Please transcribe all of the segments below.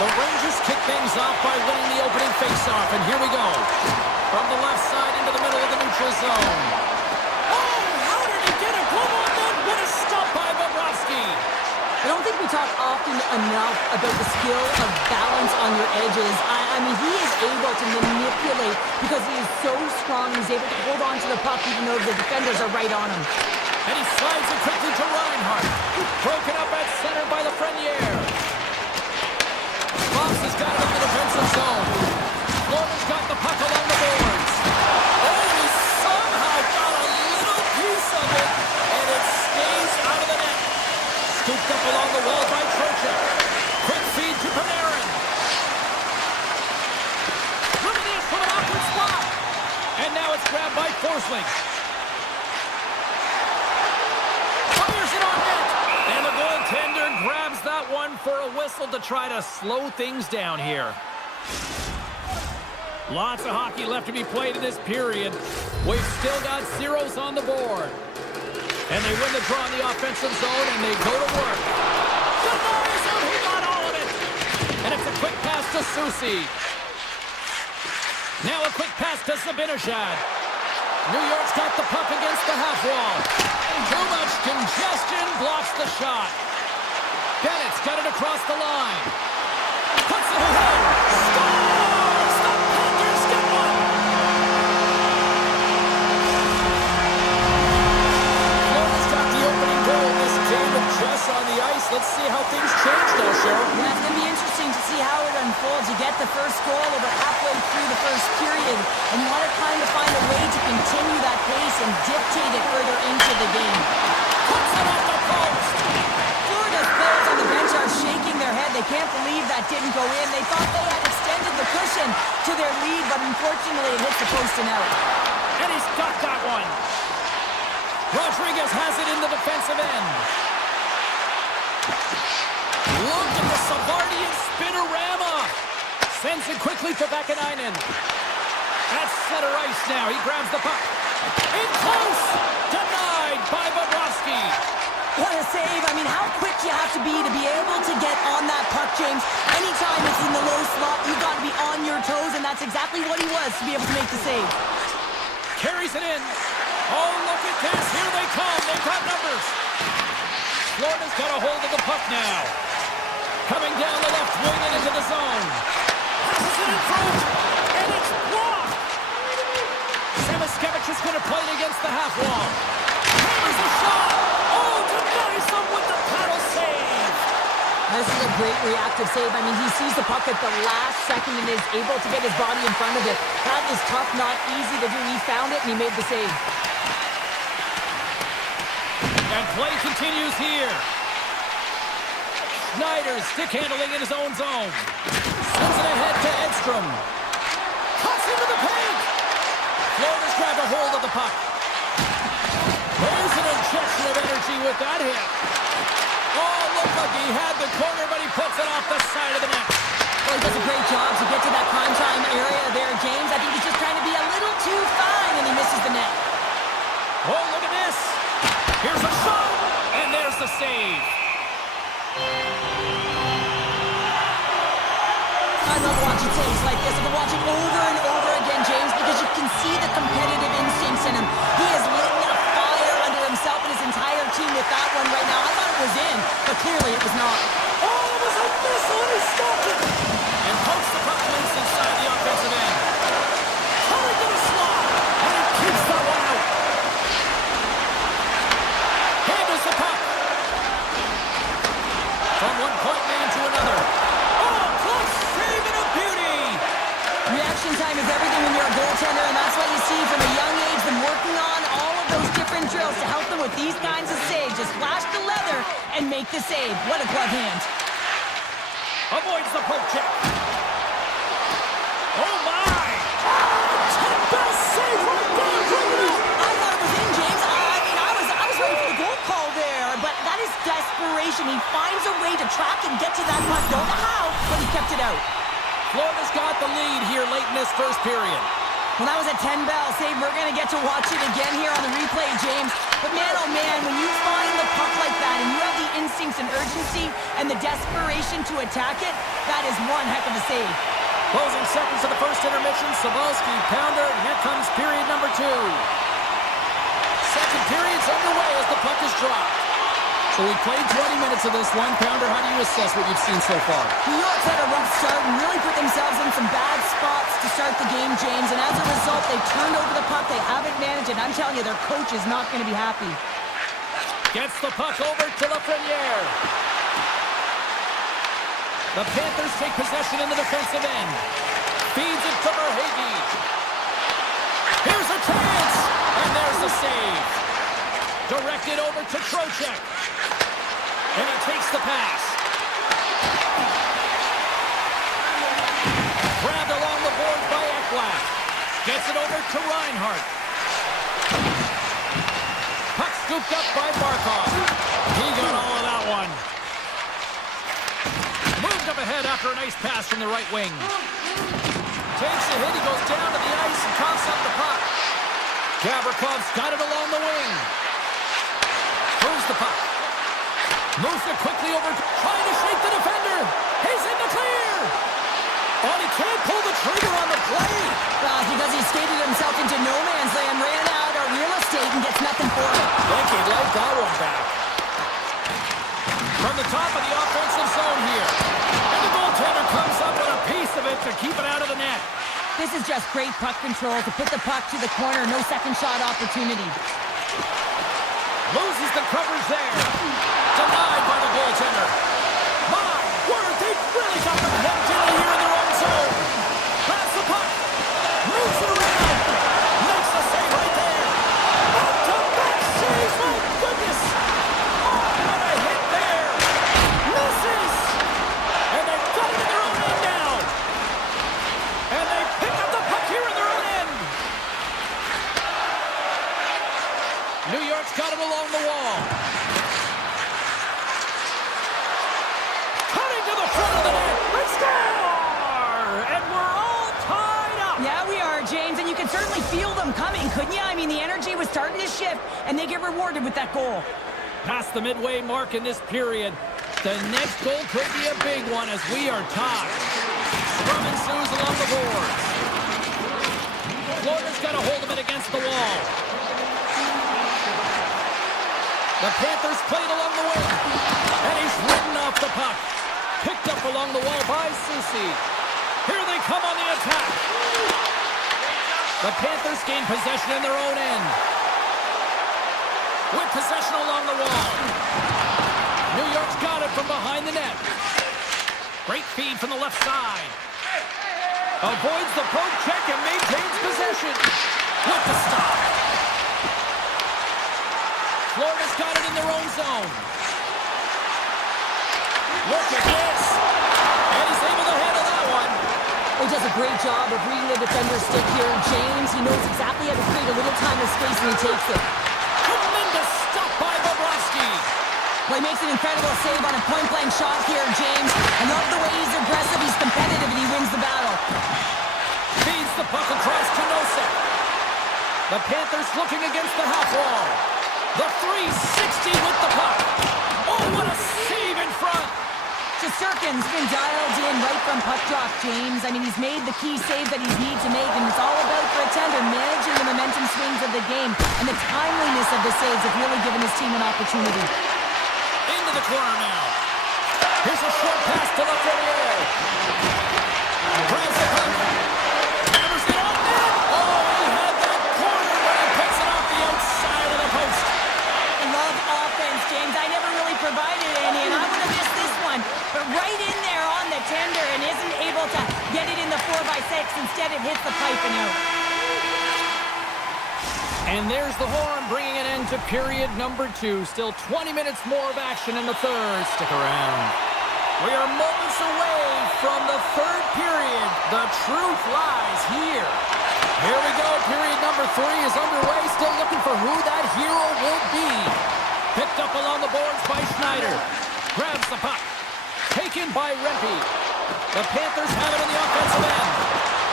The Rangers kick things off by winning the opening faceoff, and here we go. From the left side into the middle of the neutral zone. Oh, how did he get a glove on that? What a stop by Bobrovsky. I don't think we talk often enough about the skill of balance on your edges. I mean, he is able to manipulate because he is so strong. He's able to hold on to the puck even though the defenders are right on him. And he slides it quickly to Reinhardt. Broken up at center by Lafreniere. Fox has got it in the defensive zone. Florida's got the puck along the boards. Oh, he somehow got a little piece of it, and it stays out of the net. Scooped up along the wall by Trocheck. Quick feed to Panarin. Rumina's from an awkward spot. And now it's grabbed by Forsling. Fires it on net. And the goaltender grabs that one for a whistle to try to slow things down here. Lots of hockey left to be played in this period. We've still got zeros on the board. And they win the draw in the offensive zone, and they go to work. Tavares out, he got all of it. And it's a quick pass to Soucy. Now a quick pass to Zibanejad. New York's got the puck against the half wall. Too much congestion blocks the shot. Bennett's got it across the line. Puts it ahead. Scores! The Panthers get one! Florida's got the opening goal in this game with Jess on the ice. Let's see how things change now, Cheryl. Yeah, it's going to be interesting to see how it unfolds. You get the first goal over halfway through the first period, and you want to kind of find a way to continue that pace and dictate it further into the game. Puts it off the post! Florida's players on the bench are shaking their head. They can't believe that didn't go in. They thought they had extended the cushion to their lead, but unfortunately it hits the post and out. And he's got that one. Rodriguez has it in the defensive end. Look at the Savardian spinorama. Sends it quickly to Vakanainen. At center ice now. He grabs the puck. In close. Denied by Bobrovsky. What a save. I mean, how quick you have to be able to get on that puck, James. Anytime it's in the low slot, you've got to be on your toes, and that's exactly what he was to be able to make the save. Carries it in. Oh, look at this. Here they come. They've got numbers. Florida's got a hold of the puck now. Coming down the left wing and into the zone. Passes it in front. And it's blocked. Samoskevich is going to play it against the half wall. Hammers the shot. Oh, denies them with the paddle save. This is a great reactive save. I mean, he sees the puck at the last second and is able to get his body in front of it. That is tough, not easy to do. He found it and he made the save. And play continues here. Schneider stick handling in his own zone. Sends it ahead to Edstrom. Cuts into the paint. Florida's grabbed a hold of the puck. There's an injection of energy with that hit. Oh, looked like he had the corner, but he puts it off the side of the net. Well, he does a great job to get to that prime time area there, James. I think he's just trying to be a little too fine, and he misses the net. Oh, look at this. Here's a shot, and there's the save. I love watching saves like this. I can watch it over and over again, James, because you can see the competitive instincts in him. He is lit a fire under himself and his entire team with that one right now. I thought it was in, but clearly it was not. Oh, it was a missile, and he stopped it. And pokes the puck loose inside the offensive end. Hurry to the slot, and he keeps that one out. Handles the puck. From one point man to another. Oh, close save and a beauty. Reaction time is everything when you're a goaltender, and that's what you see from a young age, them working on all of those different drills to help them with these kinds of saves. Just flash the leather and make the save. What a glove hand. Avoids the poke check. Oh, my. Best save right there. Bring it up. I thought it was in, James. I was ready for the goal call there, but that is desperation. He finds a way to track and get to that puck. Don't know how, but he kept it out. Florida's got the lead here late in this first period. Well, that was a 10-bell save. We're going to get to watch it again here on the replay, James. But man, oh man, when you find the puck like that and you have the instincts and urgency and the desperation to attack it, that is one heck of a save. Closing seconds of the first intermission, Sabalski, pounder, and here comes period number 2. Second period's underway as the puck is dropped. So we played 20 minutes of this one. Pounder, how do you assess what you've seen so far? New York's had a rough start and really put themselves in some bad spots to start the game, James. And as a result, they turned over the puck. They haven't managed it. I'm telling you, their coach is not going to be happy. Gets the puck over to Lafreniere. The Panthers take possession in the defensive end. Feeds it to Verhaeghe. Here's a chance! And there's the save. Directed over to Trocheck. And it takes the pass. Grabbed along the board by Ekblad. Gets it over to Reinhardt. Puck scooped up by Barkov. He got all of that one. Moved up ahead after a nice pass from the right wing. Takes a hit. He goes down to the ice and coughs up the puck. Gavrikhov's got it along the wing. Throws the puck. Moves it quickly over, trying to shake the defender. He's in the clear. Oh, he can't pull the trigger on the play. Because he skated himself into no man's land, ran out of real estate, and gets nothing for it. I think he'd like that one back. From the top of the offensive zone here. And the goaltender comes up with a piece of it to keep it out of the net. This is just great puck control to put the puck to the corner. No second shot opportunity. Loses the coverage there. Denied by the goaltender. My word, they've really got the head dealing here in their own zone. Pass the puck. Moves it around. Makes the save right there. Up to back save. My goodness. Oh, what a hit there. Misses. And they've got it in their own end now. And they pick up the puck here in their own end. New York's got it along the wall. Cutting to the front of the net. They score! And we're all tied up. Yeah, we are, James, and you can certainly feel them coming, couldn't you? I mean, the energy was starting to shift, and they get rewarded with that goal. Past the midway mark in this period. The next goal could be a big one as we are tied. Scrum ensues along the boards. Florida's got a hold of it against the wall. The Panthers played along the wing. And he's ridden off the puck. Picked up along the wall by Susi. Here they come on the attack. The Panthers gain possession in their own end. With possession along the wall. New York's got it from behind the net. Great feed from the left side. Avoids the poke check and maintains possession. With the stop. Florida's got it in their own zone. Look at this. And he's able to handle that one. He does a great job of reading the defender's stick here. James, he knows exactly how to create a little time and space, and he takes it. Tremendous stop by Bobrovsky. Well, he makes an incredible save on a point-blank shot here, James. I love the way he's aggressive, he's competitive, and he wins the battle. Feeds the puck across to Nosek. The Panthers looking against the half wall. The 360 with the puck. Oh, what a save in front. Shesterkin's been dialed in right from puck drop, James. I mean, he's made the key save that he's needed to make, and it's all about for a tender managing the momentum swings of the game, and the timeliness of the saves have really given his team an opportunity. Into the corner now. Here's a short pass to Lafreniere. Grabs the puck. Hammers it on net. Oh, he had that corner, but he puts it off the outside of the post. I love offense, James. I never really provided any, and I would have missed this one. But right in there on the tender and isn't able to get it in the 4x6. Instead, it hits the pipe and out. And there's the horn, bringing an end to period number 2. Still 20 minutes more of action in the third. Stick around. We are moments away from the third period. The truth lies here. Here we go. Period number 3 is underway. Still looking for who that hero will be. Picked up along the boards by Schneider. Grabs the puck. Taken by Rempe. The Panthers have it in the offensive end.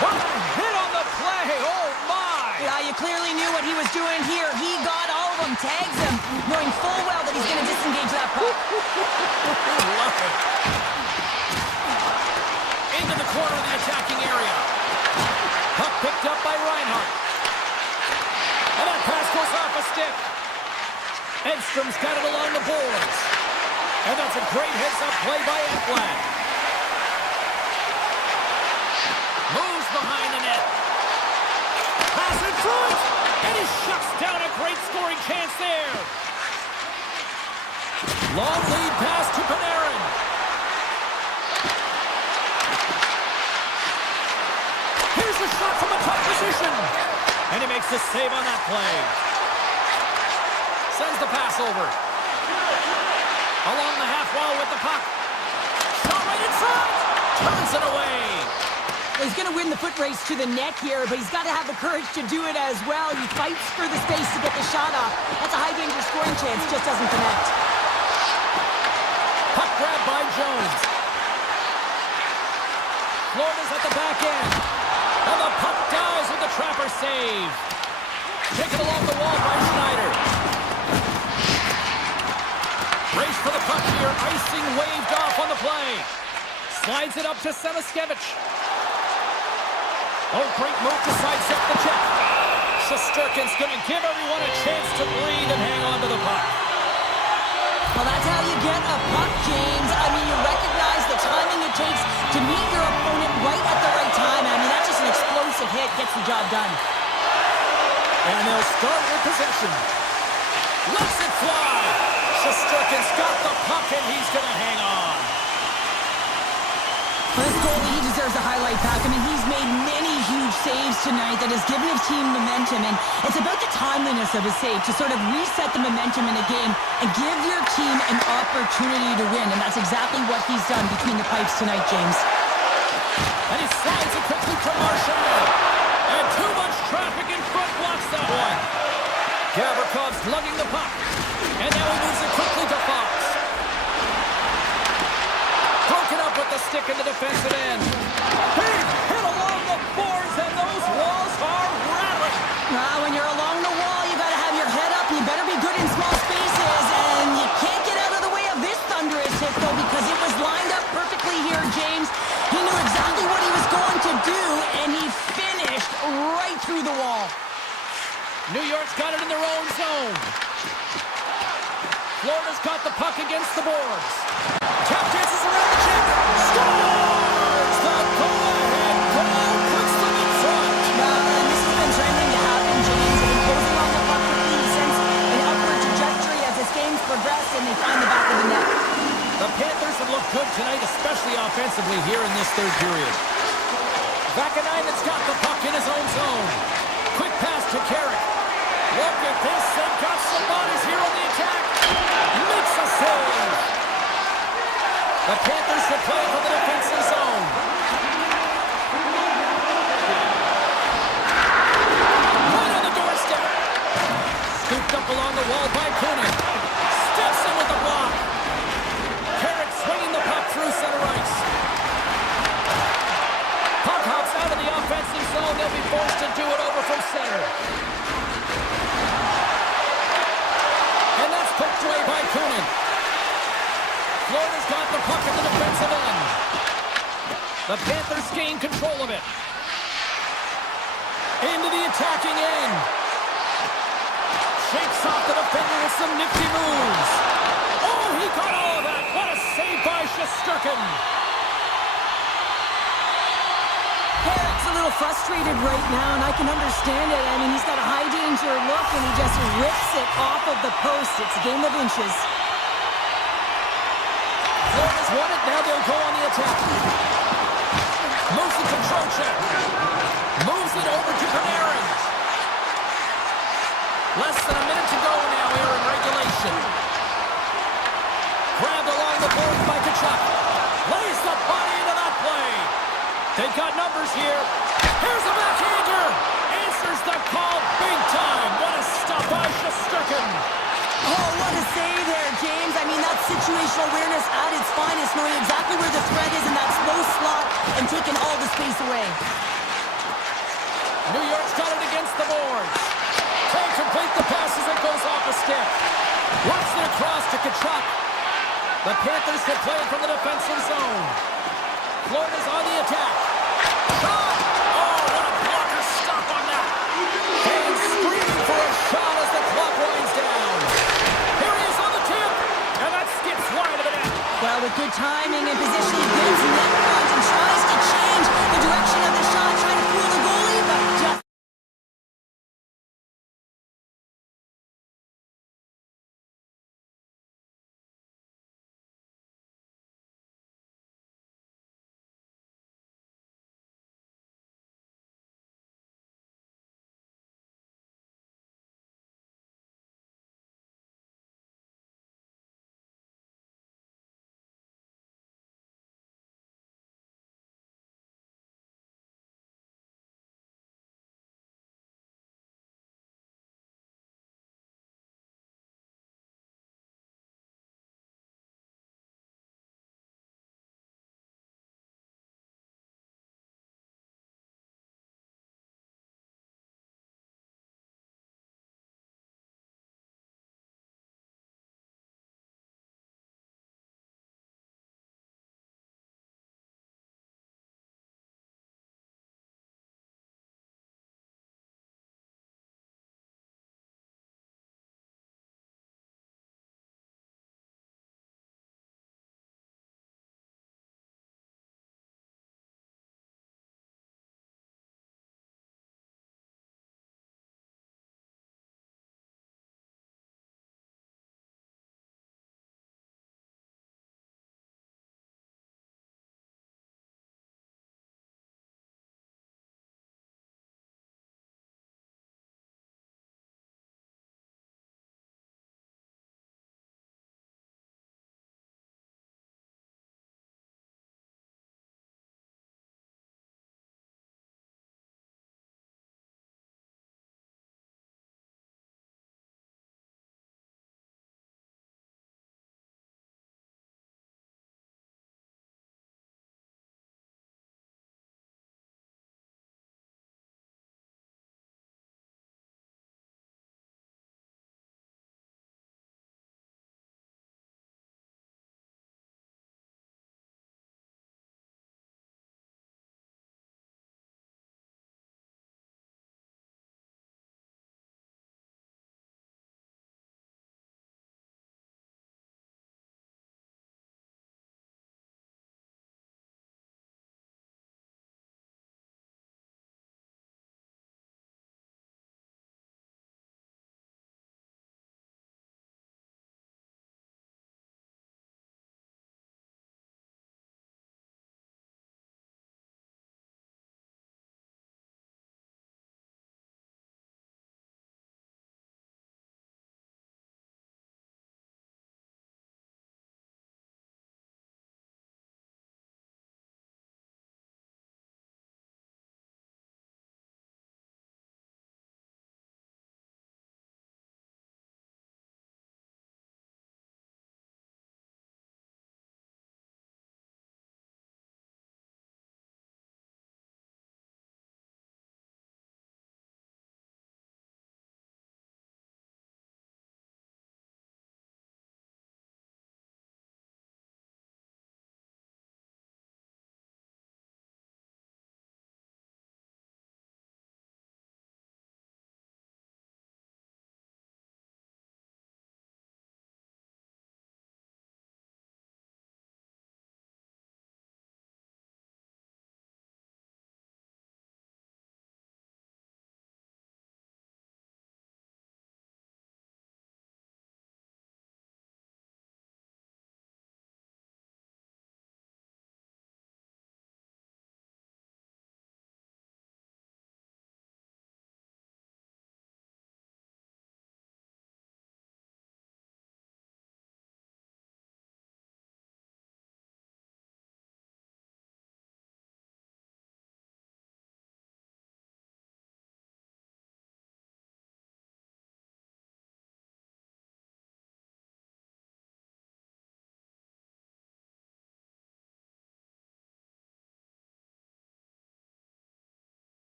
What a hit on the play. Oh, my! Yeah, you clearly knew what he was doing here. He got all of them, tags him, knowing full well that he's going to disengage that puck. Love it. Into the corner of the attacking area. Puck picked up by Reinhardt. And that pass goes off a stick. Edstrom's got it along the boards. And that's a great heads-up play by Ekblad. Moves behind the net. Pass in front. And he shuts down a great scoring chance there. Long lead pass to Panarin. Here's a shot from a tough position. And he makes the save on that play. Sends the pass over. Along the half wall with the puck. Shot right in front. Turns it away. Well, he's going to win the foot race to the net here, but he's got to have the courage to do it as well. He fights for the space to get the shot off. That's a high-danger scoring chance. Just doesn't connect. Puck grab by Jones. Florida's at the back end. And the puck dies with the trapper save. Taken along the wall by Schneider. Race for the puck here. Icing waved off on the play. Slides it up to Samaskevich. Oh, great move to sidestep the check. Shesterkin's going to give everyone a chance to breathe and hang on to the puck. Well, that's how you get a puck, James. I mean, you recognize the timing it takes to meet your opponent right at the right time. I mean, that's just an explosive hit. Gets the job done. And they'll start with possession. Lets it fly. Shesterkin's got the puck, and he's going to hang on. For this goalie, he deserves a highlight pack. I mean, he's made many huge saves tonight that has given his team momentum, and it's about the timeliness of his save to sort of reset the momentum in a game and give your team an opportunity to win, and that's exactly what he's done between the pipes tonight, James. And he slides it quickly from Marchand. And too much traffic in front blocks that one. Gavrikov lugging the puck. And now he moves it quickly to Fox. Broken up with the stick in the defensive end. Big hit along the boards, and those walls are rattling. When you're along the wall, you got to have your head up. You better be good in small spaces, and you can't get out of the way of this thunderous hit, though, because it was lined up perfectly here, James. He knew exactly what he was going to do, and he finished right through the wall. New York's got it in their own zone. Florida's got the puck against the boards. Tap dances around the check. Scores! The go-ahead goal puts them in front. And this has been trending to happen, James. They've been closing on the puck with the sense an upward trajectory as this game's progressed, and they find the back of the net. The Panthers have looked good tonight, especially offensively here in this third period. Vakanainen's got the puck in his own zone. Quick pass to Carrick. Look at this. They've got some bodies here on the attack. Makes a save. The Panthers will play for the defensive zone. Right on the doorstep. Scooped up along the wall by Koenig. Steps in with the block. Carrick swinging the puck through center ice. Puck hops out of the offensive zone. They'll be forced to do it over from center. And that's poked away by Koenig. Florida's got the puck at the defensive end. The Panthers gain control of it. Into the attacking end. Shakes off the defender with some nifty moves. Oh, he got all of that. What a save by Shesterkin. Carrick's a little frustrated right now, and I can understand it. I mean, he's got a high-danger look, and he just rips it off of the post. It's a game of inches. Florida's won it. Now they'll go on the attack. Moves it to Trocheck. Moves it over to Panarin. Less than a minute to go now here in regulation. Grabbed along the boards by Tkachuk. Lays the body into that play. They've got numbers here. Here's a backhander. Answers the call big time. What a stop by Shesterkin. Oh, what a save there, James. I mean, that's situational awareness at its finest, knowing exactly where the threat is in that slow slot and taking all the space away. New York's got it against the boards. Can't complete the pass as it goes off a stick. Works it across to Kachuk. The Panthers will play it from the defensive zone. Florida's on the attack. Shot! Oh, what a blocker stop on that! Fans screaming for a shot as the clock winds down. Here he is on the tip, and that skips wide of the net. Well, with good timing and position, he gets net front and tries to change the direction of the shot, trying to fool the goalie, but just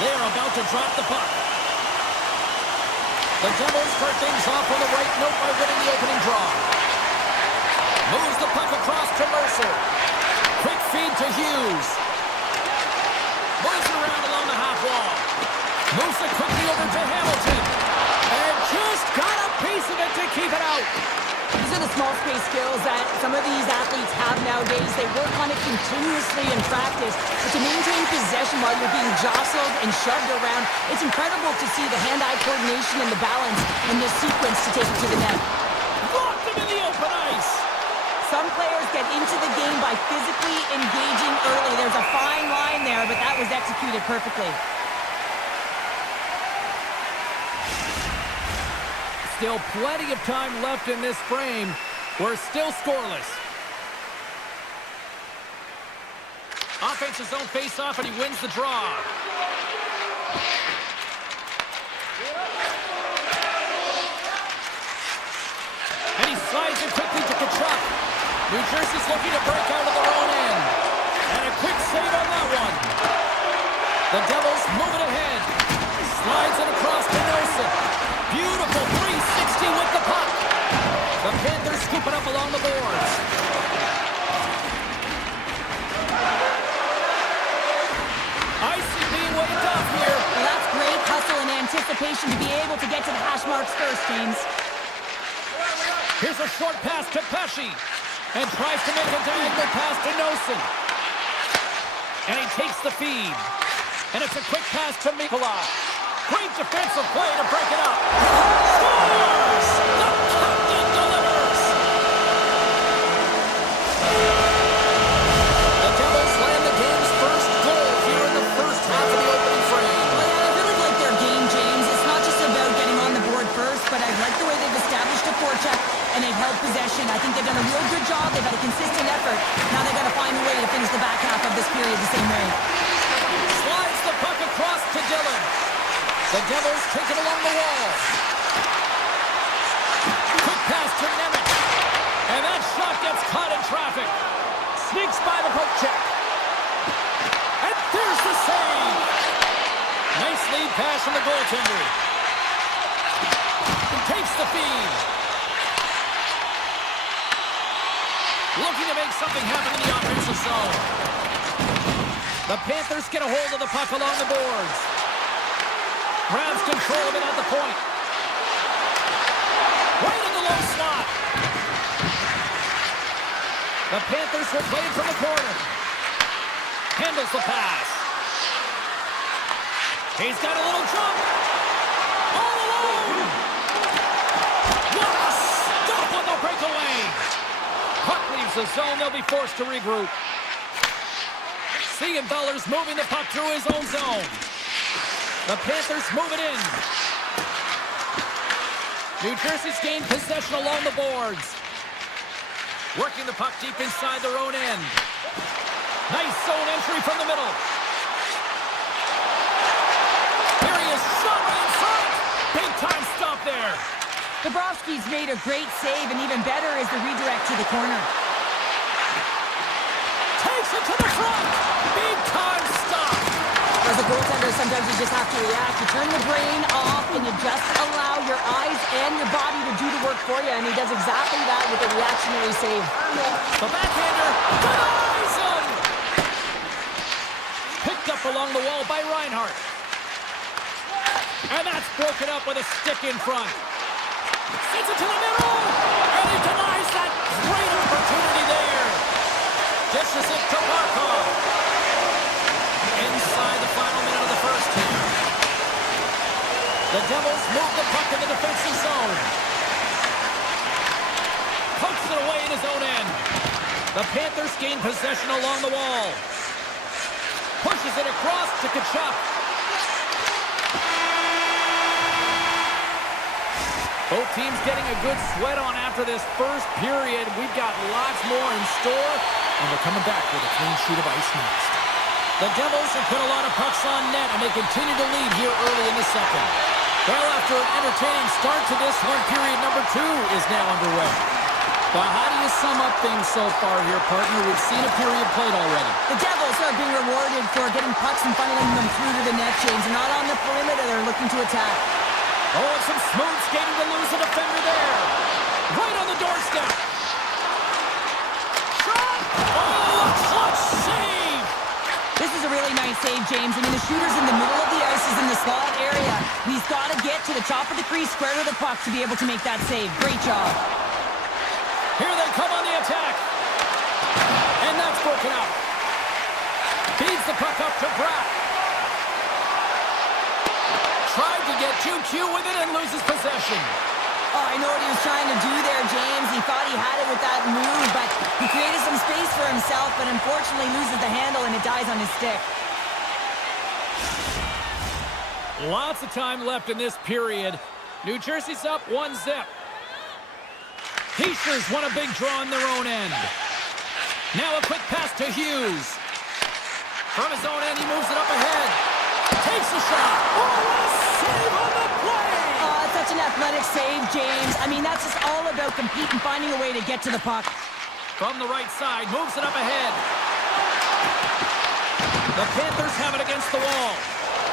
They are about to drop the puck. The Devils start things off on the right note by winning the opening draw. Moves the puck across to Mercer. Quick feed to Hughes. Moves it around along the half wall. Moves it quickly over to Hamilton. And just got a piece of it to keep it out. These are the small space skills that some of these athletes have nowadays. They work on it continuously in practice. But to maintain possession while you're being jostled and shoved around, it's incredible to see the hand-eye coordination and the balance in this sequence to take it to the net. Locked him in the open ice. Some players get into the game by physically engaging early. There's a fine line there, but that was executed perfectly. Still plenty of time left in this frame. We're still scoreless. Offense's zone face-off, and he wins the draw. And he slides it quickly to Kachuk. New Jersey's looking to break out of their own end. And a quick save on that one. The Devils move it ahead. Slides it across to Nelson. Beautiful 360 with the puck. The Panthers scoop it up along the boards. Icy being waved off here. Well, that's great hustle and anticipation to be able to get to the hash marks first, James. Here's a short pass to Pesci. And tries to make a diagonal pass to Nosen. And he takes the feed. And it's a quick pass to Mikola. Great defensive play to break it up. Scores! The captain delivers! The Devils land the game's first goal here in the first half of the opening frame. Well, yeah, I really like their game, James. It's not just about getting on the board first, but I like the way they've established a forecheck and they've held possession. I think they've done a real good job. They've had a consistent effort. Now they've got to find a way to finish the back half of this period the same way. Slides the puck across to Dillon. The Devils take it along the wall. Quick pass to Nemec. And that shot gets caught in traffic. Sneaks by the poke check. And there's the save. Nice lead pass from the goaltender. He takes the feed. Looking to make something happen in the offensive zone. The Panthers get a hold of the puck along the boards. Grabs control of it at the point. Right in the low slot. The Panthers will play it from the corner. Handles the pass. He's got a little jump. All alone. What a stop on the breakaway. Puck leaves the zone. They'll be forced to regroup. Siegenthaler's moving the puck through his own zone. The Panthers move it in. New Jersey's gained possession along the boards. Working the puck deep inside their own end. Nice zone entry from the middle. Here he is, shot right in front. Big time stop there. Bobrovsky's made a great save, and even better is the redirect to the corner. Takes it to the front. Big time stop. As a goaltender, sometimes you just have to react. You turn the brain off, and you just allow your eyes and your body to do the work for you, and he does exactly that with a reactionary save. The backhander denies him. Picked up along the wall by Reinhart. And that's broken up with a stick in front. Sends it to the middle, and he denies that great opportunity there. Dishes it to Barkov. Inside the final minute of the first here. The Devils move the puck in the defensive zone. Pokes it away in his own end. The Panthers gain possession along the wall. Pushes it across to Kachuk. Both teams getting a good sweat on after this first period. We've got lots more in store, and we're coming back with a clean sheet of ice next. The Devils have put a lot of pucks on net, and they continue to lead here early in the second. Well, after an entertaining start to this one, period number 2 is now underway. Well, how do you sum up things so far here, partner? We've seen a period played already. The Devils are being rewarded for getting pucks and funneling them through to the net, James. They're not on the perimeter. They're looking to attack. Oh, and some smooth skating to lose a defender there. Right on the doorstep. Shot! Oh, a clutch save! This is a really nice save, James. I mean, the shooter's in the middle of the ice, is in the slot area. He's got to get to the top of the crease, square to the puck to be able to make that save. Great job. Here they come on the attack. And that's broken up. Feeds the puck up to Bratt. Tried to get QQ with it and loses possession. Oh, I know what he was trying to do there, James. He thought he had it with that move, but he created some space for himself, but unfortunately loses the handle and it dies on his stick. Lots of time left in this period. New Jersey's up 1-0. Heischer's won a big draw on their own end. Now a quick pass to Hughes. From his own end, he moves it up ahead. Takes a shot. Oh, what a save on the play! Oh, such an athletic save, James. I mean, that's just all about competing, finding a way to get to the puck. From the right side, moves it up ahead. The Panthers have it against the wall.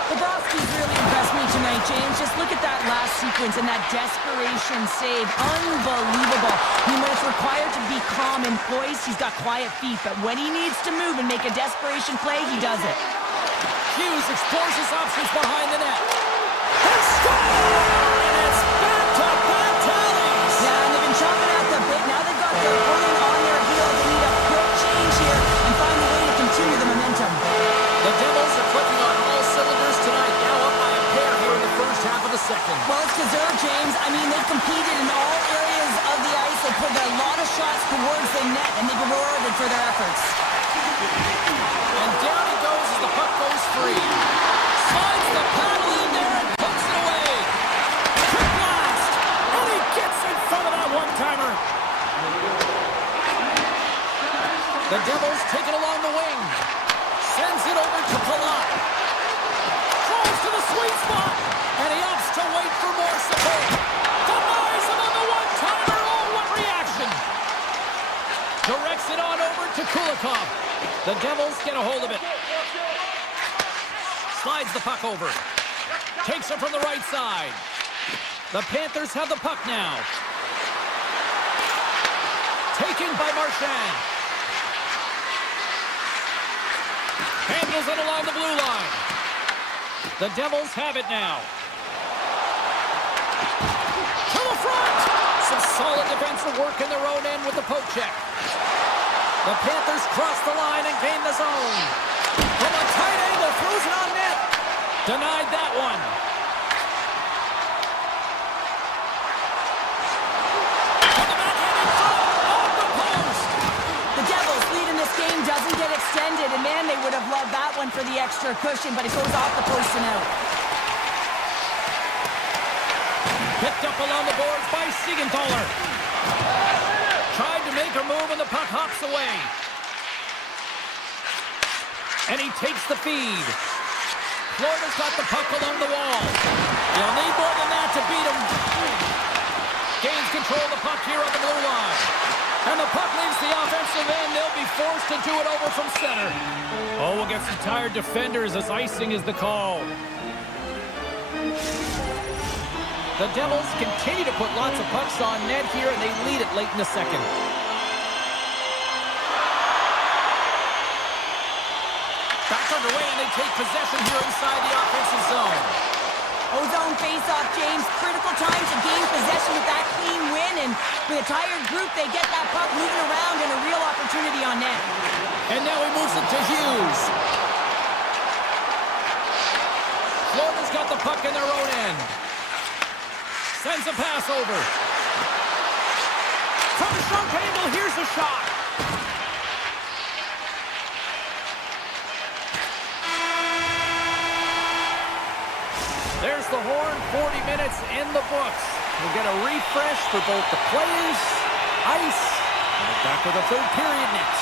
Bobrovsky's really impressed me tonight, James. Just look at that last sequence and that desperation save. Unbelievable. I mean, when it's required to be calm and poised, he's got quiet feet. But when he needs to move and make a desperation play, he does it. Hughes explores his options behind the net. They score! And it's back-to-back tallies! Yeah, and they've been chopping at the bit. Now they've got their opponent on their heels. They need a quick change here and find a way to continue the momentum. The Devils are clicking on all cylinders tonight, now up by a pair here in the first half of the second. Well, it's deserved, James. I mean, they've competed in all areas of the ice. They put a lot of shots towards the net, and they've been rewarded for their efforts. And down he goes as the puck goes free. Slides the paddle in there and puts it away. Quick blast! And he gets in front of that one-timer. The Devils take it along the wing. Sends it over to Palat. Throws to the sweet spot. And he opts to wait for more support. Denies him on the one-timer. Oh, what reaction! Directs it on over to Kulikov. The Devils get a hold of it. Slides the puck over. Takes it from the right side. The Panthers have the puck now. Taken by Marchand. Handles it along the blue line. The Devils have it now. To the front! Some solid defensive work in their own end with the poke check. The Panthers cross the line and gain the zone. From a tight angle, throws it on net. Denied that one. To the backhand in front, off the post. The Devils' lead in this game doesn't get extended, and man, they would have loved that one for the extra cushion, but it goes off the post and out. Picked up along the boards by Siegenthaler. Tried to make a move and the puck hops away. And he takes the feed. Florida's got the puck along the wall. You'll need more than that to beat him. Gains control of the puck here on the blue line. And the puck leaves the offensive end. They'll be forced to do it over from center. Oh, we'll get some tired defenders as icing is the call. The Devils continue to put lots of pucks on net here, and they lead it late in the second. Back underway, and they take possession here inside the offensive zone. Ozone face-off, James. Critical time to gain possession with that clean win, and with a tired group, they get that puck moving around and a real opportunity on net. And now he moves it to Hughes. Florida's got the puck in their own end. Sends a pass over. From a short angle, here's a shot. There's the horn, 40 minutes in the books. We'll get a refresh for both the players, ice, and we're back with the third period next.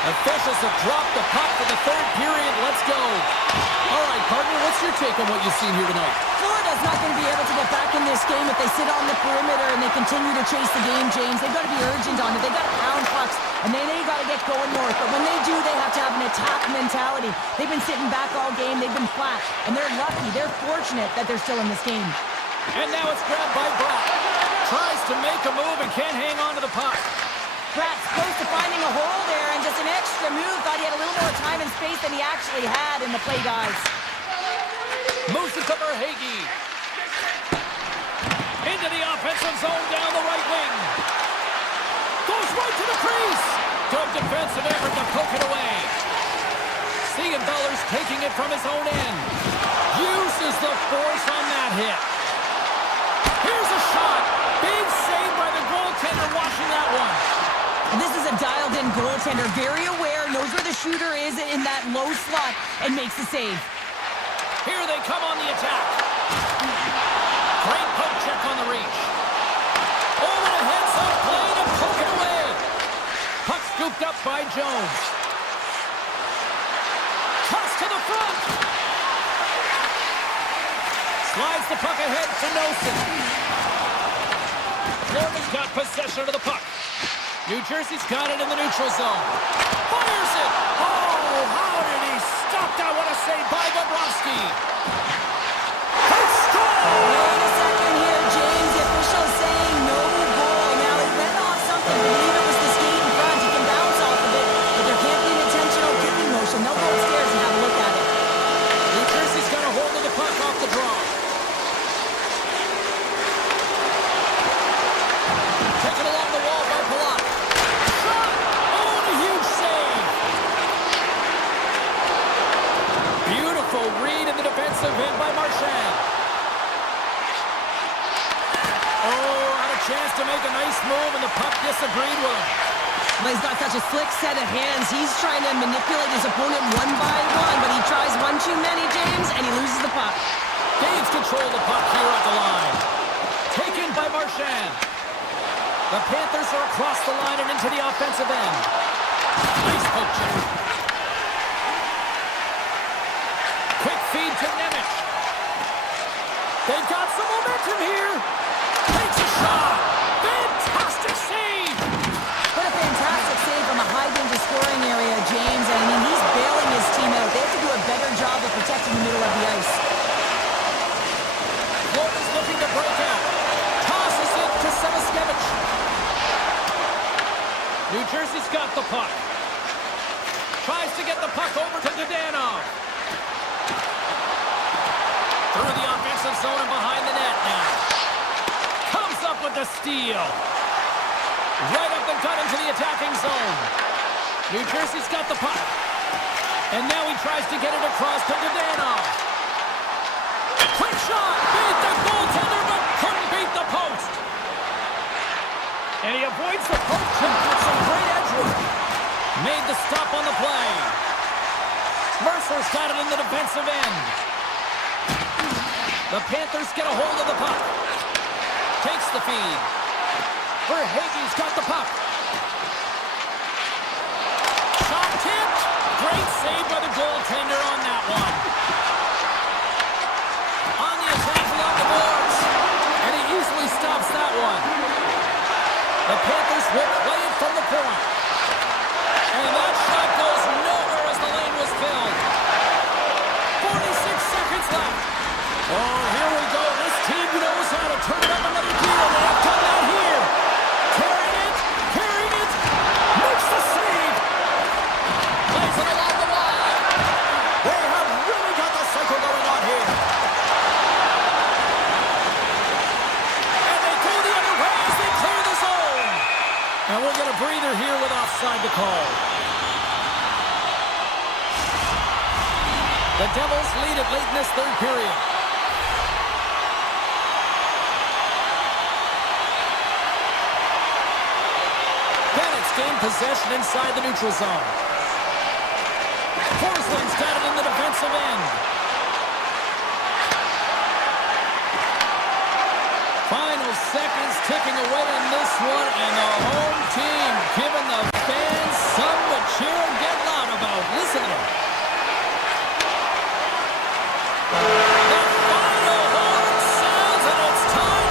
Officials have dropped the puck for the third period. Let's go. All right, partner, what's your take on what you've seen here tonight? Florida's not going to be able to get back in this game if they sit on the perimeter and they continue to chase the game, James. They've got to be urgent on it. They've got to pound pucks, and they got to get going more. But when they do, they have to have an attack mentality. They've been sitting back all game. They've been flat, and they're lucky. They're fortunate that they're still in this game. And now it's grabbed by Brock. Tries to make a move and can't hang on to the puck. Pratt's close to finding a hole there, and just an extra move. Thought he had a little more time and space than he actually had in the play, guys. Moves it to Verhaeghe. Into the offensive zone down the right wing. Goes right to the crease. Good defensive effort to poke it away. Siegenthaler's taking it from his own end. Uses the force on that hit. Here's a shot. Big save by the goaltender watching that one. And this is a dialed-in goaltender, very aware, knows where the shooter is in that low slot, and makes the save. Here they come on the attack. Great poke check on the reach. Over the heads-up play to poke it away. Puck scooped up by Jones. Toss to the front. Slides the puck ahead to Nosen. Florida's got possession of the puck. New Jersey's got it in the neutral zone. Fires it! Oh, how did he stop that? What a save by Bobrovsky. They score! Wait a second here, James. The official's saying no goal. Now, he went off something. I believe it was the skate in front. He can bounce off of it, but there can't be an intentional kicking motion. They'll go upstairs and have a look at it. New Jersey's got a hold of the puck off the draw. Taken along the wall by Palat. Shot! Oh, and a huge save! Beautiful read in the defensive end by Marchand. Oh, had a chance to make a nice move, and the puck disagreed with him. Well, he's got such a slick set of hands. He's trying to manipulate his opponent one by one, but he tries one too many, James, and he loses the puck. Gains control of the puck here at the line. Taken by Marchand. The Panthers are across the line and into the offensive end. Nice poke check. Quick feed to Nemec. They've got some momentum here. Takes a shot. Fantastic save. What a fantastic save from a high-danger scoring area, James. And I mean, he's bailing his team out. They have to do a better job of protecting the middle of the ice. Florida's looking to break out. Tosses it to Sevaskevich. New Jersey's got the puck. Tries to get the puck over to Dadonov. Through the offensive zone and behind the net now. Comes up with the steal. Right up the gut into the attacking zone. New Jersey's got the puck. And now he tries to get it across to Dadonov. Quick shot. Beat the goaltender, but couldn't beat the post. And he avoids the poke check with some great edge work. Made the stop on the play. Mercer's got it in the defensive end. The Panthers get a hold of the puck. Takes the feed. Verhaeghe's got the puck. Shot tipped. Great save by the goaltender on that one. On the attack along the boards. And he easily stops that one. The Panthers will play it from the point. And that shot goes nowhere as the lane was filled. 46 seconds left. Oh, here we go. This team knows how to turn it up another gear. They have done that here. Carrying it, makes the save. Plays it along the line. They have really got the cycle going on here. And they go the other way as they clear the zone. And we'll get a breather here with offside to call. The Devils lead it late in this third period. Bennett's gained possession inside the neutral zone. Forsland's got it in the defensive end. Final seconds ticking away in this one, and the home team giving the fans something to cheer and get loud about. Listen to them. The final horn sounds, and it's time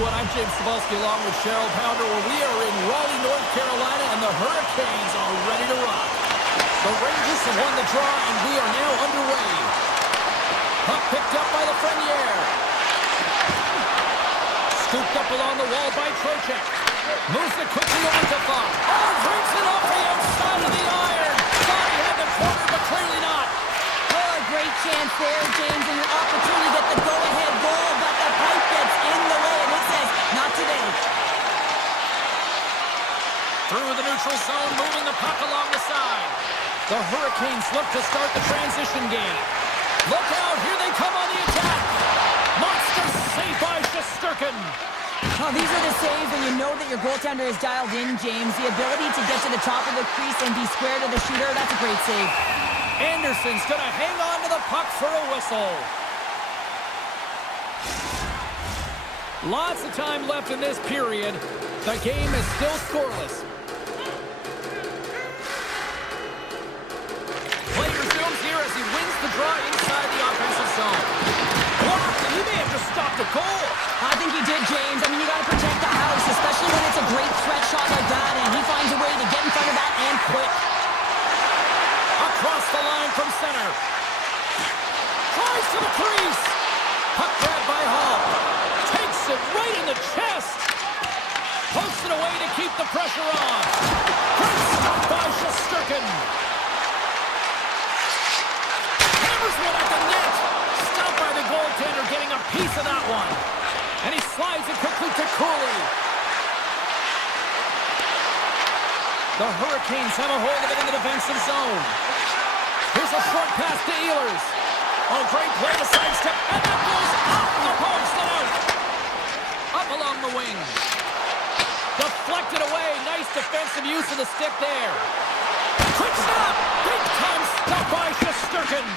everyone. I'm James Cebulski along with Cheryl Pounder, where we are in Raleigh, North Carolina, and the Hurricanes are ready to rock. The Rangers have won the draw, and we are now underway. Puck picked up by Lafreniere. Scooped up along the wall by Trocheck. Moves it quickly over to Fox. Oh, drinks it off the outside of the iron. Thought he had the corner, but clearly not. Oh, a great chance there, James, and your opportunity to get the go-ahead goal, but the pipe gets in the way, and it says, not today. Through the neutral zone, moving the puck along the side. The Hurricanes look to start the transition game. Look out, here they come on the attack. Monster save by Shesterkin. Oh, these are the saves when you know that your goaltender is dialed in, James. The ability to get to the top of the crease and be square to the shooter, that's a great save. Anderson's going to hang on to the puck for a whistle. Lots of time left in this period. The game is still scoreless. Play resumes here as he wins the draw inside the offensive zone. Blocked, and he may have just stopped a goal. I think he did, James. I mean, you got to protect the house, especially when it's a great threat shot like that, and he finds a way to get in front of that and quick. Across the line from center. Tries to the crease. Puck grabbed by Hall. Takes it right in the chest. Pokes it away to keep the pressure on. Great stop by Shesterkin. Hammers one at the net. Stopped by the goaltender, getting a piece of that one. And he slides it quickly to Cooley. The Hurricanes have a hold of it in the defensive zone. Here's a short pass to Ehlers. Oh, great play to sidestep, and that goes off the post and out. Up along the wing. Deflected away. Nice defensive use of the stick there. Quick stop. Big time stop by Shesterkin.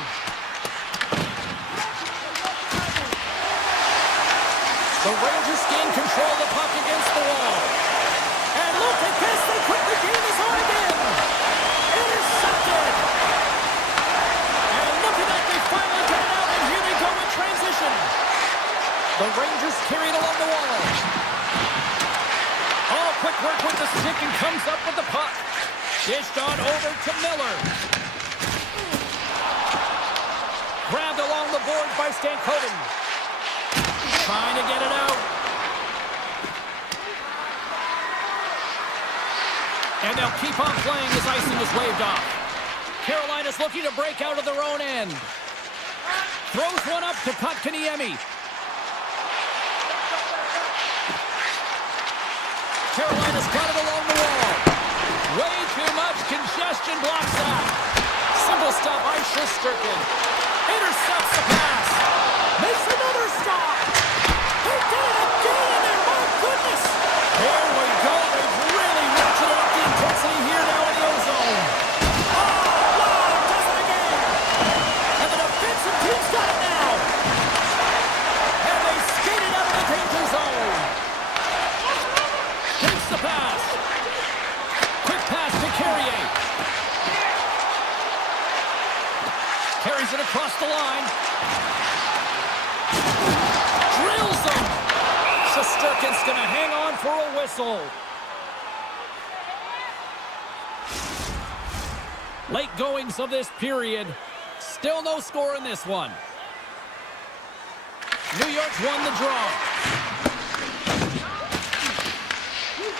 The Rangers gain control of the puck against the wall. And look at this. They put the game is on again. Intercepted. And look at that. They finally get it out. And here they go in transition. The Rangers carry it along the wall. Oh, quick work with the stick and comes up with the puck. Dished on over to Miller. Grabbed along the boards by Stankoven. Trying to get it out. And they'll keep on playing as icing is waved off. Carolina's looking to break out of their own end. Throws one up to Kotkaniemi. Carolina's got it along the wall. Way too much congestion blocks that. Simple stop by Shesterkin. Intercepts the pass. Makes another stop. They did it again there. My goodness. Here we go. They've really ratcheted up the intensity here now in the ozone. Oh, wow. Does it again. And the defensive team's got it now. And they skated out of the danger zone. Takes the pass. Quick pass to Carrier. Carries it across the line. Drills him. Shesterkin's going to hang on for a whistle. Late goings of this period. Still no score in this one. New York's won the draw.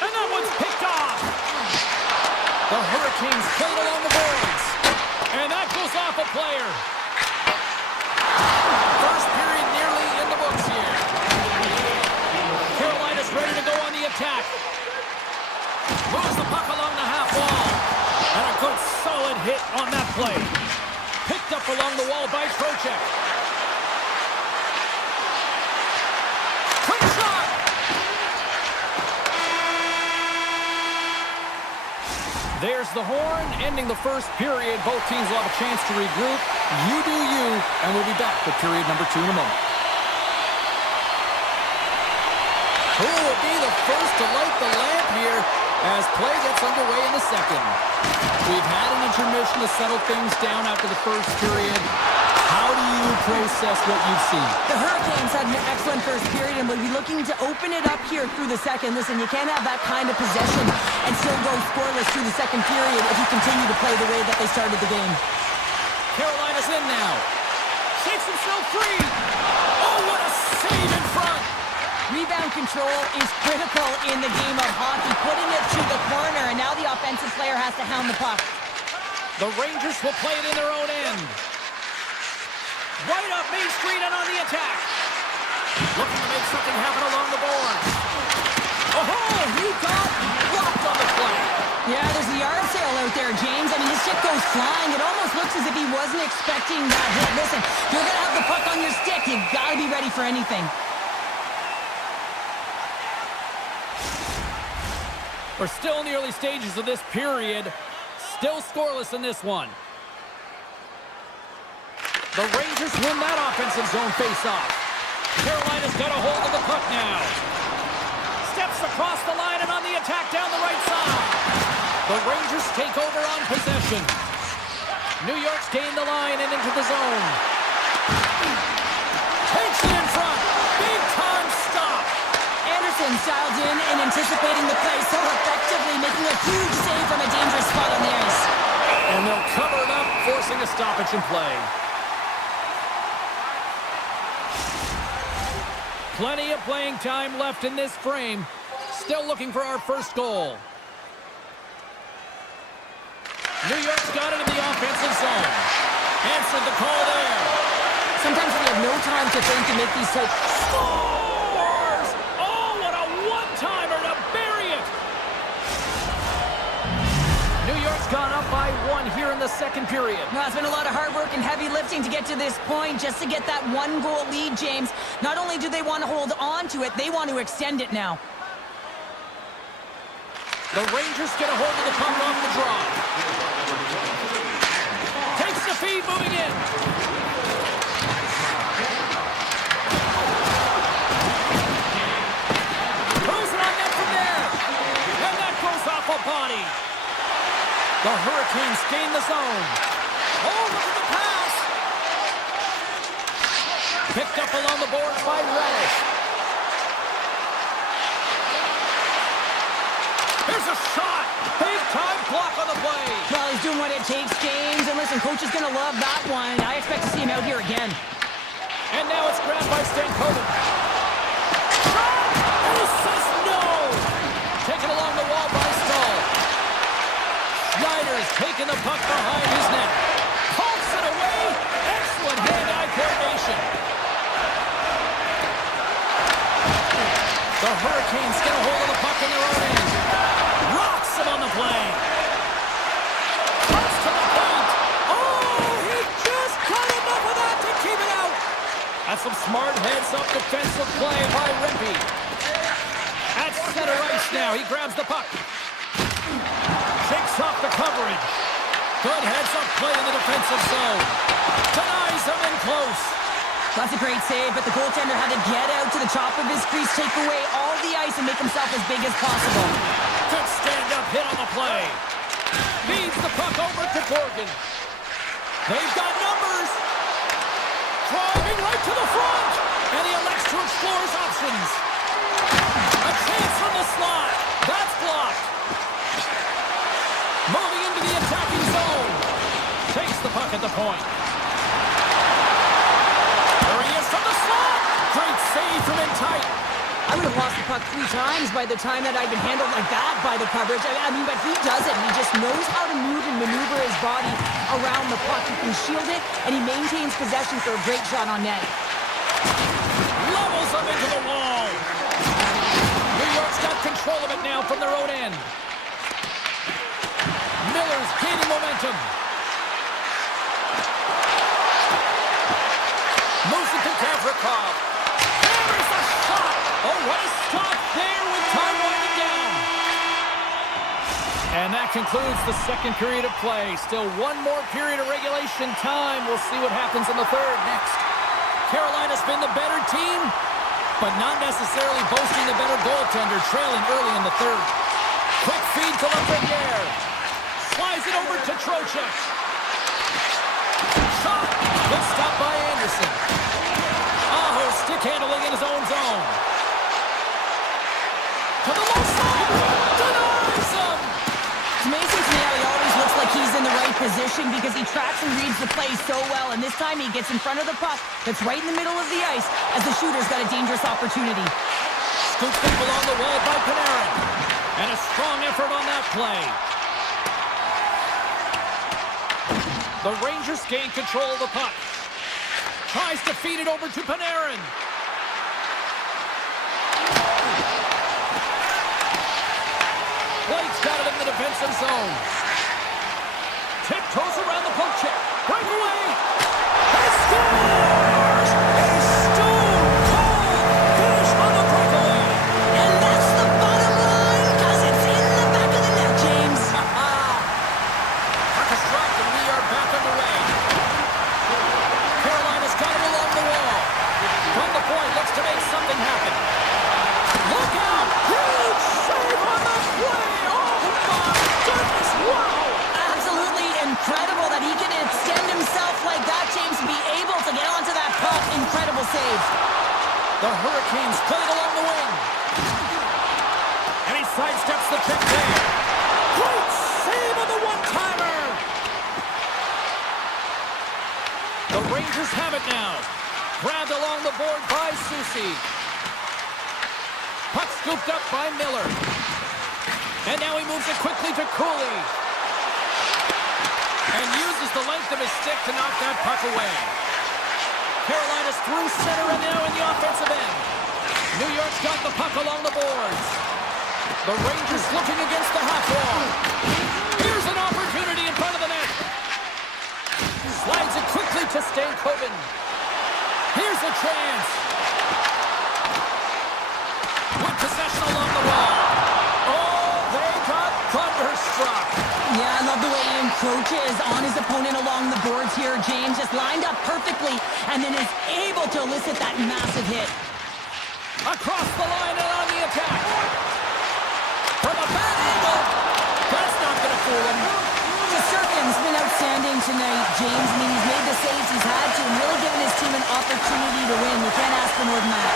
And that one's picked off. The Hurricanes played along the boards. And that goes off a player. First period nearly in the books here. Carolina's ready to go on the attack. Moves the puck along the half wall. And a good solid hit on that play. Picked up along the wall by Trocheck. Quick shot! There's the horn, ending the first period. Both teams will have a chance to regroup. You do you, and we'll be back with period number 2 in a moment. Who will be the first to light the lamp here? as play gets underway in the second. We've had an intermission to settle things down after the first period. How do you process what you've seen? The Hurricanes had an excellent first period and will be looking to open it up here through the second. Listen, you can't have that kind of possession and still go scoreless through the second period if you continue to play the way that they started the game. Carolina's in now. Shakes himself free. Oh, what a save in front. Rebound control is critical in the game of hockey, putting it to the corner, and now the offensive player has to hound the puck. The Rangers will play it in their own end. Right up Main Street and on the attack. Looking to make something happen along the boards. Oh, he got blocked on the play. Yeah, there's a yard sale out there, James. I mean, his stick goes flying. It almost looks as if he wasn't expecting that hit. Listen, you're going to have the puck on your stick. You've got to be ready for anything. We're still in the early stages of this period. Still scoreless in this one. The Rangers win that offensive zone face-off. Carolina's got a hold of the puck now. Steps across the line and on the attack down the right side. The Rangers take over on possession. New York's gained the line and into the zone. Takes it in front. Big time stop. Anderson dialed in and anticipating the play so effectively, making a huge save from a dangerous spot on the ice. And they'll cover it up, forcing a stoppage in play. Plenty of playing time left in this frame. Still looking for our first goal. New York's got it in the offensive zone. Answered the call there. Sometimes we have no time to think to make these type. Scores! Oh, what a one-timer to bury it! New York's gone up by 1 here in the second period. No, it's been a lot of hard work and heavy lifting to get to this point, just to get that 1-goal lead, James. Not only do they want to hold on to it, they want to extend it now. The Rangers get a hold of the puck off the draw. Takes the feed, moving in. Throws it on net from there. And that goes off a body. The Hurricanes gain the zone. Oh, look at the pass. Picked up along the boards by Reddish. Here's a shot. Big time block on the play. Well, he's doing what it takes, James. And listen, coach is going to love that one. I expect to see him out here again. And now it's grabbed by Stankoven. Shot! And he says no! Taken along the wall by Stahl. Schneider's taking the puck behind his net. Pumps it away. Excellent hand-eye coordination. The Hurricanes get a hold of the puck in their own end. Rocks him on the play. Cuts to the point. Oh, he just got enough of that to keep it out. That's some smart heads-up defensive play by Rimpey. At center ice now, he grabs the puck. Shakes off the coverage. Good heads-up play in the defensive zone. Denies him in close. That's a great save, but the goaltender had to get out to the top of his crease, take away all the ice, and make himself as big as possible. Good stand-up hit on the play. Feeds the puck over to Borgen. They've got numbers. Driving right to the front. And he elects to explore his options. A chance from the slot. That's blocked. Moving into the attacking zone. Takes the puck at the point. There he is from the slot. Great save from in tight. I would have lost the puck 3 times by the time that I'd been handled like that by the coverage. I mean, but he does it. He just knows how to move and maneuver his body around the puck. He can shield it, and he maintains possession for a great shot on net. Levels him into the wall. New York's got control of it now from their own end. Miller's gaining momentum. Moves it to Gavrikov. There's a shot. Oh, what a stop there with time winding down. And that concludes the second period of play. Still one more period of regulation time. We'll see what happens in the third next. Carolina's been the better team, but not necessarily boasting the better goaltender, trailing early in the third. Quick feed to Lafreniere. Slides it over to Trocheck. Shot. Good stop by Anderson. Aho stick handling in his own zone. To the low side. Denies him. It's amazing to me how he always looks like he's in the right position because he tracks and reads the play so well. And this time he gets in front of the puck that's right in the middle of the ice as the shooter's got a dangerous opportunity. Scoop deep along the wall by Panarin. And a strong effort on that play. The Rangers gain control of the puck. Tries to feed it over to Panarin. Blake's got it in the defensive zone. Tiptoes around the poke check. Breakaway. He scores! A stone-cold finish on the breakaway. And that's the bottom line because it's in the back of the net, James. Puck is dropped and we are back underway. Carolina's got it along the wall. From the point, looks to make something happen. Look out! Huge save on the play! Oh my goodness! Wow! Absolutely incredible that he can extend himself like that, James, to be able to get onto that puck. Incredible save. The Hurricanes play it along the wing. And he sidesteps the check there. Great save on the one-timer! The Rangers have it now. Grabbed along the board by Soucy. Puck scooped up by Miller. And now he moves it quickly to Cooley. And uses the length of his stick to knock that puck away. Carolina's through center and now in the offensive end. New York's got the puck along the boards. The Rangers looking against the half wall. Here's an opportunity in front of the net. Slides it quickly to Stankoven. Here's a chance. With possession along the wall. Oh, they got thunderstruck. Yeah, I love the way he encroaches on his opponent along the boards here, James. Just lined up perfectly and then is able to elicit that massive hit. Across the line and on the attack. From a bad angle. That's not going to fool him. Shesterkin's been outstanding tonight, James. I mean, he's made the saves he's had to and really given his team an opportunity to win. You can't ask for more than that.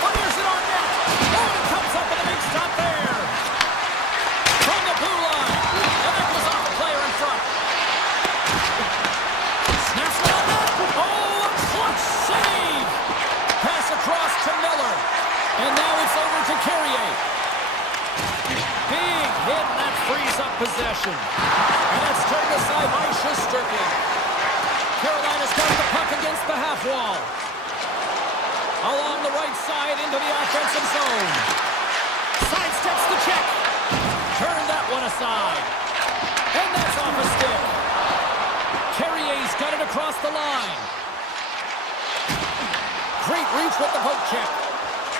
Fires it on net. Oh, it comes up with a big stop there. From the blue line. And that was off the player in front. Snaps it on net. Oh, a clutch save. Pass across to Miller. And now it's over to Carrier. Big hit, and that frees up possession. And that's turned aside by Shesterkin. Carolina's got the puck against the half wall. Along the right side into the offensive zone. Sidesteps the check. Turn that one aside. And that's off a stick. Carrier's got it across the line. Great reach with the poke check.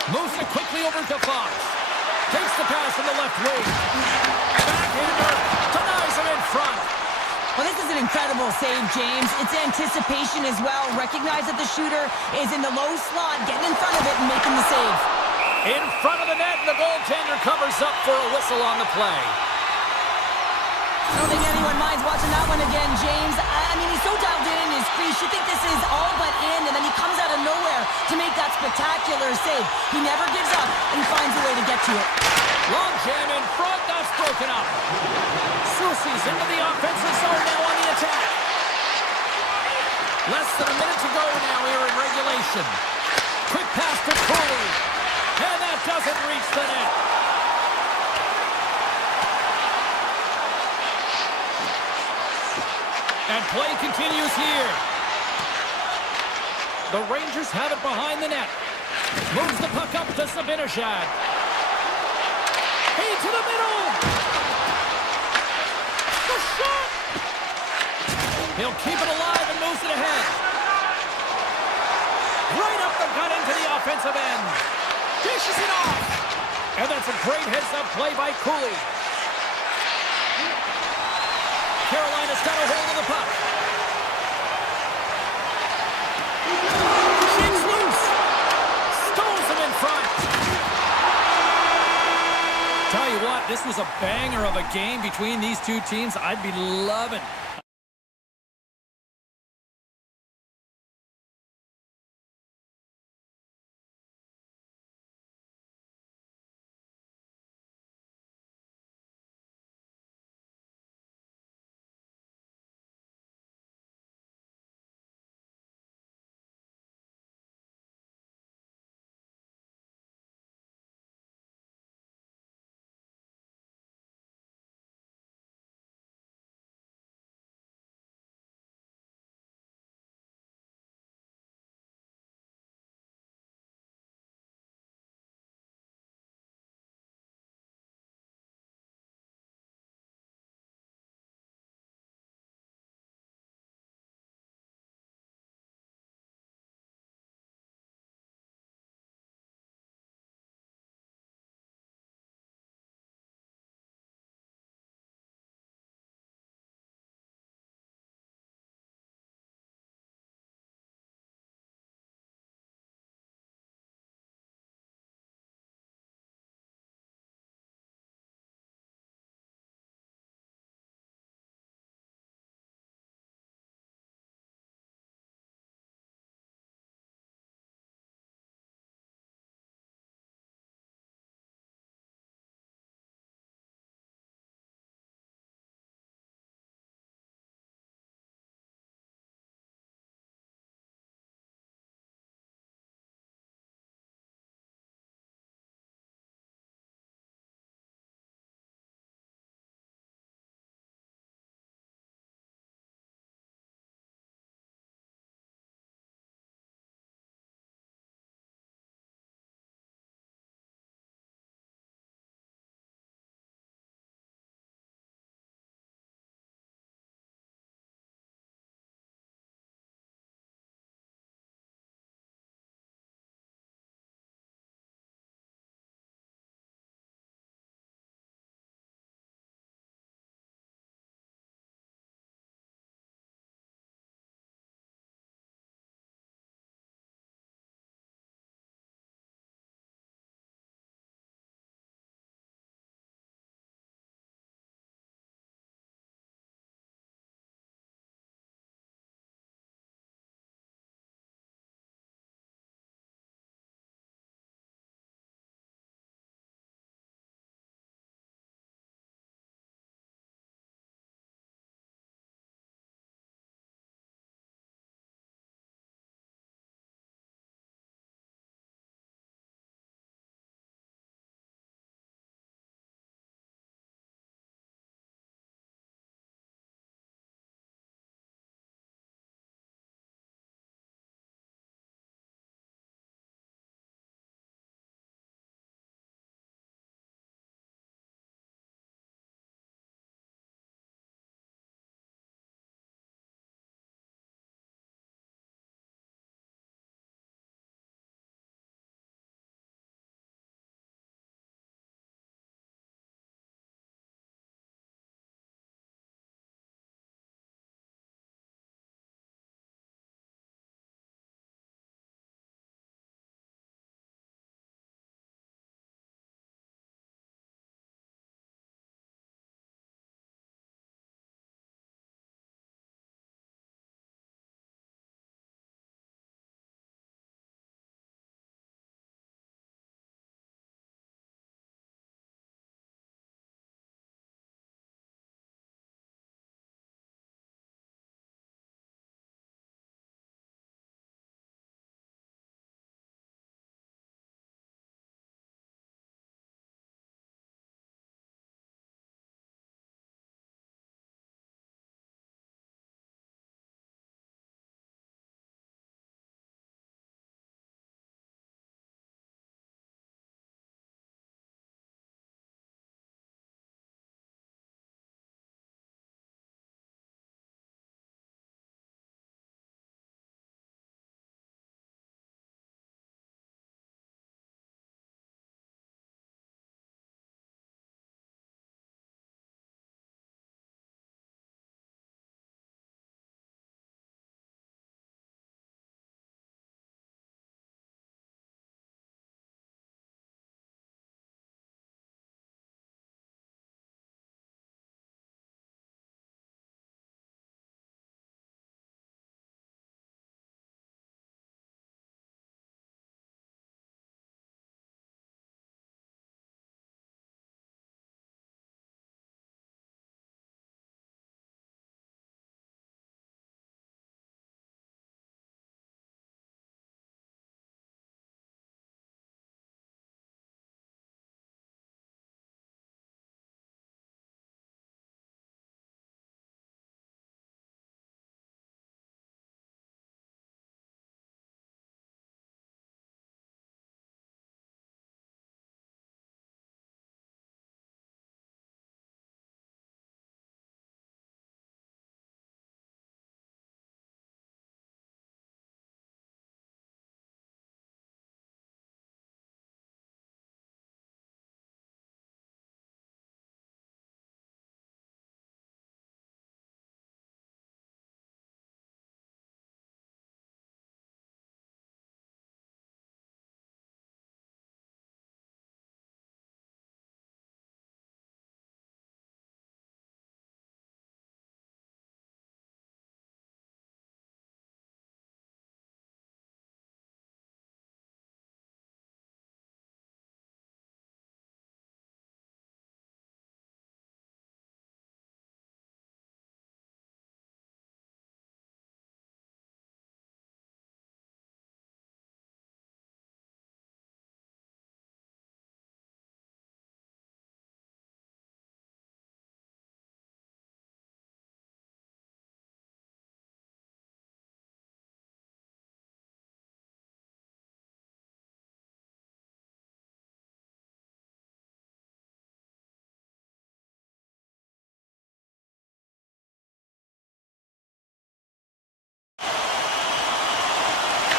Moves it quickly over to Fox. Takes the pass from the left wing. Backhander. Denies him in front. Well, this is an incredible save, James. It's anticipation as well. Recognize that the shooter is in the low slot, getting in front of it and making the save. In front of the net, and the goaltender covers up for a whistle on the play. I don't think anyone minds watching that one again, James. I mean, he's so dialed in his crease. You think this is all but in, and then he comes out of nowhere to make that spectacular save. He never gives up, and he finds a way to get to it. Long jam in front, that's broken up. Soucy's into the offensive zone now on the attack. Less than a minute to go now here in regulation. Quick pass to Cooley. And that doesn't reach the net. And play continues here. The Rangers have it behind the net. Moves the puck up to Zibanejad. Hey, to the middle. The shot. He'll keep it alive and moves it ahead. Right up the gut into the offensive end. Dishes it off. And that's a great heads-up play by Cooley. Carolina's got a hold of the puck. Shakes loose. Stones him in front. was a banger of a game between these two teams. I'd be loving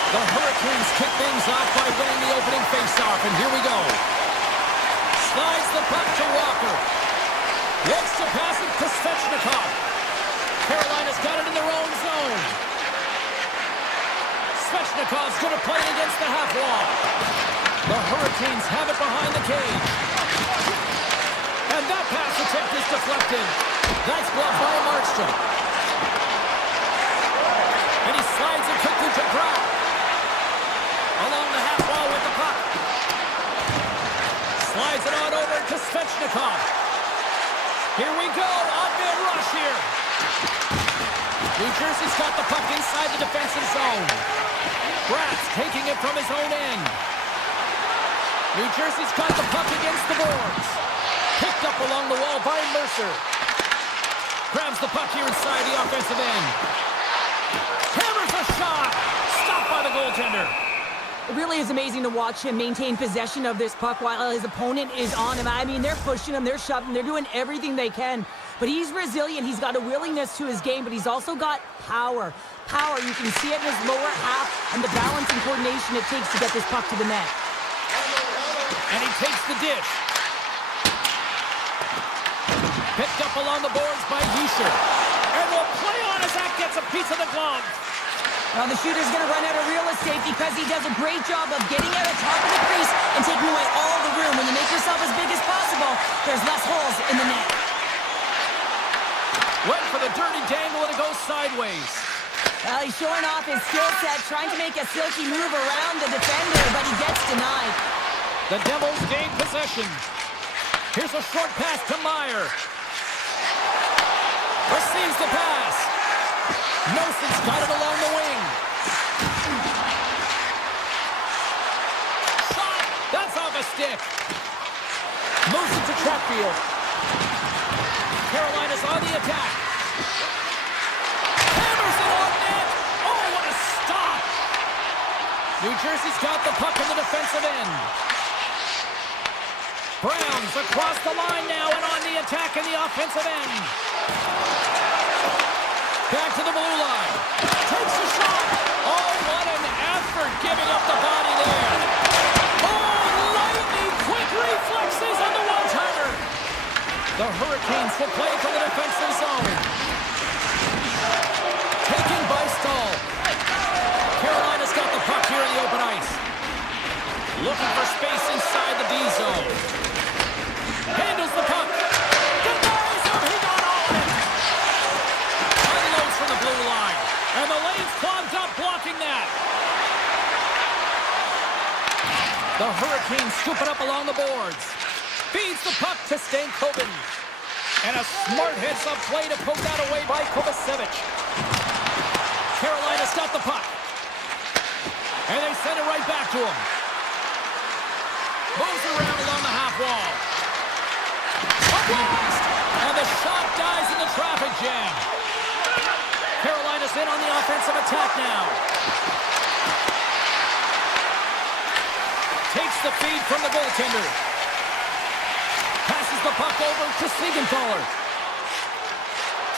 The Hurricanes kick things off by winning the opening faceoff, and here we go. Slides the puck to Walker. Looks to pass it to Svechnikov. Carolina's got it in their own zone. Svechnikov's going to play it against the half wall. The Hurricanes have it behind the cage. And that pass attempt is deflected. That's blocked by Markstrom. And he slides it quickly to Brown. Along the half wall with the puck. Slides it on over to Svechnikov. Here we go, on-man rush here. New Jersey's got the puck inside the defensive zone. Bratz taking it from his own end. New Jersey's got the puck against the boards. Picked up along the wall by Mercer. Grabs the puck here inside the offensive end. Hammers a shot. Stopped by the goaltender. It really is amazing to watch him maintain possession of this puck while his opponent is on him. I mean, they're pushing him, they're shoving, they're doing everything they can. But he's resilient, he's got a willingness to his game, but he's also got power. Power, you can see it in his lower half and the balance and coordination it takes to get this puck to the net. And he takes the dish. Picked up along the boards by Hischer. And will play on as that gets a piece of the glove. Now the shooter's going to run out of real estate because he does a great job of getting out of top of the crease and taking away all the room. When you make yourself as big as possible, there's less holes in the net. Went for the dirty dangle and it goes sideways. Well, he's showing off his skill set, trying to make a silky move around the defender, but he gets denied. The Devils gain possession. Here's a short pass to Meyer. Receives the pass. Nelson's got it along the wing. Shot! That's off a stick. Moves it to Chatfield. Carolina's on the attack. Hammers it on net. Oh, what a stop! New Jersey's got the puck in the defensive end. Browns across the line now and on the attack in the offensive end. Back to the blue line. Takes a shot. Oh, what an effort giving up the body there. Oh, lightning quick reflexes on the one-timer. The Hurricanes will play to the defensive zone. Taken by Stahl. Carolina's got the puck here in the open ice. Looking for space inside the D zone. Handles the puck. Denies him. He got all of it. Unloads from the blue line. And the lane's clogged up blocking that. The Hurricanes scoop it up along the boards. Feeds the puck to Stankoven. And a smart heads-up play to poke that away by Kovacevic. Carolina's got the puck. And they send it right back to him. Moves around along the half wall. A blast! And the shot dies in the traffic jam. Carolina's in on the offensive attack now. Takes the feed from the goaltender. Passes the puck over to Siegenthaler.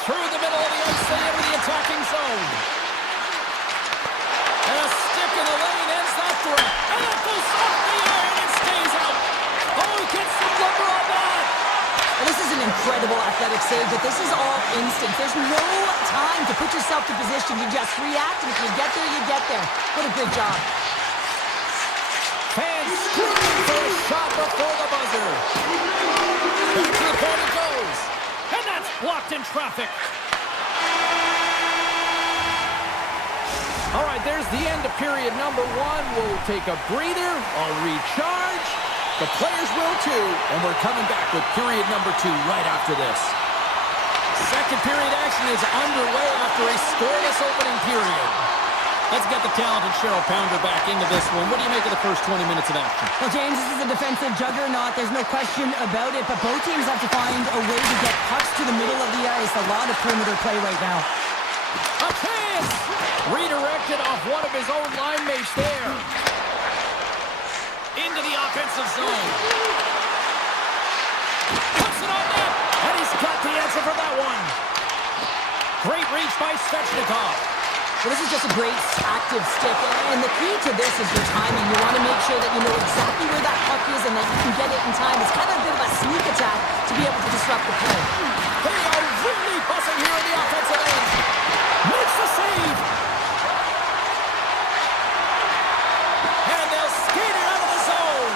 Through the middle of the ice, they enter the attacking zone. And a stick in the lane ends that threat. And it goes off the air and it stays out. Oh, he gets some lumber on that. Well, this is an incredible athletic save, but this is all instant. There's no time to put yourself to position. You just react, and if you get there, you get there. What a great job. Fans screaming for a shot before the buzzer. Back to the point it goes. And that's blocked in traffic. All right, there's the end of period number one. We'll take a breather, I'll recharge. The players will too, and we're coming back with period number two right after this. Second period action is underway after a scoreless opening period. Let's get the talented Cheryl Pounder back into this one. What do you make of the first 20 minutes of action? Well, James, this is a defensive juggernaut. There's no question about it, but both teams have to find a way to get pucks to the middle of the ice. A lot of perimeter play right now. A chance! Redirected off one of his own line mates there. Into the offensive zone. Puts it on net, and he's got the answer for that one. Great reach by Svechnikov. Well, this is just a great active stick, and the key to this is your timing. You want to make sure that you know exactly where that puck is and that you can get it in time. It's kind of a bit of a sneak attack to be able to disrupt the play. They are really busting here in the offensive end. Makes the save. And they'll skate it out of the zone.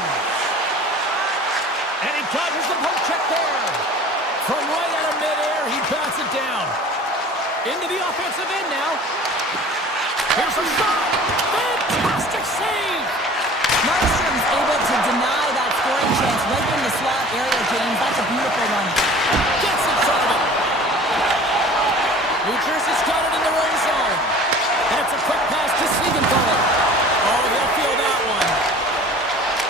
And he dodges the poke check there. From right out of midair, he bats it down. Into the offensive end now. Here's a shot. Fantastic save. Markstrom's able to deny that scoring chance right in the slot area, James. That's a beautiful one. Gets in front of it. New Jersey's got it in their own zone. And it's a quick pass to Siegenthaler. Oh, he'll feel that one.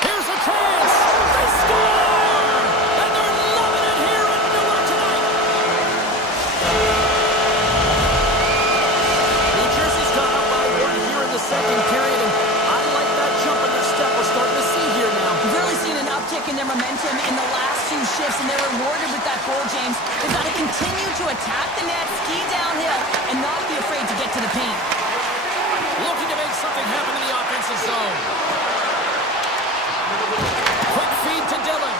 Here's a chance. They score! And they're loving it here in Newark tonight. New Jersey's gone up by one here in the second period, and I like that jump in their step we're starting to see here now. We've really seen an uptick in their momentum in the last two shifts, and they're rewarded with that goal, James. They've got to continue to attack the net, ski downhill, and not be afraid to get to the paint. Looking to make something happen in the offensive zone. Quick feed to Dillon.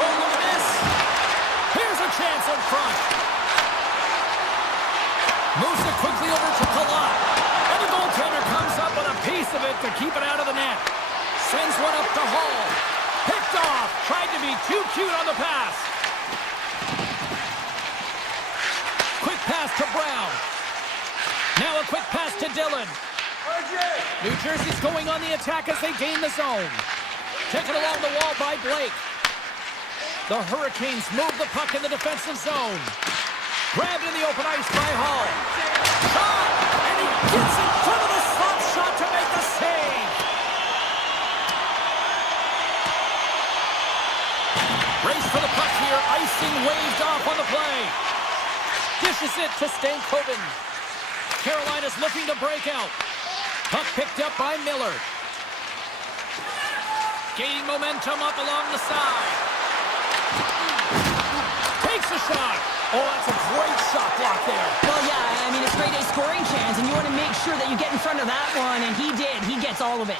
Oh, look at this. Here's a chance in front. Moves it quickly over to Palat. And the goaltender comes up with a piece of it to keep it out of the net. Sends one up to Hall. Picked off. Tried to be too cute on the pass. Quick pass to Brown. Now a quick pass to Dillon. New Jersey's going on the attack as they gain the zone. Taken along the wall by Blake. The Hurricanes move the puck in the defensive zone. Grabbed in the open ice by Hall. Shot! And he gets in front of the slot shot to make the save. Race for the puck here. Icing waved off on the play. Dishes it to Stankoven. Carolina's looking to break out. Puck picked up by Miller. Gaining momentum up along the side. Takes a shot. Oh, that's a great shot block there. Well, yeah, I mean, it's grade A scoring chance, and you want to make sure that you get in front of that one, and he did. He gets all of it.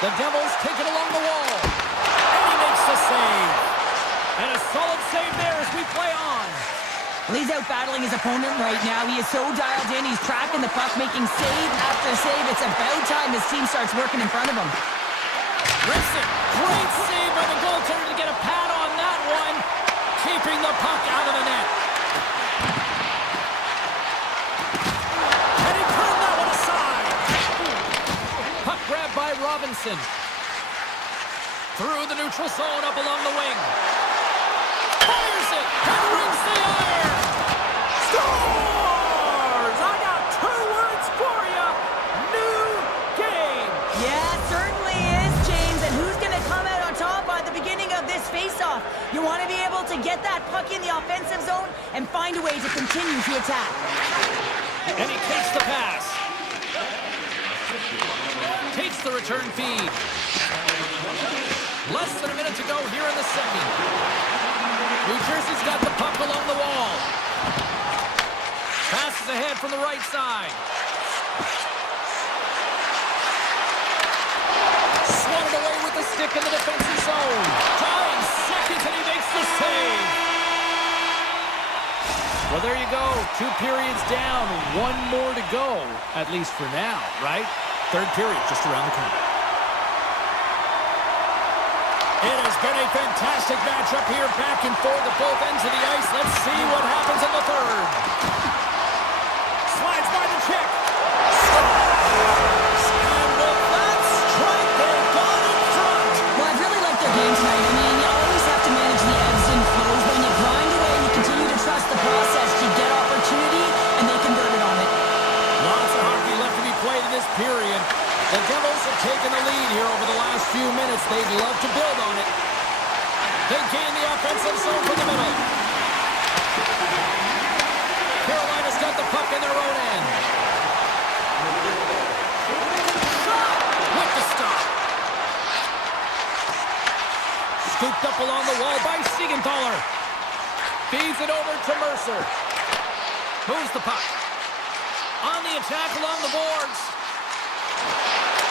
The Devils take it along the wall. And he makes the save. And a solid save there as we play on. Well, he's out battling his opponent right now. He is so dialed in. He's tracking the puck, making save after save. It's about time his team starts working in front of him. Risson, great save by the goaltender to get a pad on that one. Keeping the puck out of the net. And he turned that one aside. Puck grabbed by Robinson. Through the neutral zone up along the wing. Fires it and rings the iron. Scores! I got two words for you. New game. Yeah, it certainly is, James. And who's going to come out on top at the beginning of this face-off? You want to be able to get that puck in the offensive zone and find a way to continue to attack. And he takes the pass. Takes the return feed. Less than a minute to go here in the second. New Jersey's got the puck along the wall. Passes ahead from the right side. Swatted away with the stick in the defensive zone. Tying seconds and he makes the save. Well, there you go. 2 periods down. 1 more to go, at least for now, right? Third period just around the corner. It has been a fantastic matchup here, back and forth at both ends of the ice. Let's see what happens in the third. Slides by the check. Scores! And with that strike, they've gone in front. Well, I've really liked their game tonight. I mean, you always have to manage the ebbs and flows. When you grind away and you continue to trust the process, you get opportunity, and they converted on it. Lots of hockey left to be played in this period. The Devils have taken the lead here over the last few minutes. They'd love to build on it. They gain the offensive zone from the middle. Carolina's got the puck in their own end. Shot with the stop. Scooped up along the wall by Siegenthaler. Feeds it over to Mercer. Moves the puck. attack along the boards.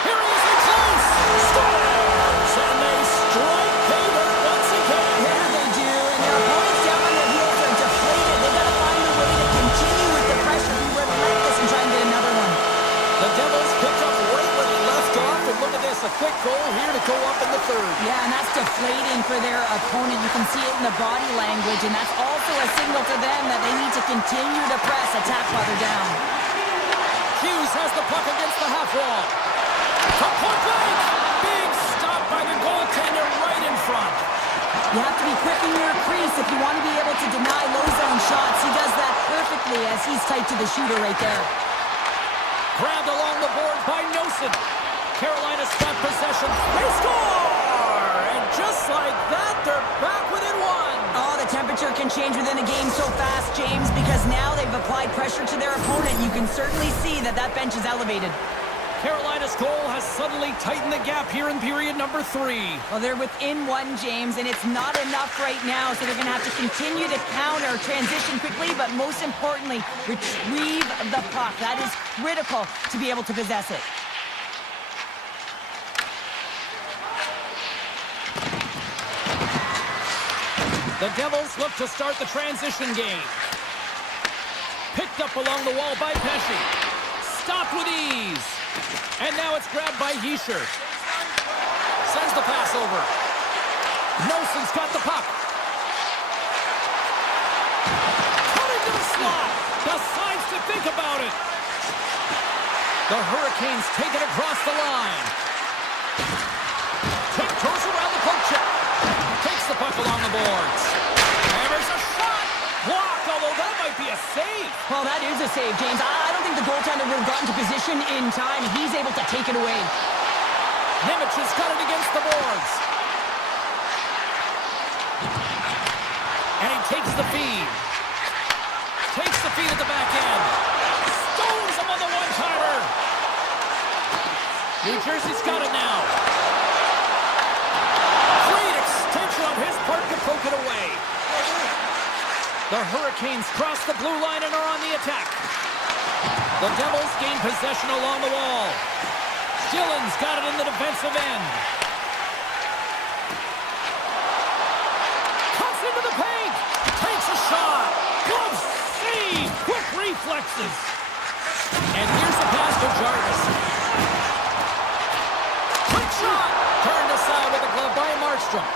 Here he is in close. Scores! And they strike payment once again. Yeah, they do. And their opponents down on their heels are deflated. They got to find a way to continue with the pressure. Be relentless and try and get another one. The Devils picked up right where they left off. And look at this, a quick goal here to go up in the third. Yeah, and that's deflating for their opponent. You can see it in the body language. And that's also a signal to them that they need to continue to press, attack while they're down. Hughes has the puck against the half wall. From point blank. Big stop by the goaltender right in front. You have to be quick in your crease if you want to be able to deny low zone shots. He does that perfectly as he's tight to the shooter right there. Grabbed along the board by Nosen. Carolina's got possession. They score! And just like that, they're back within one. Oh, the temperature can change within a game so fast, James, because now they've applied pressure to their opponent. You can certainly see that that bench is elevated. Carolina's goal has suddenly tightened the gap here in period number 3. Well, they're within one, James, and it's not enough right now, so they're going to have to continue to counter, transition quickly, but most importantly, retrieve the puck. That is critical to be able to possess it. The Devils look to start the transition game. Picked up along the wall by Pesci. Stopped with ease. And now it's grabbed by Hischer. Sends the pass over. Nosen's got the puck. Cut into the slot. Decides to think about it. The Hurricanes take it across the line. Tiptoes around the poke check. Takes the puck along the boards. Hammers a shot. Blocked, although that might be a save. Well, that is a save, James. I don't think the goaltender would have gotten to position in time. He's able to take it away. Nemec has got it against the boards. And he takes the feed. Takes the feed at the back end. Stones him on the one-timer. New Jersey's got it now. Great extension on his part to poke it away. The Hurricanes cross the blue line and are on the attack. The Devils gain possession along the wall. Dillon's got it in the defensive end. Cuts into the paint. Takes a shot. Glove save. Quick reflexes. And here's the pass to Jarvis. Quick shot. Turned aside with a glove by Markstrom.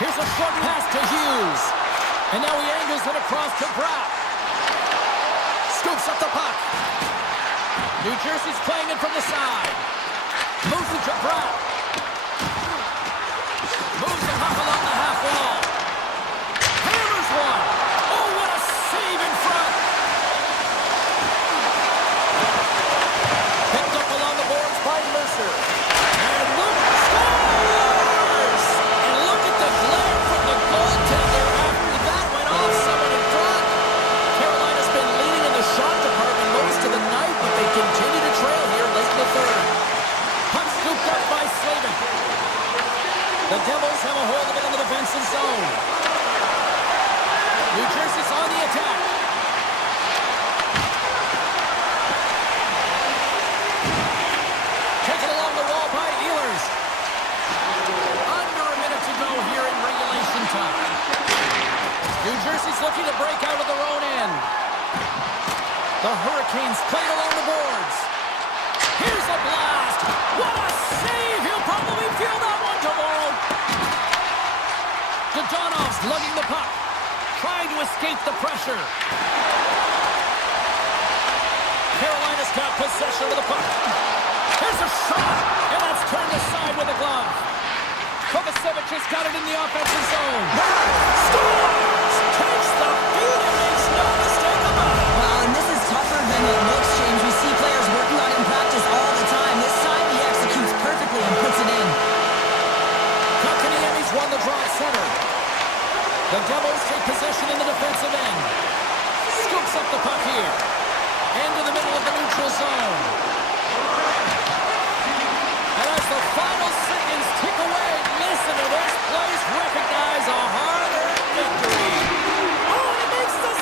Here's a short pass to Hughes. And now he angles it across to Bratt. Scoops up the puck. New Jersey's playing it from the side. Moves it to Bratt. Moves the puck along the half wall. Hammers one. Oh, what a save in front. Picked up along the boards by Mercer. And Luke scores! And look at the glare from the goaltender after that went off someone in front. Carolina's been leading in the shot department most of the night, but they continue to trail here late in the third. Puck scooped up by Slavin. The Devils have a hold of it in the defensive zone. New Jersey's on the attack. Taken along the wall by Ehlers. Under a minute to go here in regulation time. New Jersey's looking to break out of their own end. The Hurricanes play along the boards. Here's a blast. What a save. He'll probably feel that one tomorrow. Dodonov's lugging the puck. Trying to escape the pressure. Carolina's got possession of the puck. Here's a shot. And that's turned aside with a glove. Kovacevic has got it in the offensive zone. Scores! Takes the feed and makes no mistake about it. Well, and this is tougher than it looks, James. We see players working on it in practice all the time. This time he executes perfectly and puts it in. Kotkaniemi's won the draw at center. The Devils take possession in the defensive end. Scoops up the puck here. Into the middle of the neutral zone. And as the final seconds tick away, listen to this place recognize a hard-earned victory. Oh, and he makes the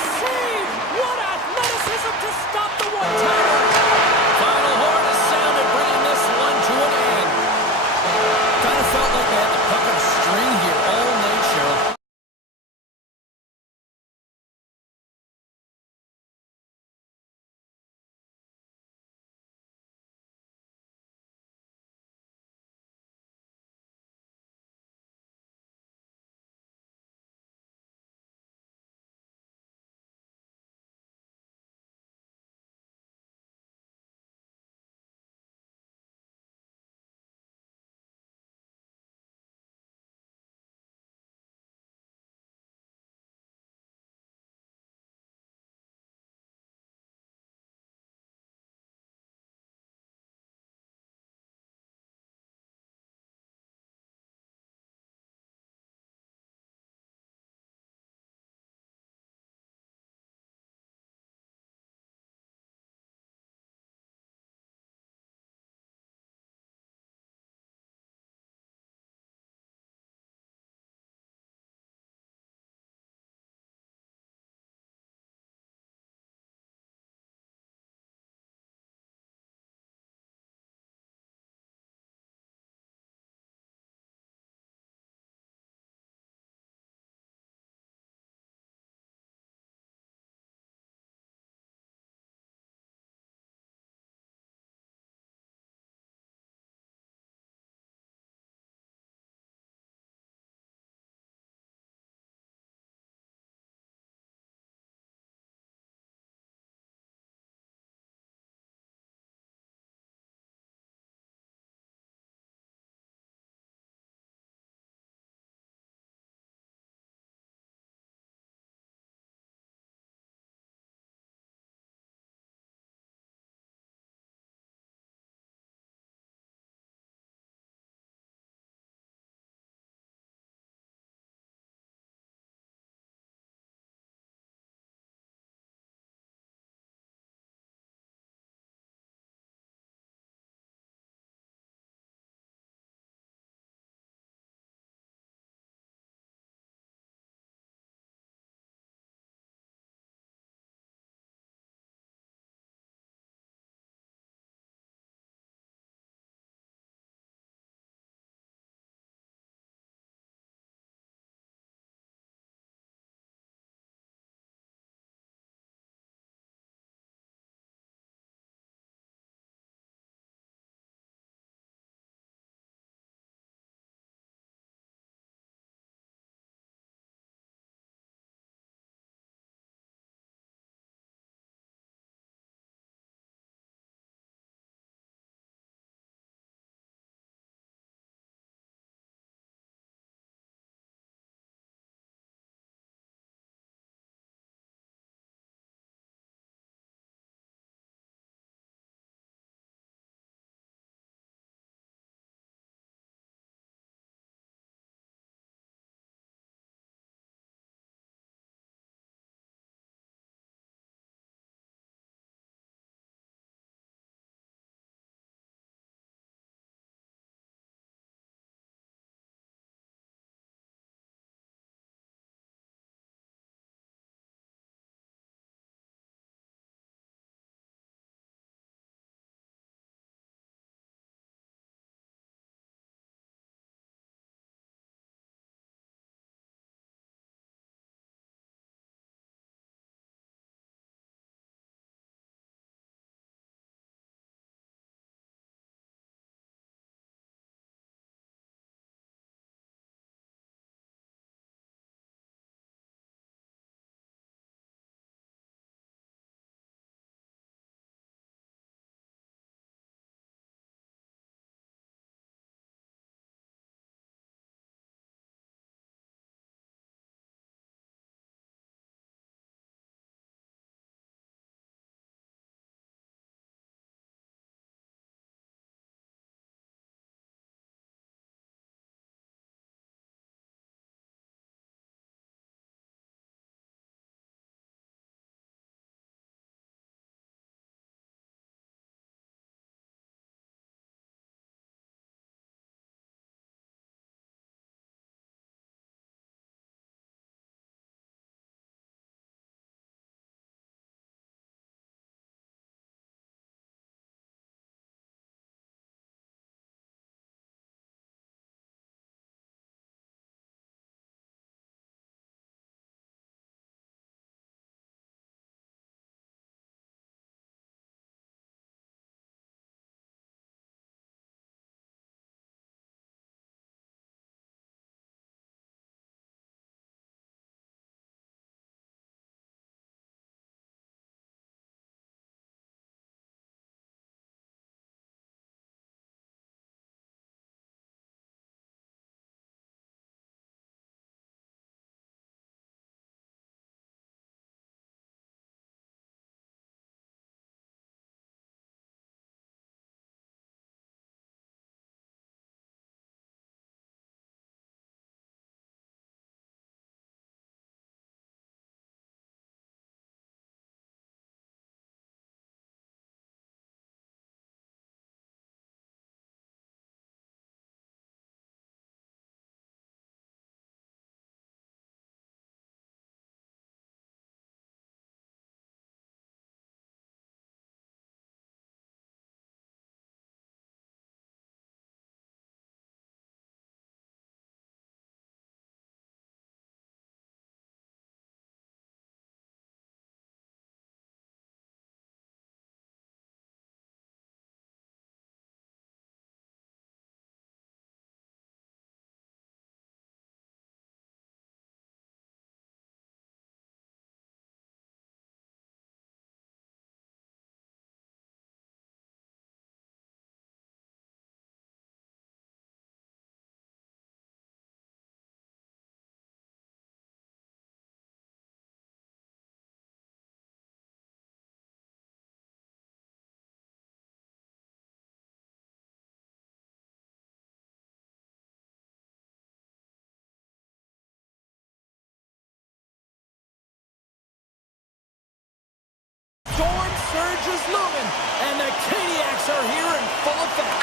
surge is looming, and the Caniacs are here in full effect.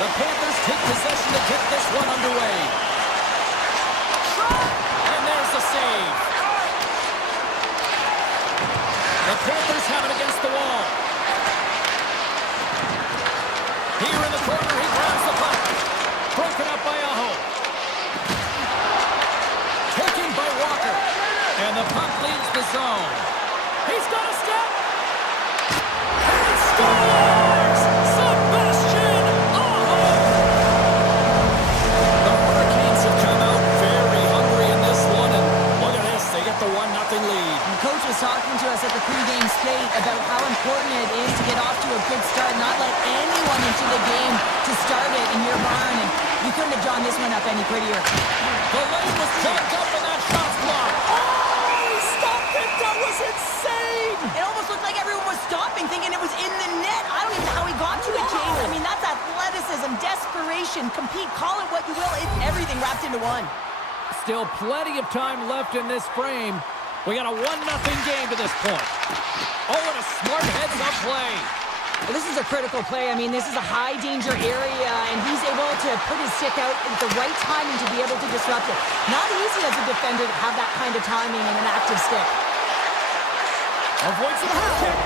The Panthers take possession to get this one underway. And there's the save. The Panthers have it against the wall. Here in the corner, he grabs the puck. Broken up by Aho. Taken by Walker. And the puck leaves the zone. He's got a step. And he scores! Sebastian Aho! The Hurricanes have come out very hungry in this one. And look at this, they get the 1-0 lead. The coach was talking to us at the pregame skate about how important it is to get off to a good start, not let anyone into the game to start it in your barn. And you couldn't have drawn this one up any prettier. The lane was jumped up and that shot's blocked. Oh, he stopped it. That was insane. It almost looked like everyone was stopping, thinking it was in the net. I don't even know how he got to it, James. I mean, that's athleticism, desperation, compete, call it what you will. It's everything wrapped into one. Still plenty of time left in this frame. We got a 1-0 game to this point. Oh, and a smart heads-up play. Well, this is a critical play. I mean, this is a high-danger area, and he's able to put his stick out at the right timing to be able to disrupt it. Not easy as a defender to have that kind of timing and an active stick. Avoids the high kick.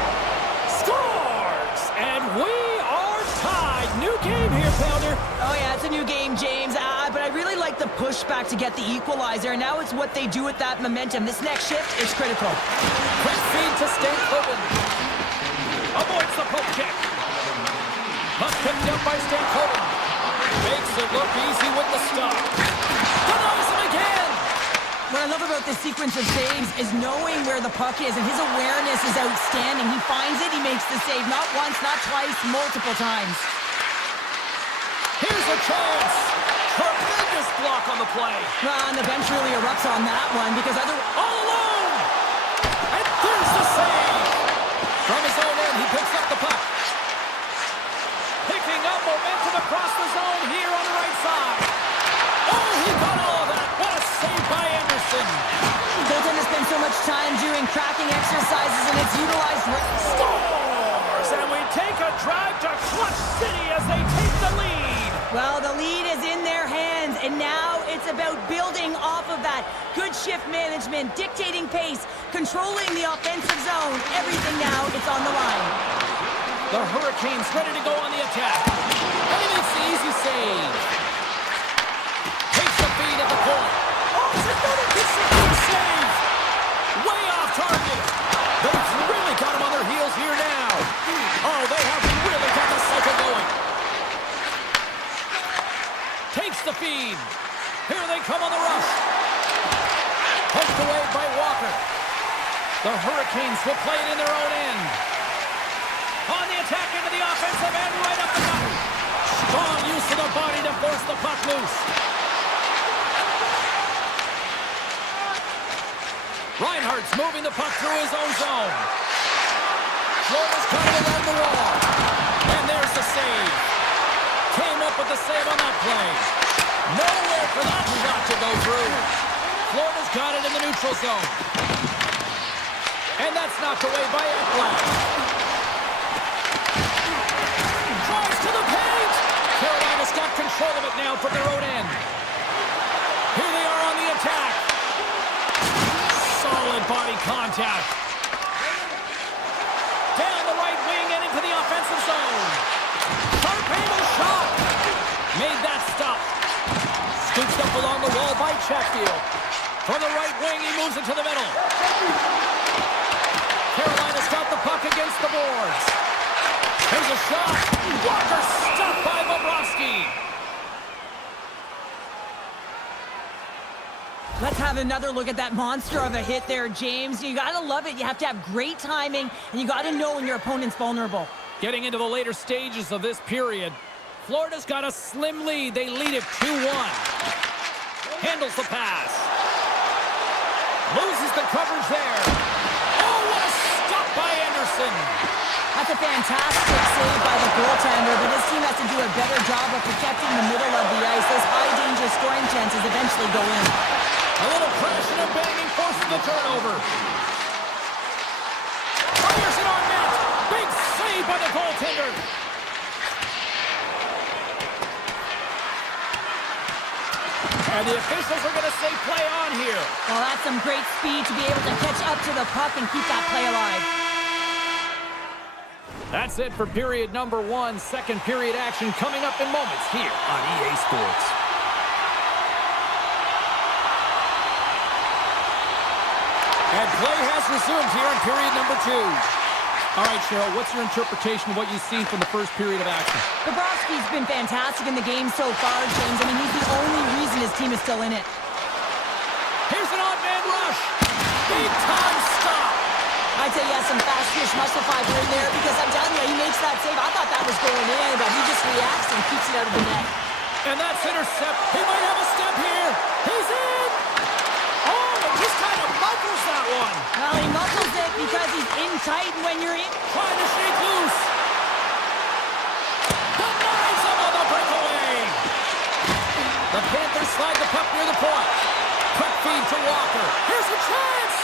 Scores! And we are tied. New game here, Pounder. Oh, yeah, it's a new game, James. But I really like the pushback to get the equalizer. And now it's what they do with that momentum. This next shift is critical. Quick feed to Stankoven. Avoids the poke check. Puck picked up by Stankoven. Makes it look easy with the stop. Denies him again. What I love about this sequence of saves is knowing where the puck is, and his awareness is outstanding. He finds it, he makes the save, not once, not twice, multiple times. Here's a chance. Tremendous block on the play. Well, and the bench really erupts on that one because all alone. And there's the save. From his own end, he picks up the puck. Picking up momentum across the zone here on the right side. Oh, he got all of that. What a save by Anderson. Goaltenders spend so much time doing cracking exercises, and it's utilized. Scores! And we take a drive to Clutch City as they take the lead. Well, the lead is in their hands, and now it's about building off of that. Good shift management, dictating pace, controlling the offensive zone. Everything now, it's on the line. The Hurricanes ready to go on the attack. And he makes the easy save. Takes the feed at the point. Oh, it's another consistent save. Way off target. They've really got him on their heels here now. Oh, they have really got the cycle going. Takes the feed. Here they come on the rush. Poked away by Walker. The Hurricanes will play it in their own end. On the attack into the offensive end, right up the gut. Strong use of the body to force the puck loose. Reinhardt's moving the puck through his own zone. Florida's coming along the wall. And there's the save. Came up with the save on that play. Nowhere for that shot to go through. Florida's got it in the neutral zone. And that's knocked away by Ekblad. Drives to the paint. Carolina's got control of it now from their own end. Here they are on the attack. Solid body contact. Down the right wing and into the offensive zone. Sharp angle shot. Made that stop. Scooped up along the wall by Chatfield. From the right wing, he moves it to the middle. Carolina's got the puck against the boards. Here's a shot. Walker stopped by Bobrovsky. Let's have another look at that monster of a hit there, James. You gotta love it. You have to have great timing, and you gotta know when your opponent's vulnerable. Getting into the later stages of this period, Florida's got a slim lead. They lead it 2-1. Handles the pass. Loses the coverage there. Oh, what a stop by Anderson. That's a fantastic save by the goaltender, but his team has to do a better job of protecting the middle of the ice. Those high-danger scoring chances eventually go in. A little crashing and banging forces the turnover. Fires it on net. goaltender. And the officials are going to say play on here. Well, that's some great speed to be able to catch up to the puck and keep that play alive. That's it for period number 1. Second period action coming up in moments here on EA Sports. And play has resumed here in period number 2. All right, Cheryl, what's your interpretation of what you've seen from the first period of action? Bobrovsky's been fantastic in the game so far, James. I mean, he's the only reason his team is still in it. Here's an odd-man rush. Big time stop. I'd say he has some fast fish muscle fiber in there because I'm telling you, he makes that save. I thought that was going in, but he just reacts and keeps it out of the net. And that's intercept. He might have a step here. He's in. Oh, and just kind of muffles that one. Well, he muffles it because he's in tight when you're in. Trying to shake loose. Denies him on the breakaway. The Panthers slide the puck near the point. Quick feed to Walker. Here's a chance.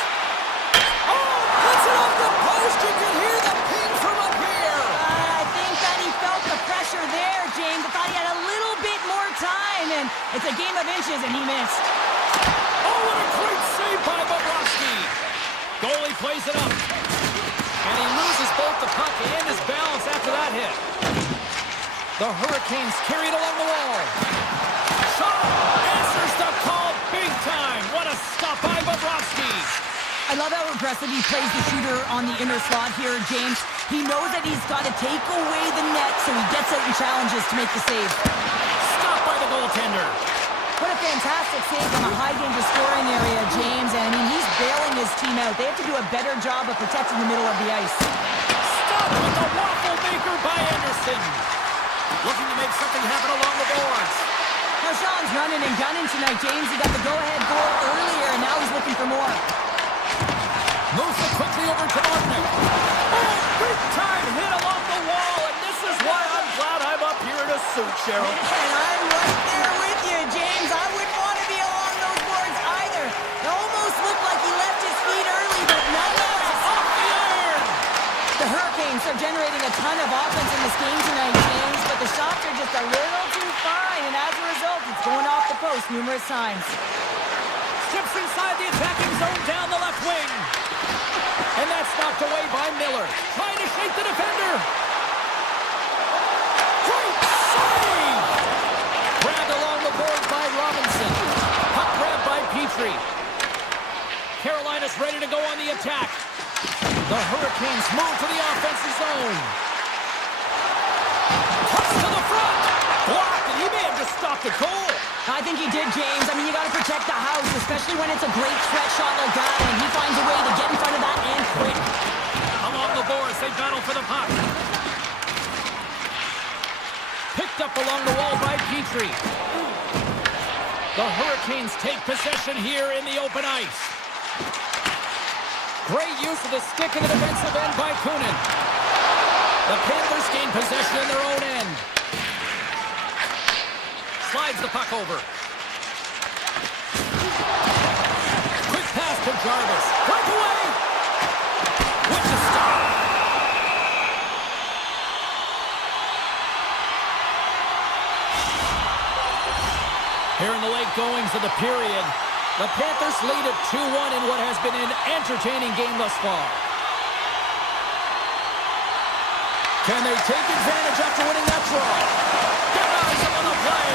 Oh, puts it off the post. You can hear the ping from up here. I think that he felt the pressure there, James. I thought he had a little bit more time, and it's a game of inches, and he missed. Oh, what a great save by Bobrovsky. Goalie plays it up. And he loses both the puck and his balance after that hit. The Hurricanes carry it along the wall. Shot answers the call big time. What a stop by Bobrovsky. I love how aggressive he plays the shooter on the inner slot here, James. He knows that he's got to take away the net, so he gets out and challenges to make the save. Stopped by the goaltender. What a fantastic save from a high-danger scoring area, James. And I mean, he's bailing his team out. They have to do a better job of protecting the middle of the ice. Stopped with the waffle maker by Anderson. Looking to make something happen along the boards. Now, Sean's running and gunning tonight, James. He got the go-ahead goal earlier, and now he's looking for more. Moves it quickly over to Martin. Oh, big time hit along the wall, and this is why I'm glad I'm up here in a suit, Cheryl. And I'm right there with you, James. I wouldn't want to be along those boards either. It almost looked like he left his feet early, but nonetheless. Off the iron! The Hurricanes are generating a ton of offense in this game tonight, James, but the shots are just a little too fine, and as a result, it's going off the post numerous times. Steps inside the attacking zone down the left wing. And that's knocked away by Miller. Trying to shake the defender. Great save! Grabbed along the boards by Robinson. Puck grabbed by Petrie. Carolina's ready to go on the attack. The Hurricanes move to the offensive zone. Cuts to the front. Blocked, and he may have just stopped the goal. I think he did, James. I mean, you got to protect the house, especially when it's a great stretch shot like that, and he finds a way to get in front of that and quick. Along the boards, they battle for the puck. Picked up along the wall by Petrie. The Hurricanes take possession here in the open ice. Great use of the stick in the defensive end by Kunin. The Panthers gain possession in their own end. Slides the puck over. Quick pass to Jarvis. Breakaway! With the stop. Here in the late goings of the period, the Panthers lead at 2-1 in what has been an entertaining game thus far. Can they take advantage after winning that draw? Denies him on the play.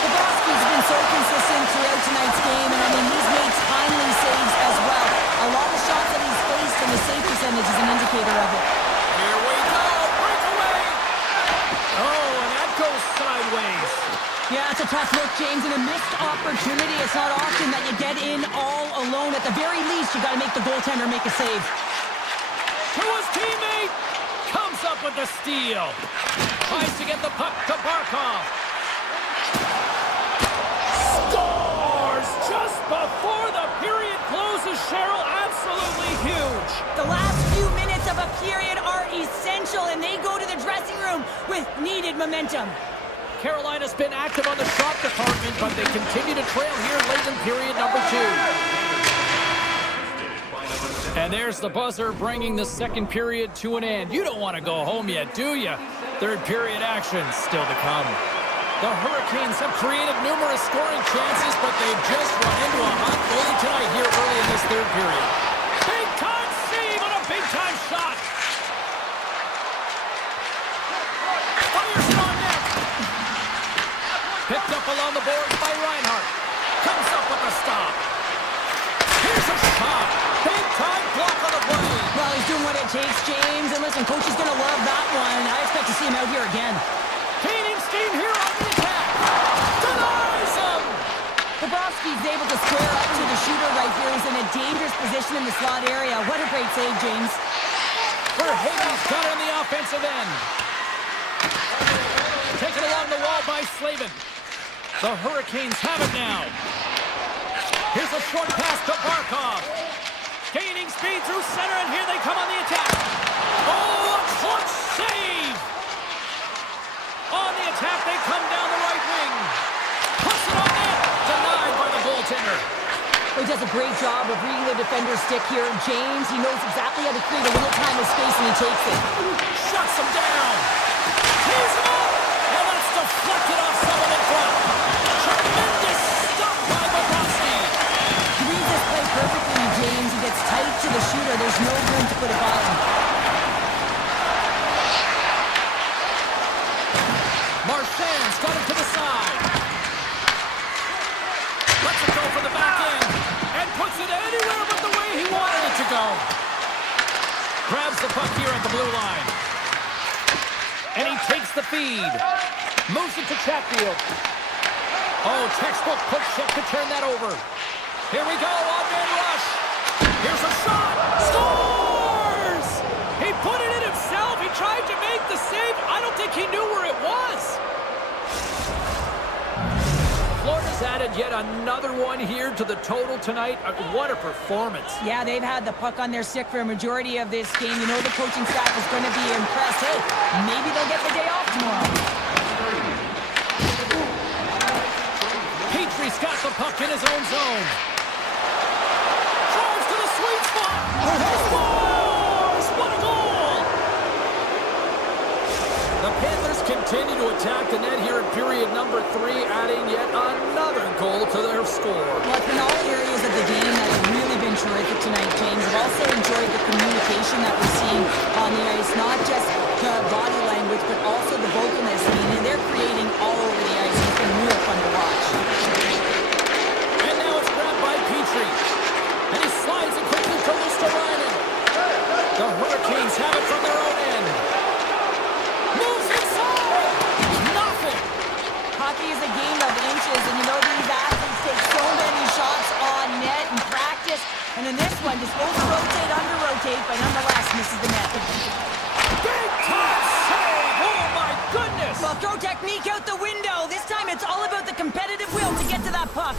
Bobrovsky's been so consistent throughout tonight's game, and I mean, he's made timely saves as well. A lot of shots that he's faced, and the save percentage is an indicator of it. Here we go, breakaway! Oh, and that goes sideways. Yeah, it's a tough look, James, and a missed opportunity. It's not often that you get in all alone. At the very least, you got to make the goaltender make a save. To his teammate, comes up with the steal. Tries to get the puck to Barkov. Scores just before the period closes, Cheryl. Absolutely huge. The last few minutes of a period are essential, and they go to the dressing room with needed momentum. Carolina's been active on the shot department, but they continue to trail here late in period number 2. And there's the buzzer bringing the second period to an end. You don't want to go home yet, do you? Third period action still to come. The Hurricanes have created numerous scoring chances, but they've just run into a hot goalie tonight here early in this third period. Big-time save on a big-time shot. Fires it on net. Picked up along the boards by Reinhart. Comes up with a stop. Here's a shot. Big-time block on the play. Well, he's doing what it takes, James. And listen, coach is going to love that one. I expect to see him out here again. Steam here on the attack. Denies him. Bobrovsky's able to square up to the shooter right here. He's in a dangerous position in the slot area. What a great save, James. Verhaeghe's got it on the offensive end. Taken along the wall by Slavin. The Hurricanes have it now. Here's a short pass to Barkov. Gaining speed through center, and here they come on the attack. Oh, a clutch save! On the attack, they come down the right wing. Puts it on net. Denied by the goaltender. He does a great job of reading the defender's stick here. James, he knows exactly how to create a little time and space, and he takes it. Shuts him down. Tees him up. And that's deflected off someone in front. Tremendous stop by Bobrovsky. He reads this play perfectly, James. He gets tight to the shooter. There's no room to put it by him. Marchand's got him to the side. Lets it go for the back end. And puts it anywhere but the way he wanted it to go. Grabs the puck here at the blue line. And he takes the feed. Moves it to Chatfield. Oh, textbook push check to turn that over. Here we go, odd-man rush. Here's a shot. Scores! He put it in himself. He tried to make the save. I don't think he knew where it was. Florida's added yet another one here to the total tonight. What a performance. Yeah, they've had the puck on their stick for a majority of this game. You know the coaching staff is going to be impressed. Hey, maybe they'll get the day off tomorrow. Petrie's got the puck in his own zone. Drives to the sweet spot. Scores! What a goal! The Panthers continue to attack the net here in period number 3, adding yet another goal to their score. Well, it's been all areas of the game that have really been terrific tonight, James. I've also enjoyed the communication that we're seeing on the ice, not just the body language, but also the vocalness. I mean, they're creating all over the ice. It's been real fun to watch. And now it's grabbed by Petrie. And he slides it quickly to Ristolainen. The Hurricanes have it from their own end. Moves inside! Nothing! Hockey is a game of inches, and you know these athletes take so many shots on net in practice. And in this one, just over-rotate, under-rotate, but nonetheless misses the net. Big time save! Oh my goodness! Well, throw technique out the window. This time it's all about the competitive will to get to that puck.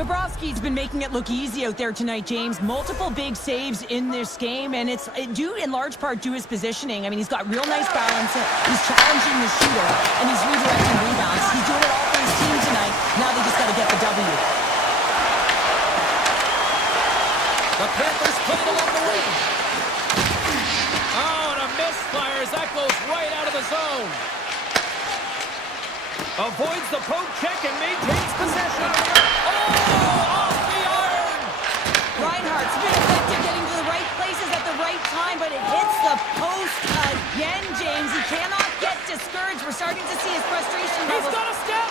Bobrovsky's been making it look easy out there tonight, James. Multiple big saves in this game, and it's due in large part to his positioning. I mean, he's got real nice balance. He's challenging the shooter, and he's redirecting rebounds. He's doing it all for his team tonight. Now they just got to get the W. The Panthers played along the wing. Oh, and a misfire as that goes right out of the zone. Avoids the poke check and maintains possession. Oh, off the iron! Reinhart's been effective getting to the right places at the right time, but it hits the post again, James. He cannot get discouraged. We're starting to see his frustration He's levels. got a step!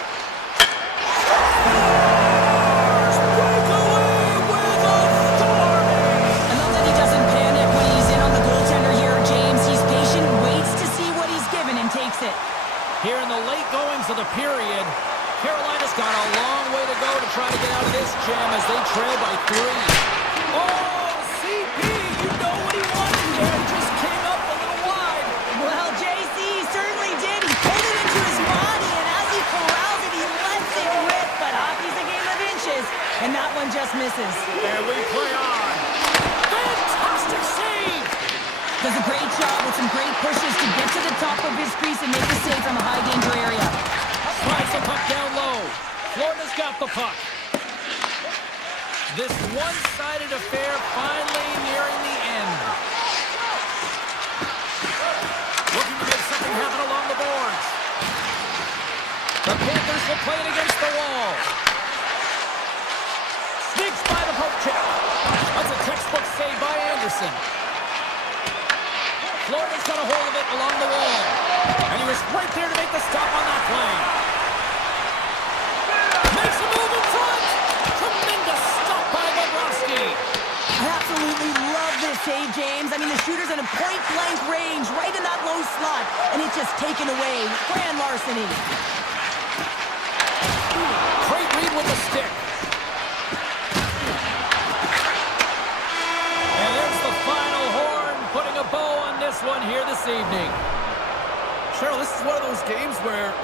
Breakaway with authority! I love that he doesn't panic when he's in on the goaltender here, James. He's patient, waits to see what he's given, and takes it. Here in the late goings of the period, Carolina's got a long way to go to try to get out of this jam as they trail by 3. Oh, CP, you know what he wanted there. He just came up a little wide. Well, JC certainly did. He pulled it into his body, and as he corrals it, he lets it rip. But hockey's a game of inches, and that one just misses. And we play on. Fantastic save! Does a great job with some great pushes to get to the top of his crease and make the save from a high-danger area. Slides the puck down low. Florida's got the puck. This one-sided affair finally nearing the end. Looking to make something happen along the boards. The Panthers will play it against the wall. Sneaks by the poke check. That's a textbook save by Anderson. Florida's got a hold of it along the wall. And he was right there to make the stop on that play. Makes a move in front. Tremendous stop by Bobrovsky. I absolutely love this save, James. I mean, the shooter's in a point-blank range, right in that low slot, and it's just taken away. Grand larceny. Great read with the stick. And there's the final horn, putting a bow on this one here this evening. Cheryl, this is one of those games where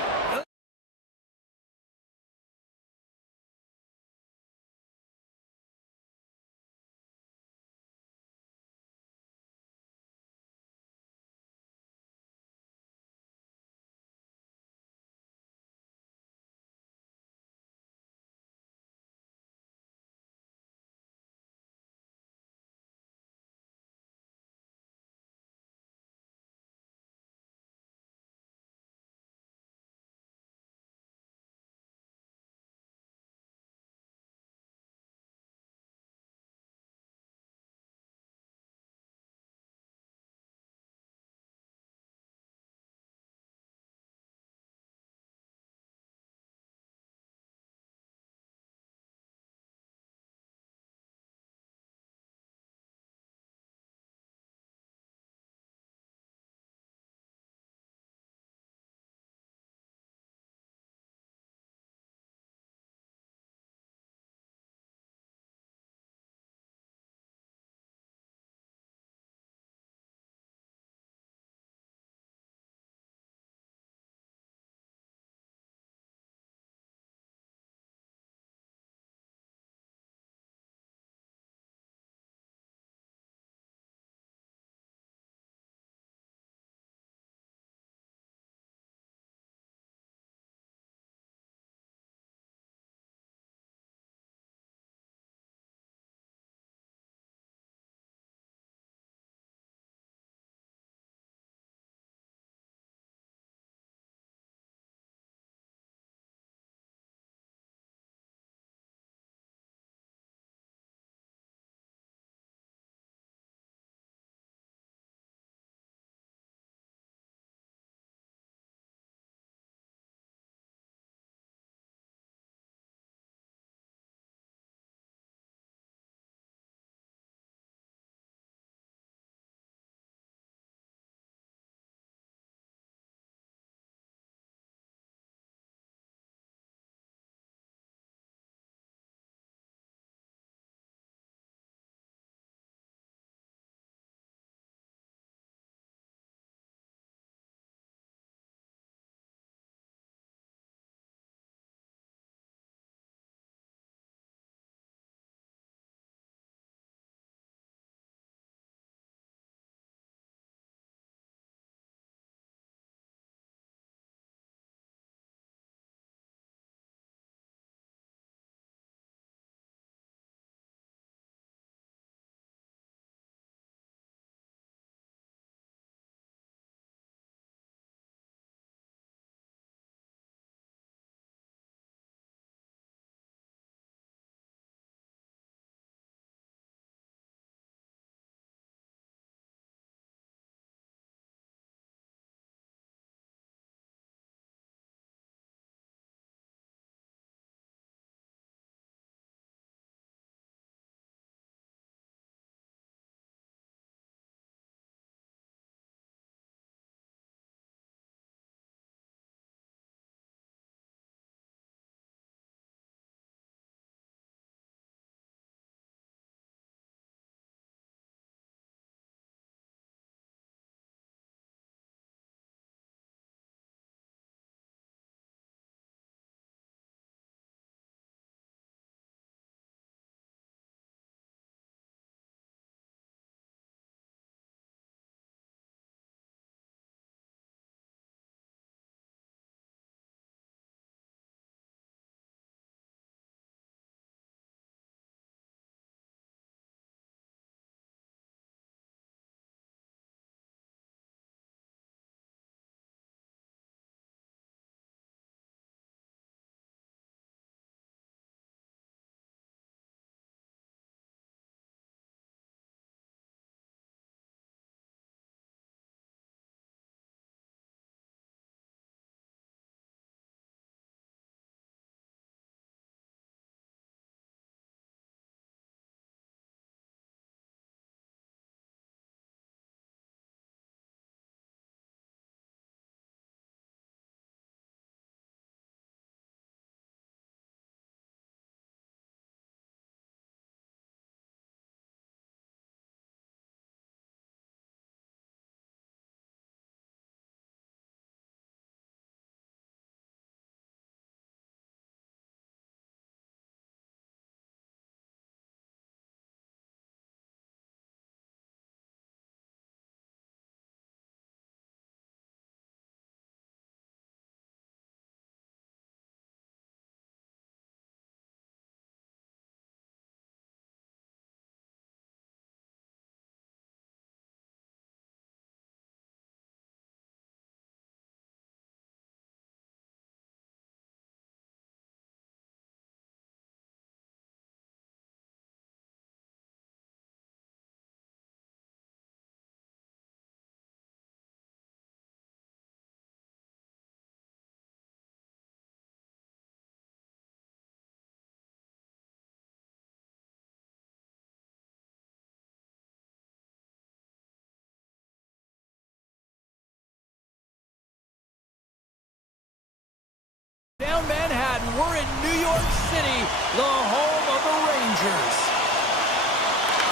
York City, the home of the Rangers.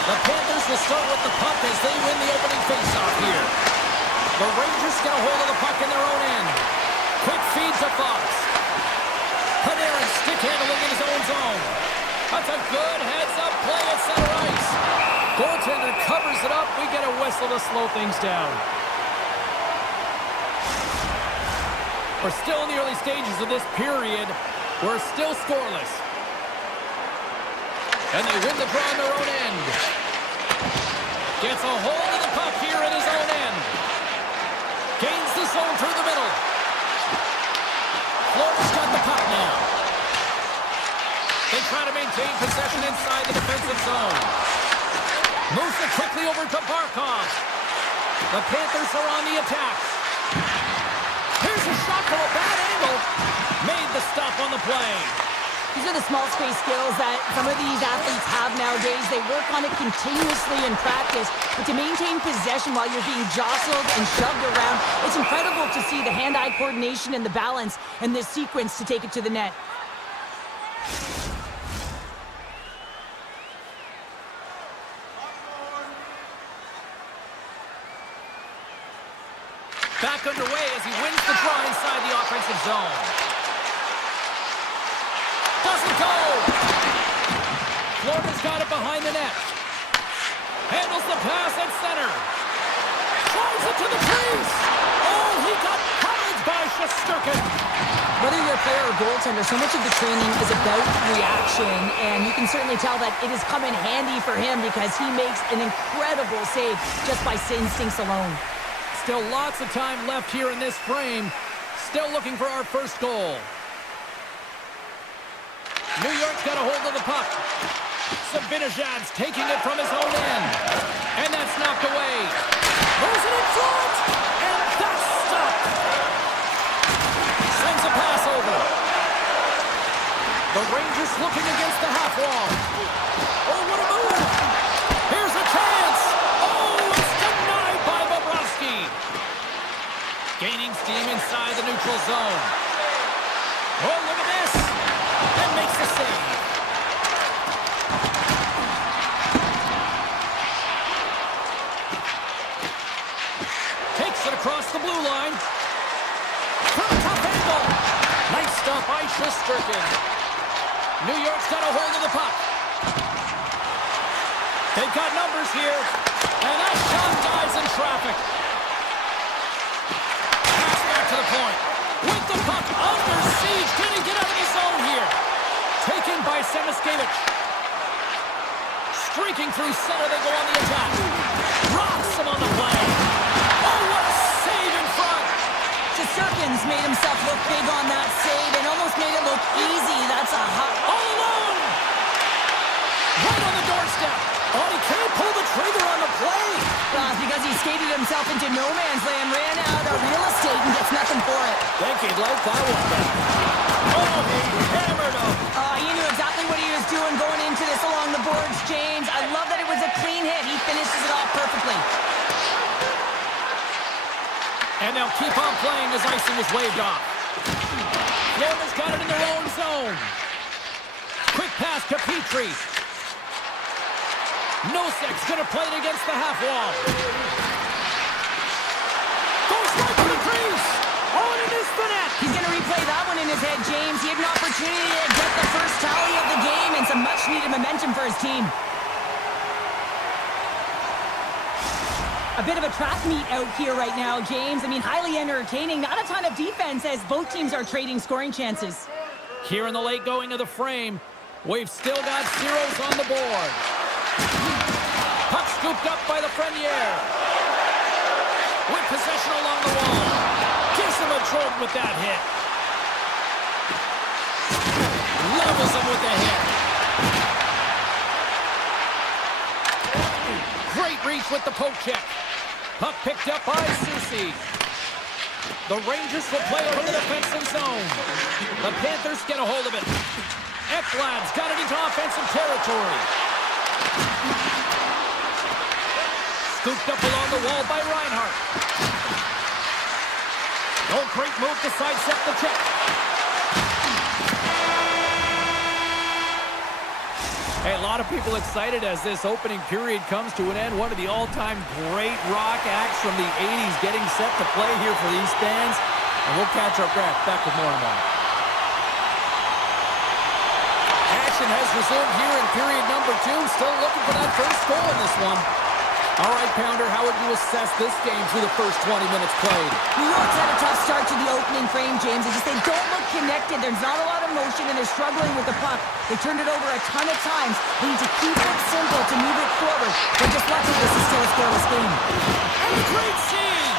The Panthers will start with the puck as they win the opening faceoff here. The Rangers get a hold of the puck in their own end. Quick feed to Fox. Panarin stick handling in his own zone. That's a good heads-up play at center ice. Goaltender covers it up. We get a whistle to slow things down. We're still in the early stages of this period. We're still scoreless. And they win the draw on their own end. Gets a hold of the puck here in his own end. Gains the zone through the middle. Florida's got the puck now. They try to maintain possession inside the defensive zone. Moves it quickly over to Barkov. The Panthers are on the attack. Here's a shot from a bad angle. Made the stop on the play. These are the small space skills that some of these athletes have nowadays. They work on it continuously in practice, but to maintain possession while you're being jostled and shoved around, it's incredible to see the hand-eye coordination and the balance in this sequence to take it to the net. Back underway as he wins the draw inside the offensive zone. Doesn't go! Florida's got it behind the net. Handles the pass at center. Tries it to the crease! Oh, he got covered by Shesterkin! Whether you're a player or goaltender, so much of the training is about reaction, and you can certainly tell that it has come in handy for him because he makes an incredible save just by instincts alone. Still lots of time left here in this frame. Still looking for our first goal. New York's got a hold of the puck. Sabinajad's taking it from his own end. And that's knocked away. Moves it in front! And that's stopped! Sends a pass over. The Rangers looking against the half wall. Oh, what a move! Here's a chance! Oh, it's denied by Bobrovsky. Gaining steam inside the neutral zone. Oh, look at this! And makes the save. Takes it across the blue line. From a tough angle. Nice stop by Shesterkin. New York's got a hold of the puck. They've got numbers here. And that shot dies in traffic. Pass back to the point. With the puck under siege. Can he get out of the zone here? Taken by Semiskevich. Streaking through center, they go on the attack. Rocks him on the play. Oh, what a save in front. Shesterkin's made himself look big on that save and almost made it look easy. That's a hot... All alone. Right on the doorstep. Oh, he can't pull the trigger on the play. Well, it's because he skated himself into no man's land, ran out of real estate, and gets nothing for it. Think he'd like that one back. Oh, he hammered him. He knew exactly what he was doing going into this along the boards, James. I love that it was a clean hit. He finishes it off perfectly. And they'll keep on playing as icing was waved off. Florida's got it in their own zone. Quick pass to Petrie. Nosek's gonna play it against the half wall. Goes right to the crease. On and is the net. He's gonna replay that one in his head, James. He had an opportunity to get the first tally of the game and some much-needed momentum for his team. A bit of a track meet out here right now, James. I mean, highly entertaining. Not a ton of defense as both teams are trading scoring chances. Here in the late going of the frame, we've still got zeros on the board. Puck scooped up by the Premier. With possession along the wall. Gives him a jolt with that hit. Levels him with the hit. Great reach with the poke check. Puck picked up by Susi. The Rangers will play over the defensive zone. The Panthers get a hold of it. Ekblad's got it into offensive territory. Scooped up along the wall by Reinhardt. Oh, great move to sidestep the check. Hey, a lot of people excited as this opening period comes to an end. One of the all-time great rock acts from the 80s getting set to play here for these fans. And we'll catch our breath. Back with more in a moment. Action has resumed here in period number 2. Still looking for that first goal in this one. All right, Pounder, how would you assess this game through the first 20 minutes played? New York's had a tough start to the opening frame, James. They don't look connected. There's not a lot of motion, and they're struggling with the puck. They turned it over a ton of times. They need to keep it simple to move it forward. They're just lucky this is still a scoreless game. And a great save!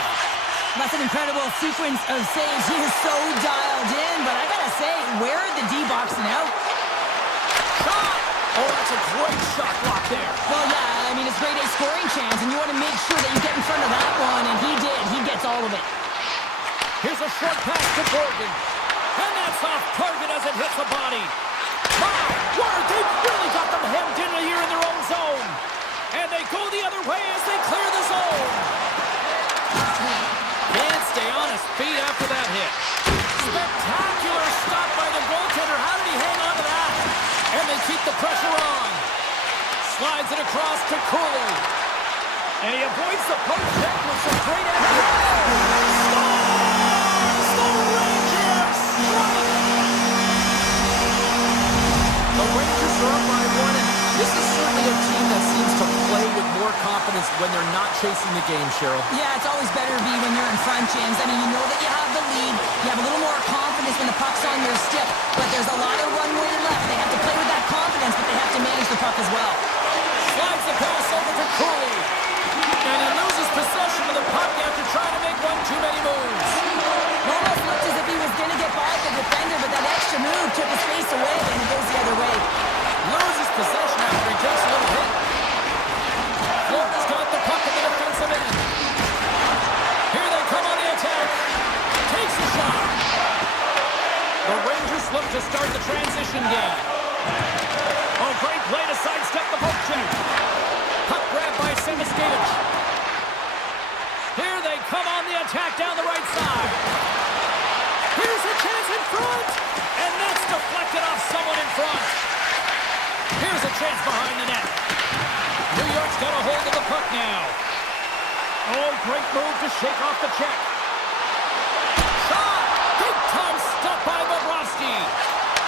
That's an incredible sequence of saves. He is so dialed in, but I gotta say, where are the D-boxing out? Shot! Oh, that's a great shot block there. Well, yeah, I mean, it's grade A scoring chance, and you want to make sure that you get in front of that one, and he did. He gets all of it. Here's a short pass to Morgan. And that's off target as it hits the body. My word, they've really got them hemmed in here in their own zone. And they go the other way as they clear the zone. Can't stay on his feet after that hit. Spectacular stop by the goaltender. How did he hang on to that? And they keep the pressure on. Slides it across to Cooley. And he avoids the poke check with some great effort. Scores! The Rangers strike! The Rangers are up by 1, and this is certainly a team that seems to play with more confidence when they're not chasing the game, Cheryl. Yeah, it's always better to be when you're in front, James. I mean, you know that you have the lead. You have a little more confidence when the puck's on your stick, but there's a lot of runway left. They have to play with that confidence, but they have to manage the puck as well. Slides the pass over to Cooley. And he loses possession of the puck after trying to make one too many moves. Almost looked as if he was going to get by the defender, but that extra move took his face away, and it goes the other way. Loses possession after he takes a little hit. Florida's got the puck in the defensive end. Here they come on the attack. Takes the shot. The Rangers look to start the transition game. Oh, great play to sidestep the poke check. Puck grabbed by Semiskevich. Here they come on the attack down the right side. Here's a chance in front. And that's deflected off someone in front. Here's a chance behind the net. New York's got a hold of the puck now. Oh, great move to shake off the check. Shot! Big time stop by Bobrovsky.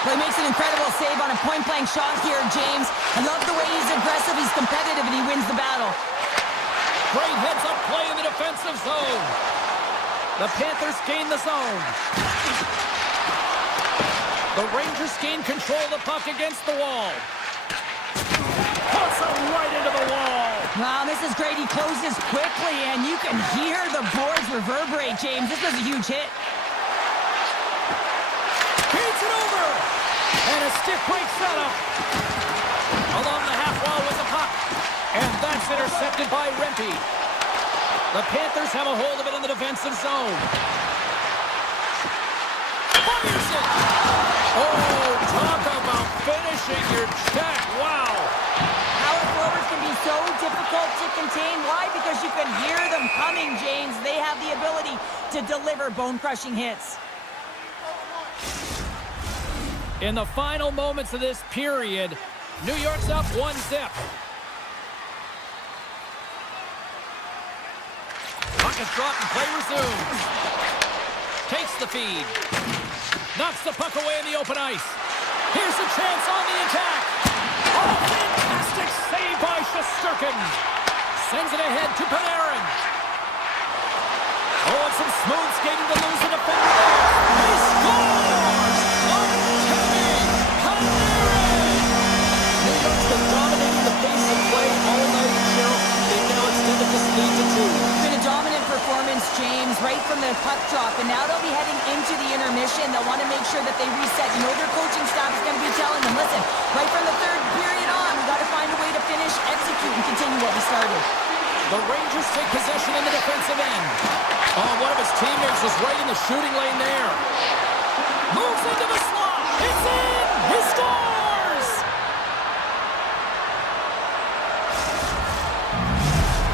Well, he makes an incredible save on a point-blank shot here, James. I love the way he's aggressive, he's competitive, and he wins the battle. Great heads-up play in the defensive zone. The Panthers gain the zone. The Rangers gain control of the puck against the wall. Puts it right into the wall. Wow, this is great. He closes quickly, and you can hear the boards reverberate, James. This was a huge hit. Beats it over. And a stiff break setup. Along the half wall with the puck. And that's intercepted by Rempe. The Panthers have a hold of it in the defensive zone. Fires it. Oh, talk about finishing your check. Wow. Power forwards can be so difficult to contain. Why? Because you can hear them coming, James. They have the ability to deliver bone-crushing hits. In the final moments of this period, New York's up 1-0. Puck is dropped and play resumes. Takes the feed. Knocks the puck away in the open ice. Here's a chance on the attack. Oh, fantastic save by Shesterkin. Sends it ahead to Panarin. Oh, and some smooth skating to lose the defender there. He scores! On Panarin! New York's been dominating the pace of play all night, Cheryl. They've now extended this lead to 2. It's been a dominant performance, James, right from the puck drop. And now they'll be heading into the intermission. They'll want to make sure that they reset. You know their coaching staff is going to be telling them, listen, right from the third period on, we got to find a way to finish, execute, and continue what we started. The Rangers take possession in the defensive end. Oh, one of his teammates was right in the shooting lane there. Moves into the slot. It's in! He scores!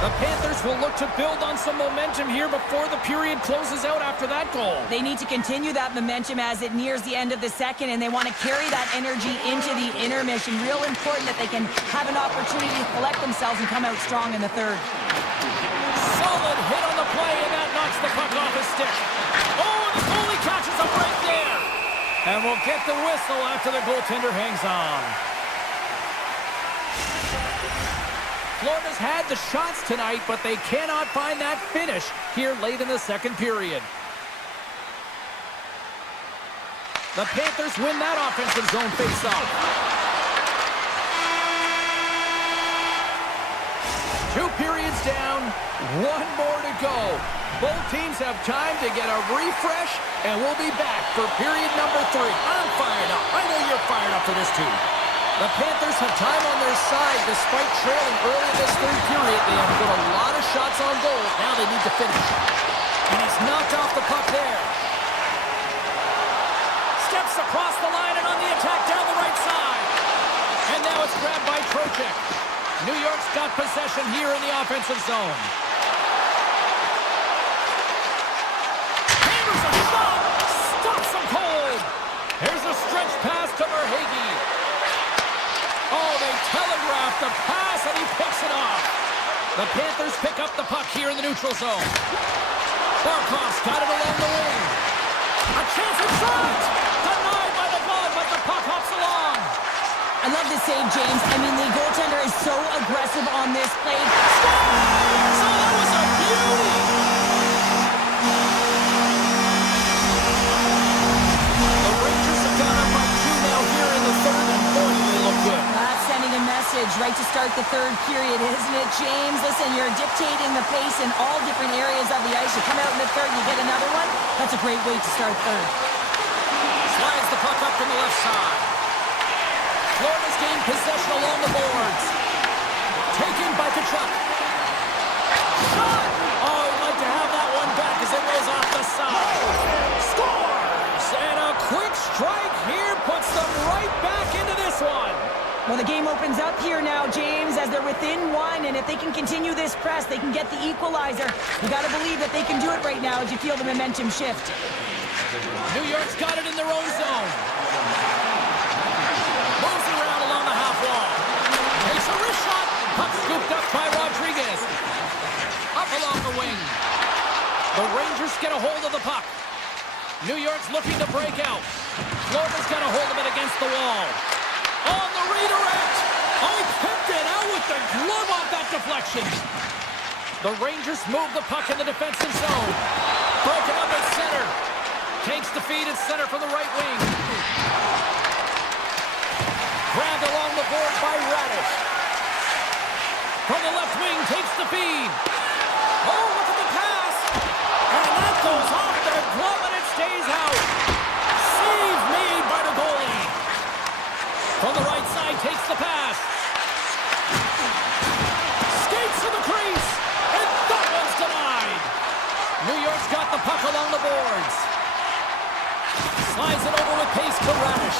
The Panthers will look to build on some momentum here before the period closes out after that goal. They need to continue that momentum as it nears the end of the second, and they want to carry that energy into the intermission. Real important that they can have an opportunity to collect themselves and come out strong in the third. Solid hit on the play, and that knocks the puck off his stick. Oh, and the goalie catches him right there. And we'll get the whistle after the goaltender hangs on. Florida's had the shots tonight, but they cannot find that finish here late in the second period. The Panthers win that offensive zone faceoff. 2 periods down, 1 more to go. Both teams have time to get a refresh, and we'll be back for period number 3. I'm fired up. I know you're fired up for this too. The Panthers have time on their side despite trailing early in this third period. They have put a lot of shots on goal. Now they need to finish. And he's knocked off the puck there. Steps across the line and on the attack down the right side. And now it's grabbed by Trocheck. New York's got possession here in the offensive zone. Hammers a shot. Stops him cold. Here's a stretch pass to Verhaeghe. Oh, they telegraphed the pass, and he picks it off. The Panthers pick up the puck here in the neutral zone. Barkov's got it along the wing. A chance in front. Denied by the glove, but the puck hops along. I love this save, James. I mean, the goaltender is so aggressive on this play. Scores! Oh, that was a beauty. The Rangers have gone up by 2 now here in the third, and boy, they look good. That's sending a message right to start the third period, isn't it, James? Listen, you're dictating the pace in all different areas of the ice. You come out in the third, you get another one. That's a great way to start third. Slides the puck up from the left side. Florida's gained possession along the boards. Taken by Kachuk. Shot! Oh, he'd like to have that one back as it goes off the side. Scores! And a quick strike here puts them right back into this one. Well, the game opens up here now, James, as they're within 1, and if they can continue this press, they can get the equalizer. You got to believe that they can do it right now as you feel the momentum shift. New York's got it in their own zone. Moves around along the half wall. Takes a wrist shot. Puck scooped up by Rodriguez. Up along the wing. The Rangers get a hold of the puck. New York's looking to break out. Florida's got a hold of it against the wall. On the redirect. Oh, he picked it out with the glove off that deflection. The Rangers move the puck in the defensive zone. Broken up at center. Takes the feed at center from the right wing. Grabbed along the board by Radish. From the left wing, takes the feed. Oh, look at the pass. And that goes off the glove and it stays out. Save made by the goalie. From the right side, takes the pass. Skates to the crease. And that one's denied. New York's got the puck along the boards. Slides it over with pace to Radish.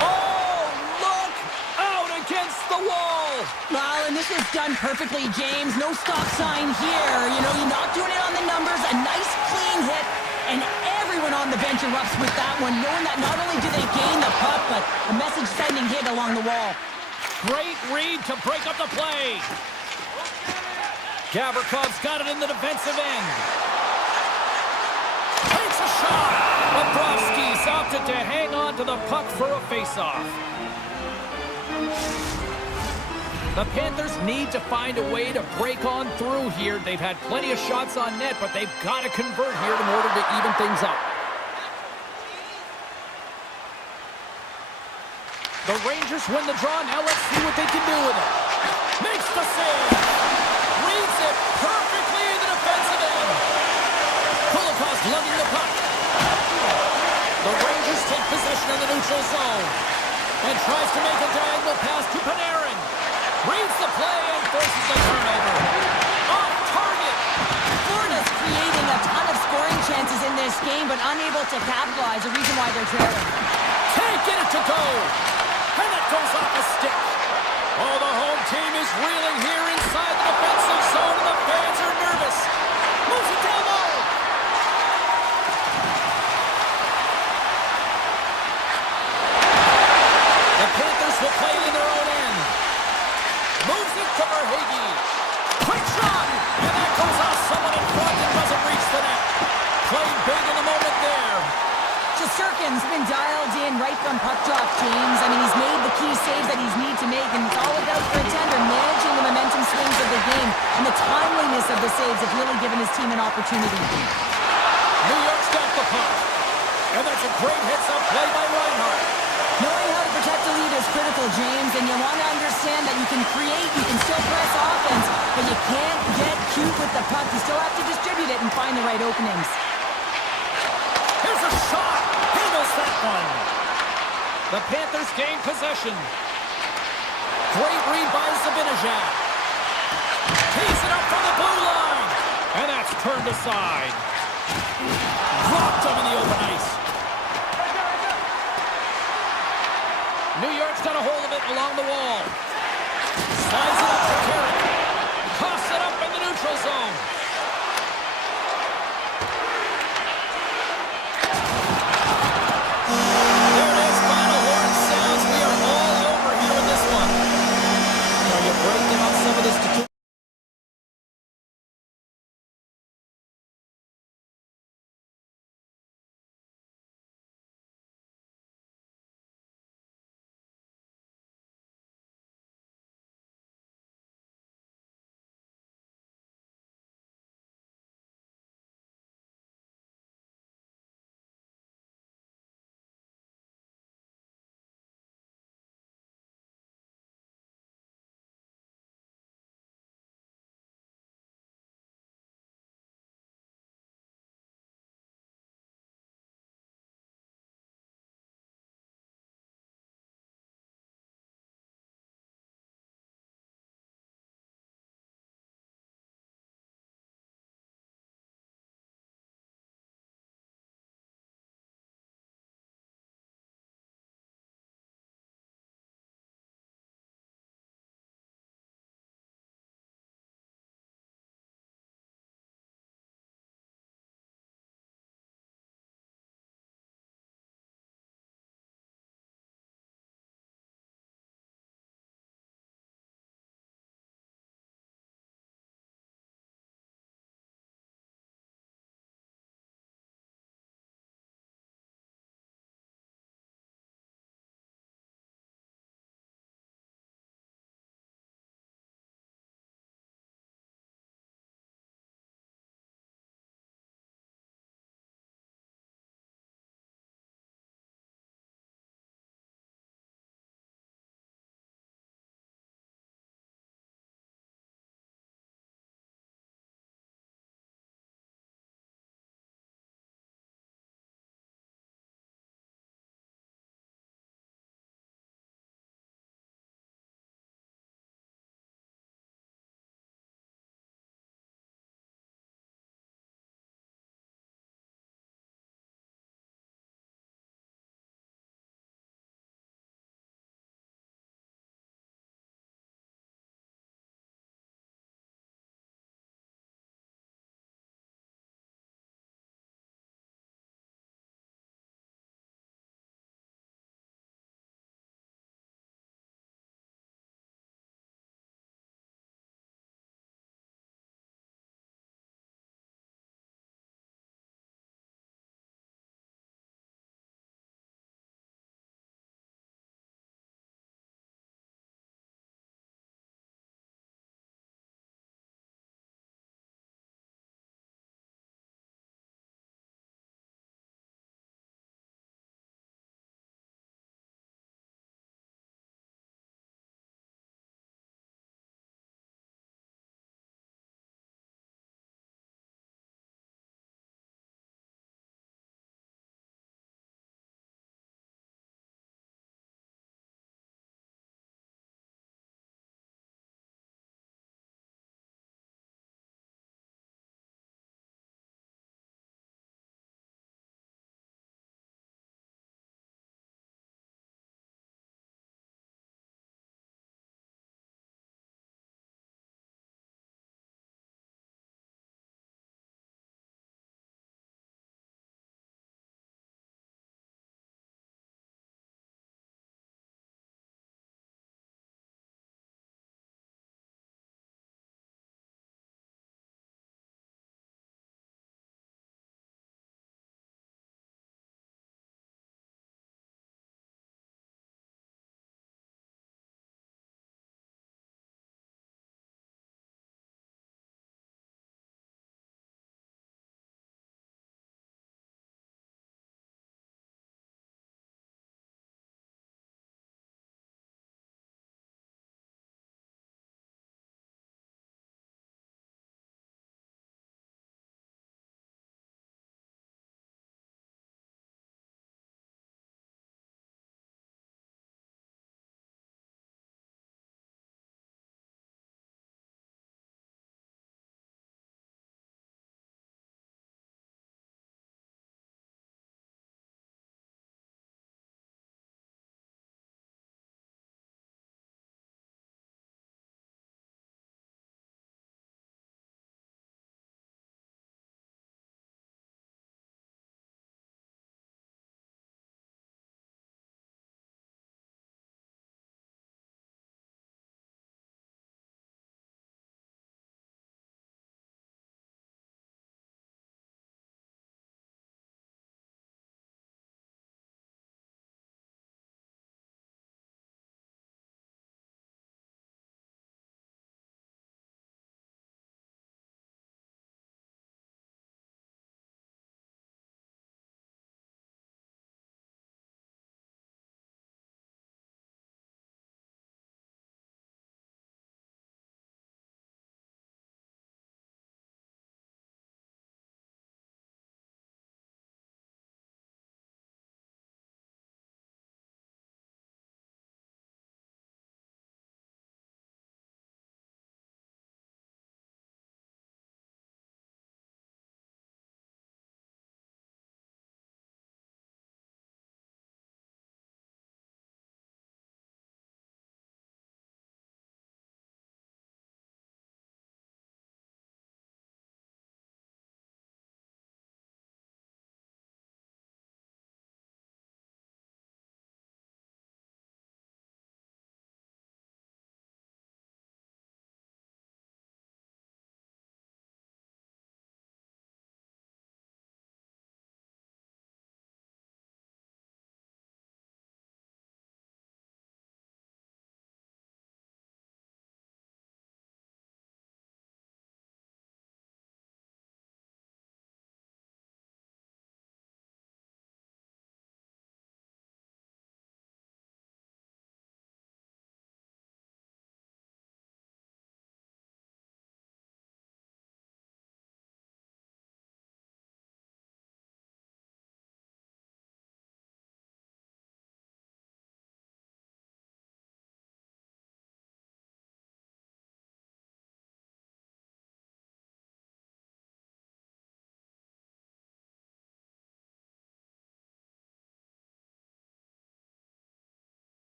Oh, look out against the wall. Well, and this is done perfectly, James. No stop sign here. You know, you're not doing it on the numbers. A nice, clean hit. And everyone on the bench erupts with that one, knowing that not only do they gain the puck, but a message-sending hit along the wall. Great read to break up the play. Gavrkov's got it in the defensive end. Takes a shot. Bobrovsky's opted to hang on to the puck for a face-off. The Panthers need to find a way to break on through here. They've had plenty of shots on net, but they've got to convert here in order to even things up. The Rangers win the draw. Now let's see what they can do with it. Makes the save. Reads it perfectly in the defensive end. Kulikov's lugging the puck. The Rangers take possession in the neutral zone and tries to make a diagonal pass to Panarin. Reads the play and forces the turnover. Off target. Florida's creating a ton of scoring chances in this game, but unable to capitalize, the reason why they're trailing. Can't get it to go. And it goes off a stick. Oh, the home team is reeling here inside the defensive zone, and the fans are nervous. Moves it down low. The Panthers will play it in their own end. Moves it to Verhage. Quick shot! And that goes off someone in front and doesn't reach the net. Playing big in the moment there. Shesterkin's been dialed in right from puck drop, James. I mean, he's made the key saves that he's need to make, and it's all about for a tender managing the momentum swings of the game, and the timeliness of the saves have really given his team an opportunity. New York's got the puck. And that's a great heads-up play by Reinhardt. Knowing how to protect the lead is critical, James, and you want to understand that you can create, you can still press offense, but you can't get cute with the puck. You still have to distribute it and find the right openings. Here's a shot. Handles that one. The Panthers gain possession. Great read by Zibanejad. Tees it up from the blue line. And that's turned aside. Dropped him in the open ice. New York's got a hold of it along the wall. Slides it up for Carrick. Coughs it up in the neutral zone.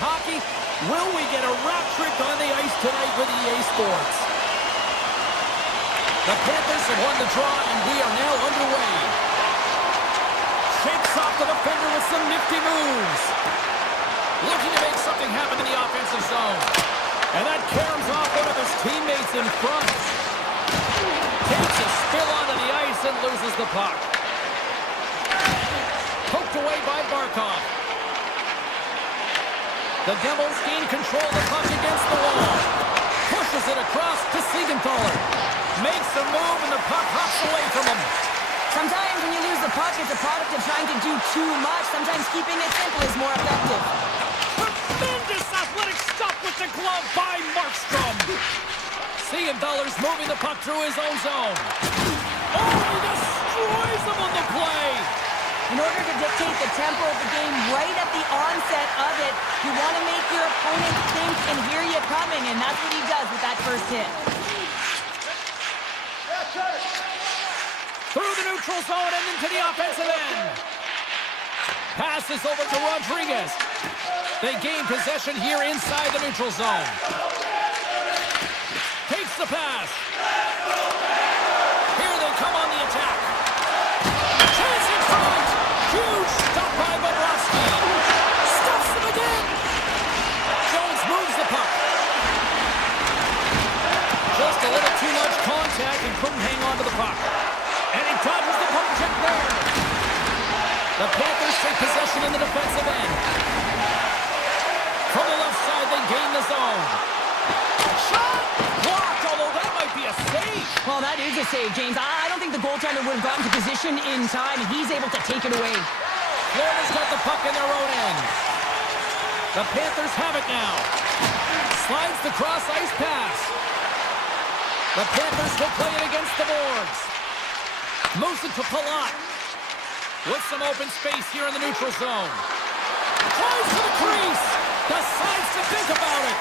Hockey, will we get a rap trick on the ice tonight with EA Sports? The Panthers have won the draw, and we are now underway. Shakes off the defender with some nifty moves. Looking to make something happen in the offensive zone. And that caroms off one of his teammates in front. Takes a spill onto the ice and loses the puck. Poked away by Barkov. The Devils gain control of the puck against the wall. Pushes it across to Siegenthaler. Makes a move and the puck hops away from him. Sometimes when you lose the puck, it's a product of trying to do too much. Sometimes keeping it simple is more effective. Tremendous athletic stop with the glove by Markstrom. Siegenthaler's moving the puck through his own zone. Oh, he destroys him on the play. In order to dictate the tempo of the game right at the onset of it, you want to make your opponent think and hear you coming, and that's what he does with that first hit. Through the neutral zone and into the offensive end. Passes over to Rodriguez. They gain possession here inside the neutral zone. Takes the pass. Here they come on the attack. Chance in front. Huge stop by Bobrovsky. Stuffs him again. Jones moves the puck. Just a little too much contact and couldn't hang on to the puck. And he dodges the poke check there. The Panthers take possession in the defensive end. From the left side, they gain the zone. Shot! Blocked, although that might be a save. Well, that is a save, James. I don't think the goaltender would have gotten to position in time, and he's able to take it away. Florida's got the puck in their own end. The Panthers have it now. Slides the cross-ice pass. The Panthers will play it against the boards. Moves it to Palat. With some open space here in the neutral zone. Drives to the crease. Decides to think about it.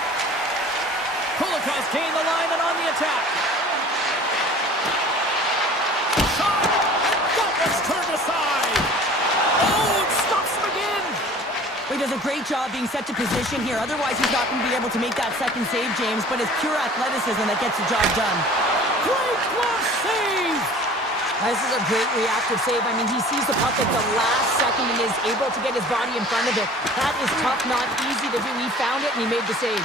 Kulikov's gained the line and on the attack. Shot! And that was turned aside. Oh, it stops him again. He does a great job being set to position here. Otherwise, he's not going to be able to make that second save, James. But it's pure athleticism that gets the job done. Great glove save. This is a great reactive save. I mean, he sees the puck at the last second and is able to get his body in front of it. That is tough, not easy to do. He found it and he made the save.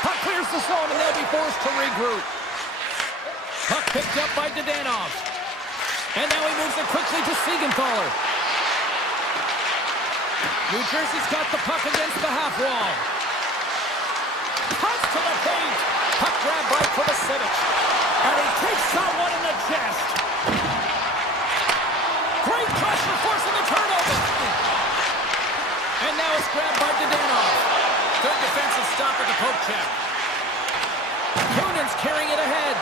Puck clears the zone and they'll be forced to regroup. Puck picked up by Dadonov. And now he moves it quickly to Siegenthaler. New Jersey's got the puck against the half wall. Puck to the paint. Puck grab by Kovacevic. And he takes that one in the chest. Great pressure forcing the turnover. And now it's grabbed by Dadonov. Good defensive stop at the poke check. Kunin's carrying it ahead.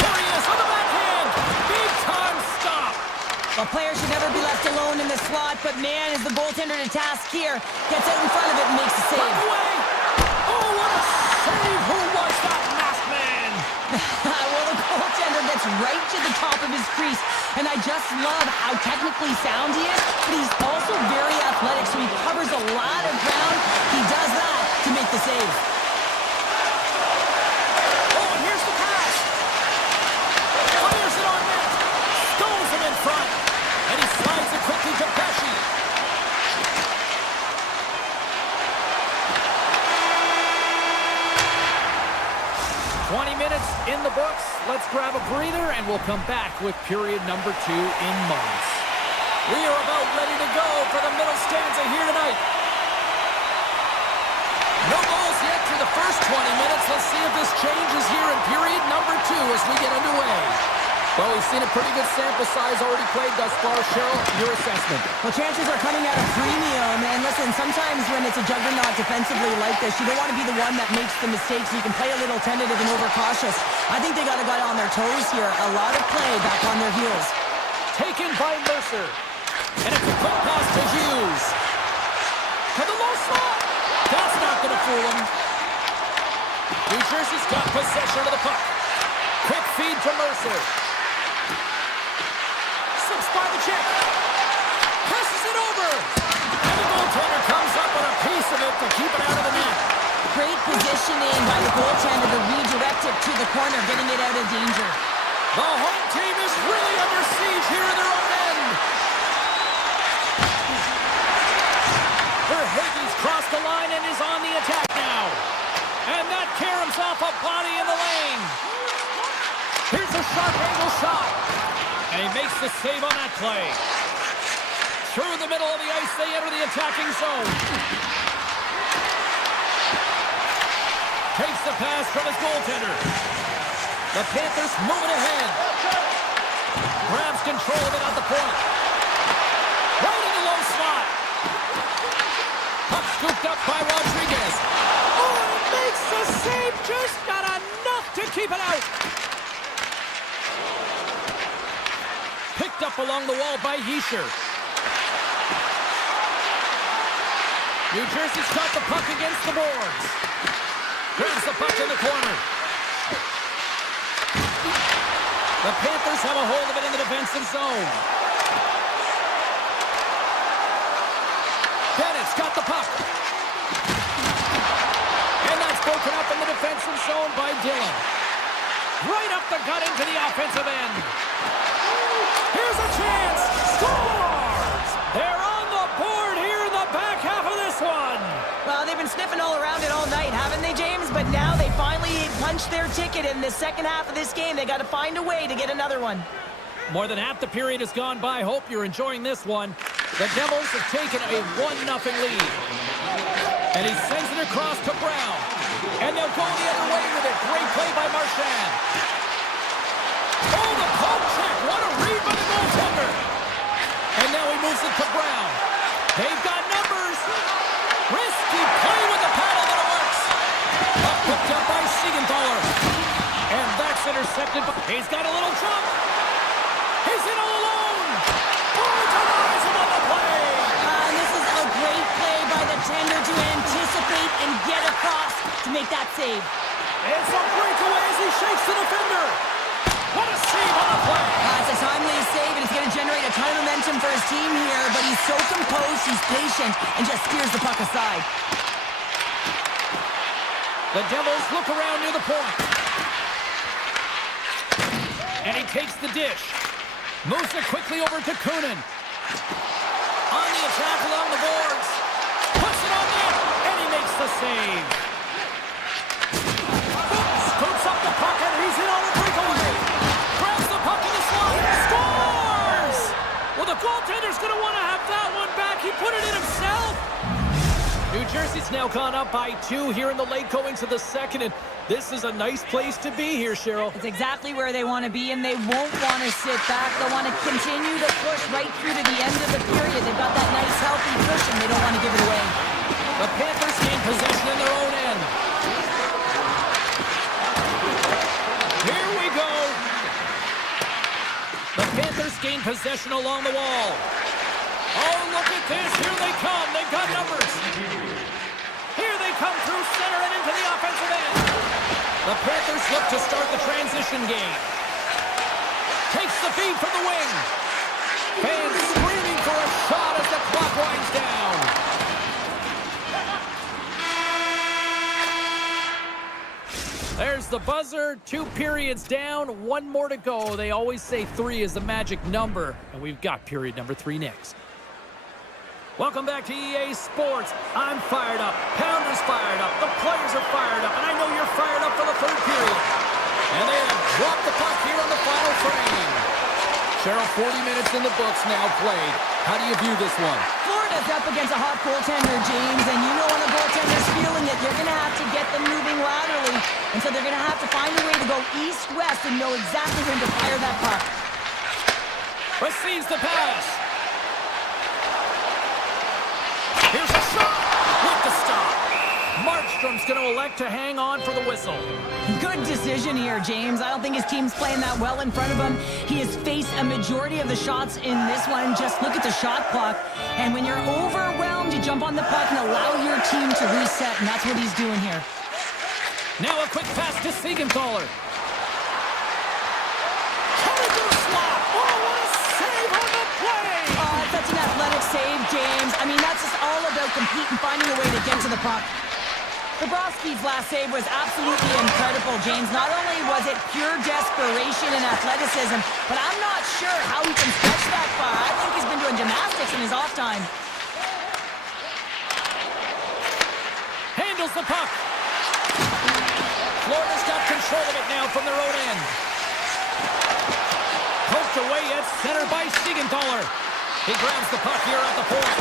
There he is on the backhand. Big time stop. A player should never be left alone in the slot, but man, is the goaltender to task here. Gets out in front of it and makes the save. Right away. Oh, what a save. Who was that masked man? Well, the goaltender gets right to the top of his crease, and I just love how technically sound he is, but he's also very athletic, so he covers a lot of ground. He does that to make the save. Oh, and here's the pass. Fires it on net. Stones him in front. And he slides it quickly to Pesci. Minutes in the books. Let's grab a breather and we'll come back with period number 2 in moments. We are about ready to go for the middle stanza here tonight. No goals yet through the first 20 minutes. Let's see if this changes here in period number 2 as we get underway. Well, we've seen a pretty good sample size already played thus far. Cheryl, your assessment? Well, chances are coming at a premium, and listen, sometimes when it's a juggernaut defensively like this, you don't want to be the one that makes the mistakes. You can play a little tentative and overcautious. I think they got to get on their toes here. A lot of play back on their heels. Taken by Mercer. And it's a quick pass to Hughes. To the low slot. That's not going to fool him. New Jersey's got possession of the puck. Quick feed to Mercer. Slips by the check. Passes Pushes it over. And the goaltender comes up with a piece of it to keep it out of the net. Great positioning by the goaltender to redirect it to the corner, getting it out of danger. The home team is really under siege here in their own end. Verhaeghe's crossed the line and is on the attack now. And that caroms off a body in the lane. Here's a sharp angle shot. And he makes the save on that play. Through the middle of the ice, they enter the attacking zone. Takes the pass from his goaltender. The Panthers moving ahead. Grabs control of it at the point. Right in the low slot. Puck scooped up by Rodriguez. Oh, and it makes the save. Just got enough to keep it out. Picked up along the wall by Hischier. New Jersey's got the puck against the boards. Grabs the puck in the corner. The Panthers have a hold of it in the defensive zone. Bennett's got the puck. And that's broken up in the defensive zone by Dillon. Right up the gut into the offensive end. Here's a chance. Scores! They're on the board here in the back half of this one. Well, they've been sniffing all around it all night, haven't they, James? But now they finally punched their ticket in the second half of this game. They got to find a way to get another one. More than half the period has gone by. Hope you're enjoying this one. The Devils have taken a 1-0 lead. And he sends it across to Brown. And they'll go the other way with it. Great play by Marchand. Oh, the poke check. What a read by the goaltender. And now he moves it to Brown. They've got numbers. Risky play with the paddle, but it works. Up picked up by Siegenthaler. And that's intercepted. He's got a little jump. He's in all alone. Oh, he denies him on the play. And this is a great play by the tender to anticipate and get across to make that save. It's a breakaway as he shakes the defender. What a save on the play. It's a timely save, and it's going to generate a ton of momentum for his team here, but he's so composed, he's patient, and just steers the puck aside. The Devils look around near the point. And he takes the dish. Moves it quickly over to Kunin. On the attack along the boards. Puts it on net, and he makes the save. Scoops up the puck, and he's in on a breakaway. Grabs the puck in the slot. Scores! Well, the goaltender's going to want to have that one back. He put it in himself. New Jersey's now gone up by 2 here in the late going to the second, and this is a nice place to be here, Cheryl. It's exactly where they want to be, and they won't want to sit back. They'll want to continue to push right through to the end of the period. They've got that nice, healthy push, and they don't want to give it away. The Panthers gain possession in their own end. Here we go. The Panthers gain possession along the wall. Oh, look at this. Here they come. They've got numbers. Here they come through center and into the offensive end. The Panthers look to start the transition game. Takes the feed from the wing. Fans screaming for a shot as the clock winds down. There's the buzzer. 2 periods down. 1 more to go. They always say 3 is the magic number. And we've got period number 3 next. Welcome back to EA Sports. I'm fired up. Pounder's fired up. The players are fired up. And I know you're fired up for the 3rd period. And they have dropped the puck here on the final frame. Cheryl, 40 minutes in the books now played. How do you view this one? Florida's up against a hot goaltender, James, and you know when a goaltender's feeling it, you're going to have to get them moving laterally. And so they're going to have to find a way to go east-west and know exactly when to fire that puck. Receives the pass. Here's a shot with the stop. Markstrom's going to elect to hang on for the whistle. Good decision here, James. I don't think his team's playing that well in front of him. He has faced a majority of the shots in this one. Just look at the shot clock. And when you're overwhelmed, you jump on the puck and allow your team to reset, and that's what he's doing here. Now a quick pass to Siegenthaler. Coming to the slot. Oh, what a save on the play! Such an athletic save, James. I mean, that's just all about competing, finding a way to get to the puck. Bobrovsky's last save was absolutely incredible, James. Not only was it pure desperation and athleticism, but I'm not sure how he can stretch that far. I think he's been doing gymnastics in his off time. Handles the puck. Florida's got control of it now from their own end. Poked away at center by Siegenthaler. He grabs the puck here at the point.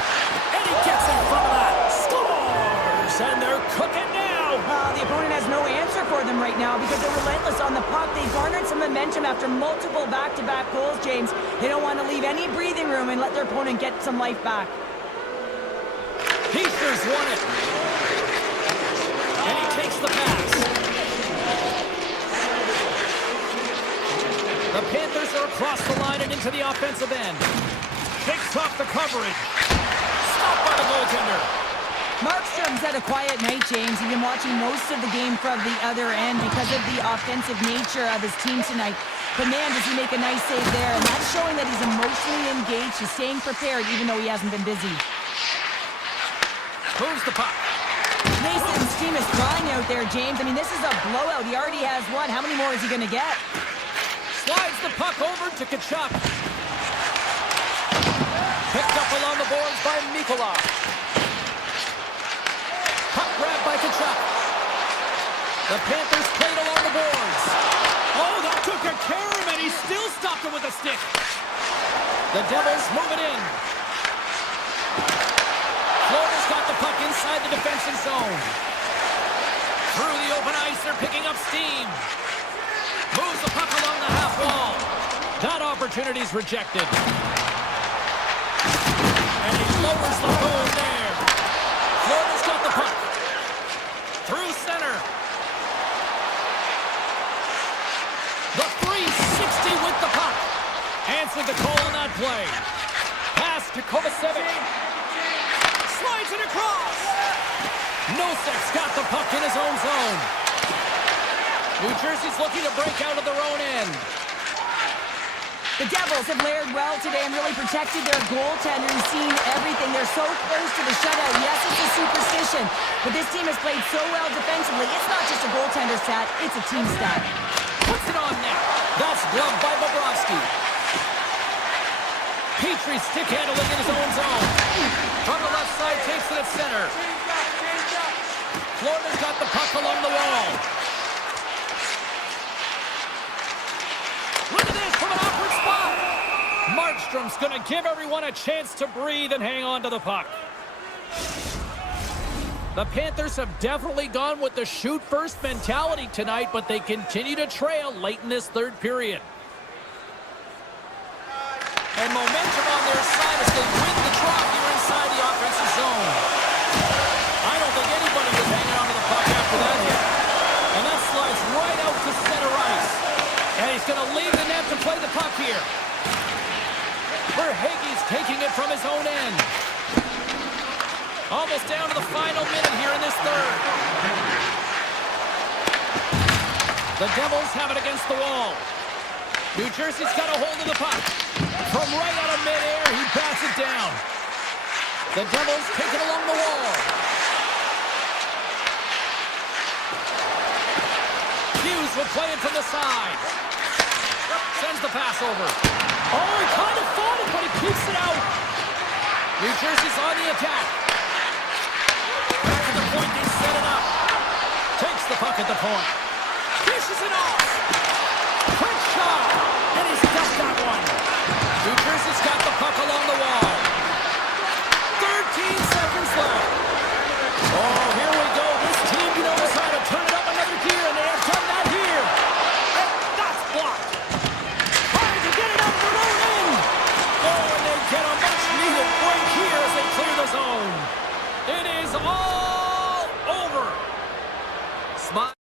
And he gets in front of that. Scores! And they're cooking now. The opponent has no answer for them right now because they're relentless on the puck. They garnered some momentum after multiple back-to-back goals, James. They don't want to leave any breathing room and let their opponent get some life back. Heaster's won it. And he takes the pass. The Panthers are across the line and into the offensive end. Takes off the coverage. Stopped by the goaltender. Markstrom's had a quiet night, James. He's been watching most of the game from the other end because of the offensive nature of his team tonight. But man, does he make a nice save there. And that's showing that he's emotionally engaged. He's staying prepared even though he hasn't been busy. Moves the puck. Mason's team is flying out there, James. I mean, this is a blowout. He already has one. How many more is he going to get? Slides the puck over to Kachuk. Picked up along the boards by Mikola. Puck grabbed by Kachuk. The Panthers played along the boards. Oh, that took a care of him, and he still stopped him with a stick. The Devils move it in. Florida's got the puck inside the defensive zone. Through the open ice, they're picking up steam. Moves the puck along the half wall. That opportunity's rejected. And he lowers the boom there. Florida's got the puck. Through center. The 360 with the puck. Answered the call on that play. Pass to Kovacevic. Slides it across. Nosek's got the puck in his own zone. New Jersey's looking to break out of their own end. The Devils have layered well today and really protected their goaltender. He's seen everything. They're so close to the shutout. Yes, it's a superstition, but this team has played so well defensively. It's not just a goaltender stat, it's a team stat. Puts it on now. That's gloved by Bobrovsky. Petrie stick handling in his own zone. From the left side, takes it at center. Florida's got the puck along the wall. Look at this from an awkward spot. Markstrom's going to give everyone a chance to breathe and hang on to the puck. The Panthers have definitely gone with the shoot-first mentality tonight, but they continue to trail late in this third period. And momentum on their side as they win the draw here inside the offensive zone. I don't think anybody was hanging on to the puck after that hit. And that slides right out to center ice. And he's going to leave the net to play the puck here. Verhaeghe's taking it from his own end. Almost down to the final minute here in this third. The Devils have it against the wall. New Jersey's got a hold of the puck. From right out of midair, he bats it down. The Devils take it along the wall. Hughes will play it from the side. Sends the pass over. Oh, he kind of fought it, but he keeps it out. New Jersey's on the attack. Back to the point, they set it up. Takes the puck at the point. Dishes it off. Quick shot. And he's got that one. New Jersey's got the puck along the wall. 13 seconds left. Oh, here we go. This team knows how to turn it up another gear, and they have done that here. And that's blocked. Trying to get it out of their own end. Oh, and they get a much-needed break here as they clear the zone. It is all over. Smile.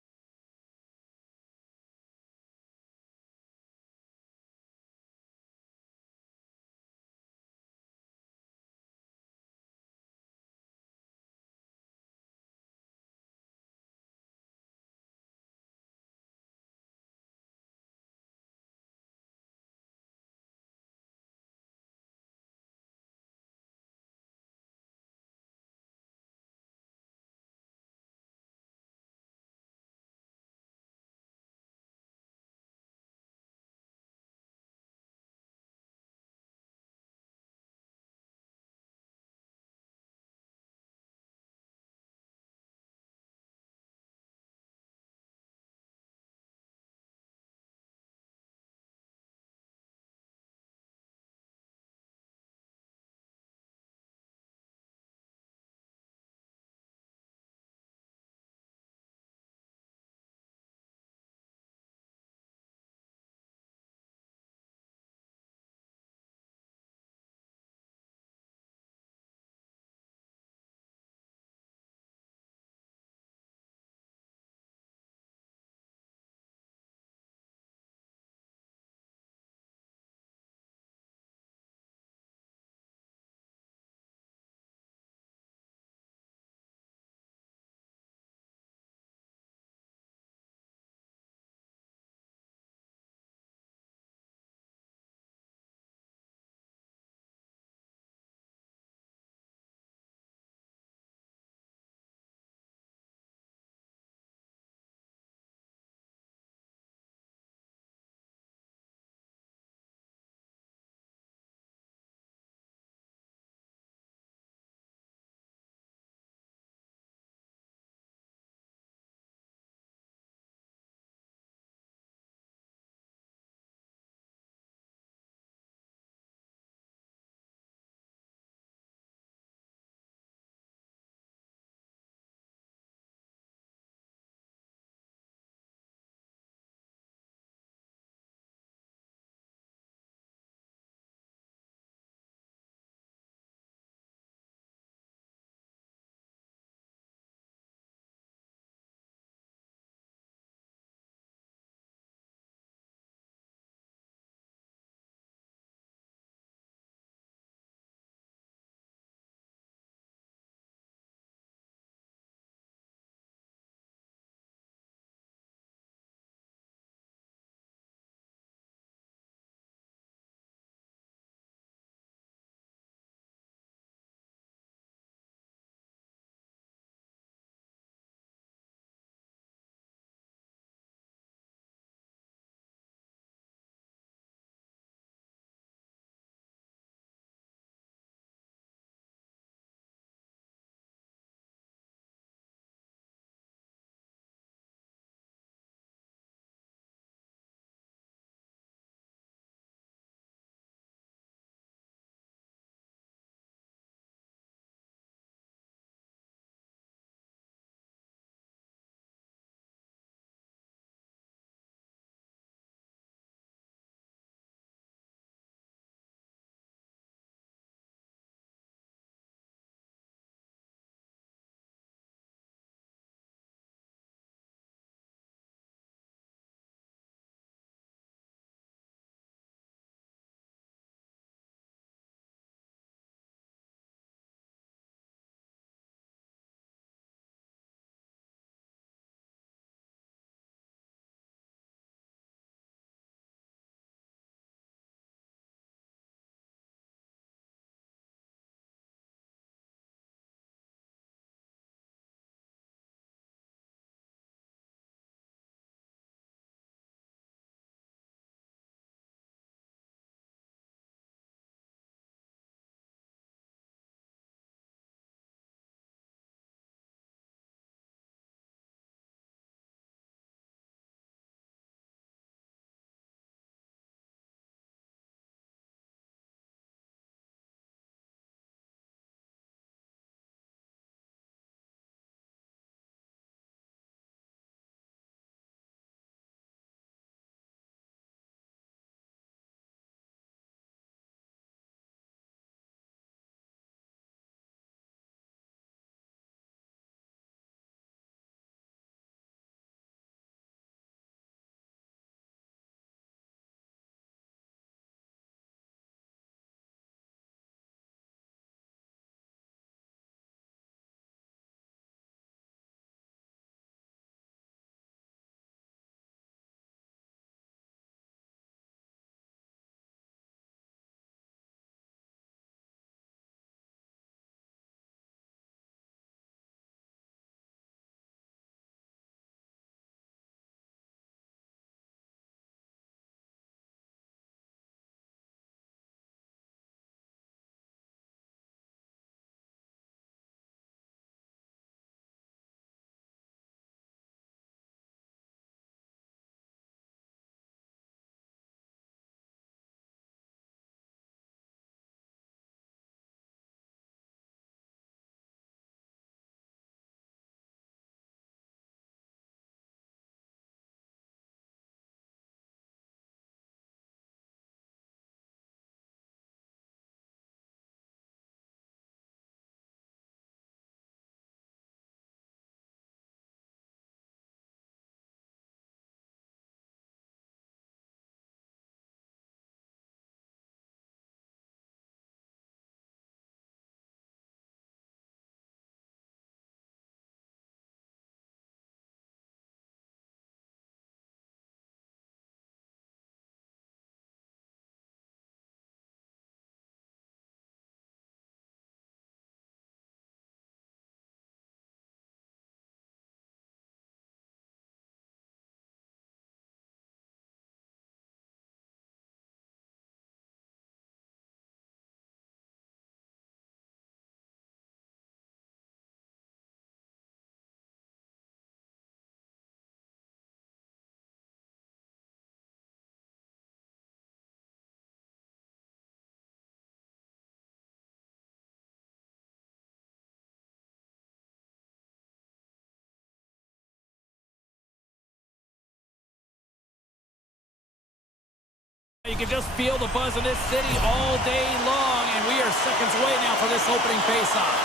You can just feel the buzz in this city all day long, and we are seconds away now for this opening face-off.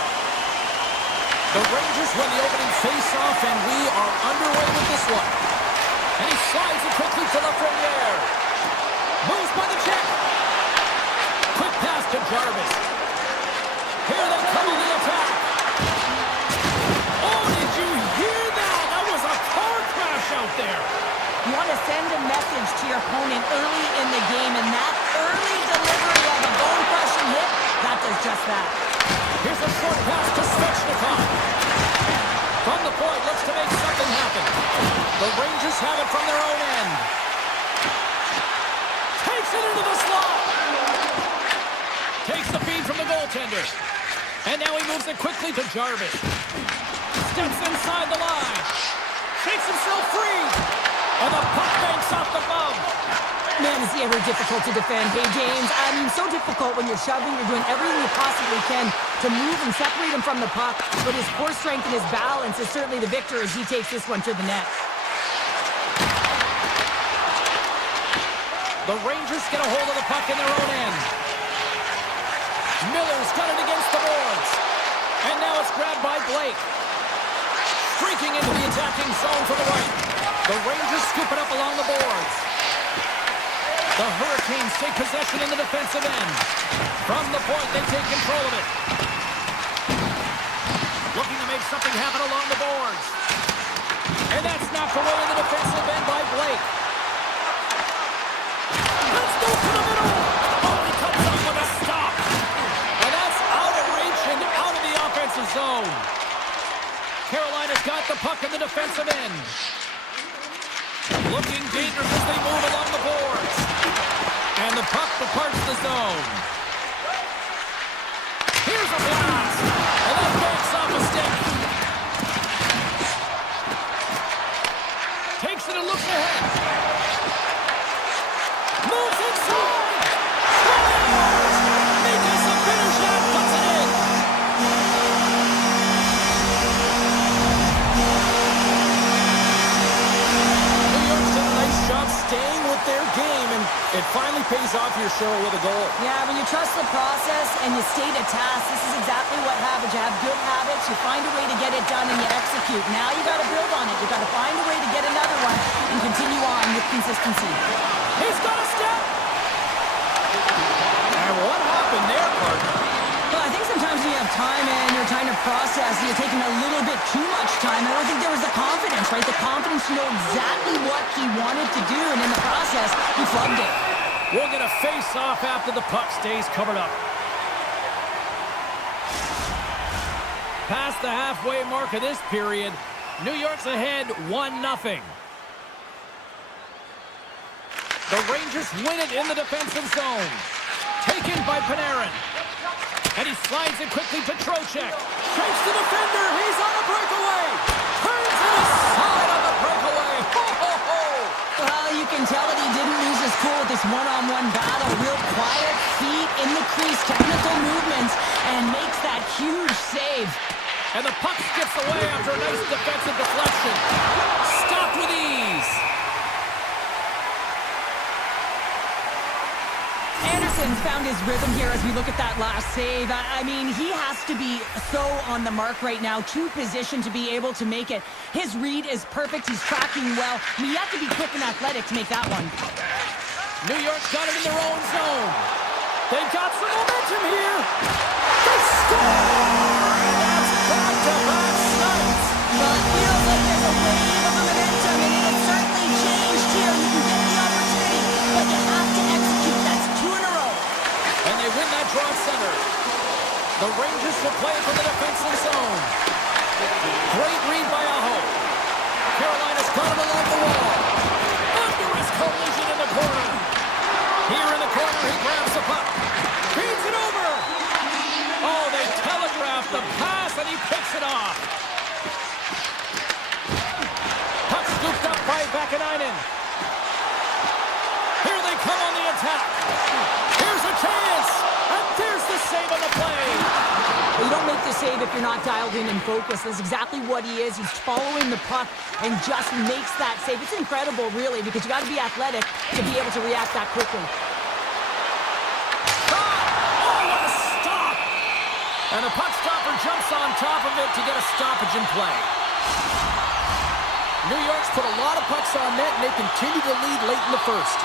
The Rangers win the opening face-off, and we are underway with this one. And he slides it quickly to left from the air. Moves by the check. Quick pass to Jarvis. Here they come on the attack. Oh, did you hear that? That was a car crash out there. You want to send a message to your opponent early in the game, and that early delivery of a bone-crushing hit, that does just that. Here's a short pass to Svechnikov. From the point, looks to make something happen. The Rangers have it from their own end. Takes it into the slot. Takes the feed from the goaltender. And now he moves it quickly to Jarvis. Steps inside the line. Shakes himself free. And the puck banks off the bum. Man, is he ever difficult to defend. Hey, James, I mean, so difficult when you're shoving, you're doing everything you possibly can to move and separate him from the puck. But his core strength and his balance is certainly the victor as he takes this one to the net. The Rangers get a hold of the puck in their own end. Miller's got it against the boards. And now it's grabbed by Blake. Streaking into the attacking zone for the right. The Rangers scoop it up along the boards. The Hurricanes take possession in the defensive end. From the point, they take control of it. Looking to make something happen along the boards. And that's knocked away in the defensive end by Blake. Let's go to the middle. Oh, he comes up with a stop. And that's out of reach and out of the offensive zone. Carolina's got the puck in the defensive end. Looking dangerous as they move along the boards. And the puck departs the zone. Here's a blast. And that breaks off a stick. Takes it and looks ahead. Moves inside. Scores! Makes a finish and puts it in. New York's done a nice job staying with their game, and it finally pays off your show with a goal. Yeah, when you trust the process and you stay to task, this is exactly what happens. You have good habits, you find a way to get it done, and you execute. Now you got to build on it. You got to find a way to get another one and continue on with consistency. He's got a step. And what happened there, partner? Well, I think sometimes when you have time and you're trying to process, you're taking a little bit too much time. I don't think there was the confidence, right? The confidence to know exactly what he wanted to do, and in the process, he flubbed it. We'll get a face-off after the puck stays covered up. Past the halfway mark of this period, New York's ahead 1-0. The Rangers win it in the defensive zone. Taken by Panarin. And he slides it quickly to Trocheck. Shakes the defender. He's on a breakaway. Turns to the side on the breakaway. Ho, ho, ho. Well, you can tell that he didn't lose his cool with this one-on-one battle. Real quiet, feet in the crease, technical movements, and makes that huge save. And the puck skips away after a nice defensive deflection. Stopped with ease. Anderson's found his rhythm here as we look at that last save. I mean, he has to be so on the mark right now, too positioned to be able to make it. His read is perfect. He's tracking well. I mean, you have to be quick and athletic to make that one. New York's got it in their own zone. They've got some momentum here. They score! And that's back-to-back sites. Well, it feels like there's a wave of momentum, and it has certainly changed here. You can get the opportunity, but you have to execute. That's 2 in a row. And they win that draw center. The Rangers will play from the defensive zone. Great read by Aho. Carolina's got him along the wall. Thunderous collision in the corner. Here in the corner, he grabs the puck. Feeds it over. Oh, they telegraphed the pass, and he picks it off. Puck scooped up by Vakanainen. Here they come on the attack. Here's a chance. And there's the save on the play. Well, you don't make the save if you're not dialed in and focused. That's exactly what he is. He's following the puck and just makes that save. It's incredible, really, because you got to be athletic to be able to react that quickly. And the puck stopper jumps on top of it to get a stoppage in play. New York's put a lot of pucks on net, and they continue to lead late in the first.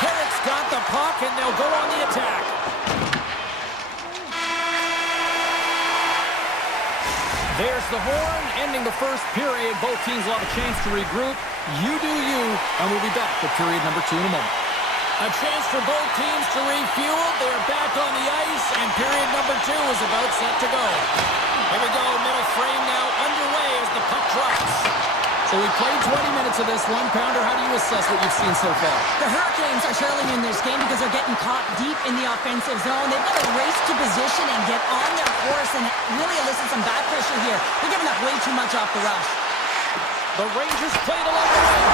Carrick's got the puck, and they'll go on the attack. There's the horn, ending the first period. Both teams will have a chance to regroup. You do you, and we'll be back with period number 2 in a moment. A chance for both teams to refuel. They're back on the ice, and period number 2 is about set to go. Here we go, middle frame now underway as the puck drops. So we played 20 minutes of this one. Pounder, how do you assess what you've seen so far? The Hurricanes are trailing in this game because they're getting caught deep in the offensive zone. They've got to race to position and get on their horse and really elicit some back pressure here. They're giving up way too much off the rush. The Rangers played along the way.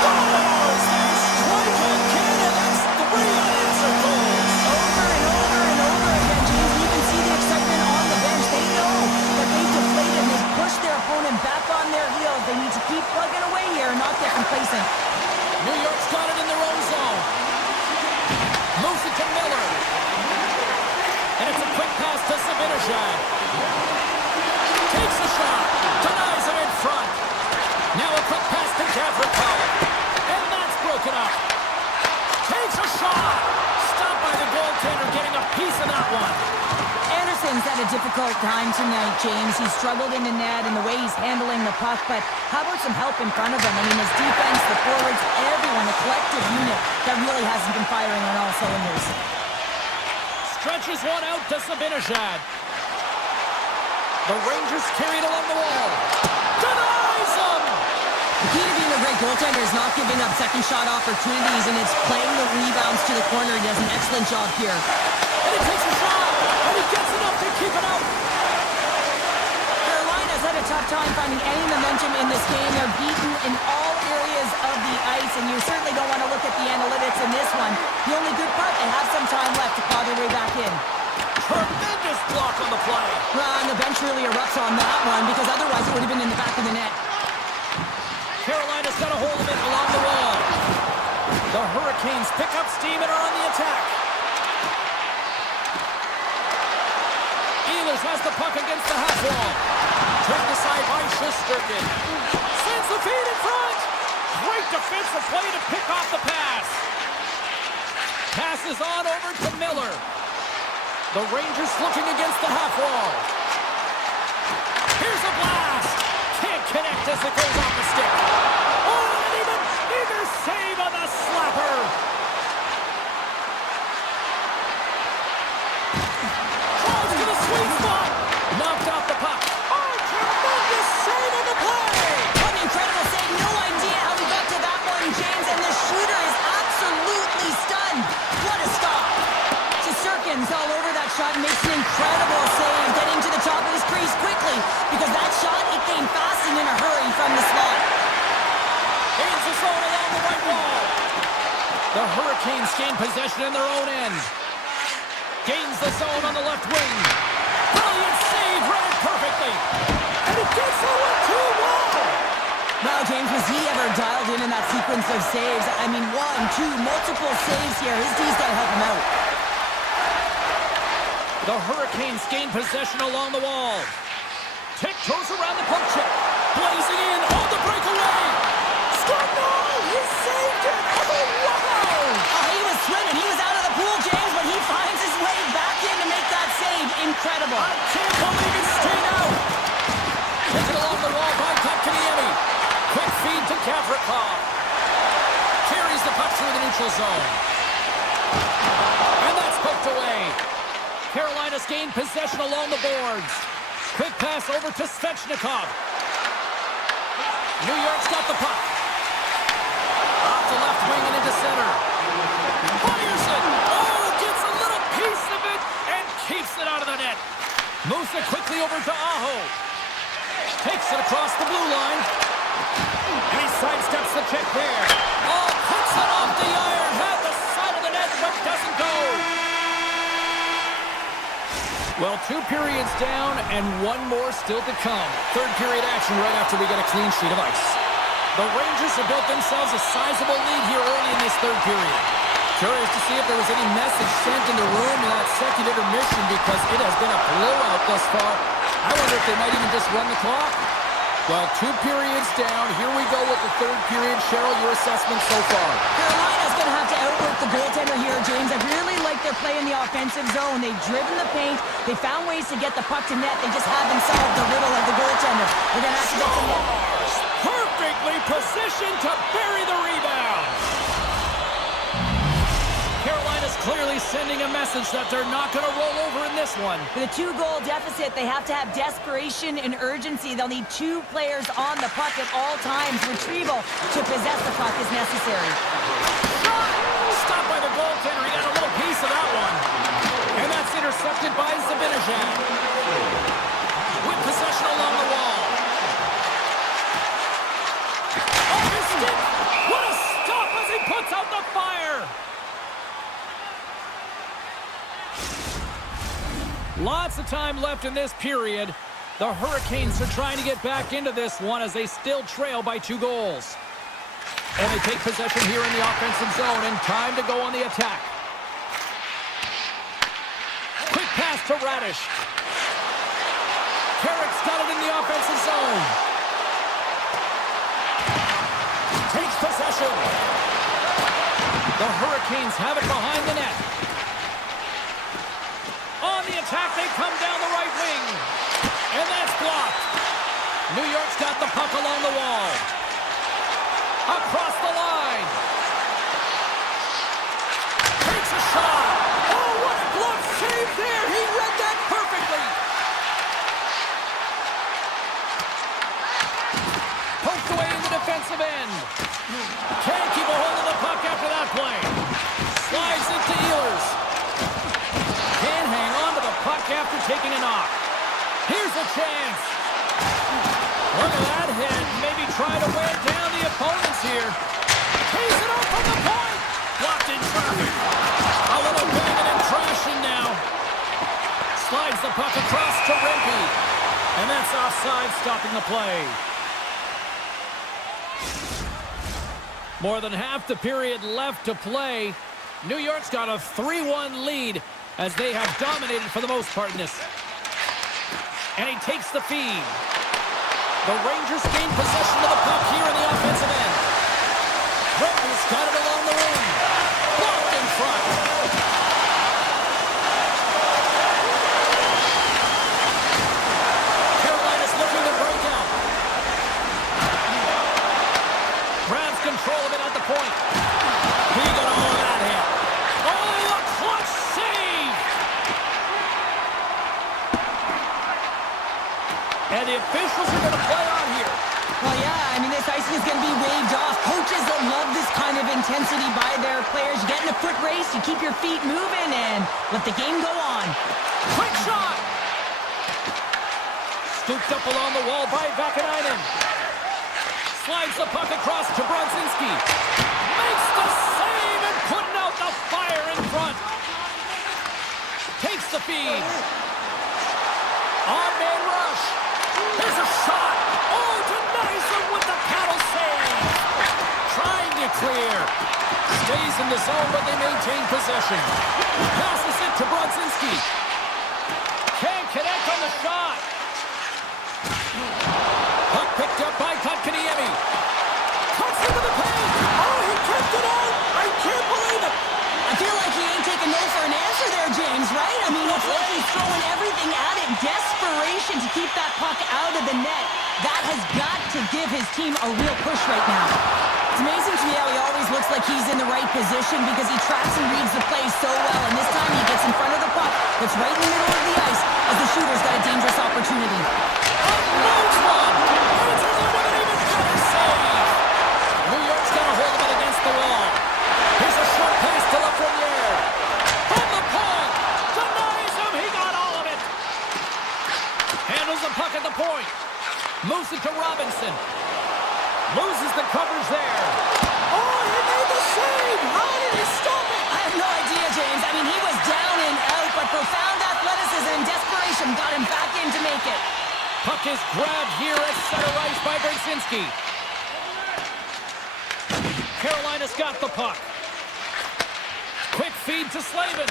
Scores! They strike again, and that's 3 unanswered goals. Over and over and over again, James. You can see the excitement on the bench. They know that they've deflated and they've pushed their opponent back on their heels. They need to keep plugging away here and not get complacent. New York's got it in their own zone. Moves it to Miller. And it's a quick pass to Zibanejad. Takes a shot. Denies him in front. Now a quick pass to Gavrikov. And that's broken up. Takes a shot. Stopped by the goaltender, getting a piece of that one. Anderson's had a difficult time tonight, James. He's struggled in the net and the way he's handling the puck, but how about some help in front of him? I mean, his defense, the forwards, everyone, a collective unit that really hasn't been firing on all cylinders. Stretches one out to Zibanejad. The Rangers carried along the wall. Denies him! The key to being a great goaltender is not giving up second shot opportunities, and it's playing the rebounds to the corner. He does an excellent job here. And he takes a shot, and he gets enough to keep it out. Carolina's had a tough time finding any momentum in this game. They're beaten in all areas of the ice, and you certainly don't want to look at the analytics in this one. The only good part, they have some time left to claw their way back in. Tremendous block on the play. Well, and the bench really erupts on that one, because otherwise it would have been in the back of the net. Carolina's got a hold of it along the wall. The Hurricanes pick up steam and are on the attack. Ehlers has the puck against the half wall. Turned aside by Shesterkin. Sends the feed in front. Great defensive play to pick off the pass. Passes on over to Miller. The Rangers looking against the half wall. Here's a blast. Can't connect as it goes off the stick. Oh, and even bigger save on the slapper. Tries to the sweet spot. Knocked off the puck. Oh, tremendous save on the play. What an incredible save. No idea how we got to that one, James, and the shooter is absolutely stunned. What a stop. Shesterkin's all over that shot, makes an incredible save, getting to the top of his crease quickly, because that shot, it came fast and in a hurry from the slot. Gains the zone along the right wall. The Hurricanes gain possession in their own end. Gains the zone on the left wing. Brilliant save, read it perfectly. And it gets over too well. Now, James, was he ever dialed in that sequence of saves? I mean, 1, 2, multiple saves here. His D's got to help him out. The Hurricanes gain possession along the wall. Tiptoes around the poke check. Blazing in on the breakaway. Scored! No! He saved it! Oh, wow! Oh, he was swimming. He was out of the pool, James, but he finds his way back in to make that save. Incredible. I can't believe he stayed out. Taken along the wall by Kotkaniemi. Quick feed to Gavrikov. Carries the puck through the neutral zone. And that's poked away. Carolina's gained possession along the boards. Quick pass over to Svechnikov. New York's got the puck. Off the left wing and into center. Fires it. Oh, gets a little piece of it and keeps it out of the net. Moves it quickly over to Aho. Takes it across the blue line. And he sidesteps the check there. Oh, puts it off the iron. Had the side of the net, but doesn't go. Well, 2 periods down and 1 more still to come. Third period action right after we get a clean sheet of ice. The Rangers have built themselves a sizable lead here early in this third period. Curious to see if there was any message sent in the room in that second intermission because it has been a blowout thus far. I wonder if they might even just run the clock. Well, 2 periods down. Here we go with the third period. Cheryl, your assessment so far? Carolina's going to have to outwork the goaltender here, James. I really like their play in the offensive zone. They've driven the paint. They found ways to get the puck to net. They just haven't solved the riddle of the goaltender. They're going to have to get some net. Perfectly positioned to bury the rebound. Carolina's clearly sending a message that they're not going to roll over in this one. With a 2-goal deficit, they have to have desperation and urgency. They'll need 2 players on the puck at all times. Retrieval to possess the puck is necessary. Stopped by the goaltender. He got a little piece of that one. And that's intercepted by Zibanejad. With possession along the wall. Off his stick. What a stop as he puts out the fire. Lots of time left in this period. The Hurricanes are trying to get back into this one as they still trail by 2 goals. And they take possession here in the offensive zone and time to go on the attack. Quick pass to Radish. Carrick's got it in the offensive zone. Takes possession. The Hurricanes have it behind the net. On the attack, they come down the right wing. And that's blocked. New York's got the puck along the wall. Across the line. Takes a shot. Oh, what a glove save there. He read that perfectly. Poked away in the defensive end. Can't keep a hold of the puck after that play. Slides it to Ehlers. Can't hang on to the puck after taking a knock. Here's a chance. Look at that hit. Maybe try to wear down the opponents here. Tees it up from the point. Blocked in traffic. A little banging and trashing now. Slides the puck across to Rempe. And that's offside, stopping the play. More than half the period left to play. New York's got a 3-1 lead as they have dominated for the most part in this. And he takes the feed. The Rangers gain possession of the puck here in the offensive end. Rempe's got it along the wing. Blocked in front. Carolina's looking to break out. Grabs control of it at the point. He got all of that hit. Oh, a clutch save! And the officials are going to play on here. Well, yeah, I mean, this icing is going to be waved off. Coaches that love this kind of intensity by their players. You get in a foot race, you keep your feet moving, and let the game go on. Quick shot! Scooped up along the wall by Vakanainen. Slides the puck across to Brodzinski. Makes the save and putting out the fire in front. Takes the feed. On-man rush. There's a shot. Oh, denies him with the paddle save. Trying to clear. Stays in the zone, but they maintain possession. Passes it to Brodzinski. Can't connect on the shot. Puck picked up by Kotkaniemi. Cuts into the paint. Oh, he kept it out. I can't believe it. I feel like he ain't taking no for an answer there, James, right? I mean, it's like he's throwing everything at it. Desperation to keep that puck out of the net. That has got to give his team a real push right now. It's amazing to me how he always looks like he's in the right position because he tracks and reads the play so well. And this time he gets in front of the puck. It's right in the middle of the ice as the shooter's got a dangerous opportunity. Unloads one. Answers it with an even better save. New York's got a hold of it against the wall. Here's a short pass to Lafreniere. From the point. Denies him. He got all of it. Handles the puck at the point. Moves it to Robinson. Loses the coverage there. Oh, he made the save. How did he stop it? I have no idea, James. I mean, he was down and out, but profound athleticism and desperation got him back in to make it. Puck is grabbed here at center ice by Brodzinski. Carolina's got the puck. Feed to Slavin. A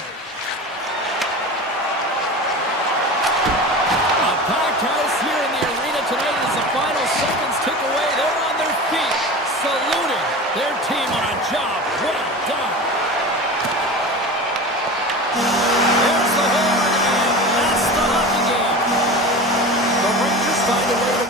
packed house here in the arena tonight as the final seconds tick away. They're on their feet, saluting their team on a job well done. There's the horn, and that's the hockey game. The Rangers find a way to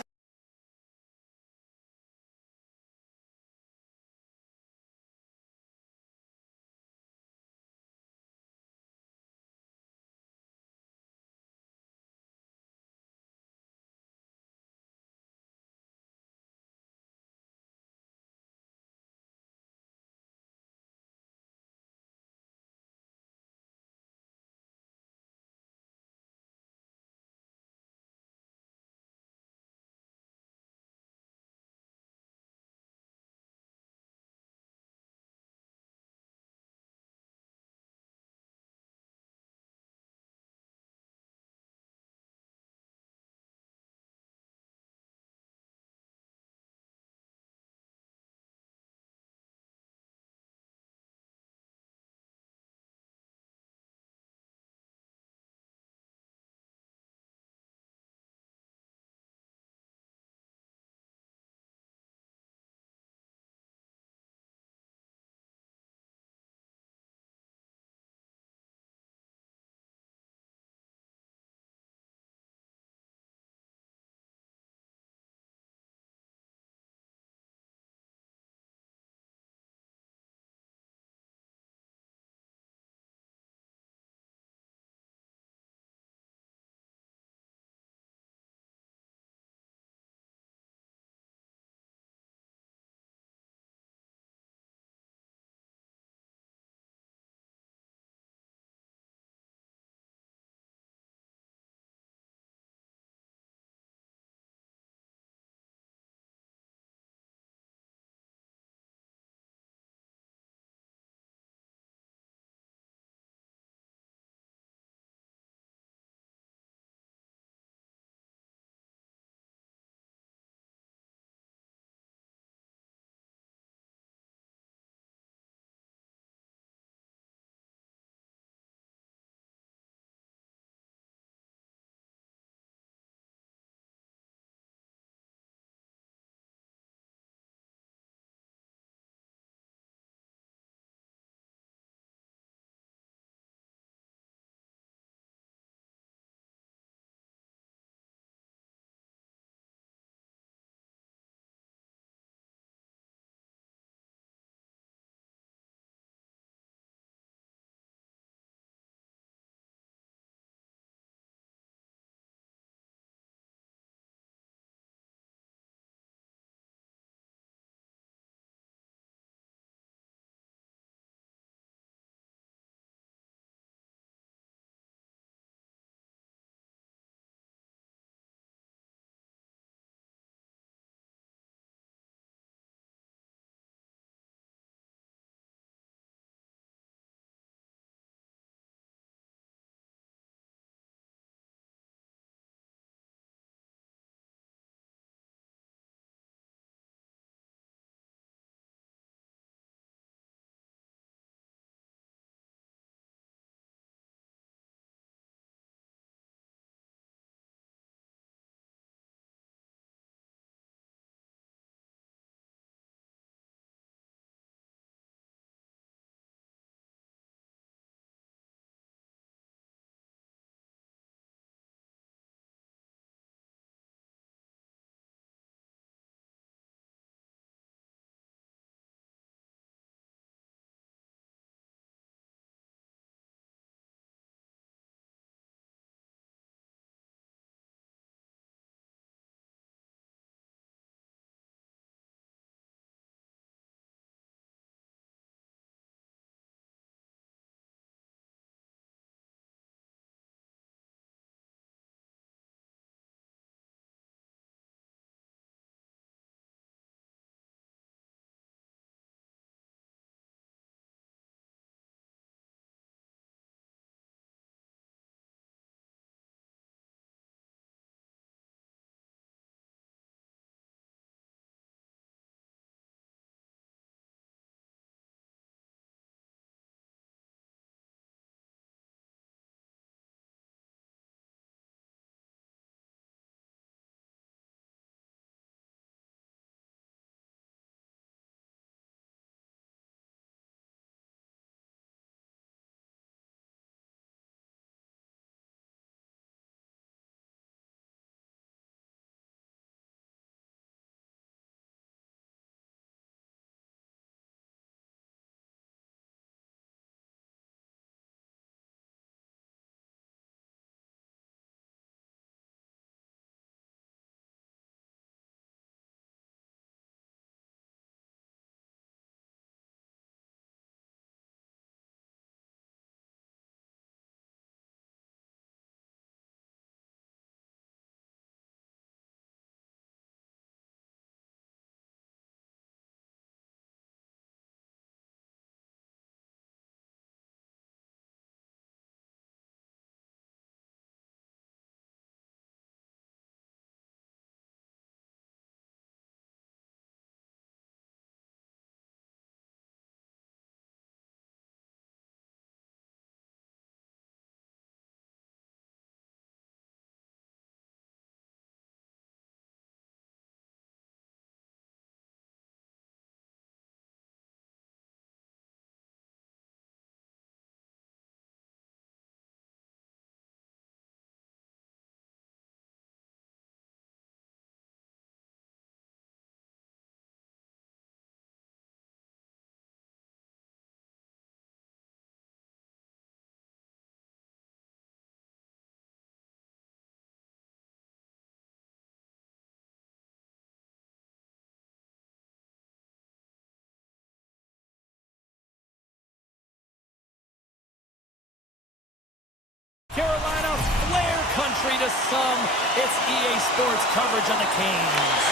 country to some, it's EA Sports coverage on the Kings.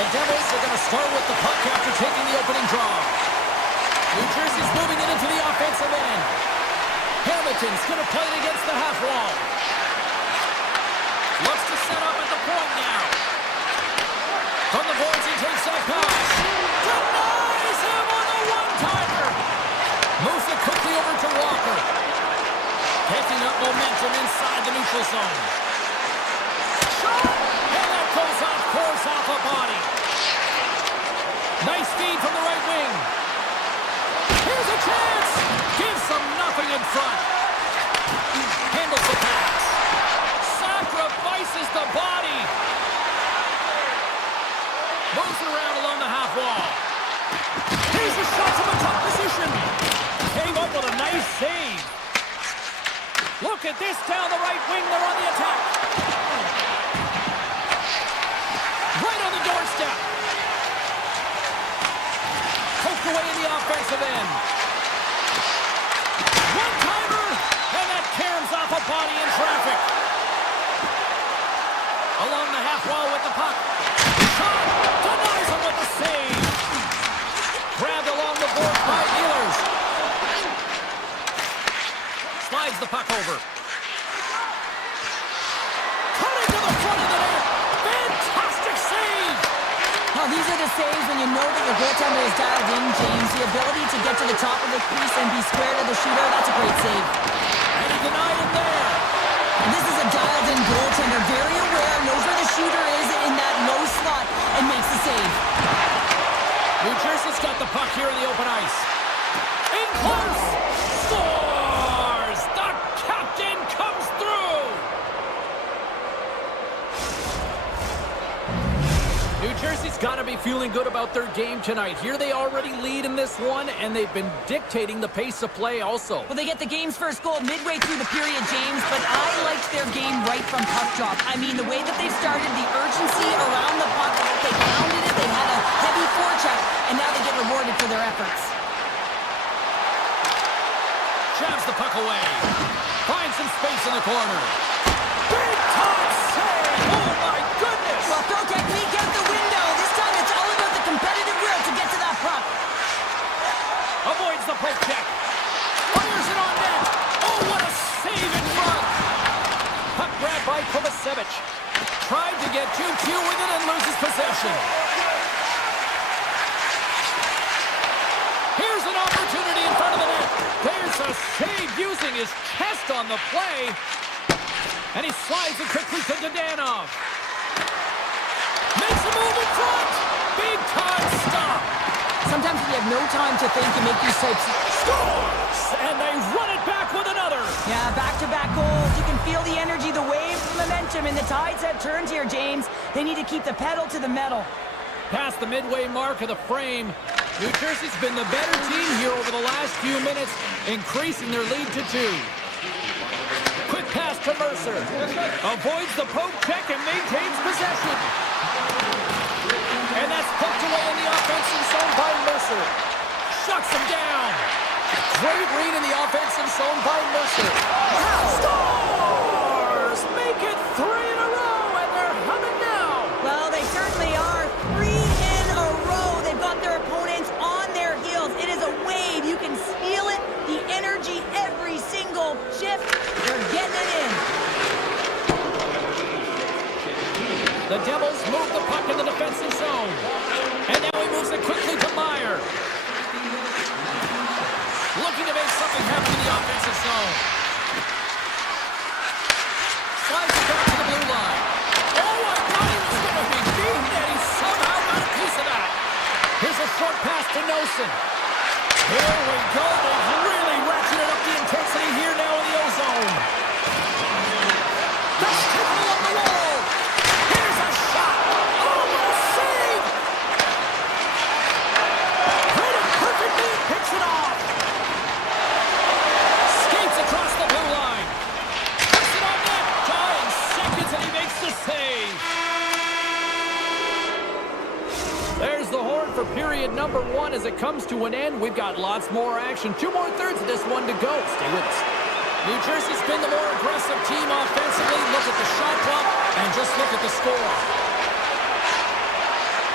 The Devils are going to start with the puck after taking the opening draw. New Jersey's moving it into the offensive end. Hamilton's going to play it against the half wall. Looks to set up at the point now. From the boards, he takes that pass. Denies him on the one-timer. Moves it quickly over to Walker. Taking up momentum inside the neutral zone. Shot! And that goes off course off a body. Nice feed from the right wing. Here's a chance. Gives them nothing in front. Handles the pass. Sacrifices the body. Moves it around along the half wall. Here's a shot from a top position. Came up with a nice save. Look at this down the right wing. They're on the attack. Right on the doorstep. Poked away in the offensive end. One-timer, and that caroms off a body in traffic. Along the half wall with the puck. Shot! Denies him with the save. Grabbed along the board by Ehlers. Slides the puck over. Cutting to the front of the net. Fantastic save! Well, these are the saves when you know that your goaltender is dialed in, James. The ability to get to the top of the crease and be square to the shooter, that's a great save. And he denied it there. And this is a dialed-in goaltender, very aware, knows where the shooter is in that low slot, and makes the save. New Jersey's got the puck here in the open ice. In close! Scores! The captain comes through! New Jersey's got to be feeling good about their game tonight. Here they already lead in this one, and they've been dictating the pace of play also. Well, they get the game's first goal midway through the period, James, but I liked their game right from puck drop. I mean, the way that they started, the urgency around the puck, they pounded it, they had a heavy forecheck, and now they get rewarded for their efforts. Jabs the puck away. Finds some space in the corner. Big time save! Oh my goodness! Well, throw technique out the window. This time it's all about the competitive will to get to that puck. Avoids the poke check. Fires it on net. Oh, what a save in front! Puck grabbed by Kovacevic. Tried to get too cute with it and loses possession. Here's an opportunity in front of the net. There's a save using his chest on the play. And he slides it quickly to Dadonov. Makes a move in front. Big time stop. Sometimes when you have no time to think, you make these types of... Scores! And they run it back with another. Yeah, back-to-back goals. You can feel the energy, the wave, the momentum, and the tides have turned here, James. They need to keep the pedal to the metal. Past the midway mark of the frame, New Jersey's been the better team here over the last few minutes, increasing their lead to 2. Quick pass to Mercer. Avoids the poke check and maintains possession. And that's poked away in the offensive zone by Mercer. Shuts him down. Great read in the offensive zone by Mercer. Scores! Make it 3 in a row, and they're humming now. Well, they certainly are. 3 in a row. They've got their opponents on their heels. It is a wave. You can feel it. The energy every single shift. They're getting it in. The Devils move the puck in the defensive zone. And now he moves it quickly to Meyer. Looking to make something happen in the offensive zone. Slides it back to the blue line. Oh, I thought he was going to be beaten, and he somehow got a piece of that. Here's a short pass to Nosen. Here we go. They've really ratcheted up the intensity here now in the O-zone. That's triple on the wall. Here's a shot. Oh, what a save. Read it perfectly and picks it off. Skates across the blue line. Puts it on net. Dying seconds, and he makes the save. There's the horn for period number 1 as it comes to an end. We've got lots more action. 2 more thirds of this one to go. Stay with us. New Jersey's been the more aggressive team offensively. Look at the shot clock and just look at the score.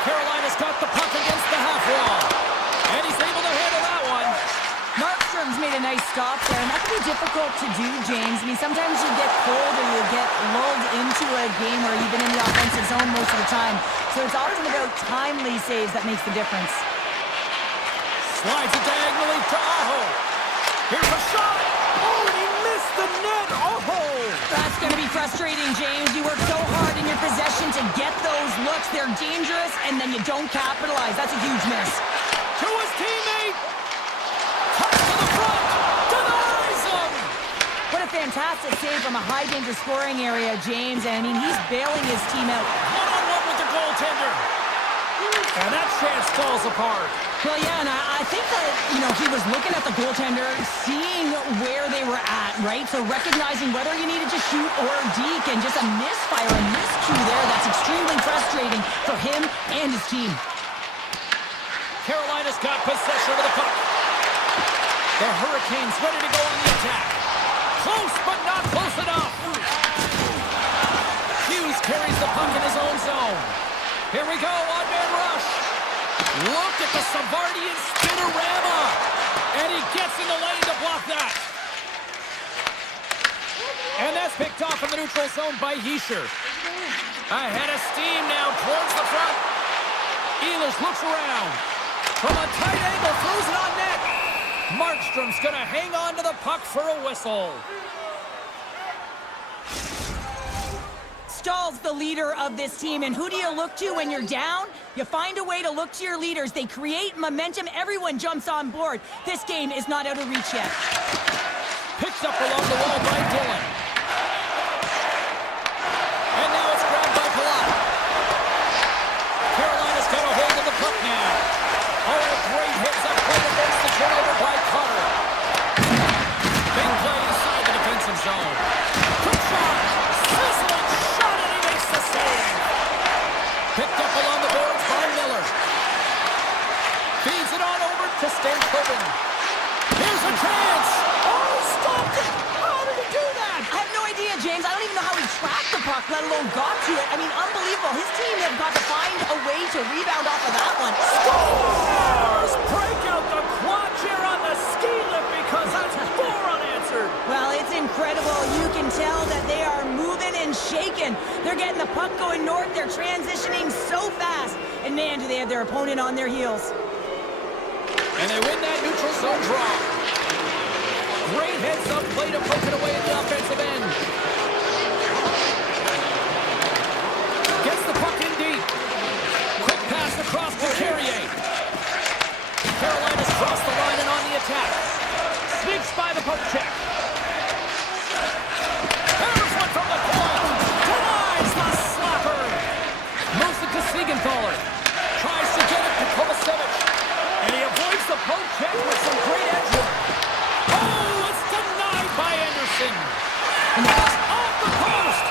Carolina's got the puck against the half wall. And he's able to handle that one. Markstrom's made a nice stop there, and that can be difficult to do, James. I mean, sometimes you get cold or you get lulled into a game where you've been in the offensive zone most of the time. So it's often about timely saves that makes the difference. Slides it diagonally to Aho. Here's a shot. Oh, and he missed the net. Oh! That's going to be frustrating, James. You work so hard in your possession to get those looks. They're dangerous, and then you don't capitalize. That's a huge miss. To his teammate. Cuts to the front. Denies him. What a fantastic save from a high-danger scoring area, James. I mean, he's bailing his team out. One-on-one with the goaltender. And that chance falls apart. Well, yeah, and I think that, he was looking at the goaltender, seeing where they were at, right? So recognizing whether you needed to shoot or deke, and just a misfire, a miscue there. That's extremely frustrating for him and his team. Carolina's got possession of the puck. The Hurricanes ready to go on the attack. Close, but not close enough. Hughes carries the puck in his own zone. Here we go, odd-man rush. Look at the Savardian spinorama. And he gets in the lane to block that. And that's picked off in the neutral zone by Hischier. Ahead of steam now towards the front. Ehlers looks around. From a tight angle, throws it on net. Markstrom's going to hang on to the puck for a whistle. Stahl's the leader of this team, and who do you look to when you're down? You find a way to look to your leaders. They create momentum. Everyone jumps on board. This game is not out of reach yet. Picked up along the wall by Dillon. And now it's grabbed by Palat. Carolina's got a hold of the puck now. Oh, a great hits-up play against the turnover by Carter. Big play inside the defensive zone. Quick shot. Sizzling shot, and he makes the save. Picked up along the boards by Miller. Feeds it on over to Stankoven. Here's a chance. Oh, stopped it. How did he do that? I have no idea, James. I don't even know how he tracked the puck, let alone got to it. I mean, unbelievable. His team have got to find a way to rebound off of that one. Scores! Break out the quad chair on the ski lift because that's 4 unanswered. Well, it's incredible. You can tell that they are moving and shaking. They're getting the puck going north. They're transitioning so fast. And man, do they have their opponent on their heels. And they win that neutral zone draw. Great heads-up play to poke it away at the offensive end. Gets the puck in deep. Quick pass across to Carrier. Carolina's crossed the line and on the attack. Sneaks by the poke check. There's one from the point. Denies the slapper. Moves it to Siegenthaler. Tries to get it to Kovacevic. And he avoids the poke check with some great edge work. Oh, it's denied by Anderson. And that's off the post.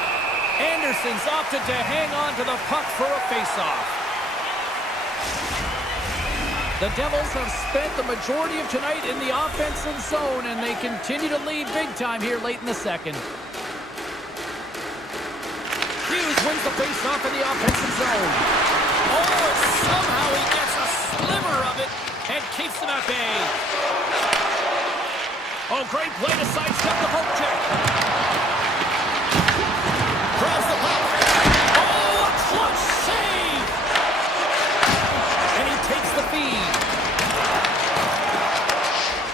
Anderson's opted to hang on to the puck for a face-off. The Devils have spent the majority of tonight in the offensive zone, and they continue to lead big time here late in the second. Hughes wins the face-off in the offensive zone. Oh, somehow he gets a sliver of it and keeps them at bay. Oh, great play to sidestep the poke check. Grabs the puck. Oh, a clutch save! And he takes the feed.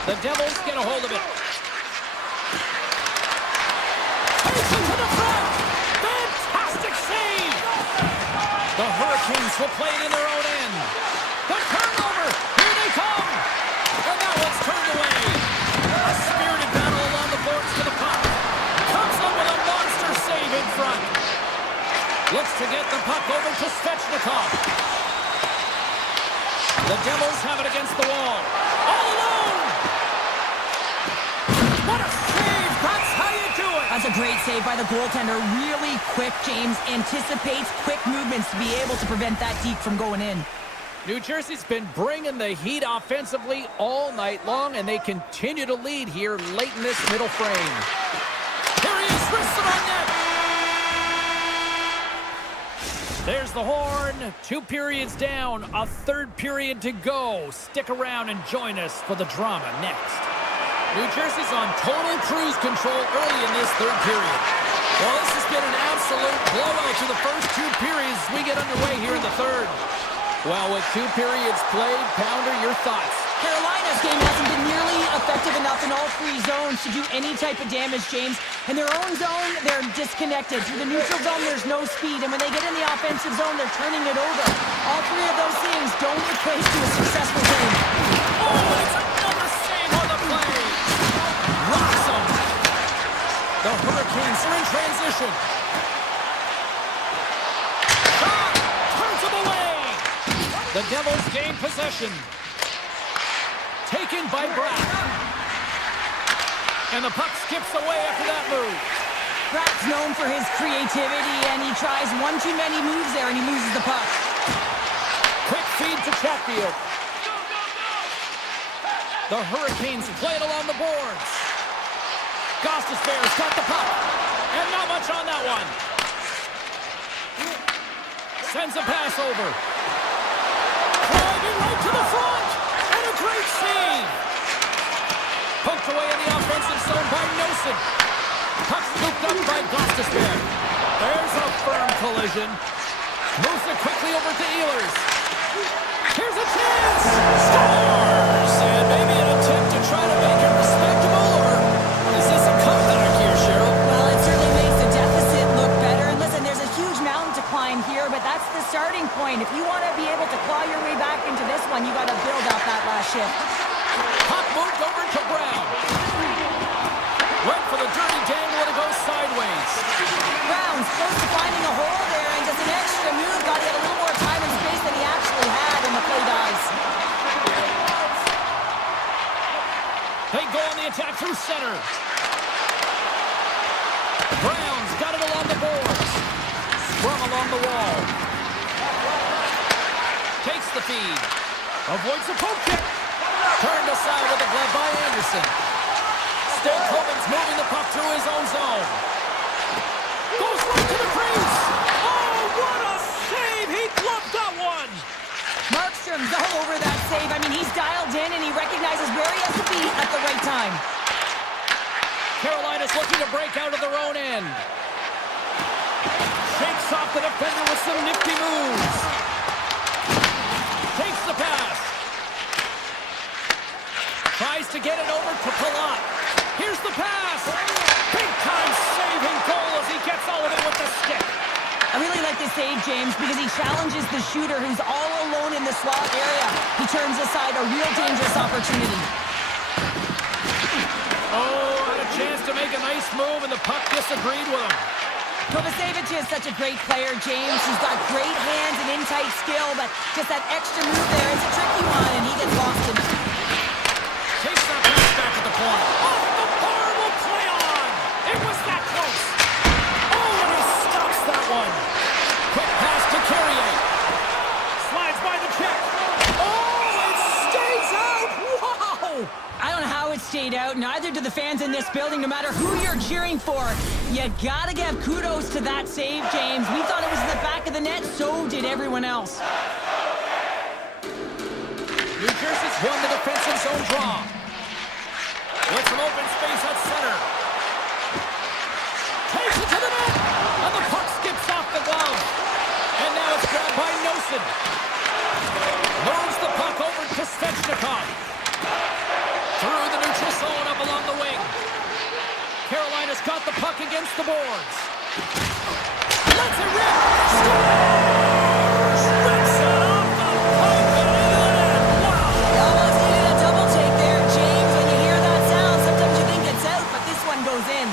The Devils get a hold of it. Takes it to the front. Fantastic save! The Hurricanes will play it in their own end. The turnover. Here they come. And that one's turned away. A spirited battle along the boards to the puck. Comes up with a monster save in front. Looks to get the puck over to Svechnikov. The Devils have it against the wall. All alone! What a save! That's how you do it! That's a great save by the goaltender. Really quick, James. Anticipates quick movements to be able to prevent that deke from going in. New Jersey's been bringing the heat offensively all night long, and they continue to lead here late in this middle frame. Here he is, wrists it on net. There's the horn. 2 periods down, a third period to go. Stick around and join us for the drama next. New Jersey's on total cruise control early in this third period. Well, this has been an absolute blowout through the first 2 periods as we get underway here in the third. Well, with 2 periods played, Pounder, your thoughts? Carolina's game hasn't been nearly effective enough in all 3 zones to do any type of damage, James. In their own zone, they're disconnected. Through the neutral zone, there's no speed. And when they get in the offensive zone, they're turning it over. All 3 of those things don't equate to a successful game. Oh, it's another save on the play. Rocks him. The Hurricanes are in transition. Shot! Turns him away. The Devils gain possession. Taken by Brack. And the puck skips away after that move. Brack's known for his creativity, and he tries one too many moves there, and he loses the puck. Quick feed to Chatfield. The Hurricanes play it along the boards. Gostisbehere's got the puck. And not much on that one. Sends a pass over. Driving right to the front. And a great save. Poked away in the offensive zone by Nosen. Puck scooped up by Gostisbehere. There's a firm collision. Moves it quickly over to Ehlers. Here's a chance. Scores! And maybe an attempt to try to make it respectable, or is this a comeback here, Cheryl? Well, it certainly makes the deficit look better. And listen, there's a huge mountain to climb here, but that's the starting point. If you want to be able to claw your way back into this one, you got to build up that last shift. Puck moved over to Brown. Went for the dirty dangle and it goes sideways. Brown's close to finding a hole there, and just an extra move. Got to get a little more time and space than he actually had, and the play dies. They go on the attack through center. Brown's got it along the boards. Sprung along the wall. Takes the feed. Avoids the poke kick. Turned aside with a glove by Anderson. Stankoven's moving the puck through his own zone. Goes right to the crease. Oh, what a save! He gloved that one. Markstrom's all over that save. I mean, he's dialed in, and he recognizes where he has to be at the right time. Carolina's looking to break out of their own end. Shakes off the defender with some nifty moves. Takes the pass. Tries to get it over to Palat. Here's the pass. Big time saving goal as he gets all of it with the stick. I really like this save, James, because he challenges the shooter who's all alone in the slot area. He turns aside a real dangerous opportunity. Oh, had a chance to make a nice move, and the puck disagreed with him. Kovacevic is such a great player, James. He's got great hands and in-tight skill, but just that extra move there is a tricky one, and he gets lost in it. Takes that pass back at the corner. Off the bar will play on. It was that close. Oh, and he stops that one. Quick pass to Carrier. Slides by the check. Oh, it stays out. Wow. I don't know how it stayed out. Neither do the fans in this building, no matter who you're cheering for. You gotta give kudos to that save, James. We thought it was in the back of the net, so did everyone else. New Jersey's won the defensive zone draw. With some open space at center. Takes it to the net. And the puck skips off the glove. And now it's grabbed by Nosen. Moves the puck over to Svechnikov. Through the neutral zone up along the wing. Carolina's got the puck against the boards. Lets it rip. Scores! Rips it off the puck and in. Wow! You almost needed a double take there, James. When you hear that sound, sometimes you think it's out, but this one goes in.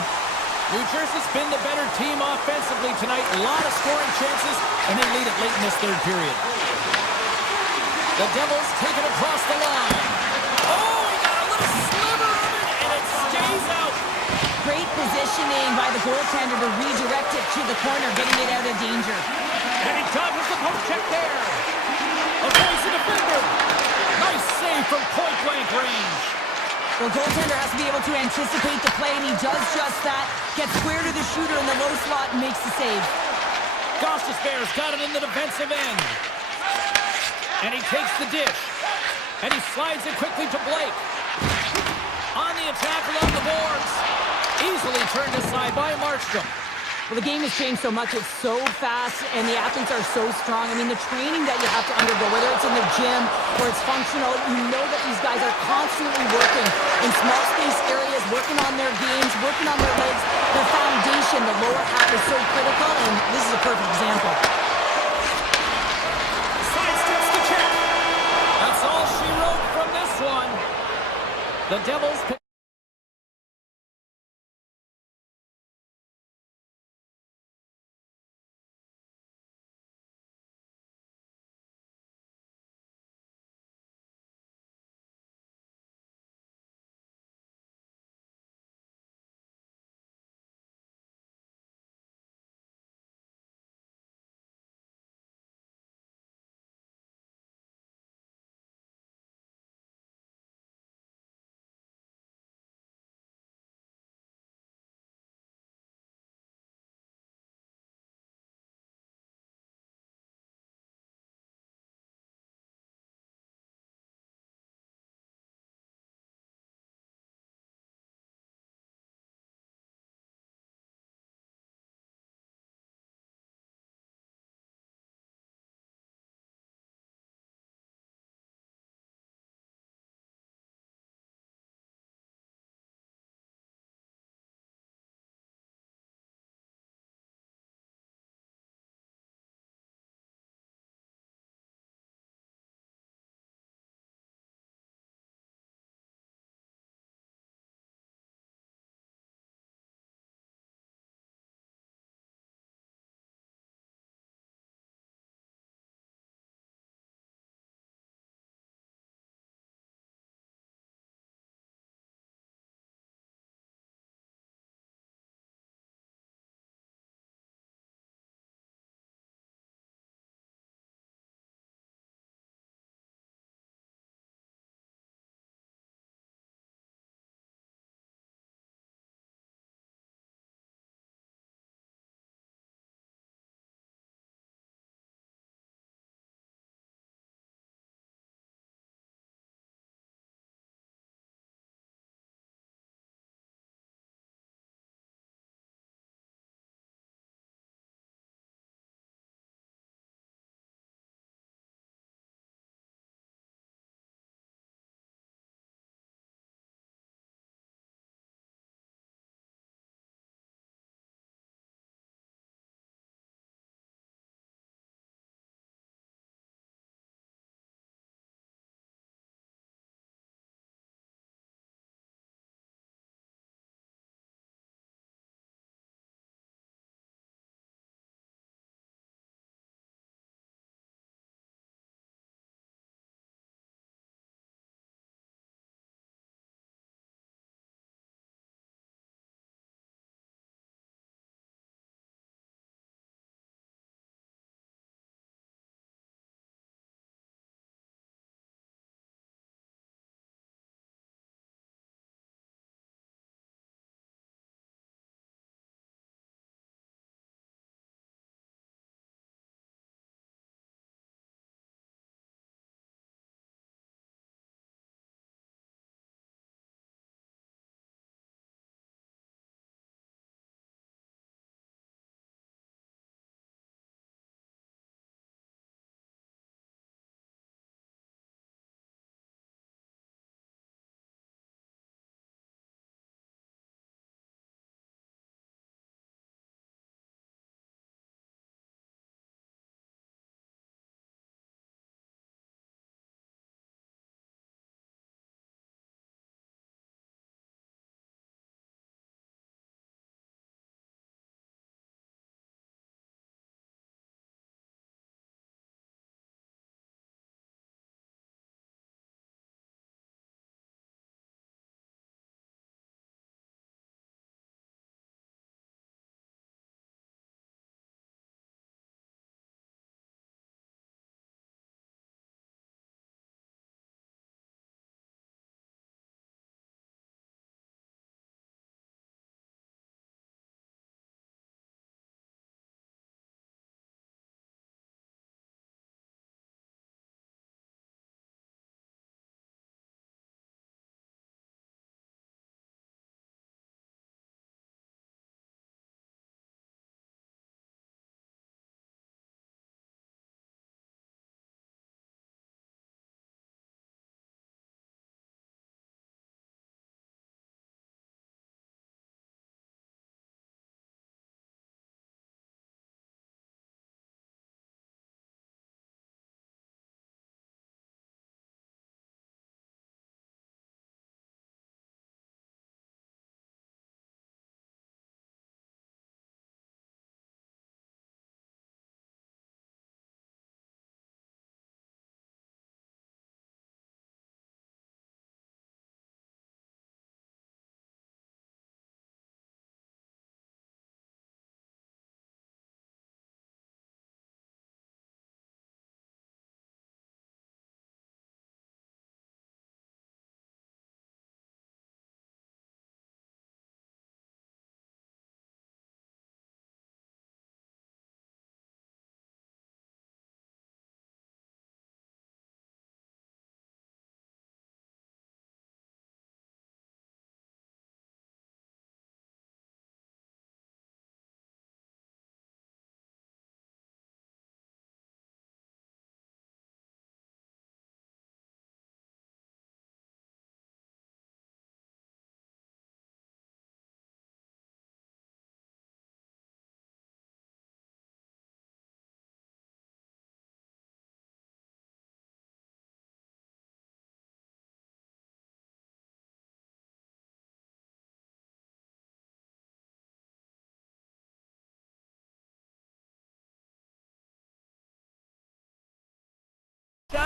New Jersey's been the better team offensively tonight. A lot of scoring chances, and they lead it late in this third period. The Devils take it across the line. Oh, he got a little sliver of it, and it stays out. Great positioning by the goaltender to redirect it to the corner, getting it out of danger. And he dodges the poke check there. Avoids the defender. Nice save from point-blank range. The goaltender has to be able to anticipate the play, and he does just that. Gets square to the shooter in the low slot and makes the save. Gosh, Bears got it in the defensive end. And he takes the dish. And he slides it quickly to Blake. On the attack along the boards. Easily turned aside by Markstrom. Well, the game has changed so much. It's so fast, and the athletes are so strong. I mean, the training that you have to undergo, whether it's in the gym or it's functional, you know that these guys are constantly working in small space areas, working on their games, working on their legs. Their foundation, the lower half, is so critical, and this is a perfect example. Sidesteps the check. That's all she wrote from this one. The Devils pick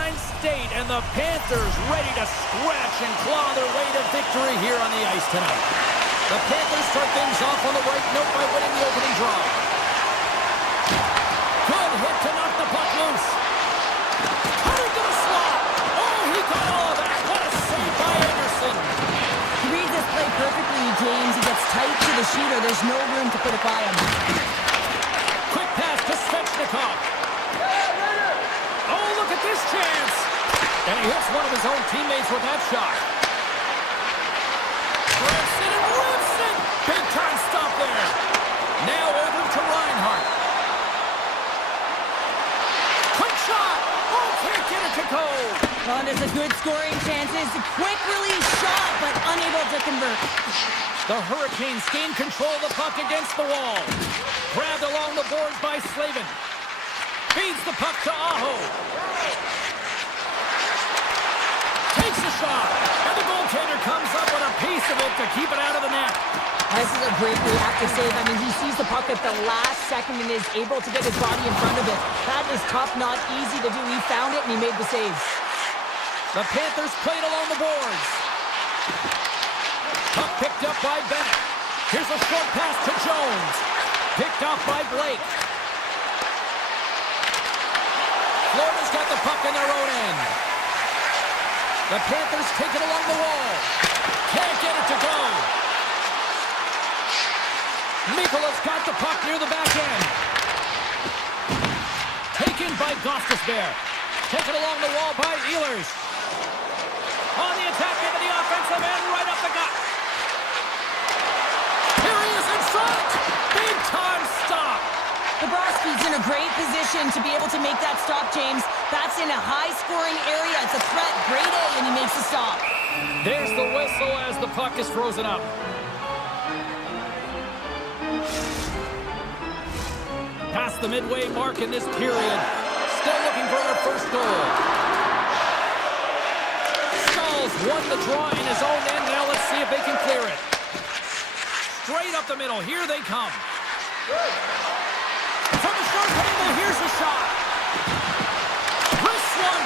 sunshine state, and the Panthers ready to scratch and claw their way to victory here on the ice tonight. The Panthers start things off on the right note by winning the opening draw. Good hit to knock the puck loose. Cutting to the slot. Oh, he got all of that. What a save by Anderson. He reads this play perfectly, James. He gets tight to the shooter. There's no room to put it by him. Quick pass to Svechnikov. Oh, look at this chance. And he hits one of his own teammates with that shot. Rips it and rips it. Big time stop there. Now over to Reinhart. Quick shot. Oh, can't get it to go. Well, there's a good scoring chances. A quick release shot, but unable to convert. The Hurricanes gain control of the puck against the wall. Grabbed along the boards by Slavin. Feeds the puck to Aho. Takes a shot. And the goaltender comes up with a piece of it to keep it out of the net. This is a great reactive save. I mean, he sees the puck at the last second and is able to get his body in front of it. That is tough, not easy to do. He found it and he made the save. The Panthers played along the boards. Puck picked up by Bennett. Here's a short pass to Jones. Picked off by Blake. Florida's got the puck in their own end. The Panthers take it along the wall. Can't get it to go. Mikola's got the puck near the back end. Taken by Gostisbehere. Taken along the wall by Ehlers. On the attack into the offensive end, right up the gut. Here he is in front. Big time stop. Bobrovsky's in a great position to be able to make that stop, James. That's in a high-scoring area. It's a threat. Grade A, and he makes the stop. There's the whistle as the puck is frozen up. Past the midway mark in this period. Still looking for their first goal. Skulls won the draw in his own end. Now let's see if they can clear it. Straight up the middle. Here they come. From the short angle, here's a shot. This one.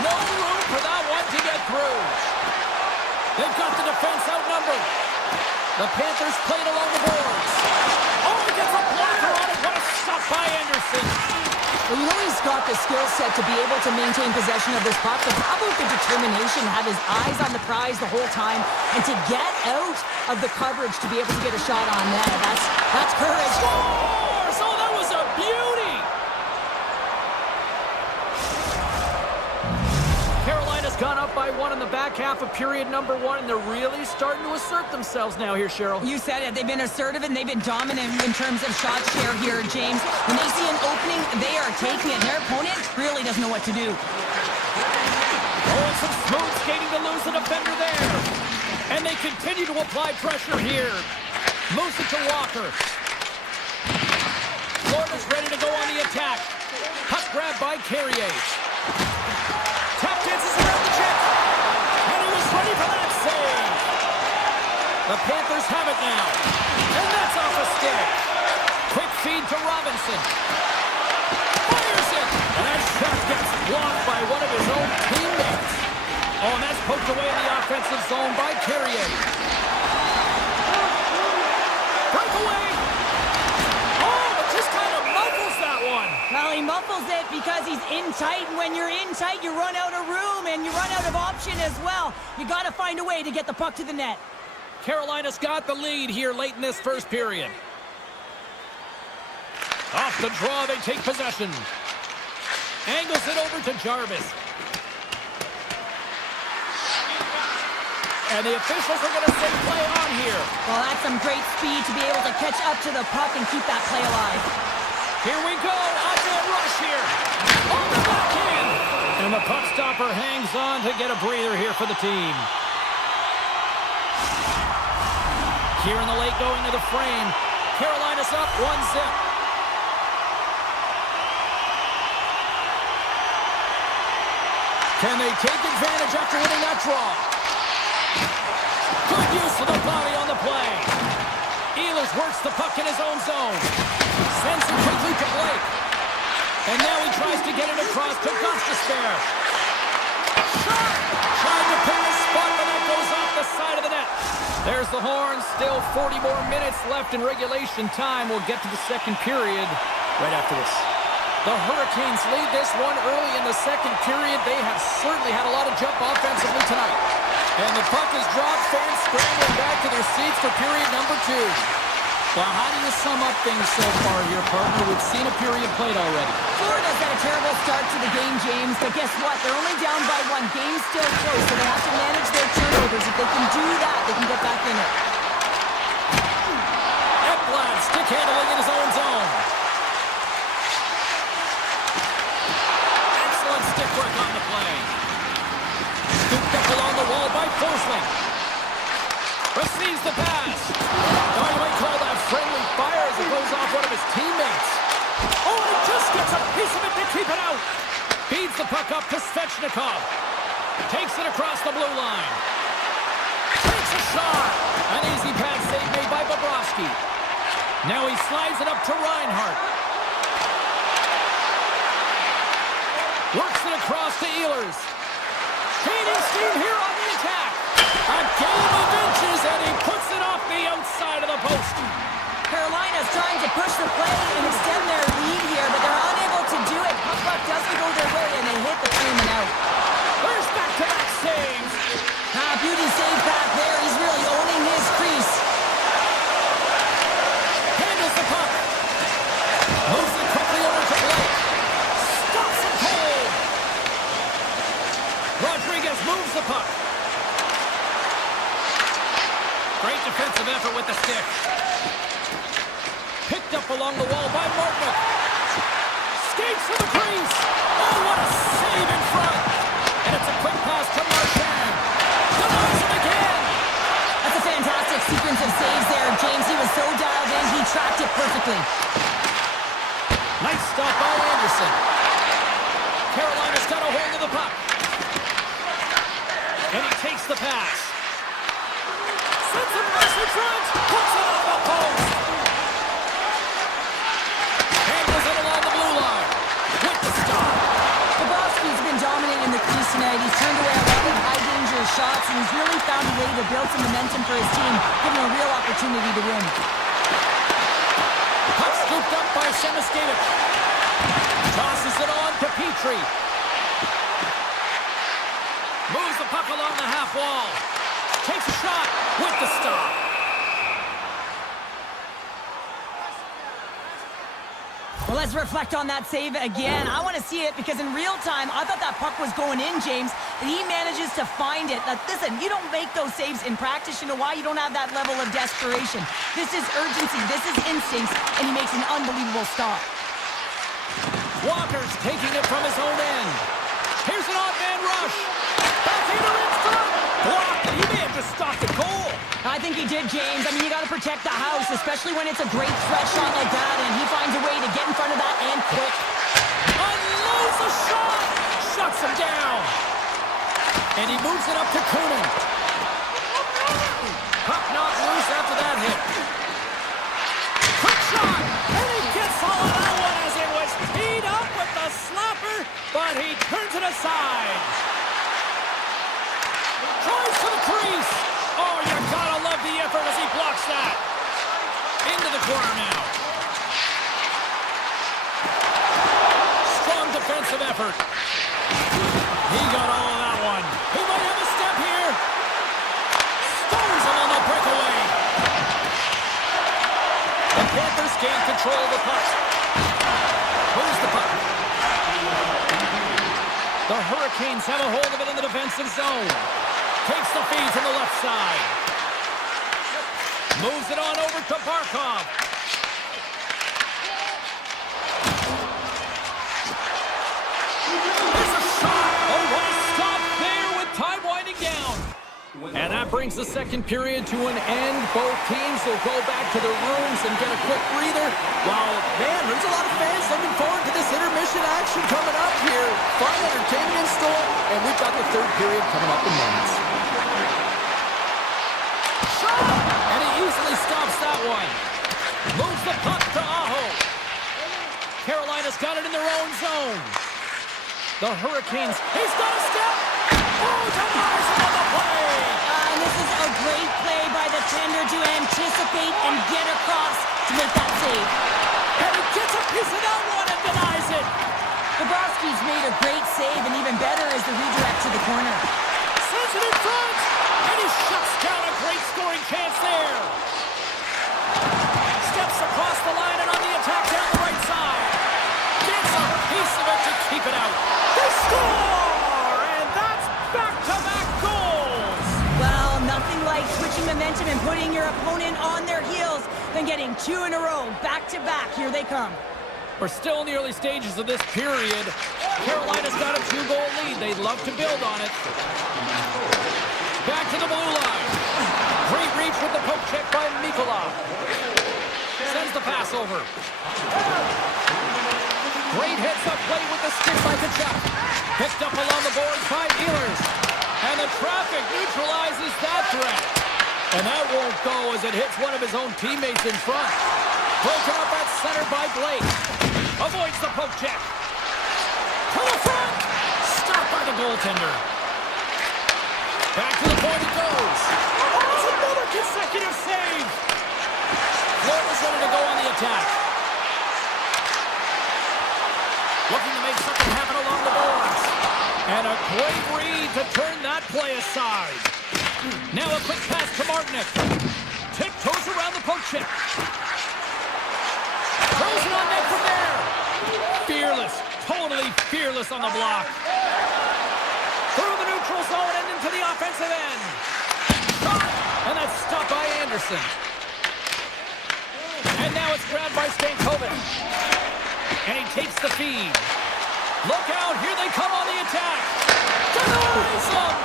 No room for that one to get through. They've got the defense outnumbered. The Panthers played along the boards. Oh, he gets a blocker on it. What a stop by Anderson. Well, you know he's got the skill set to be able to maintain possession of this puck, but how about the determination, have his eyes on the prize the whole time, and to get out of the coverage to be able to get a shot on net. That's courage. Scores! Oh, that was a beauty! Carolina's gone up by one in the back half of period number one, and they're really starting to assert themselves now here, Cheryl. You said it. They've been assertive and they've been dominant in terms of shot share here, James. When they see an opening, they are taking it. Their opponent really doesn't know what to do. Oh, and some smooth skating to lose the defender there. And they continue to apply pressure here. Moves it to Walker. Florida's ready to go on the attack. Puck grab by Carrier. Tap dances around the jet. And he was ready for that save. The Panthers have it now. And that's off a stick. Quick feed to Robinson. Fires it. And that shot gets blocked by one of his own teammates. Oh, and that's poked away in the offensive zone by Carrier. Breakaway. Oh, but just kind of muffles that one. Well, he muffles it because he's in tight, and when you're in tight, you run out of room, and you run out of option as well. You got to find a way to get the puck to the net. Carolina's got the lead here late in this first period. Off the draw, they take possession. Angles it over to Jarvis. And the officials are going to say play on here. Well, that's some great speed to be able to catch up to the puck and keep that play alive. Here we go. Upfield rush here. On the back end. And the puck stopper hangs on to get a breather here for the team. Here in the late going to the frame. Carolina's up 1-0. Can they take advantage after winning that draw? Good use of the body on the play. Ehlers works the puck in his own zone. Sends it quickly to Blake. And now he tries to get it across to Gostisbehere. shot! Trying to pick a spot, but that goes off the side of the net. There's the horn. Still 40 more minutes left in regulation time. We'll get to the second period right after this. The Hurricanes lead this one early in the second period. They have certainly had a lot of jump offensively tonight. And the puck is dropped. Fans scrambling back to their seats for period number 2. Well, how do you sum up things so far here, partner? We've seen a period played already. Florida's had a terrible start to the game, James, but guess what? They're only down by 1. Game's still close, so they have to manage their turnovers. If they can do that, they can get back in it. Ekblad stick handling in his own zone. Excellent stick work on the play. Scooped up along the wall by Forsling. Receives the pass. Now you might call that friendly fire as it goes off one of his teammates. Oh, and it just gets a piece of it to keep it out. Feeds the puck up to Svechnikov. Takes it across the blue line. Takes a shot. An easy pad save made by Bobrovsky. Now he slides it up to Reinhart. Works it across to Ehlers. Gaining steam here on the attack. A game of inches, and he puts it off the outside of the post. Carolina's trying to push the play and extend their lead here, but they're unable to do it. Puck doesn't go their way, and they hit the frame and out. Where's back-to-back saves? Beauty save back there. He's really owning his crease. Handles the puck. Moves it quickly over to Blake. Stops it cold. Rodriguez moves the puck. Great defensive effort with the stick. Picked up along the wall by Martinook. Skates to the crease. Oh, what a save in front. And it's a quick pass to Marchand. Denies him again. That's a fantastic sequence of saves there, James. He was so dialed in, he tracked it perfectly. Nice stop by Anderson. Carolina's got a hold of the puck. And he takes the pass. Sends it across in front. Puts it off the post. Handles it along the blue line. With the stop. Bobrovsky's been dominating the crease tonight. He's turned away a lot of high-danger shots, and he's really found a way to build some momentum for his team, giving him a real opportunity to win. Puck scooped up by Semiskevich. Tosses it on to Petrie. Moves the puck along the half wall. Takes a shot with the stop. Well, let's reflect on that save again. I want to see it because in real time, I thought that puck was going in, James, and he manages to find it. Now, listen, you don't make those saves in practice. You know why? You don't have that level of desperation. This is urgency. This is instincts, and he makes an unbelievable stop. Walker's taking it from his own end. Here's an odd man rush. Backhander in front. Blocked. He may have just stopped the goal. I think he did, James. I mean, you got to protect the house, especially when it's a great threat shot like that, and he finds a way to get in front of that and quick. Unloads a shot. Shuts him down. And he moves it up to Kunin. Puck knocked loose after that hit. Quick shot. And he gets all of that one as it was teed up with the slapper, but he turns it aside. Tries to the crease. Oh, you gotta love the effort as he blocks that. Into the corner now. Strong defensive effort. He got all of that one. He might have a step here. Stones him on the breakaway. The Panthers gain control of the puck. Moves the puck. The Hurricanes have a hold of it in the defensive zone. Takes the feed from the left side. Moves it on over to Barkov. There's a shot. Oh, what a stop there with time winding down. And that brings the second period to an end. Both teams will go back to their rooms and get a quick breather. Wow, man, there's a lot of fans looking forward to this intermission action coming up here. Fun entertainment in store, and we've got the third period coming up in moments. And he easily stops that one. Moves the puck to Aho. Carolina's got it in their own zone. The Hurricanes, he's got a step. Oh, denies him on the play. And this is a great play by the tender to anticipate and get across to make that save. And he gets a piece of that one and denies it. Bobrovsky's made a great save, and even better is the redirect to the corner. Sends it in front. And he shuts down a great scoring chance there. Steps across the line and on the attack down the right side. Gets a piece of it to keep it out. They score! And that's back-to-back goals. Well, nothing like switching momentum and putting your opponent on their heels than getting two in a row, back-to-back. Here they come. We're still in the early stages of this period. Carolina's got a 2-goal lead. They'd love to build on it. Back to the blue line. Great reach with the poke check by Mikola. Sends the pass over. Great heads-up play with the stick by Kachuk. Picked up along the boards by Ehlers. And the traffic neutralizes that threat. And that won't go as it hits one of his own teammates in front. Broken up at center by Blake. Avoids the poke check. To the front. Stopped by the goaltender. Back to the point it goes. Oh, it's another consecutive save. Florida's ready to go on the attack. Looking to make something happen along the boards. And a great read to turn that play aside. Now a quick pass to Martinick. Tiptoes around the poke check. Throws it on net from there. Fearless. Totally fearless on the block. Through the neutral zone and into the offensive end. And that's stopped by Anderson. And now it's grabbed by Stankovic. And he takes the feed. Look out, here they come on the attack. Denies them.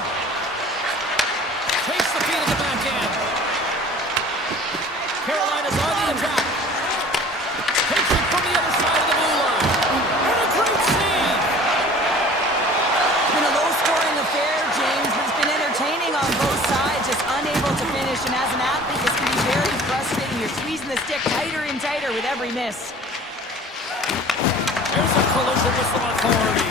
Takes the feed at the back end. Carolina's on the attack. Takes it from the other side of the blue line. And a great save. It's been a low-scoring affair, James, but it's been entertaining on both sides, just unable to finish. And as an athlete, this can be very frustrating. You're squeezing the stick tighter and tighter with every miss. There's a collision with some authority.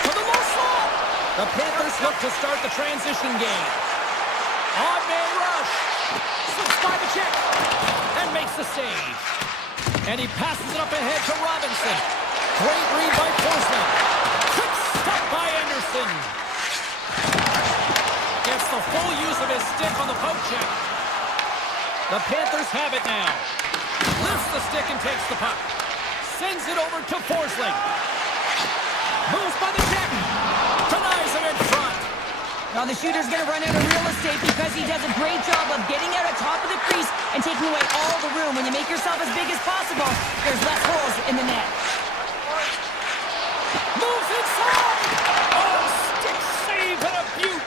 To the low slot. The Panthers look to start the transition game. Odd man rush. Slips by the check. And makes the save. And he passes it up ahead to Robinson. Great read by Forsman. Quick stop by Anderson. Gets the full use of his stick on the poke check. The Panthers have it now. Lifts the stick and takes the puck. Sends it over to Forsling. Moves by the check. Denies him in front. Now the shooter's going to run out of real estate because he does a great job of getting out at top of the crease and taking away all the room. When you make yourself as big as possible, there's less holes in the net. Moves inside. Oh, stick save and a beaut.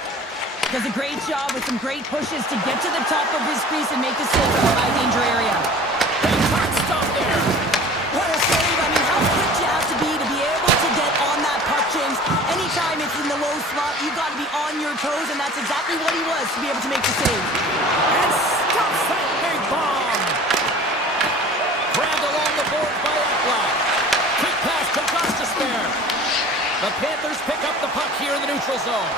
Does a great job with some great pushes to get to the top of his crease and make the save from the high danger area. Big time stop there. What a save. I mean, how quick you have to be able to get on that puck, James. Anytime it's in the low slot, you got to be on your toes, and that's exactly what he was to be able to make the save. And stops that big bomb. Grabbed along the board by Ekblad. Quick pass to Gostisbehere. The Panthers pick up the puck here in the neutral zone.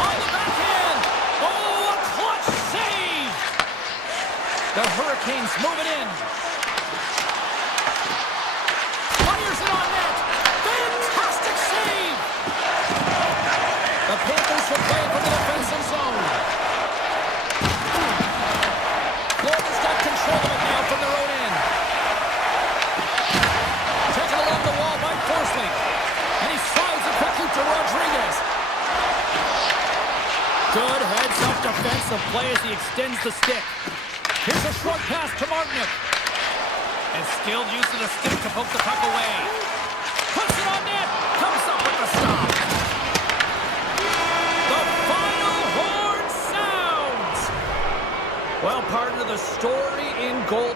On the backhand. Oh, a clutch save. The Hurricanes move it in. Fires it on net. Fantastic save. The Panthers will play from the defensive zone. Florida's got control of it now from their own end. Taken along the wall by Forsling. And he slides it quickly to Rodriguez. Good heads-up defensive play as he extends the stick. Here's a short pass to Martinick. And skilled use of the stick to poke the puck away. Puts it on net. Comes up with the stop. The final horn sounds. Well, part of the story in goal.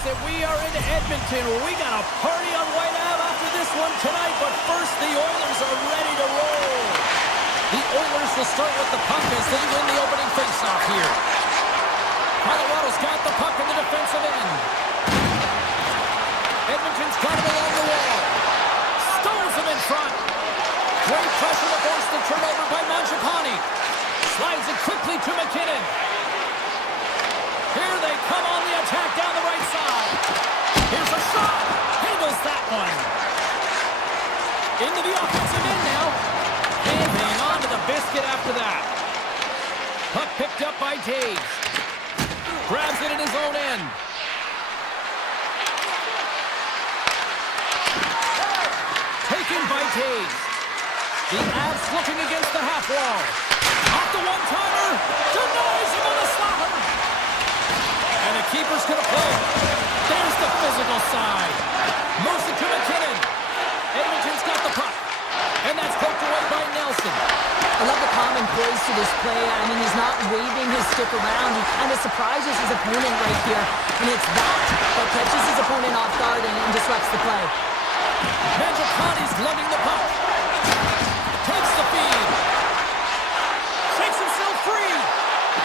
And we are in Edmonton, where we got a party on White Ave after this one tonight, but first the Oilers are ready to roll. The Oilers will start with the puck as they win the opening faceoff here. Colorado's got the puck in the defensive end. Edmonton's got him along the wall. Stones him in front. Great pressure to force the turnover by Mangiapane. Slides it quickly to McKinnon. Here they come on the attack down the right side. Here's a shot. Handles that one. Into the offensive end now. And hang on to the biscuit after that. Puck picked up by Taves. Grabs it in his own end. Taken by Taves. The Avs looking against the half wall. Off the one-timer. Denies him on the slapper. And the keeper's going to play. There's the physical side. Moves it to McKinnon. Edmonton's got the puck. And that's poked away by Nelson. I love the common poise to this play. I mean, he's not waving his stick around. He kind of surprises his opponent right here. And it's that catches his opponent off guard and disrupts the play. Mangiapane's lugging the puck. Takes the feed. Shakes himself free.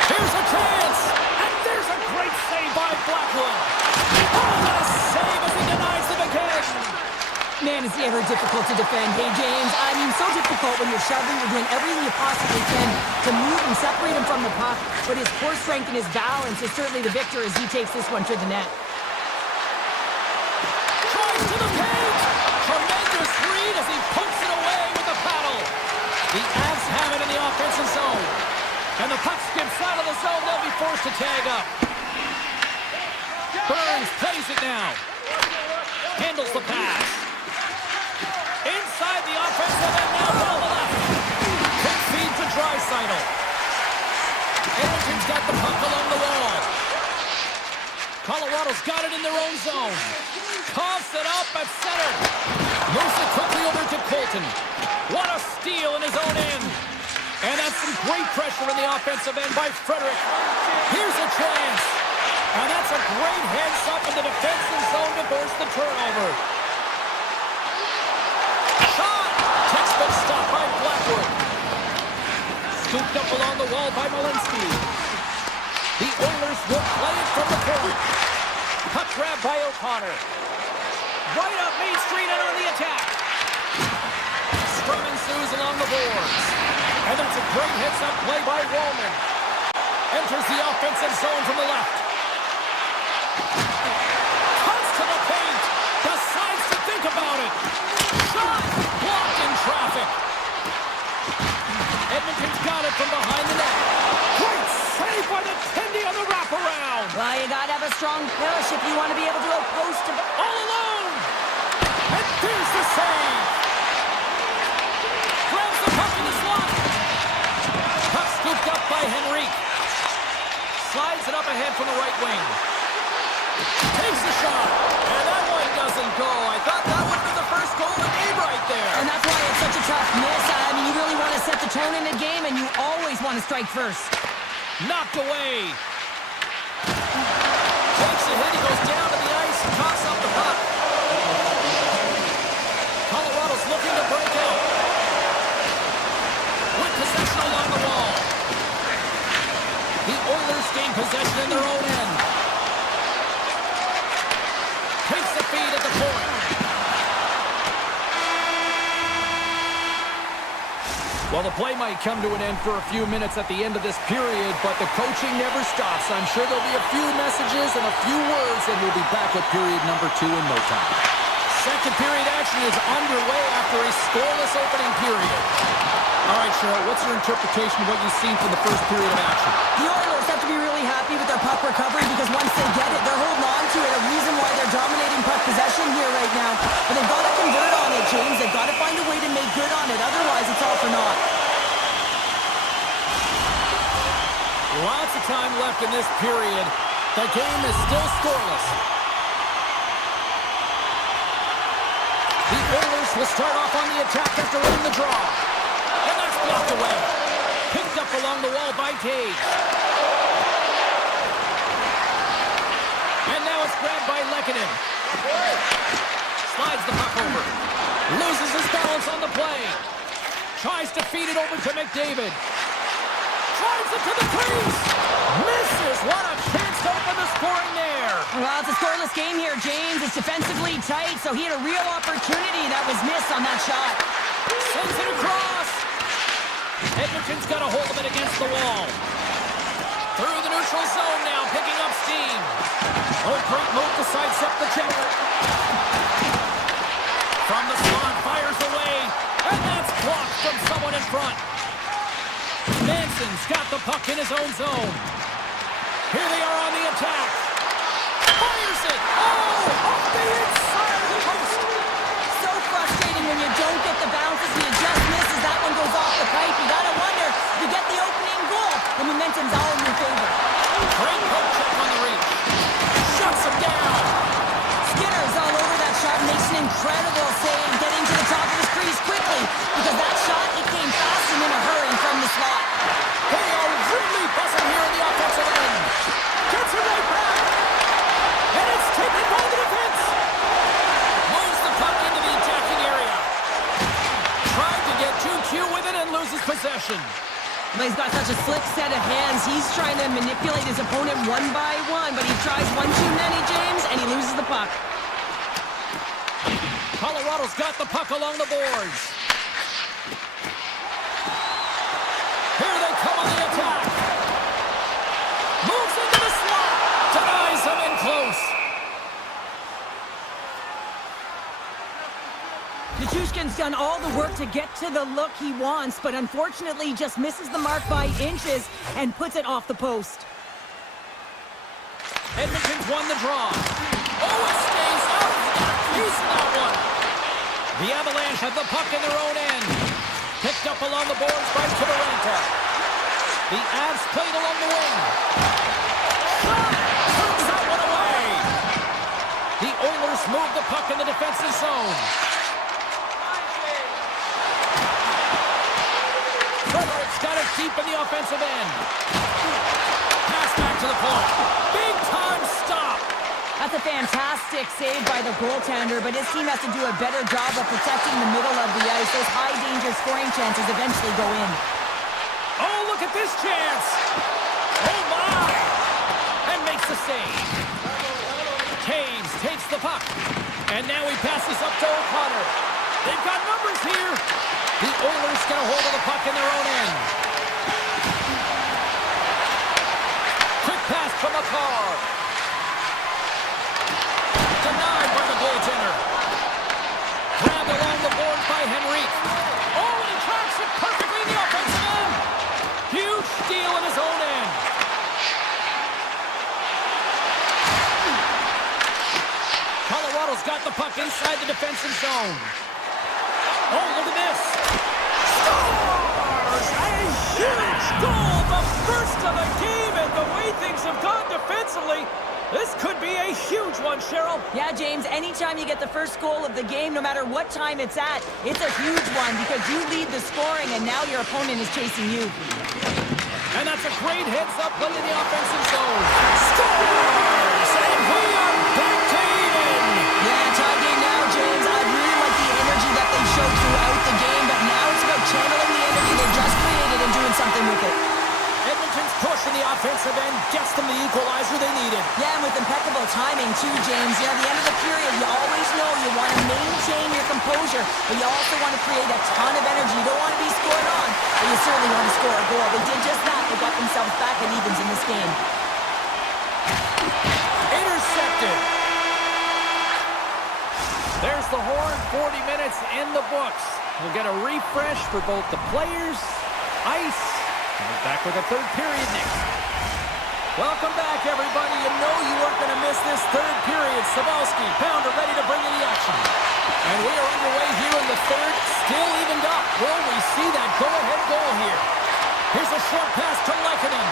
Here's a chance. And there's a great save by Blackwood. Oh, what a save as he denies the again. Man, is he ever difficult to defend. Hey, James, I mean, so difficult when you're shoving, you're doing everything you possibly can to move and separate him from the puck. But his core strength and his balance is certainly the victor as he takes this one to the net. Tries to the paint. Tremendous read as he pokes it away with the paddle. The Avs have it in the offensive zone. And the puck skips out of the zone. They'll be forced to tag up. Burns plays it now. Handles the pass. Inside the offensive end now down the left. Quick feed to Draisaitl. Edmonton's got the puck along the wall. Colorado's got it in their own zone. Coughs it up at center. Moves it quickly over to Colton. What a steal in his own end. And that's some great pressure in the offensive end by Frederick. Here's a chance. And that's a great heads up in the defensive zone to force the turnover. Shot! Textbook stop by Blackwood. Scooped up along the wall by Malinsky. The Oilers will play it from the corner. Puck grab by O'Connor. Right up Main Street and on the attack. Scrum ensues along the boards. And that's a great hits-up play by Roman. Enters the offensive zone from the left. Cuts to the paint. Decides to think about it. Shot! Blocked in traffic. Edmonton's got it from behind the net. Great save by the Tendy on the wraparound. Well, you gotta have a strong push if you want to be able to go post to... All alone. And there's the save. Grabs the puck in the slot. Puck scooped up by Henrique. Slides it up ahead from the right wing. Takes the shot. And that one doesn't go. I thought that would be the first goal of the game right there. And that's why it's such a tough miss. I mean, you really want to set the tone in the game, and you always want to strike first. Knocked away. Takes a hit. He goes down to the ice. Toss up the puck. Colorado's looking to break out. With possession along the wall. The Oilers gain possession in their own end. Takes the feed at the point. Well, the play might come to an end for a few minutes at the end of this period, but the coaching never stops. I'm sure there'll be a few messages and a few words, and we'll be back with period number 2 in no time. Second period action is underway after a scoreless opening period. All right, Cheryl, what's your interpretation of what you've seen from the first period of action? The Oilers have to be really happy with their puck recovery because once they get it, they're holding on to it. A reason why they're dominating puck possession here right now. But they've got to convert on it, James. They've got to find a way to make good on it. Otherwise, it's all for naught. Lots of time left in this period. The game is still scoreless. The Oilers will start off on the attack after winning the draw. And that's blocked away. Picked up along the wall by Taves. And now it's grabbed by Lehkonen. Slides the puck over. Loses his balance on the play. Tries to feed it over to McDavid. Drives it to the crease. Misses. What a chance to open the scoring there. Well, it's a scoreless game here, James. It's defensively tight, so he had a real opportunity that was missed on that shot. Sends it across. Edmonton's got a hold of it against the wall. Through the neutral zone now, picking up steam. Oh, great move to sidestep the checker. From the slot, fires away. And that's blocked from someone in front. Manson's got the puck in his own zone. Here they are on the attack. Fires it. Oh, off the inside of the post. So frustrating when you don't get the bounces and you just misses. That one goes off the pipe. You gotta wonder, you get the opening goal. The momentum's all in your favor. Great poke check on the reach. Shuts him down. Skinner's all over that shot and makes an incredible save, getting to the top of his crease quickly, because that shot, it came fast and in a hurry from the slot. They are really buzzing here in the offensive end. Gets it right back. And it's taken by the defense. Moves the puck into the attacking area. Tried to get too cute with it and loses possession. But he's got such a slick set of hands. He's trying to manipulate his opponent one by one, but he tries one too many, James, and he loses the puck. Colorado's got the puck along the boards. Here they come on the attack. Moves into the slot. Denies him in close. Nichushkin's done all the work to get to the look he wants, but unfortunately just misses the mark by inches and puts it off the post. Edmonton's won the draw. Oh, it stays out. Piece of that one. The Avalanche have the puck in their own end. Picked up along the boards by Kivaranta. The Avs played along the wing. Shot! Turns that one away. The Oilers move the puck in the defensive zone. Frederick's got it deep in the offensive end. Pass back to the point. Big time stop. That's a fantastic save by the goaltender, but his team has to do a better job of protecting the middle of the ice. Those high-danger scoring chances eventually go in. Oh, look at this chance. Oh, my. And makes the save. Taves takes the puck. And now he passes up to O'Connor. They've got numbers here. The Oilers get a hold of the puck in their own end. Quick pass from McCarr. Denied by the goaltender. Grabbed along the boards by Henrique. Oh, and he tracks it perfectly in the offensive end. Huge steal in his own end. Colorado's got the puck inside the defensive zone. Oh, look at this. Scores! A huge goal, the first of the game, and the way things have gone defensively, this could be a huge one, Cheryl. Yeah, James, anytime you get the first goal of the game, no matter what time it's at, it's a huge one because you lead the scoring and now your opponent is chasing you. And that's a great heads-up play in the offensive zone. Scores! And we are back to even. Yeah, tie game now, James. I really like the energy that they showed throughout the game, but now it's about channeling the energy they just created and doing something with it. Edmonton's push in the offensive end gets them the equalizer they needed. Yeah, and with impeccable timing, too, James. You know, at the end of the period, you always know you want to maintain your composure, but you also want to create a ton of energy. You don't want to be scored on, but you certainly want to score a goal. They did just that. They got themselves back at evens in this game. Intercepted. There's the horn. 40 minutes in the books. We'll get a refresh for both the players, ice, and we're back with a third period next. Welcome back, everybody. You know you weren't going to miss this third period. Sabalski, Pounder ready to bring in the action. And we are underway here in the third, still evened up. Will we see that go-ahead goal here? Here's a short pass to Lehkonen.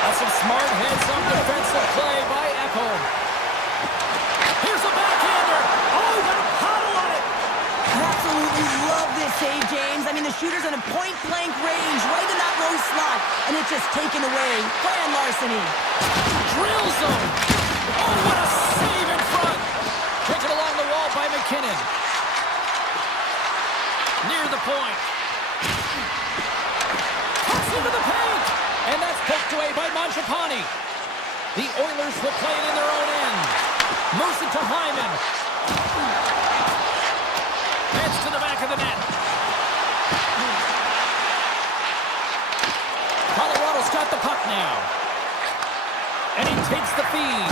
That's some smart heads-up defensive play by Ekholm. Here's a backhander. Oh, he's got a paddle on it. I absolutely love this save, James. I mean, the shooter's in a point-blank range right in that low slot, and it's just taken away. Play on larceny. Drill zone. Oilers will play it in their own end. Moves it to Hyman. Heads to the back of the net. Colorado's got the puck now. And he takes the feed.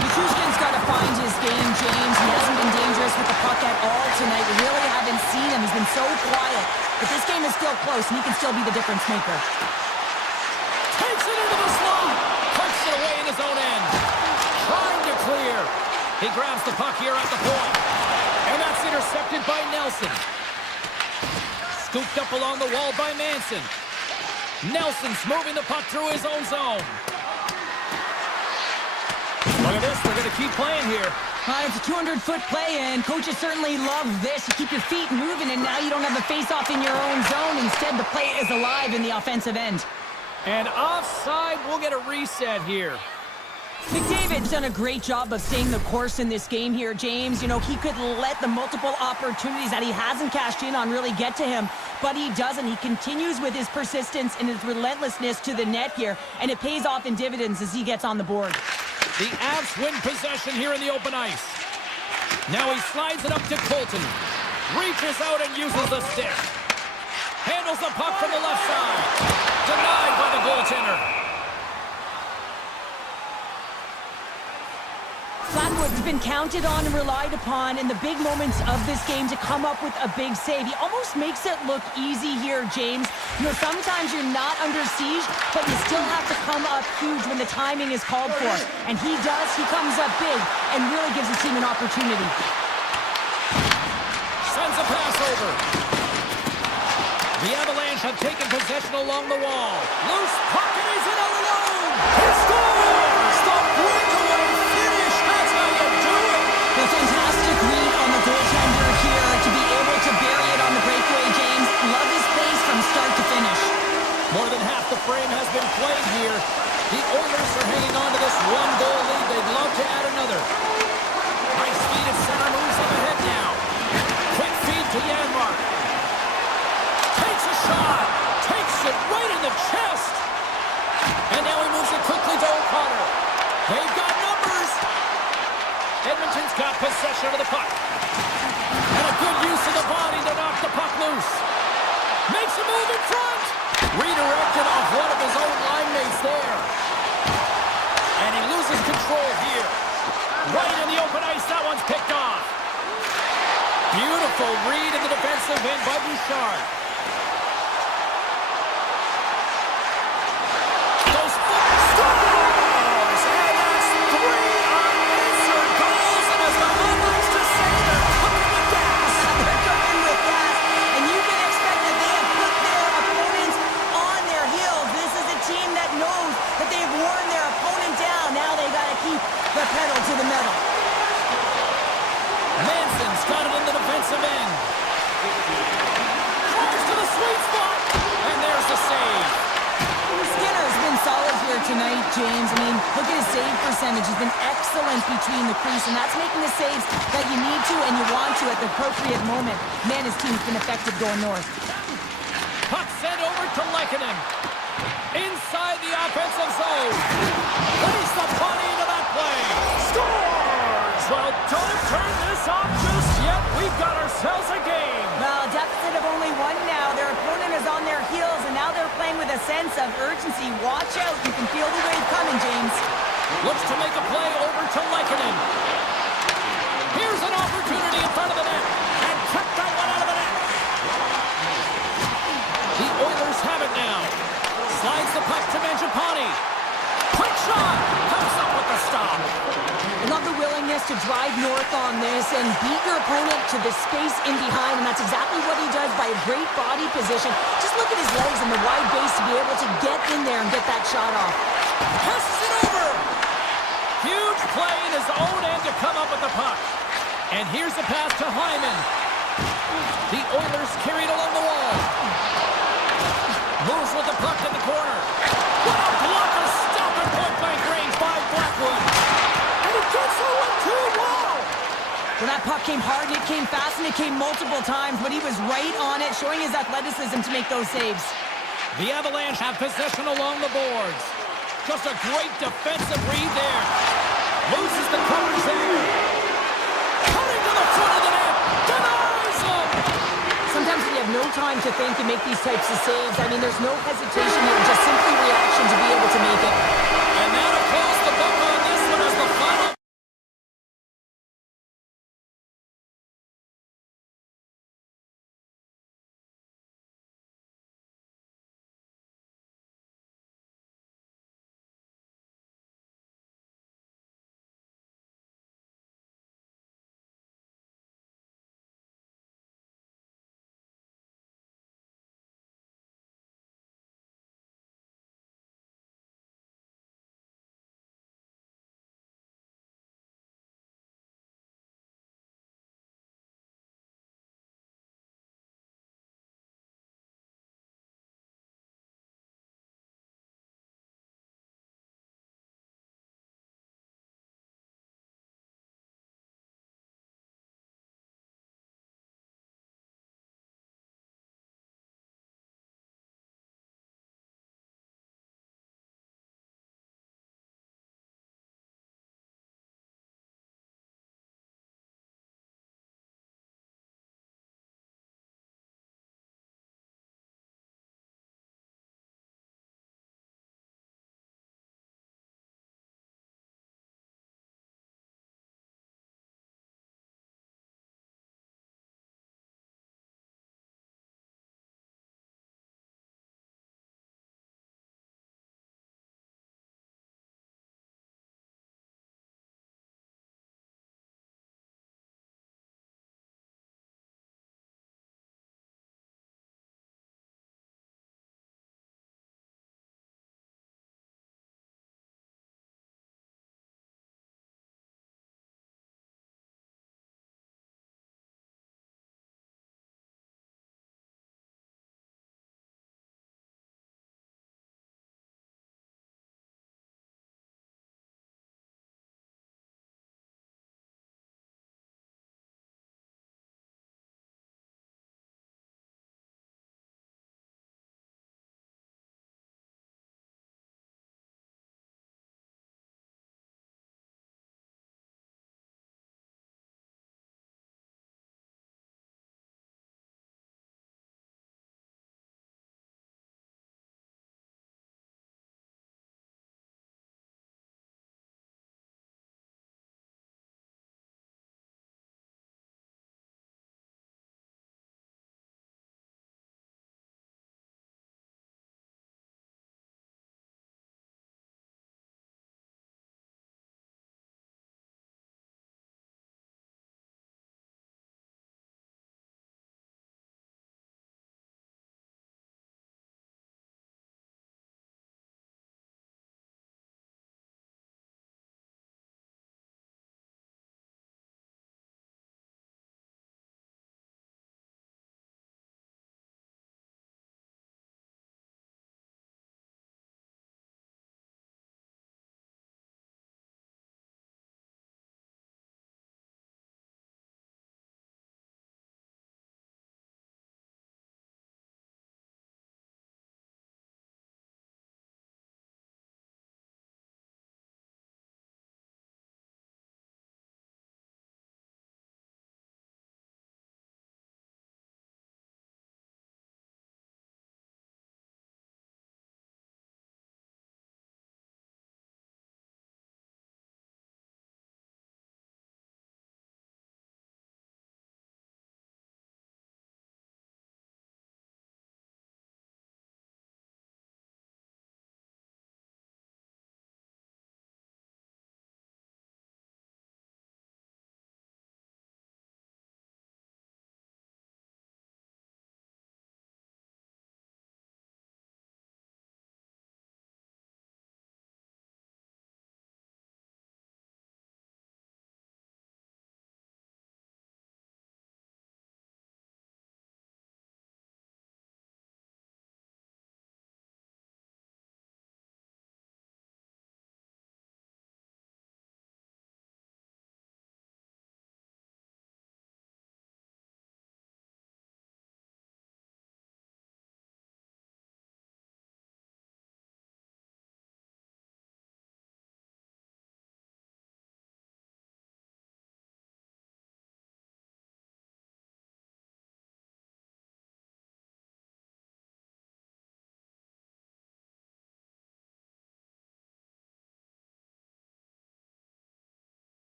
Nichushkin's got to find his game, James. He hasn't been dangerous with the puck at all tonight. We really haven't seen him. He's been so quiet. But this game is still close, and he can still be the difference maker. Takes it into the slot. Punts it away in his own end. Trying to clear. He grabs the puck here at the point. And that's intercepted by Nelson. Scooped up along the wall by Manson. Nelson's moving the puck through his own zone. Look at this, they're going to keep playing here. It's a 200-foot play, and coaches certainly love this. You keep your feet moving, and now you don't have a face-off in your own zone. Instead, the play is alive in the offensive end. And offside, we'll get a reset here. McDavid's done a great job of staying the course in this game here, James. You know, he could let the multiple opportunities that he hasn't cashed in on really get to him, but he doesn't. He continues with his persistence and his relentlessness to the net here, and it pays off in dividends as he gets on the board. The Avs win possession here in the open ice. Now he slides it up to Colton. Reaches out and uses the stick. Handles the puck from the left side. Denied by the goaltender. Flatwood's been counted on and relied upon in the big moments of this game to come up with a big save. He almost makes it look easy here, James. You know, sometimes you're not under siege, but you still have to come up huge when the timing is called for. And he does. He comes up big and really gives his team an opportunity. Sends a pass over. The Avalanche have taken possession along the wall. Loose puck and he's in alone. He scores! The breakaway finish. That's how you do it. A fantastic read on the goaltender here to be able to bury it on the breakaway, James. Love his pace from start to finish. More than half the frame has been played here. The Oilers are hanging on to this one-goal lead. They'd love to add another. High speed at center moves up ahead now. Quick feed to Janmark. Takes a shot. Takes it right in the chest. And now he moves it quickly to O'Connor. They've got numbers. Edmonton's got possession of the puck. And a good use of the body to knock the puck loose. Makes a move in front. Redirected off one of his own line mates there. And he loses control here. Right in the open ice, that one's picked off. Beautiful read in the defensive end by Bouchard. Goes forward, scores! And that's 3 unanswered goals. And as the Hawks likes to say, they're cooking with gas. They're cooking with gas, and you can expect that they have put their opponents on their heels. This is a team that knows that they've worn their opponent down. Now they got to keep the pedal to the metal. Manson's got it in the defensive end. Drives to the sweet spot. And there's the save. Skinner's been solid here tonight, James. I mean, look at his save percentage. He's been excellent between the crease, and that's making the saves that you need to and you want to at the appropriate moment. Man, his team's been effective going north. Puck sent over to Lehkonen. Inside the offensive zone. Plays the body into that play. Scores! Well, don't turn this off just yet. We've got ourselves a game. Well, a deficit of only one now. Their opponent is on their heels, and now they're playing with a sense of urgency. Watch out. You can feel the wave coming, James. Looks to make a play over to Lehkonen. Here's an opportunity in front of the net. And cut that one out of the net. The Oilers have it now. Slides the puck to Mangiapane. Quick shot. Comes up with the stop. I love the willingness to drive north on this and beat your opponent to the space in behind, and that's exactly what he does by a great body position. Just look at his legs and the wide base to be able to get in there and get that shot off. Passes it over. Huge play in his own end to come up with the puck. And here's the pass to Hyman. The Oilers carried along the wall. Moves with the puck in the corner. What a blocker! Stop at point-blank range by Blackwood. And he gets the one too. Wow! When that puck came hard, it came fast, and it came multiple times, but he was right on it, showing his athleticism to make those saves. The Avalanche have possession along the boards. Just a great defensive read there. Loses the coverage there. Cutting to the front of the net. Denies him. Sometimes when you have no time to think and make these types of saves, I mean, there's no hesitation here, just simply reaction to be able to make it. And that'll close the book on this one as the final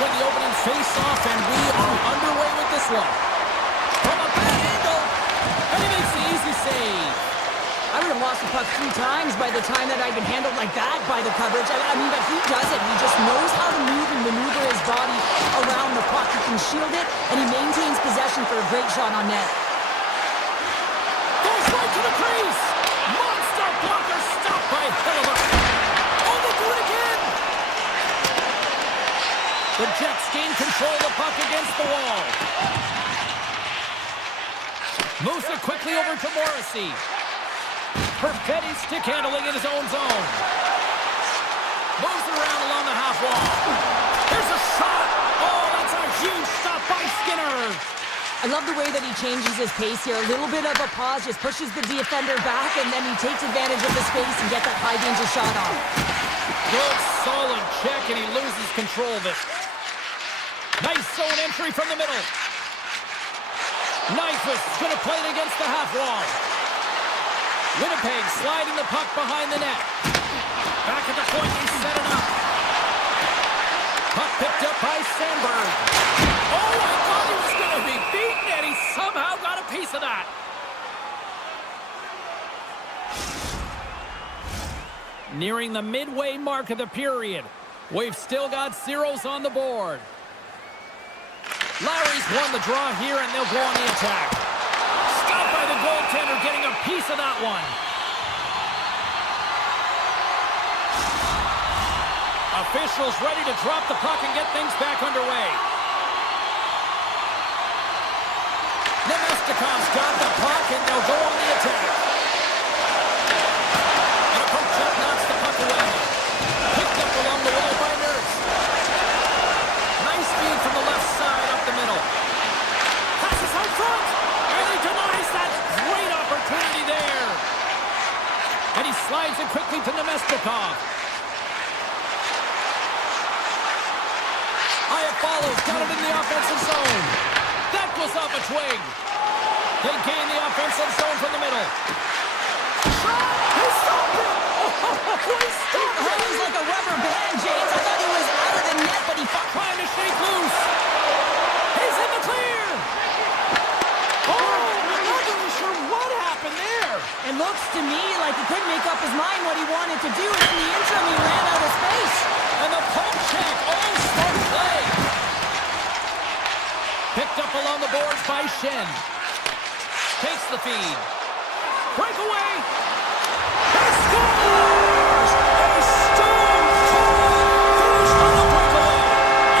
win the opening face-off, and we are underway with this one. From a bad angle, and he makes the easy save. I would have lost the puck 3 times by the time that I'd been handled like that by the coverage. I mean, but he does it. He just knows how to move and maneuver his body around the puck. He can shield it, and he maintains possession for a great shot on net. Goes right to the crease. Monster blocker stopped by Hiller. Oh, they do it again. The Jets gain control of the puck against the wall. Moves it quickly over to Morrissey. Perfetti stick handling in his own zone. Moves it around along the half wall. There's a shot. Oh, that's a huge stop by Skinner. I love the way that he changes his pace here. A little bit of a pause, just pushes the defender back, and then he takes advantage of the space and gets that high-danger shot off. Good, solid check, and he loses control of it. Nice zone entry from the middle. Nyquist going to play it against the half wall. Winnipeg sliding the puck behind the net. Back at the point, he set it up. Puck picked up by Sandberg. Oh, I thought he was going to be beaten, and he somehow got a piece of that. Nearing the midway mark of the period. We've still got zeros on the board. Lowry's won the draw here, and they'll go on the attack. Stopped by the goaltender, getting a piece of that one. Officials ready to drop the puck and get things back underway. Nemestikov's got the puck, and they'll go on the attack. And a poke check knocks the puck away. Picked up along the wall by Nurse. Nice feed from the left side up the middle. Passes out front, and he denies that great opportunity there. And he slides it quickly to Nemestikov. Follows, got it in the offensive zone. That was off a twig. They gain the offensive zone from the middle. Shot! He stopped it! Oh, he stopped it! He was like a rubber band, James. I thought he was out of the net, but he fought. Trying to shake loose. He's in the clear. Oh, I'm not really sure what happened there. It looks to me like he couldn't make up his mind what he wanted to do, and in the interim, he ran out of space. And the poke check. Oh, smart play. Picked up along the boards by Shen. Takes the feed. Breakaway. He scores! A stone cold finish on the breakaway.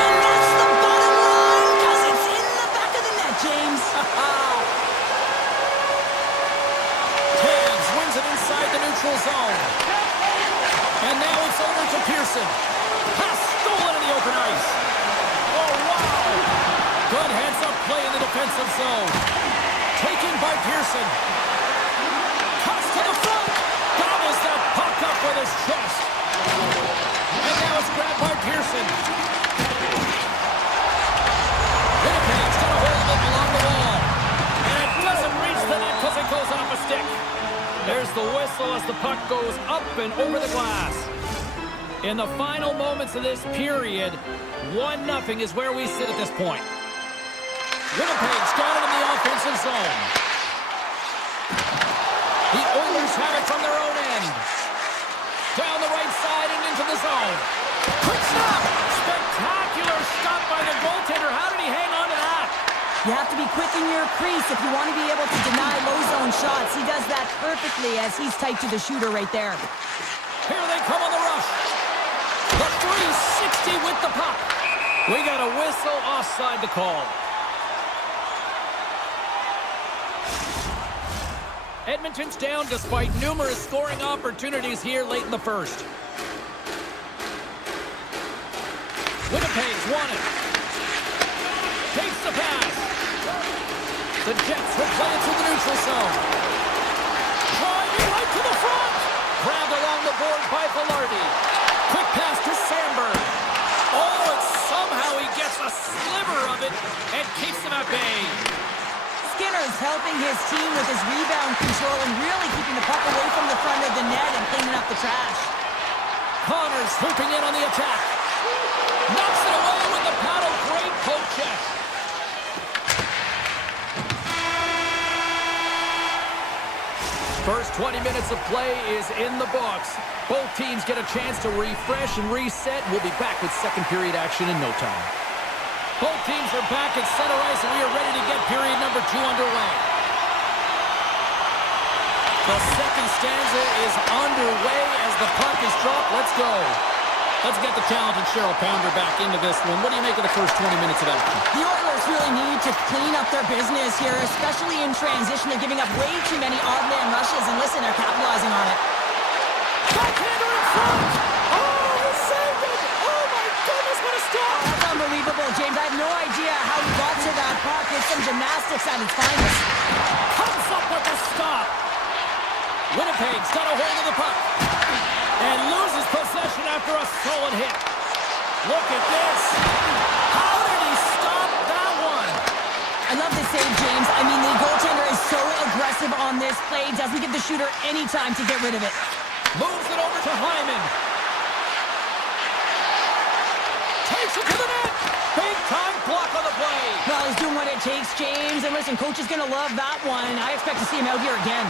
And that's the bottom line, because it's in the back of the net, James. Taves wins it inside the neutral zone. And now it's over to Pearson. Pass stolen in the open ice. Oh, wow. Good heads-up play in the defensive zone. Taken by Pearson. Cuts to the front. Gobbles that puck up with his chest. And now it's grabbed by Pearson. Winnipeg's got a hold of it along the wall. And it doesn't reach the net because it goes off a stick. There's the whistle as the puck goes up and over the glass. In the final moments of this period, 1-0 is where we sit at this point. Winnipeg's got it in the offensive zone. The Oilers have it from their own end. Down the right side and into the zone. Quick stop! Spectacular stop by the goaltender. How did he hang on to that? You have to be quick in your crease if you want to be able to deny low zone shots. He does that perfectly as he's tight to the shooter right there. Here they come on the rush. The 360 with the puck. We got a whistle offside the call. Edmonton's down despite numerous scoring opportunities here late in the first. Winnipeg's won it. Takes the pass. The Jets will play it to the neutral zone. Driving right to the front. Grabbed along the board by Velarde. Quick pass to Sandberg. Oh, and somehow he gets a sliver of it and keeps them at bay. Skinner's helping his team with his rebound control and really keeping the puck away from the front of the net and cleaning up the trash. Connors swooping in on the attack. Knocks it away with the paddle. Great poke check. First 20 minutes of play is in the books. Both teams get a chance to refresh and reset. We'll be back with second period action in no time. Both teams are back at center ice, and we are ready to get period number 2 underway. The second stanza is underway as the puck is dropped. Let's go. Let's get the talented Cheryl Pounder back into this one. What do you make of the first 20 minutes of action? The Oilers really need to clean up their business here, especially in transition. They're giving up way too many odd man rushes, and listen, they're capitalizing on it. Backhander in front! Oh, he saved it! Oh, my goodness, what a stop! Oh, that's unbelievable, James. I have no idea how he got to that puck. It's some gymnastics at its finest. Comes up with the stop! Winnipeg's got a hold of the puck and loses possession after a solid hit. Look at this. How did he stop that one? I love this save, James. I mean, the goaltender is so aggressive on this play. Doesn't give the shooter any time to get rid of it. Moves it over to Hyman. Takes it to the net. Big time block on the play. Well, he's doing what it takes, James. And listen, coach is going to love that one. I expect to see him out here again.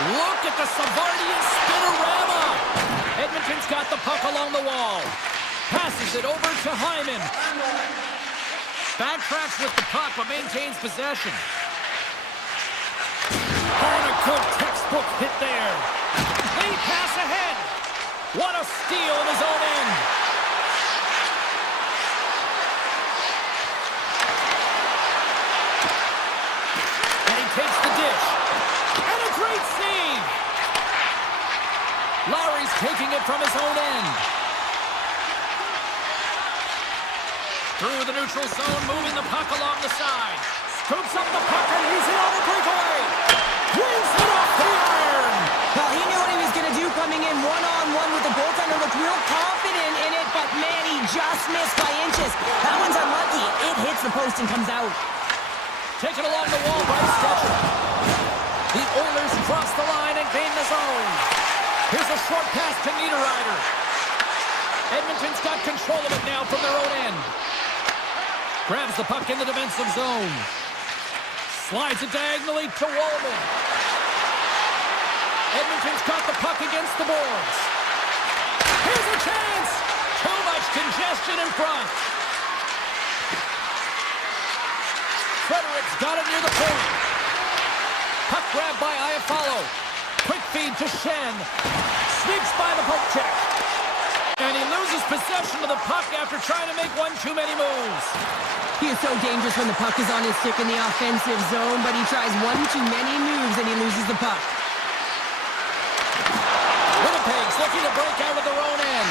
Look at the Savardian spinorama. Edmonton's got the puck along the wall. Passes it over to Hyman. Backtracks with the puck, but maintains possession. Oh, and a good textbook hit there. Lead pass ahead. What a steal in his own end. And he takes the dish. And a great save. Lowry's taking it from his own end. Through the neutral zone, moving the puck along the side. Scoops up the puck and he's in on the breakaway. Wins it off the iron. Well, he knew what he was going to do coming in one-on-one with the goaltender. Looked real confident in it, but man, he just missed by inches. That one's unlucky. It hits the post and comes out. Taken along the wall by Stetcher. The Oilers cross the line and gain the zone. Here's a short pass to Niederreiter. Edmonton's got control of it now from their own end. Grabs the puck in the defensive zone. Slides it diagonally to Wallman. Edmonton's got the puck against the boards. Here's a chance. Too much congestion in front. Frederick's got it near the point. Puck grab by Iafallo. Quick feed to Shen. Sneaks by the poke check. And he loses possession of the puck after trying to make one too many moves. He is so dangerous when the puck is on his stick in the offensive zone, but he tries one too many moves and he loses the puck. Winnipeg's looking to break out of their own end.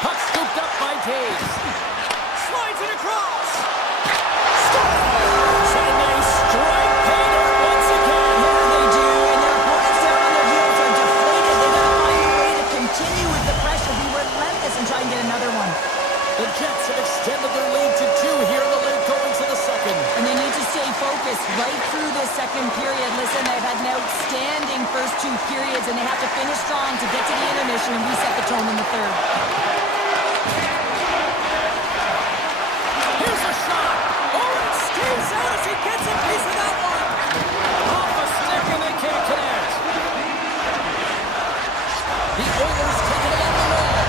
Puck scooped up by Taves. Slides it across. Scores! And they strike Painter once again. Yeah, they do, and their opponents down on their heels are deflated. They gotta find a way to continue with the pressure, be relentless, and try and get another one. The Jets have extended their lead to 2 here in the late goings of the second. And they need to stay focused right through this second period. Listen, they've had an outstanding first 2 periods, and they have to finish strong to get to the intermission and reset the tone in the third. Here's a shot. Oh, it stays out as he gets a piece of that one. Off a stick and they can't connect. The Oilers take it along the wall.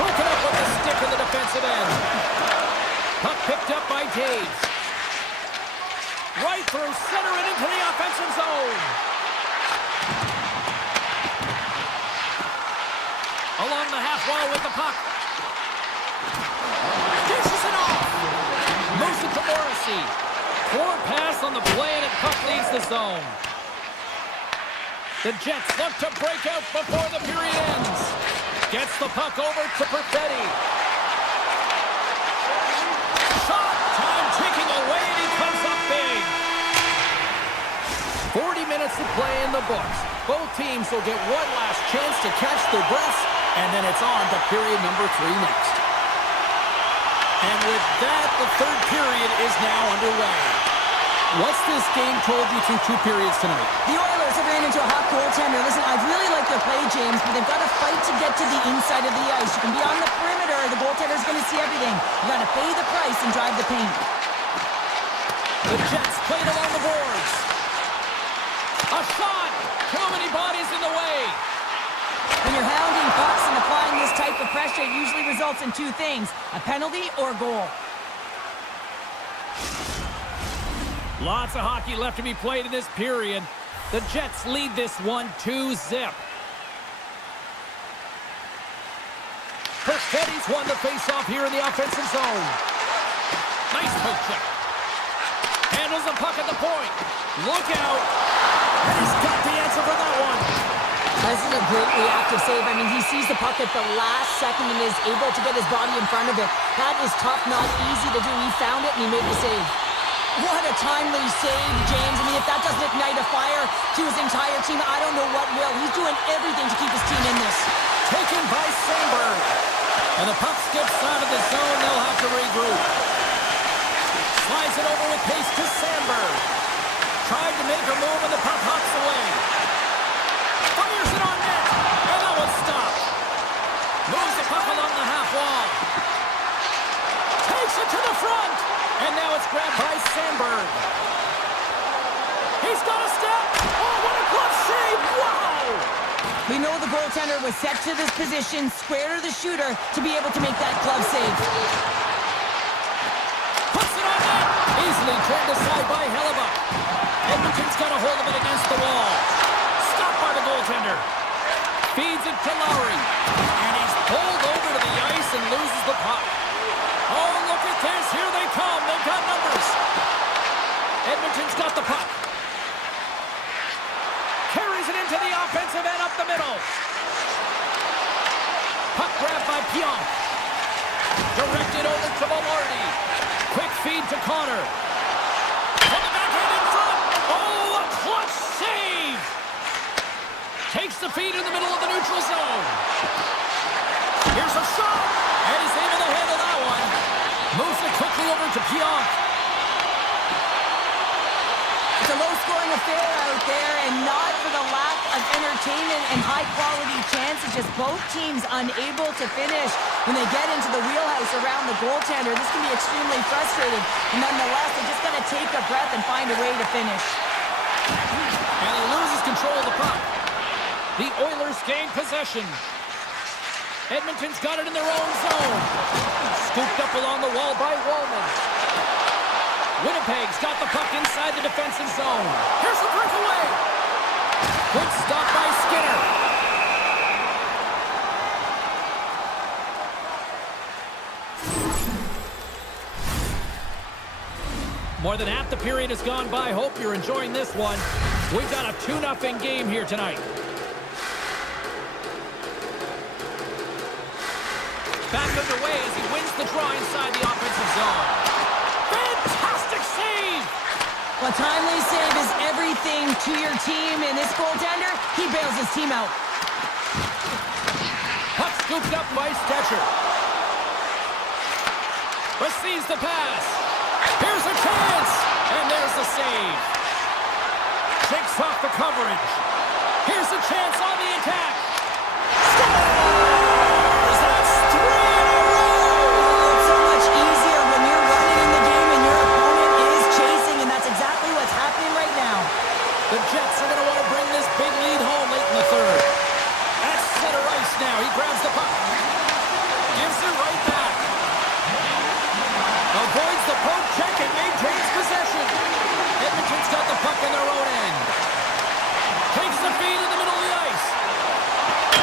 Broken up with the stick in the defensive end. Puck picked up by Taves. Right through center and into the offensive zone. Along the half wall with the puck. Dishes it off. Moves it to Morrissey. Poor pass on the play and puck leaves the zone. The Jets look to break out before the period ends. Gets the puck over to Perfetti. Shot. Time ticking away and he comes up big. 40 minutes to play in the books. Both teams will get one last chance to catch their breaths, and then it's on to period number 3 next. And with that, the third period is now underway. What's this game told you through 2 periods tonight? The Oilers have ran into a hot goaltender. Listen, I've really liked their play, James, but they've got to fight to get to the inside of the ice. You can be on the perimeter. The goaltender's going to see everything. You got to pay the price and drive the paint. The Jets played along the boards. A shot! Too many bodies in the way. When you're hounding pucks and applying this type of pressure, it usually results in 2 things, a penalty or a goal. Lots of hockey left to be played in this period. The Jets lead this one 2-0. Teddy's won the face-off here in the offensive zone. Nice poke check. Handles the puck at the point. Look out. And he's got the answer for that one. This is a great reactive save. I mean, he sees the puck at the last second and is able to get his body in front of it. That is tough, not easy to do. He found it and he made the save. What a timely save, James. I mean, if that doesn't ignite a fire to his entire team, I don't know what will. He's doing everything to keep his team in this. Taken by Sandberg. And the puck skips out of the zone. They'll have to regroup. Slides it over with pace to Sandberg. Tried to make a move and the puck hops away. Fires it on net. And that one's stopped. Moves the puck along the half wall. Takes it to the front. And now it's grabbed by Sandberg. He's got a step. Oh, what a glove save. Wow. We know the goaltender was set to this position, square to the shooter, to be able to make that glove save. Puts it on net. Easily turned aside by Hellebuck. Edmonton's got a hold of it against the wall. Stopped by the goaltender. Feeds it to Lowry. And he's pulled over to the ice and loses the puck. Oh, look at this. Here they come. They've got numbers. Edmonton's got the puck. Carries it into the offensive end up the middle. Puck grabbed by Pionk. Directed over to Velarde. Quick feed to Connor. From the backhand in front. Oh, a clutch save. Takes the feed in the middle of the neutral zone. Here's a shot. And he's able to handle that one. Moves it quickly over to Pionk. It's a low-scoring affair out there, and not for the lack of entertainment and high-quality chances. Just both teams unable to finish when they get into the wheelhouse around the goaltender. This can be extremely frustrating. And nonetheless, they just got to take a breath and find a way to finish. And he loses control of the puck. The Oilers gain possession. Edmonton's got it in their own zone. Scooped up along the wall by Wallman. Winnipeg's got the puck inside the defensive zone. Here's the breakaway. Good stop by Skinner. More than half the period has gone by. Hope you're enjoying this one. We've got a 2-0 game here tonight. Back underway as he wins the draw inside the offensive zone. Fantastic save! A timely save is everything to your team, and this goaltender, he bails his team out. Puck scooped up by Stetcher. Receives the pass. Here's a chance! And there's the save. Shakes off the coverage. Here's a chance on the attack. Scores! That's 3 in a row! It's so much easier when you're running in the game and your opponent is chasing, and that's exactly what's happening right now. The Jets are going to want to bring this big lead home late in the third. At center ice now. He grabs the puck. Gives it right back. Avoids the poke check and maintains possession. Edmonton's got the puck in their own end. Takes the feed in the middle of the ice.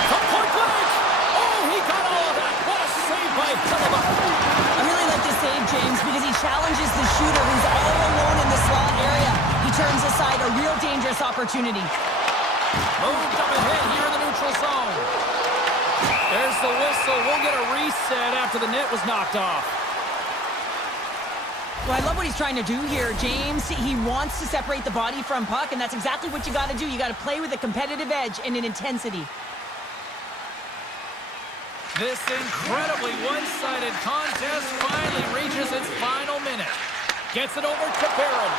From point blank. Oh, he got all of that. What a save by Hellebuck. I really like this save, James, because he challenges the shooter who's all alone in the slot area. He turns aside a real dangerous opportunity. Moved up ahead here in the neutral zone. There's the whistle. We'll get a reset after the net was knocked off. Well, I love what he's trying to do here, James. He wants to separate the body from puck, and that's exactly what you got to do. You got to play with a competitive edge and an intensity. This incredibly one-sided contest finally reaches its final minute. Gets it over to Barron.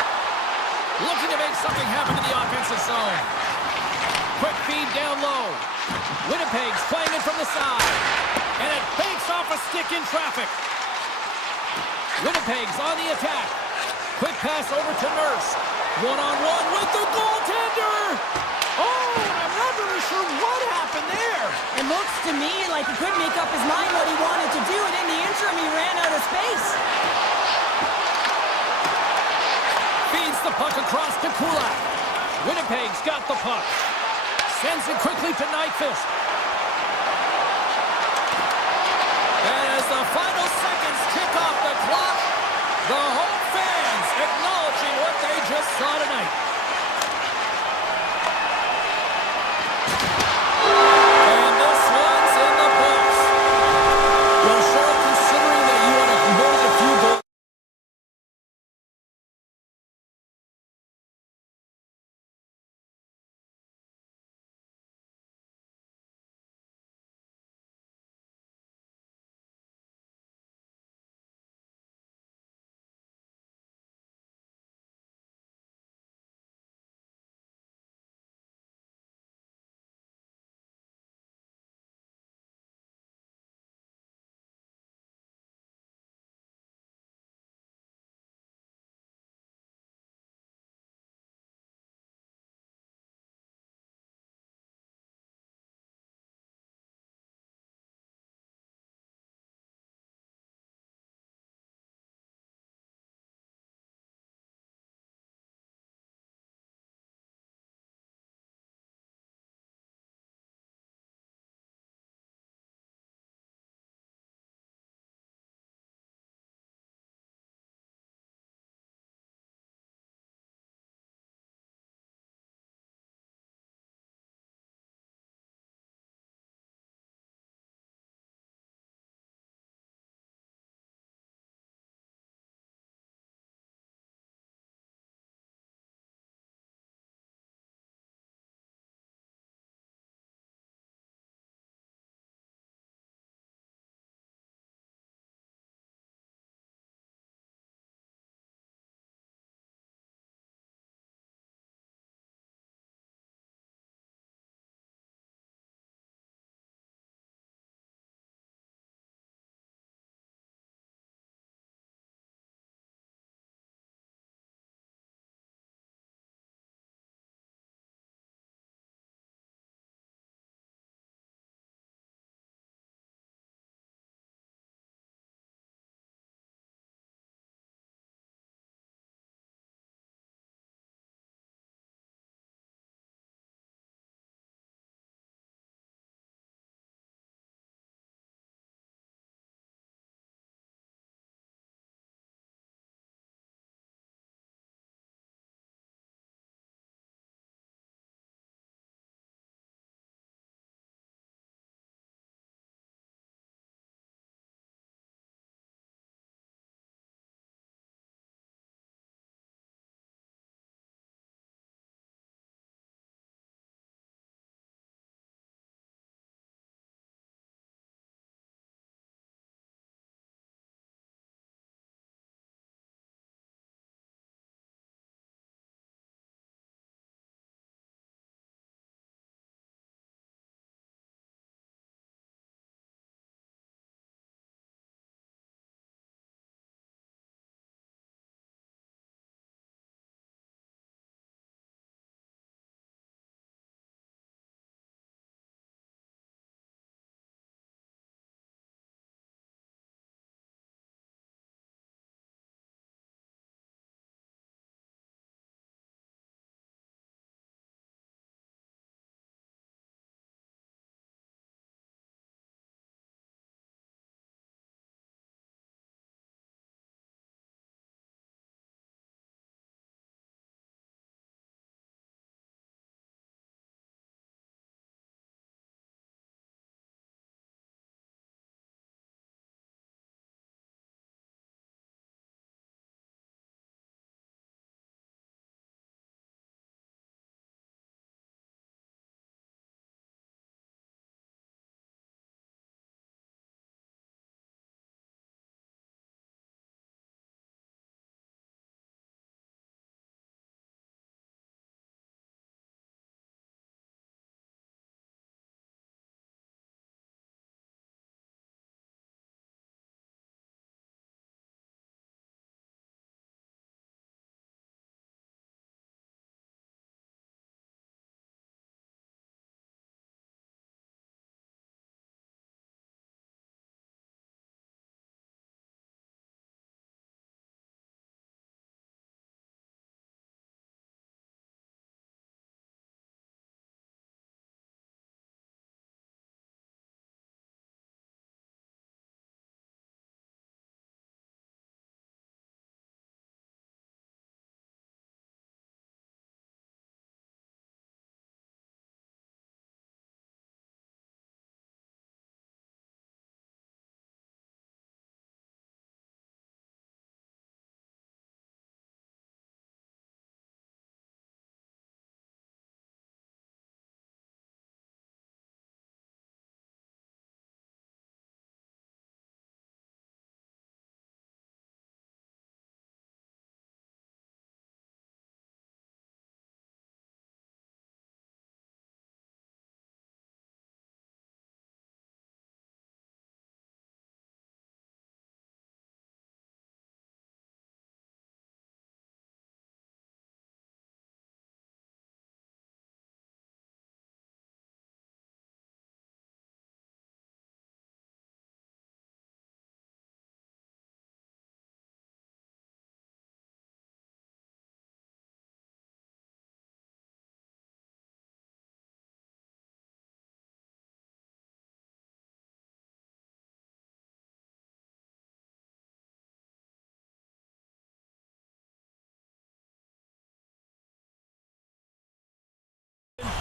Looking to make something happen in the offensive zone. Quick feed down low. Winnipeg's playing it from the side. And it banks off a stick in traffic. Winnipeg's on the attack. Quick pass over to Nurse. One-on-one with the goaltender. Oh, I'm not really sure what happened there. It looks to me like he couldn't make up his mind what he wanted to do, and in the interim, he ran out of space. Feeds the puck across to Kulak. Winnipeg's got the puck. Sends it quickly to Nyquist. And as the final seconds tick off the clock, the home fans acknowledging what they just saw tonight.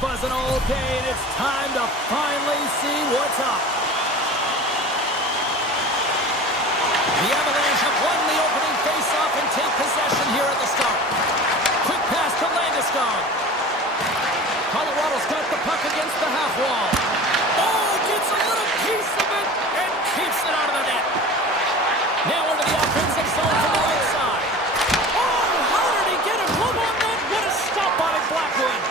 buzzing all day, and it's time to finally see what's up. The Avalanche have won the opening face-off and take possession here at the start. Quick pass to Landeskog. Colorado's got the puck against the half wall. Oh, gets a little piece of it and keeps it out of the net. Now into the offensive zone from the right side. Oh, how did he get a glove on that? What a stop by Blackwood.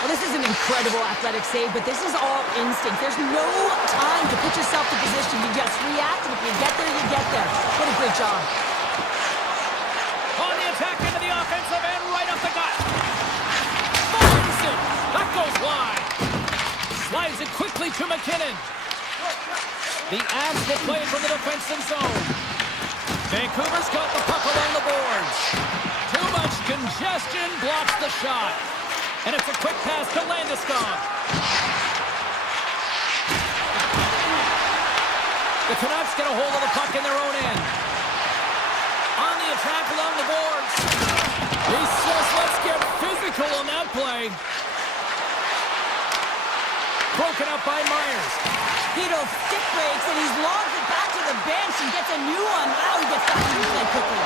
Well, this is an incredible athletic save, but this is all instinct. There's no time to put yourself in position. You just react, and if you get there, you get there. What a great job. On the attack into the offensive end, right up the gut. Finds it. That goes wide. Slides it quickly to McKinnon. The Avs will play it from the defensive zone. Vancouver's got the puck along the boards. Too much congestion blocks the shot. And it's a quick pass to Landeskog. The Canucks get a hold of the puck in their own end. On the attack along the boards. He says, let's get physical on that play. Broken up by Myers. Vito stick breaks, and he's logged it back to the bench and gets a new one. Now he gets back to the play quickly.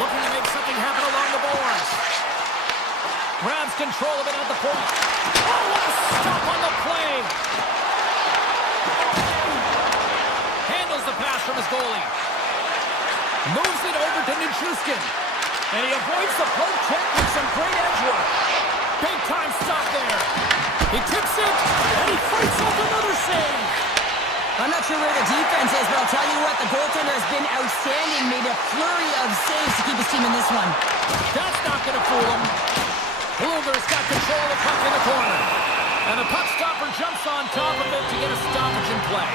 Looking to make something happen along the boards. Grabs control of it at the point. Oh, what a stop on the play. Handles the pass from his goalie. Moves it over to Nichushkin. And he avoids the poke check with some great edge work. Big time stop there. He tips it, and he fights off another save. I'm not sure where the defense is, but I'll tell you what, the goaltender has been outstanding. Made a flurry of saves to keep his team in this one. That's not going to fool him. Blueger's got control of the puck in the corner. And the puck stopper jumps on top of it to get a stoppage in play.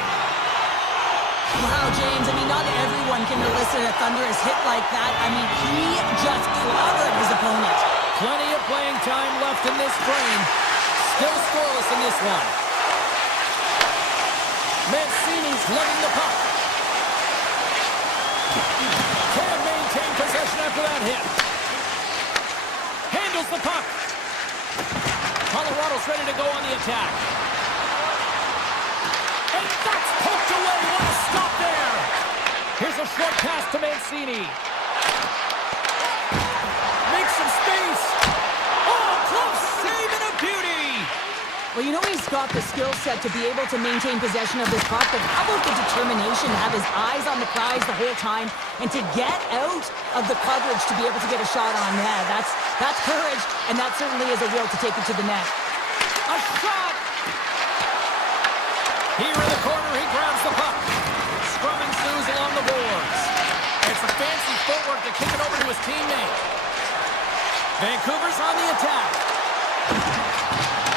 Wow, James, I mean, not everyone can elicit a thunderous hit like that. I mean, he just clobbered his opponent. Plenty of playing time left in this frame. Still scoreless in this one. Mancini's lugging the puck. Can't maintain possession after that hit. Handles the puck. Colorado's ready to go on the attack. And that's poked away. What a stop there. Here's a short pass to Mancini. Makes some space. Oh, close save and a beauty. Well, you know he's got the skill set to be able to maintain possession of this puck, but how about the determination to have his eyes on the prize the whole time and to get out of the coverage to be able to get a shot on net? That's courage, and that certainly is a will to take it to the net. A shot! Here in the corner, he grabs the puck. Scrum ensues along the boards. It's a fancy footwork to kick it over to his teammate. Vancouver's on the attack.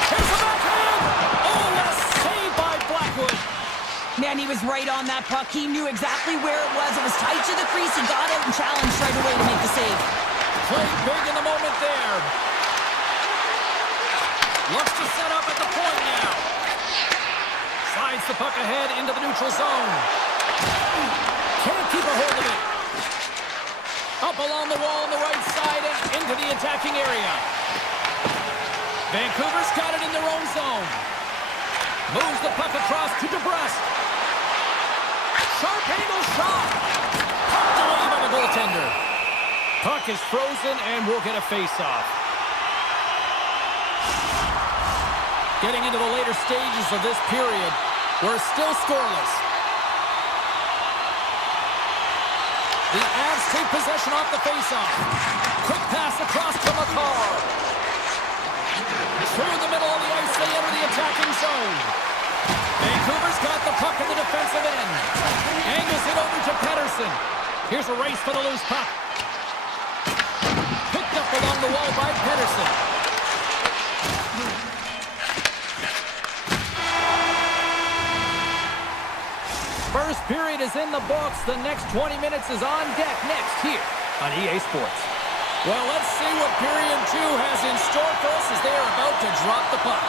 Here's the backhand! Oh, what a save by Blackwood! Man, he was right on that puck. He knew exactly where it was. It was tight to the crease. He got out and challenged right away to make the save. Played big in the moment there. Looks to set up at the point now. Slides the puck ahead into the neutral zone. Can't keep a hold of it. Up along the wall on the right side and into the attacking area. Vancouver's got it in their own zone. Moves the puck across to DeBrusque. Sharp angle shot. Pucked away by the goaltender. Puck is frozen and we'll get a face-off. Getting into the later stages of this period, we're still scoreless. The Avs take possession off the face-off. Quick pass across to McCall. Through the middle of the ice, they enter the attacking zone. Vancouver's got the puck in the defensive end. Angles it over to Pettersson. Here's a race for the loose puck. Picked up along the wall by Pettersson. First period is in the books. The next 20 minutes is on deck next here on EA Sports. Well, let's see what period 2 has in store for us as they are about to drop the puck.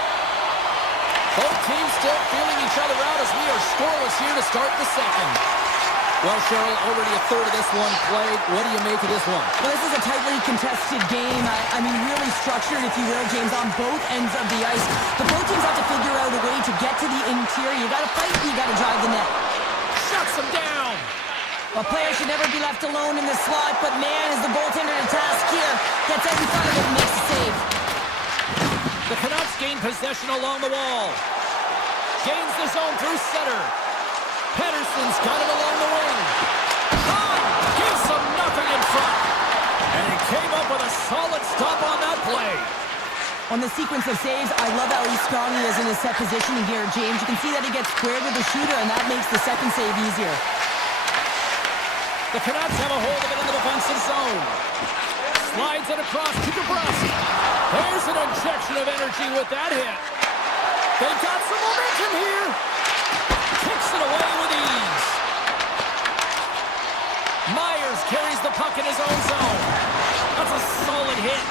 Both teams still feeling each other out as we are scoreless here to start the second. Well, Cheryl, already a third of this one played. What do you make of this one? Well, this is a tightly contested game. I mean, really structured, if you will, James, on both ends of the ice. But both teams have to figure out a way to get to the interior. You got to fight, you got to drive the net. Shuts him down. A player should never be left alone in the slot, but man, is the goaltender to task here. Gets out in front of it and makes a save. The Canucks gain possession along the wall. Gains the zone through center. Pettersson's got it along the wing. Gives him nothing in front. And he came up with a solid stop on that play. On the sequence of saves, I love how strong he is in his set positioning here, James. You can see that he gets squared with the shooter, and that makes the second save easier. The Canucks have a hold of it in the defensive zone. Slides it across to DeBrusque. There's an injection of energy with that hit. They've got some momentum here. Kicks it away with ease. Myers carries the puck in his own zone. That's a solid hit.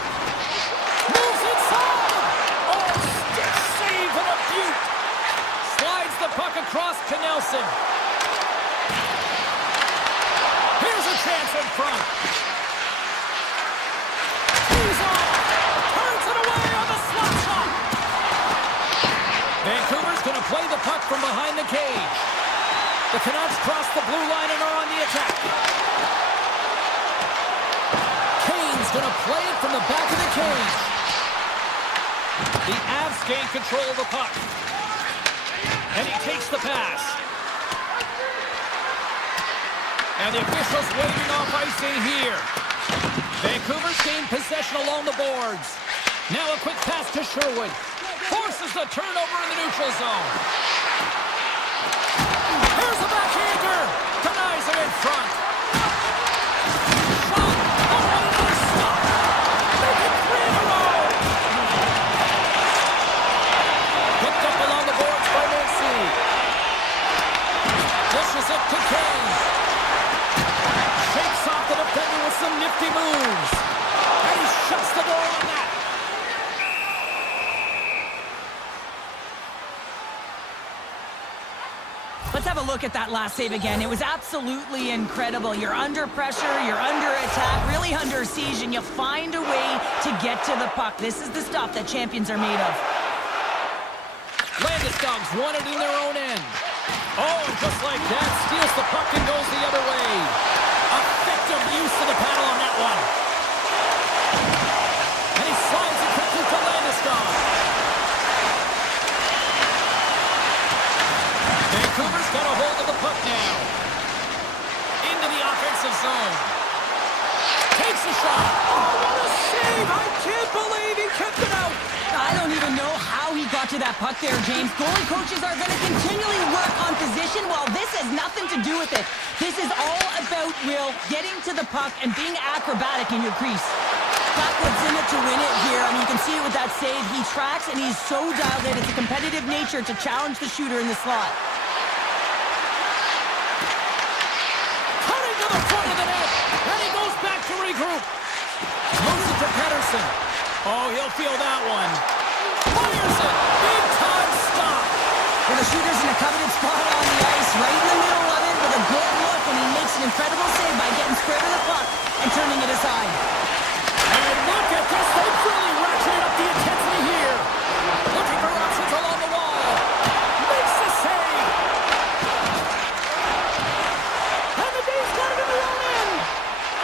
Moves inside. Oh, stick save and a beaut. Slides the puck across to Nelson. Here's a chance in front. He's off. Turns it away on the slot shot. Vancouver's going to play the puck from behind the cage. The Canucks cross the blue line and are on the attack. Kane's going to play it from the back of the cage. The Avs gain control of the puck. And he takes the pass. And the officials waving off icing here. Vancouver's gained possession along the boards. Now a quick pass to Sherwood. Forces the turnover in the neutral zone. Here's a backhander. Denies it in front. Shot. Oh, another stop. Make it 3 in a row. Picked up along the boards by Mancini. Dishes it to Kane. Shakes off the defender with some nifty moves. And he shuts the door on that. Let's have a look at that last save again. It was absolutely incredible. You're under pressure, you're under attack, really under siege, and you find a way to get to the puck. This is the stuff that champions are made of. Landeskog's won it in their own end. Oh, and just like that, steals the puck and goes the other way. Effective use of the paddle on that one. And he slides it quickly to Landeskog. Vancouver's got a hold of the puck now. Into the offensive zone. Takes a shot. Oh, what a save! I can't believe he kept it out. I don't even know how he got to that puck there, James. Goalie coaches are going to continually work on position while this has nothing to do with it. This is all about, Will, getting to the puck and being acrobatic in your crease. Got what's in it to win it here. I mean, you can see it with that save. He tracks and he's so dialed in. It's a competitive nature to challenge the shooter in the slot. Cutting to the front of the net. And he goes back to regroup. Moves it to Pettersson. Oh, he'll feel that one. Fires it. Big time stop. Well, the shooter's in a coveted spot on the ice, right in the middle of it with a good look, and he makes an incredible save by getting square to the puck and turning it aside. And look at this. They've really ratcheted up the intensity here. Looking for options along the wall. Makes the save. And the D's got it in their own end.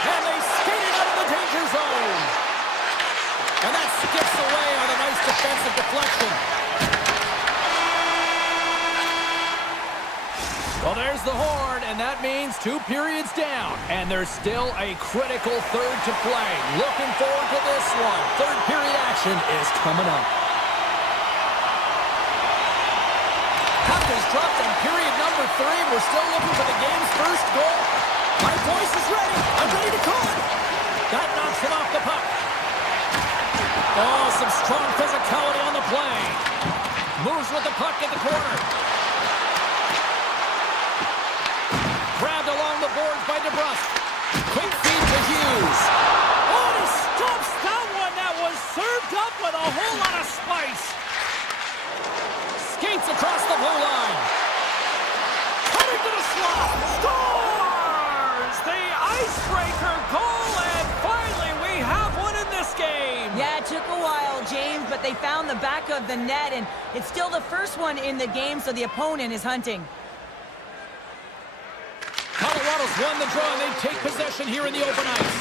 And they skated out of the danger zone. And that skips away on a nice defensive deflection. Well, there's the horn, and that means 2 periods down. And there's still a critical third to play. Looking forward to this one. Third period action is coming up. Puck is dropped in period number 3. We're still looking for the game's first goal. My voice is ready. I'm ready to call it. That knocks it off the puck. Oh, some strong physicality on the play. Moves with the puck in the corner. Grabbed along the boards by DeBrusque. Quick feed to Hughes. Oh, he stops that one. That was served up with a whole lot of spice. Skates across the blue line. Cutting to the slot. Score! They found the back of the net, and it's still the first one in the game, so the opponent is hunting. Colorado's won the draw, and they take possession here in the open ice.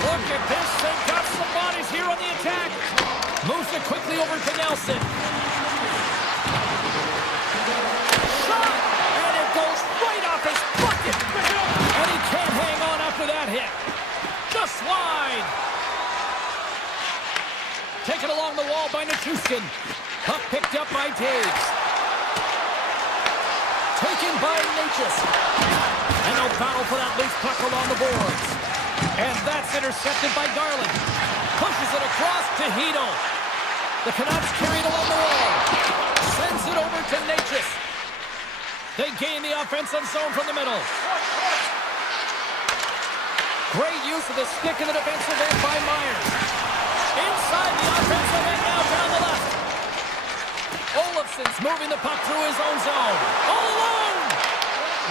Look at this. They've got some bodies here on the attack. Moves it quickly over to Nelson. Shot! And it goes right off his bucket. And he can't hang on after that hit. Just wide. Taken along the wall by Nichushkin. Puck picked up by Taves. Taken by Natchez. And no battle for that loose puck along the boards. And that's intercepted by Garland. Pushes it across to Hito. The Canucks carry it along the wall. Sends it over to Natchez. They gain the offensive zone from the middle. Great use of the stick in the defensive end by Myers. Inside the offensive end now down the left. Olofsson's moving the puck through his own zone. All alone!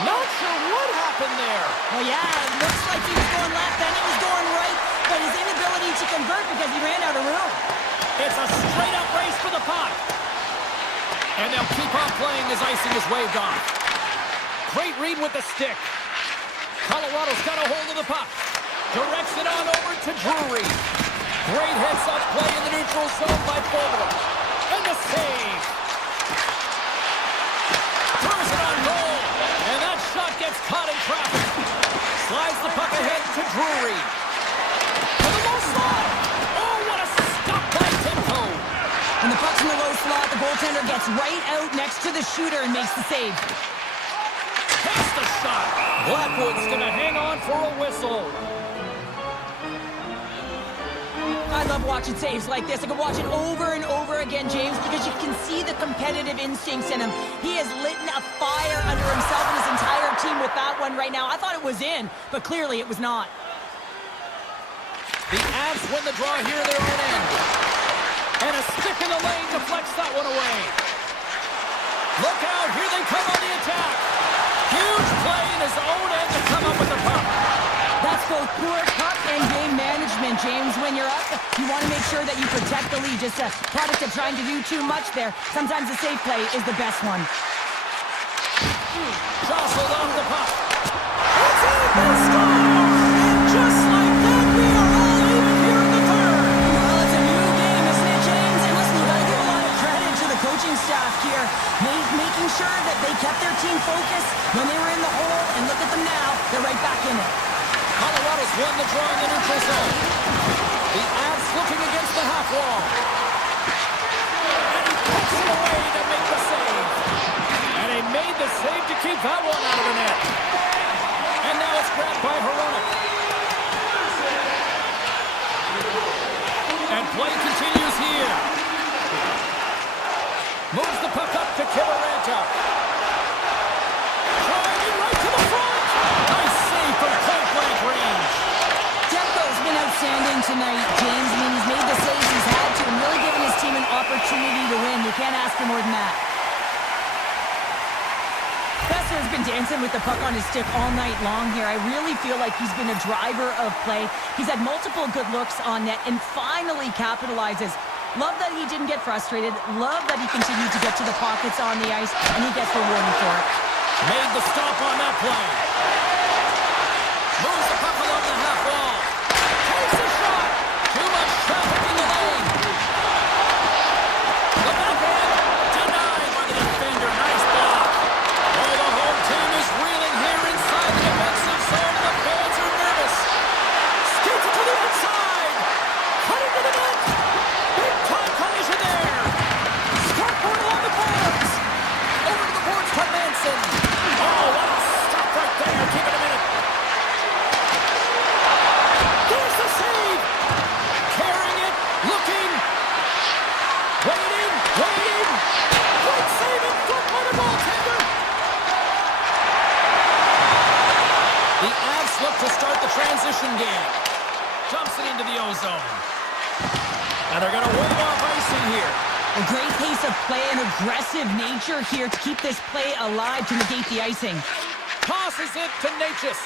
Not sure what happened there. Well, yeah, it looks like he was going left, then he was going right, but his inability to convert because he ran out of room. It's a straight-up race for the puck. And they'll keep on playing as icing is waved off. Great read with the stick. Colorado's got a hold of the puck. Directs it on over to Drury. Great heads-up play in the neutral zone by Fogle. And the save. Throws it on goal. And that shot gets caught in traffic. Slides the puck ahead to Drury. To the low slot. Oh, what a stop by Timko. When the puck's in the low slot, the goaltender gets right out next to the shooter and makes the save. Takes the shot. Blackwood's going to hang on for a whistle. I love watching saves like this. I can watch it over and over again, James, because you can see the competitive instincts in him. He has lit a fire under himself and his entire team with that one right now. I thought it was in, but clearly it was not. The Avs win the draw here at their own end. And a stick in the lane deflects that one away. Look out, here they come on the attack. Huge play in his own end to come up with the puck. That's both poor puck and game management, James. When you're up, you want to make sure that you protect the lead. Just a product of trying to do too much there. Sometimes the safe play is the best one. Jostled off the puck. It's in the score! And just like that, we are all even here in the third. Well, it's a new game, isn't it, James? And listen, you got to give a lot of credit to the coaching staff here, making sure that they kept their team focused when they were in the hole. And look at them now. They're right back in it. Colorado's won the draw in the neutral zone. The Avs looking against the half wall. And he puts it away to make the save. And he made the save to keep that one out of the net. And now it's grabbed by Hronek. And play continues here. Moves the puck up to Kivaranta. Driving right to the front. Nice save from point-blank range. Demko's been outstanding tonight, James. I mean, he's made the saves he's had to and really given his team an opportunity to win. You can't ask for more than that. Besser's been dancing with the puck on his stick all night long here. I really feel like he's been a driver of play. He's had multiple good looks on net and finally capitalizes. Love that he didn't get frustrated. Love that he continued to get to the pockets on the ice, and he gets rewarded for it. Made the stop on that play. Moves the puck along the half wall. Takes a shot. Too much traffic in the lane. The backhand denied by the defender. Nice block. Oh, the home team is reeling here inside the defensive zone. The fans are nervous. Skates it to the inside. Cutting to the net. Big time collision there. Scoreboard along the boards. Over to the boards to Manson. Oh, what a stop right there. Keep it a minute. There's the save. Carrying it. Looking. Waiting. Waiting. Good save in front by the goaltender. The Avs look to start the transition game. Dumps it into the O-zone. And they're going to wave off icing here. A great pace of play and aggressive nature here to keep this play alive to negate the icing. Tosses it to Natchez.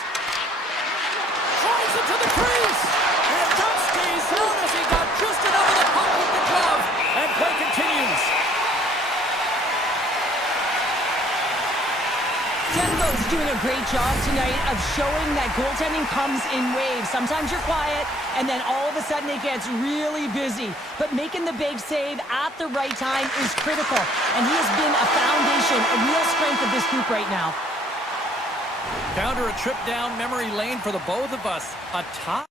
Drives it to the crease. And that stays down as he got just enough of the puck with the glove. And play continues. Denbo's doing a great job tonight of showing that goaltending comes in waves. Sometimes you're quiet, and then all of a sudden it gets really busy. But making the big save at the right time is critical. And he has been a foundation, a real strength of this group right now. Counter a trip down memory lane for the both of us. A top.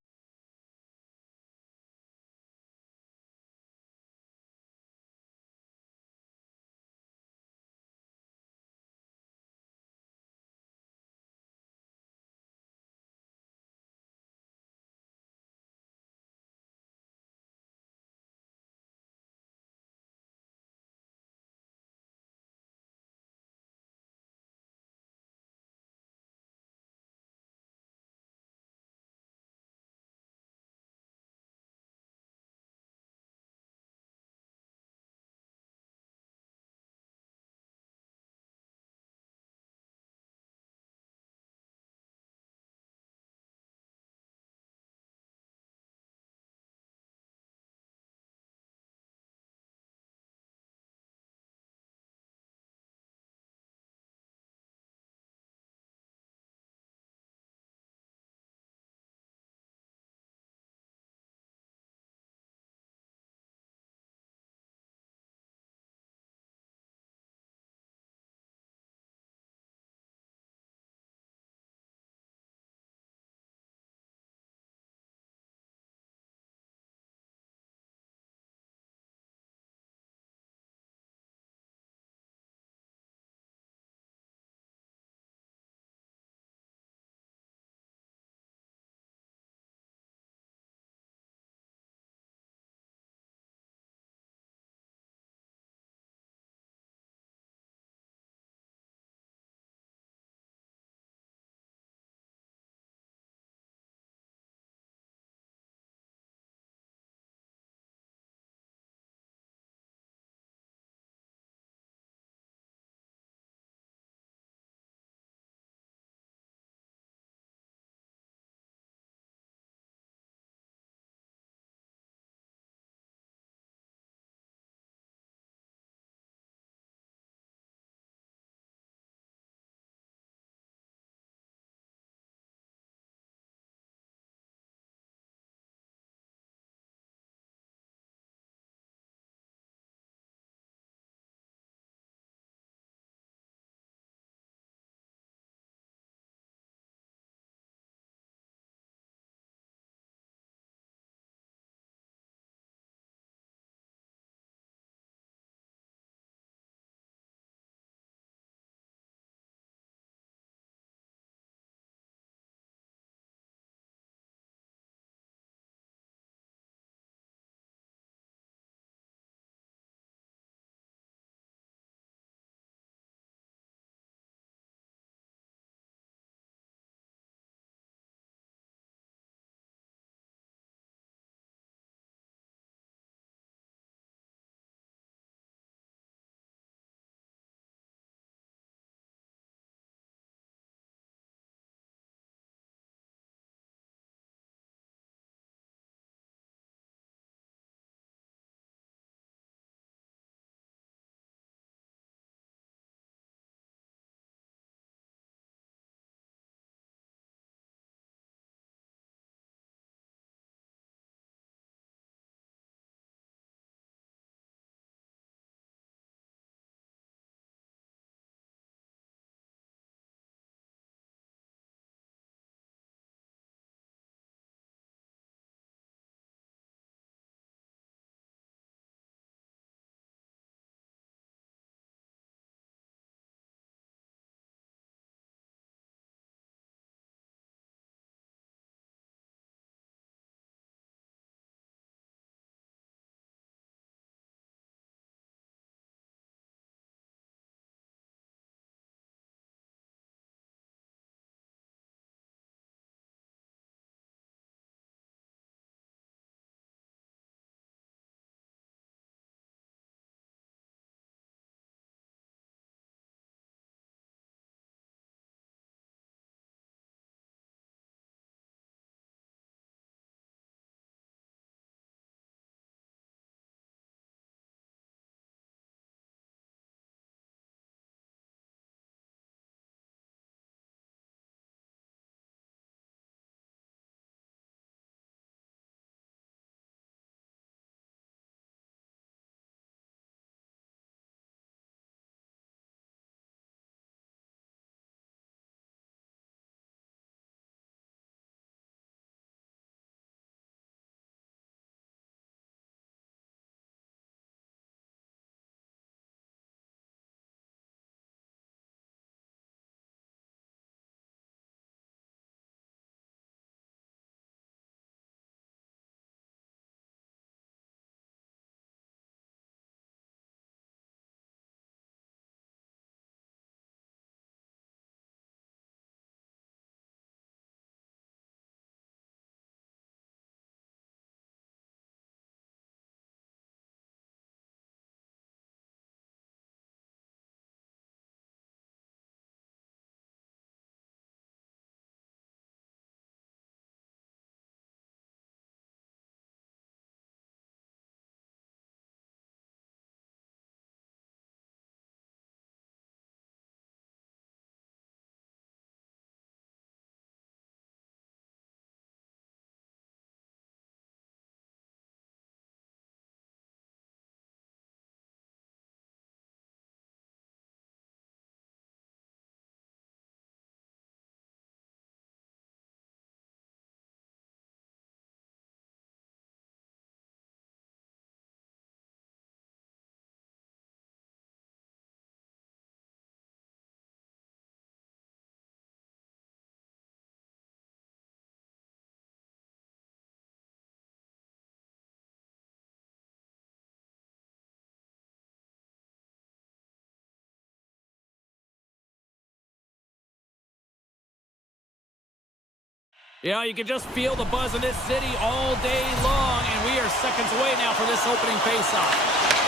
Yeah, you can just feel the buzz in this city all day long, and we are seconds away now for this opening faceoff.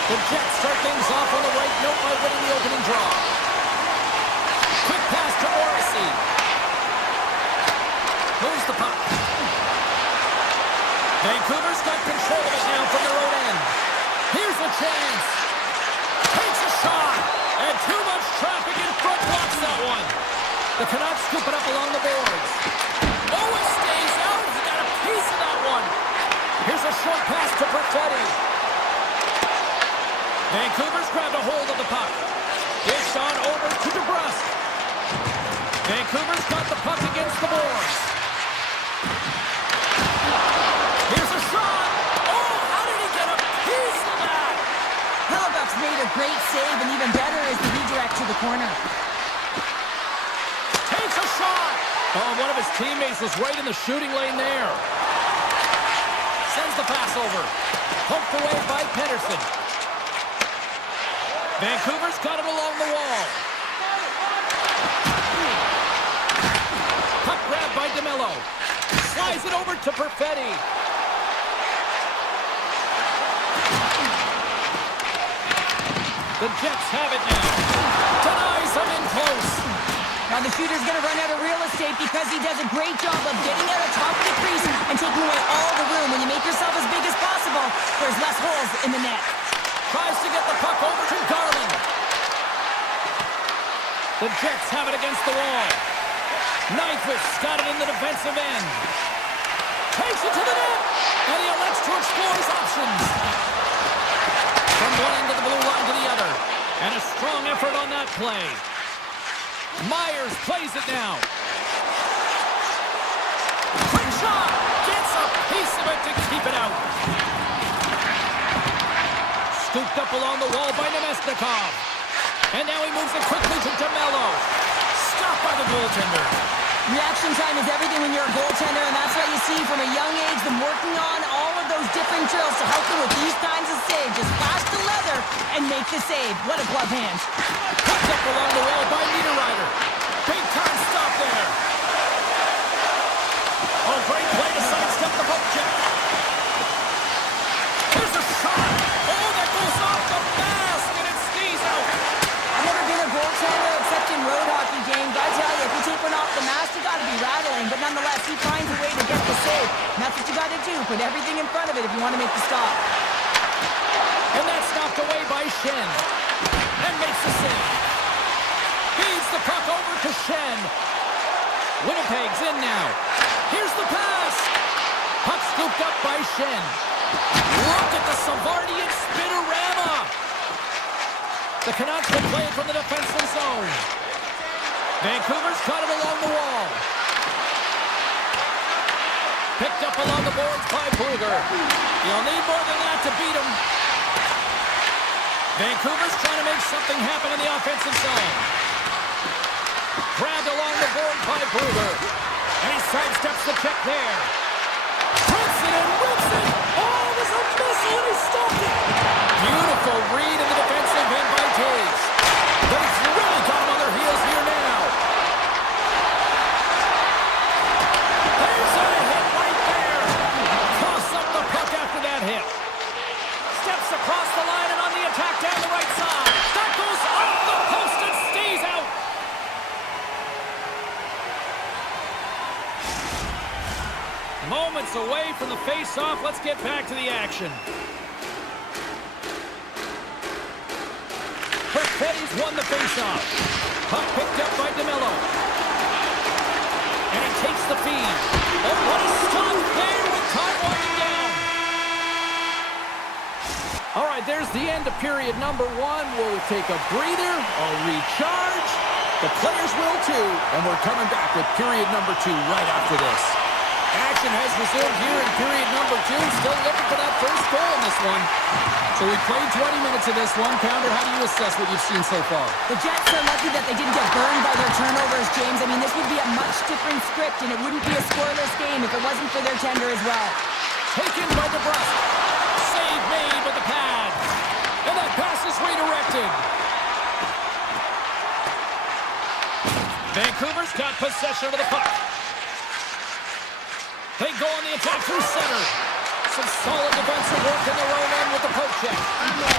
The Jets start things off on the right note by winning the opening draw. Quick pass to Morrissey. Moves the puck. Vancouver's got control of it now from their own end. Here's a chance. Takes a shot. And too much traffic in front blocks that one. The Canucks scoop it up along the boards. Always stays out. He got a piece of that one. Here's a short pass to Perfetti. Vancouver's grabbed a hold of the puck. Dished on over to DeBrusque. Vancouver's got the puck against the boards. Here's a shot. Oh, how did he get a piece of that? Hellebuyck's made a great save, and even better is the redirect to the corner. Takes a shot. Oh, one of his teammates was right in the shooting lane there. Sends the pass over. Poked away by Pettersson. Vancouver's got it along the wall. Puck grabbed by DeMello. Slides it over to Perfetti. The Jets have it now. Denies him in close. Now the shooter's going to run out of real estate because he does a great job of getting out of top of the crease and taking away all the room. When you make yourself as big as possible, there's less holes in the net. Tries to get the puck over to Garland. The Jets have it against the wall. Nyquist's got it in the defensive end. Takes it to the net. And he elects to explore his options. From one end of the blue line to the other. And a strong effort on that play. Myers plays it now. Quick shot. Gets a piece of it to keep it out. Scooped up along the wall by Nemesnikov. And now he moves it quickly to DeMello. Stopped by the goaltender. Reaction time is everything when you're a goaltender, and that's why you see from a young age them working on all of those different drills to help them with these kinds of saves. Just flash the leather and make the save. What a glove hand. Hooked up along the wall by Niederreiter. Big time stop there. Oh, great play to sidestep the poke check. Here's a shot. Oh, that goes off the mask, and it stays out. I've never been a goaltender except in road hockey games. I tell you, if you take one off the mask, you got to be rattling. But nonetheless, he finds a way to get the save. And that's what you got to do. Put everything in front of it if you want to make the stop. And that's knocked away by Schenn. And makes the save. Feeds the puck over to Schenn. Winnipeg's in now. Here's the pass. Puck scooped up by Schenn. Look at the Savardian spinorama. The Canucks will play it from the defensive zone. Vancouver's got it along the wall. Picked up along the boards by Bluger. You'll need more than that to beat him. Vancouver's trying to make something happen in the offensive zone. Grabbed along the board by Bluger. And he sidesteps the check there. Puts it and whips it. Oh, it was a missile and he stopped it. Beautiful read in the defensive end by Taves. But he's really got him on their heels here now. There's a hit right there. Toss up the puck after that hit. Steps across the line and on the attack down the right side. That goes off the post and stays out. Moments away from the face-off. Let's get back to the action. Perfetti's won the face-off. Puck picked up by DeMello. And he takes the feed. Oh, what a stop there with time winding down. All right, there's the end of period number one. We'll take a breather, a recharge. The players will too. And we're coming back with period number two right after this. Action has resumed here in period number two. Still looking for that first goal in this one. So we played 20 minutes of this one. Pounder, how do you assess what you've seen so far? The Jets are lucky that they didn't get burned by their turnovers, James. I mean, this would be a much different script, and it wouldn't be a scoreless game if it wasn't for their tender as well. Taken by DeBrusque. Save made with the pad. And that pass is redirected. Vancouver's got possession of the puck. go on the attack through center. Some solid defensive work in their own end with the poke check.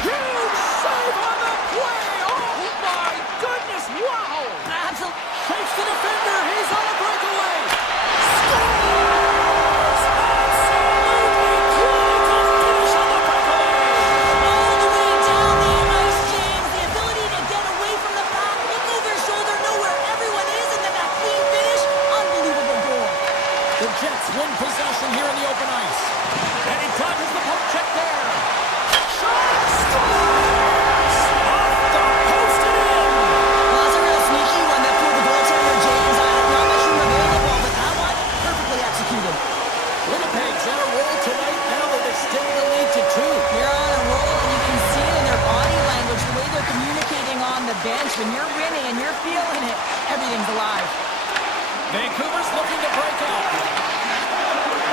Huge save on the play! Oh my goodness, wow! Absolutely. Shakes the defender, he's on a breakaway! Scores! Absolutely critical finish on the breakaway! All the way down the ice, James. The ability to get away from the pack, look over his shoulder, know where everyone is, and then that clean finish. Unbelievable goal. The Jets win possession here in the open ice. And he dodges the poke check there. Shot! Scores! Off the post and in! Well, that's a real sneaky one that pulled the goaltender, James. I'm not much room available, but that one, perfectly executed. Winnipeg's on a roll tonight. Now they've extended the lead to 2. They're on a roll, and you can see it in their body language, the way they're communicating on the bench. When you're winning and you're feeling it, everything's alive. Vancouver's looking to break out.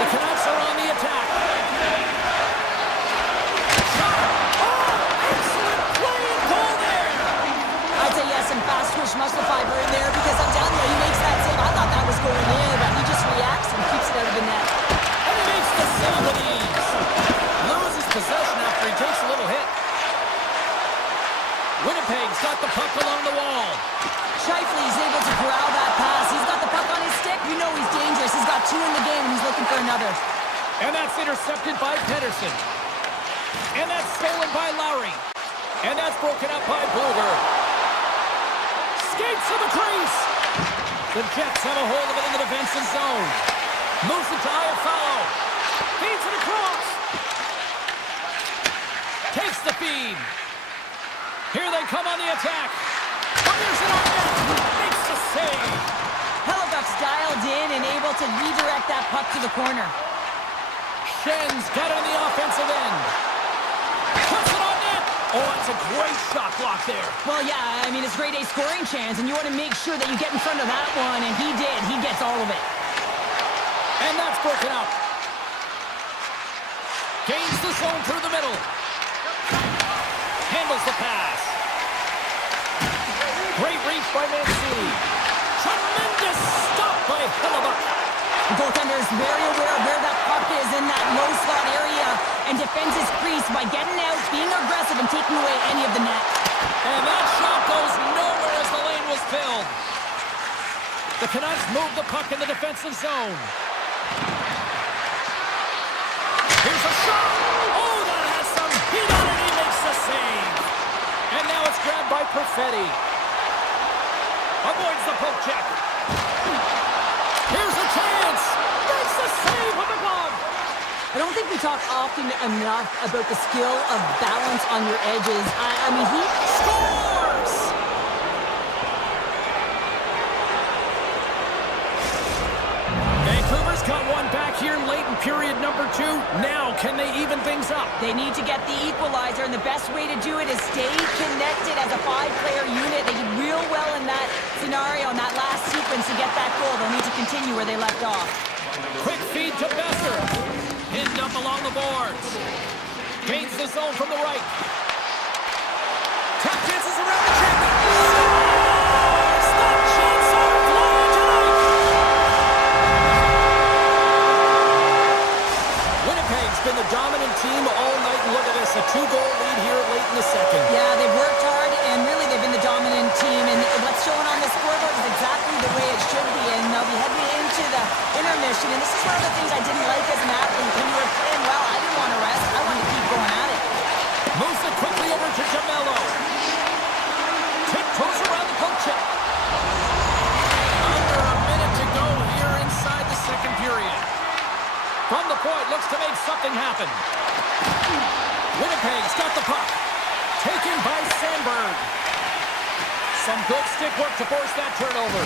The Canucks are on the attack. Shot! Oh, excellent play and goal there! I'd say yes, and fast twitch muscle fiber in there, because I'm telling you, he makes that save. I thought that was going in, but he just reacts and keeps it out of the net. And he makes the save with ease. Loses possession after he takes a little hit. Winnipeg's got the puck along the wall. Scheifele's able to corral that pass. He's got the puck on his stick. You know he's dangerous. He's got 2 in the game, and he's looking for another. And that's intercepted by Pedersen. And that's stolen by Lowry. And that's broken up by Bluger. Skates to the crease. The Jets have a hold of it in the defensive zone. Moves it to Iafallo. Feeds it across. Takes the feed. Here they come on the attack. Fires it on net. Makes the save. Hellebuyck's dialed in and able to redirect that puck to the corner. Schen's got it on the offensive end. Puts it on net. Oh, it's a great shot block there. Well, yeah, I mean, it's grade A scoring chance, and you want to make sure that you get in front of that one, and he did. He gets all of it. And that's broken up. Gains the zone through the middle. Handles the pass. Great reach by Mancini. Tremendous stop by Hellebuyck. The goaltender is very aware of where that puck is in that low slot area and defends his crease by getting out, being aggressive, and taking away any of the net. And that shot goes nowhere as the lane was filled. The Canucks move the puck in the defensive zone. Here's a shot. Oh, that has some heat on it. He makes the save. And now it's grabbed by Perfetti. Avoids the poke check. Here's a chance. Makes the save with the glove. I don't think we talk often enough about the skill of balance on your edges. I mean, he Scores! Vancouver's got one back here late in period number 2. Now, can they even things up? They need to get the equalizer, and the best way to do it is stay connected as a 5-player unit. They did real well in that scenario, in that last sequence to get that goal. They'll need to continue where they left off. Quick feed to Besser. Pinned up along the boards. Gains the zone from the right. Tap dances around the check. Scores! The Jets are flying tonight! Winnipeg's been the dominant team all night. Look at this, a 2-goal lead here late in the second. Yeah, they've worked hard, and really they've been the dominant team. And what's showing on this scoreboard is exactly the way it should be. And they'll be heading into the intermission. And this is one of the things I didn't like as an athlete. When you were playing well, I didn't want to rest. I wanted to keep going at it. Moves it quickly over to Jamello. Tiptoes around the poke check. Under a minute to go here inside the second period. From the point, looks to make something happen. Winnipeg's got the puck. Taken by Sandberg. Some good stick work to force that turnover.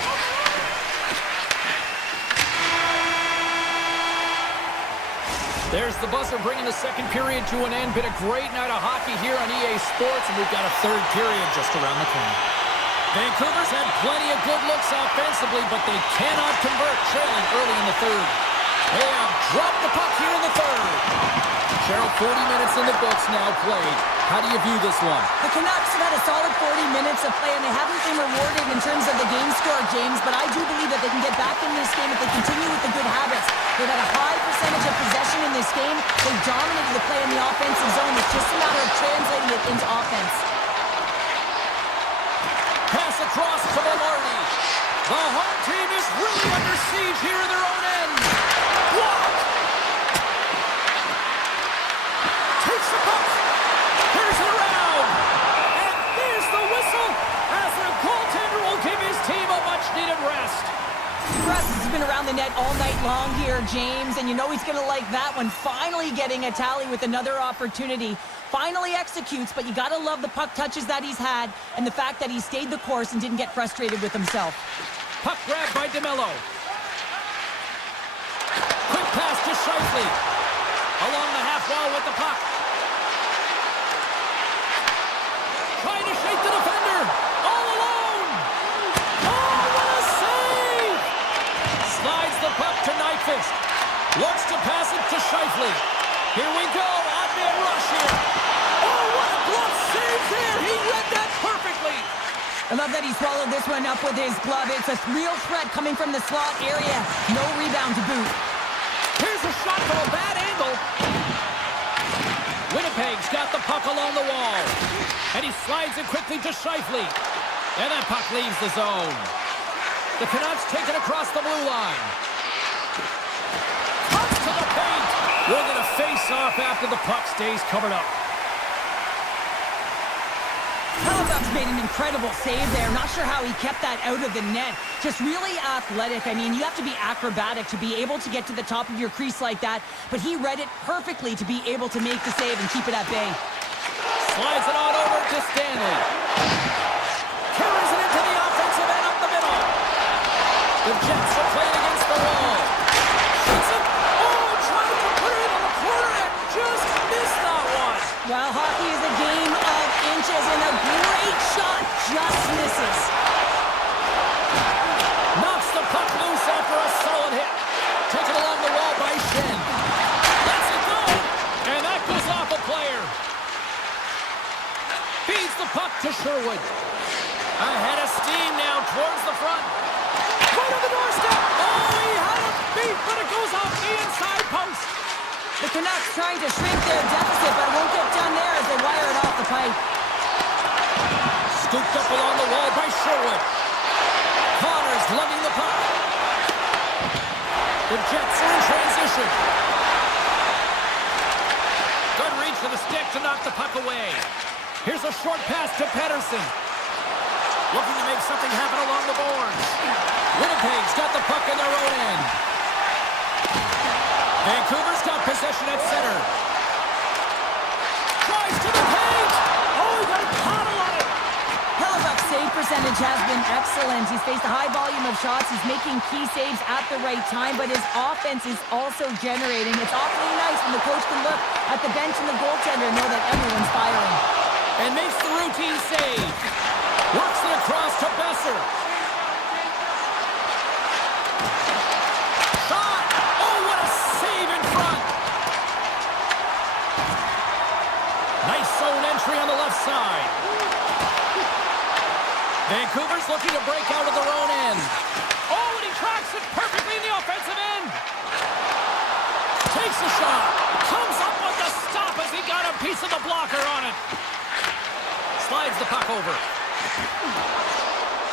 There's the buzzer bringing the second period to an end. Been a great night of hockey here on EA Sports, and we've got a third period just around the corner. Vancouver's had plenty of good looks offensively, but they cannot convert, trailing early in the third. They have dropped the puck here in the third. Cheryl, 40 minutes in the books now played. How do you view this one? The Canucks have had a solid 40 minutes of play, and they haven't been rewarded in terms of the game score, James, but I do believe that they can get back in this game if they continue with the good habits. They've had a high percentage of possession in this game. They've dominated the play in the offensive zone. It's just a matter of translating it into offense. Pass across to Velarde. The home team is really under siege here in their own end. Blocked. Takes the puck. Here's it around. And there's the whistle as the goaltender will give his team a much-needed rest. Russ has been around the net all night long here, James, and you know he's going to like that one. Finally getting a tally with another opportunity. Finally executes, but you got to love the puck touches that he's had and the fact that he stayed the course and didn't get frustrated with himself. Puck grab by DeMello. Quick pass to Scheifele. Along the half wall with the puck. Trying to shake the defender. All alone. Oh, what a save! Slides the puck to Nyquist. Looks to pass it to Scheifele. Here we go. Odd man rush here. Oh, what a glove save there. He read that perfectly. I love that he swallowed this one up with his glove. It's a real threat coming from the slot area. No rebound to boot. Here's a shot from a bad angle. Winnipeg's got the puck along the wall. And he slides it quickly to Scheifele. And that puck leaves the zone. The Canucks take it across the blue line. Cuts to the paint. We're going to face off after the puck stays covered up. Halifax made an incredible save there. Not sure how he kept that out of the net. Just really athletic. I mean, you have to be acrobatic to be able to get to the top of your crease like that. But he read it perfectly to be able to make the save and keep it at bay. Slides it on over to Stanley. Carries it into the offensive end up the middle. The Jets are playing against the wall. Shoots it. Oh, trying to put it into the corner and just missed that one. Well, hockey is a game of inches, and a great shot just misses. Knocks the puck loose after a solid hit. Taken along the wall by Shen. Lets it go, and that goes off a player. Feeds the puck to Sherwood. Ahead of steam now towards the front. Right on the doorstep. Oh, he had a beat, but it goes off the inside post. The Canucks trying to shrink their deficit, but it won't get done there as they wire it off the pipe. Scooped up along the wall by Sherwood. Connors lugging the puck. The Jets are in transition. Good reach for the stick to knock the puck away. Here's a short pass to Pettersson. Looking to make something happen along the boards. Winnipeg's got the puck in their own end. Vancouver's got possession at center. Tries to the paint. Oh, he got a paddle on it. Halifax save percentage has been excellent. He's faced a high volume of shots. He's making key saves at the right time, but his offense is also generating. It's awfully nice when the coach can look at the bench and the goaltender and know that everyone's firing. And makes the routine save. Works it across to Besser. Shot! Oh, what a save in front! Nice zone entry on the left side. Vancouver's looking to break out of their own end. Oh, and he tracks it perfectly in the offensive end. Takes a shot. Comes up with the stop as he got a piece of the blocker on it. Slides the puck over.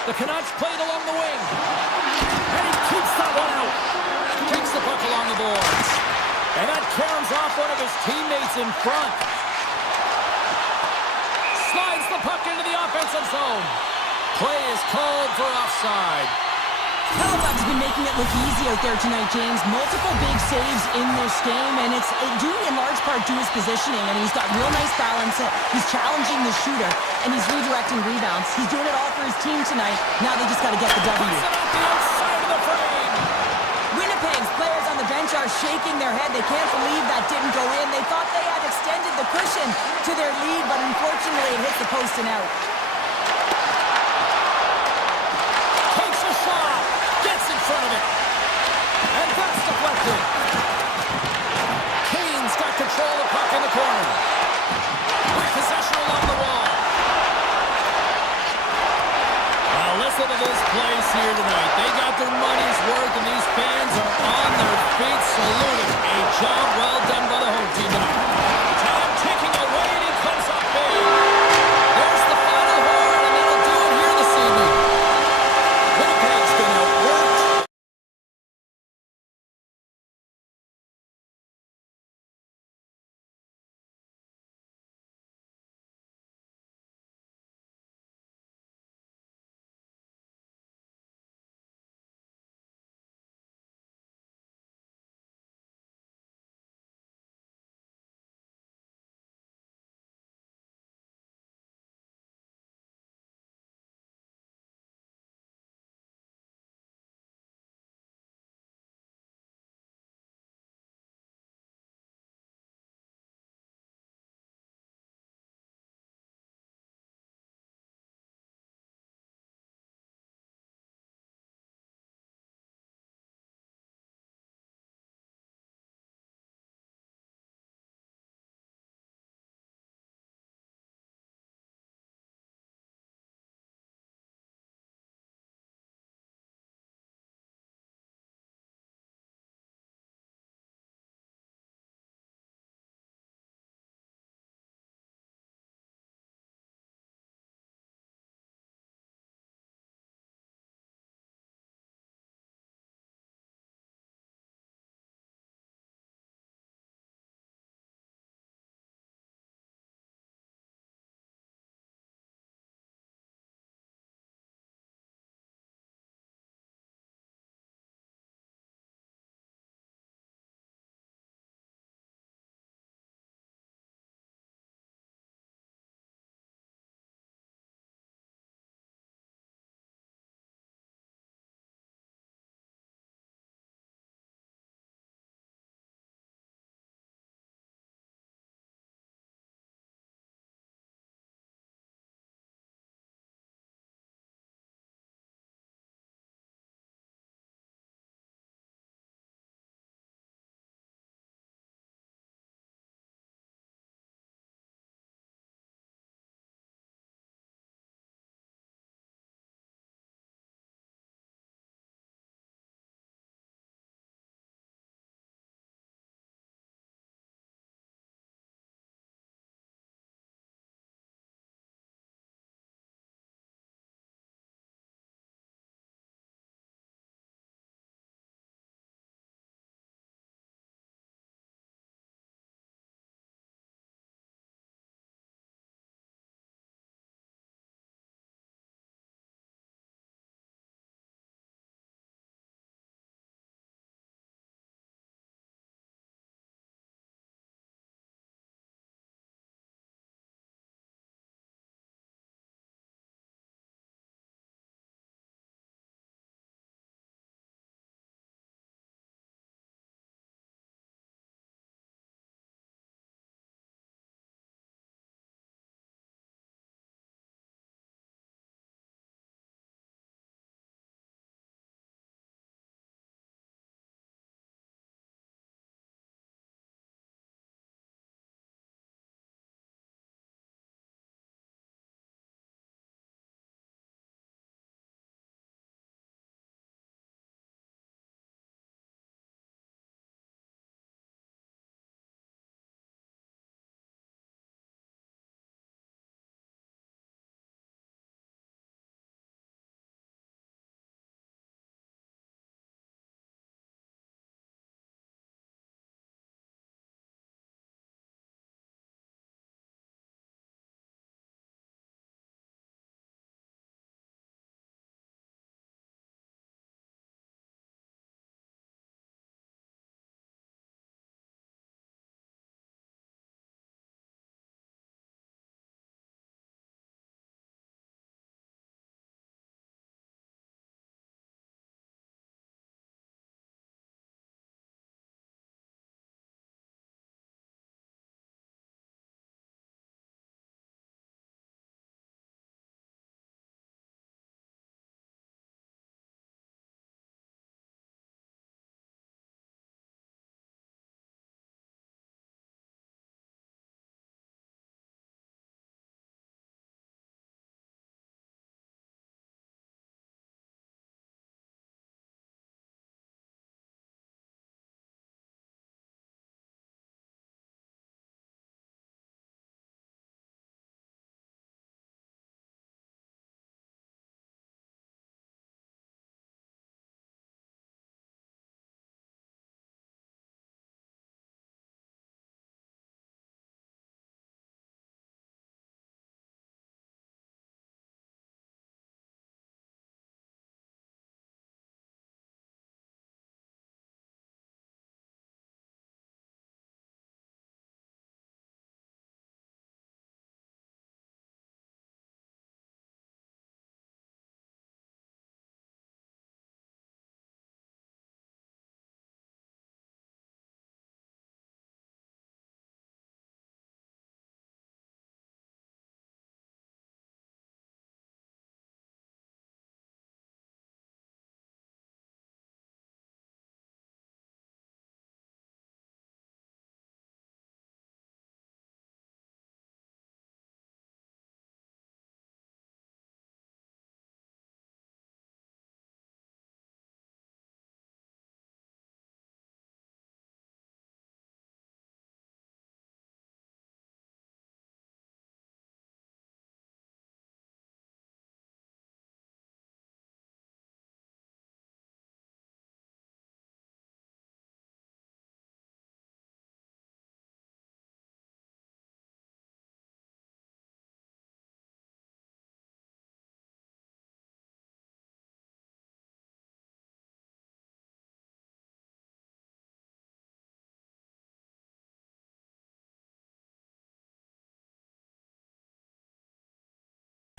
The Canucks played along the wing. And he keeps that one out. Takes the puck along the boards. And that caroms off one of his teammates in front. Slides the puck into the offensive zone. Play is called for offside. Halifax has been making it look easy out there tonight, James. Multiple big saves in this game, and it's due in large part to his positioning. I mean, he's got real nice balance. He's challenging the shooter, and he's redirecting rebounds. He's doing it all for his team tonight. Now they just got to get the W. Puts it off the outside of the frame. Winnipeg's players on the bench are shaking their head. They can't believe that didn't go in. They thought they had extended the cushion to their lead, but unfortunately it hit the post and out. Takes a shot. Gets in front of it. And that's deflected.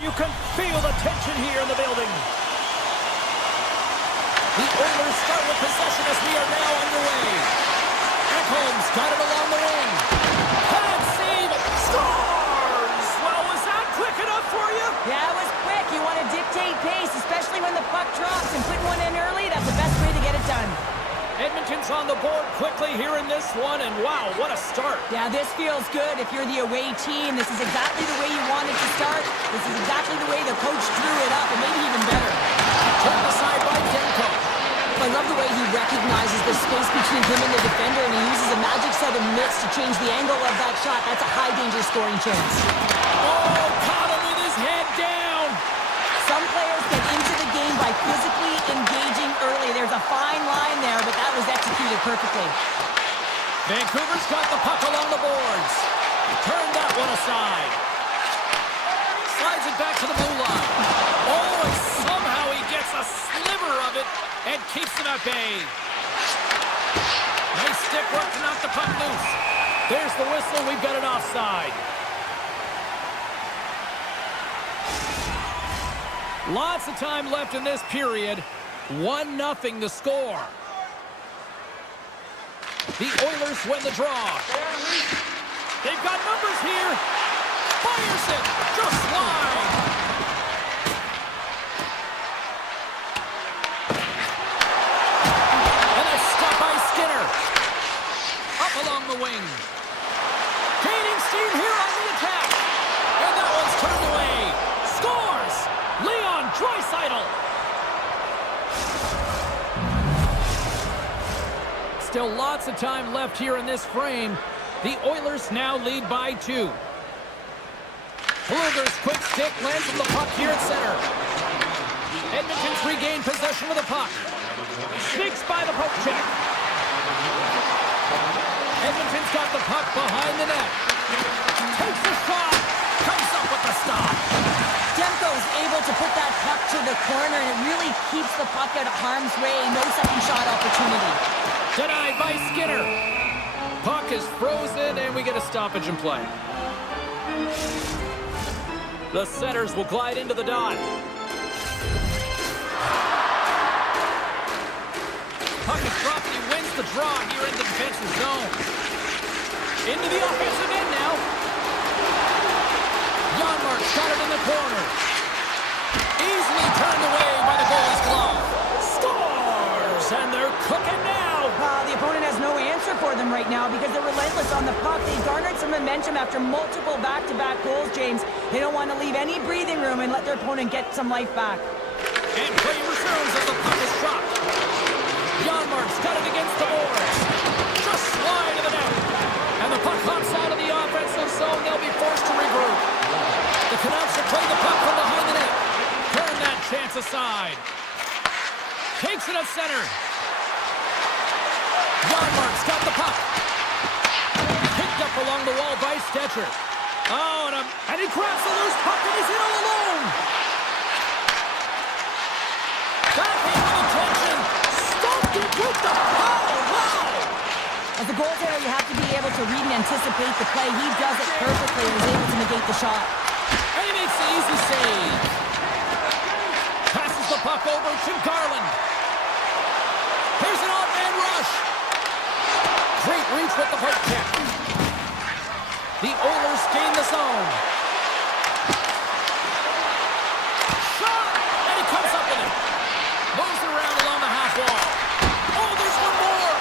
You can feel the tension here in the building. The Oilers start with possession as we are now underway. Ekholm's got it along the wing. Pad save. Scores! Well, was that quick enough for you? Yeah, it was quick. You want to dictate pace, especially when the puck drops, and putting one in early, that's the best way to get it done. Edmonton's on the board quickly here in this one, and wow, what a start. Yeah, this feels good if you're the away team. This is exactly the way you want it to start. This is exactly the way the coach drew it up, and maybe even better. Turned aside by Demko. I love the way he recognizes the space between him and the defender, and he uses a magic set of mitts to change the angle of that shot. That's a high-danger scoring chance. Oh, caught him with his head down. Some players get into the game by physically engaging early. There's a fine line there, but that was executed perfectly. Vancouver's got the puck along the boards. Turned that one aside. Slides it back to the blue line. Oh, and somehow he gets a sliver of it and keeps him at bay. Nice stick work to knock the puck loose. There's the whistle. We've got an offside. Lots of time left in this period. 1-0 the score. The Oilers win the draw. They've got numbers here. Fires it. Just wide. And a stop by Skinner. Up along the wing. Gaining steam here on the attack. And that one's turned away. Scores! Leon Draisaitl. Still lots of time left here in this frame. The Oilers now lead by 2. Blueger's quick stick lands from the puck here at center. Edmonton's regained possession of the puck. Sneaks by the poke check. Edmonton's got the puck behind the net. Takes the shot. Comes up with the stop. Demko's able to put that puck to the corner, and it really keeps the puck out of harm's way. No second shot opportunity. Denied by Skinner. Puck is frozen, and we get a stoppage in play. The setters will glide into the dot. Puck is dropped, and he wins the draw here in the defensive zone. Into the offensive end now. Janmark's got it in the corner. Easily turned away by the goalie's glove. Scores! And they're cooking now. The opponent has no answer for them right now because they're relentless on the puck. They garnered some momentum after multiple back-to-back goals, James. They don't want to leave any breathing room and let their opponent get some life back. And play resumes as the puck is dropped. Janmark's got it against the boards. Just slide to the net. And the puck hops out of the offensive zone. They'll be forced to regroup. The Canucks will play the puck from behind the net. Turn that chance aside. Takes it at center. Janmark's got the puck. Picked up along the wall by Stetcher. Oh, and he grabs the loose puck and he's in all alone. Back in with attention. Stopped it with the power. Wow. As a goaltender, you have to be able to read and anticipate the play. He does it perfectly and is able to negate the shot. And he makes the easy save. Passes the puck over to Garland. Here's an odd-man rush. Great reach with the poke check. The Oilers gain the zone. Shot! And he comes up with it. Moves it around along the half wall. Oh, there's one more.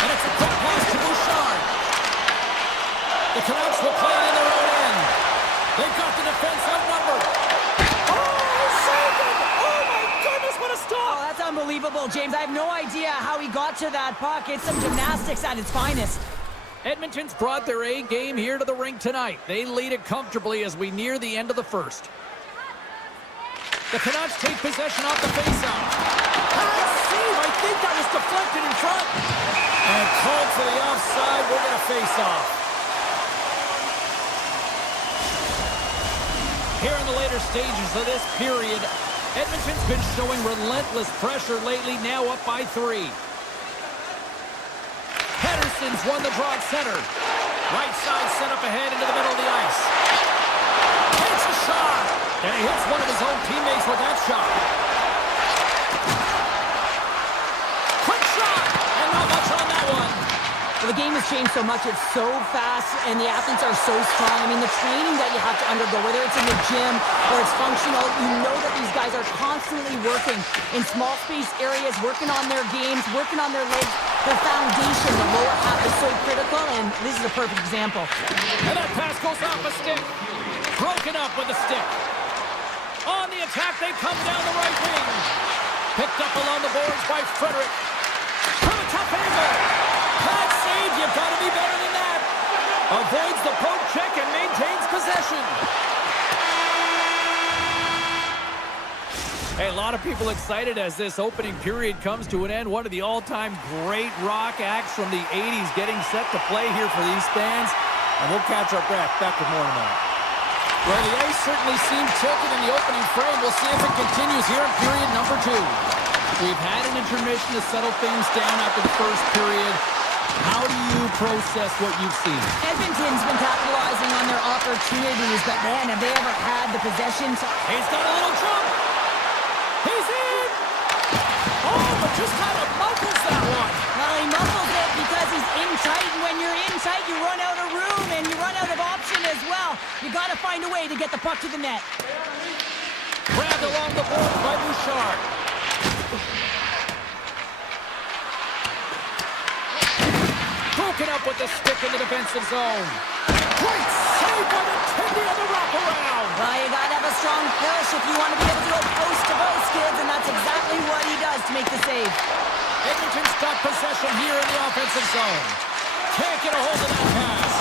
And it's a quick pass to Bouchard. The Canucks will play it in their own end. They've got the defense outnumbered. Oh, saved it! Oh, my goodness, what a stop! Oh, that's unbelievable, James. I have no idea how he got to that puck. It's some gymnastics at its finest. Edmonton's brought their A game here to the rink tonight. They lead it comfortably as we near the end of the first. The Canucks take possession off the faceoff. Save! I think that was deflected in front. And called for the offside. We're going to face off. Here in the later stages of this period, Edmonton's been showing relentless pressure lately, now up by 3. Henderson's won the draw at center. Right side set up ahead into the middle of the ice. Takes a shot. he hits one of his own teammates with that shot. Quick shot! And not much on that one. Well, the game has changed so much. It's so fast, and the athletes are so strong. I mean, the training that you have to undergo, whether it's in the gym or it's functional, you know that these guys are constantly working in small space areas, working on their games, working on their legs. Their foundation, the lower half, is so critical, and this is a perfect example. And that pass goes off a stick. Broken up with a stick. On the attack, they come down the right wing. Picked up along the boards by Frederick. From a tough angle. Pad save, you've got to be better than that. Avoids the poke check and maintains possession. Hey, a lot of people excited as this opening period comes to an end. One of the all-time great rock acts from the 80s getting set to play here for these fans. And we'll catch our breath. Back with more in a moment. Well, the ice certainly seemed tilted in the opening frame. We'll see if it continues here in period number 2. We've had an intermission to settle things down after the first period. How do you process what you've seen? Edmonton's been capitalizing on their opportunities, but man, have they ever had the possession. He's got a little jump. He's in. Oh, but just kind of muffles that one. Well, he muffles it because he's in tight, and when you're in tight, you run out of room, and you run out of option as well. You got to find a way to get the puck to the net. Grabbed along the board by Bouchard. Broken up with the stick in the defensive zone. Great save by the Tindy on the wraparound. Well, you got to have a strong push if you want to be able to go post-to-post, kids, and that's exactly what he does to make the save. Edmonton's got possession here in the offensive zone. Can't get a hold of that pass.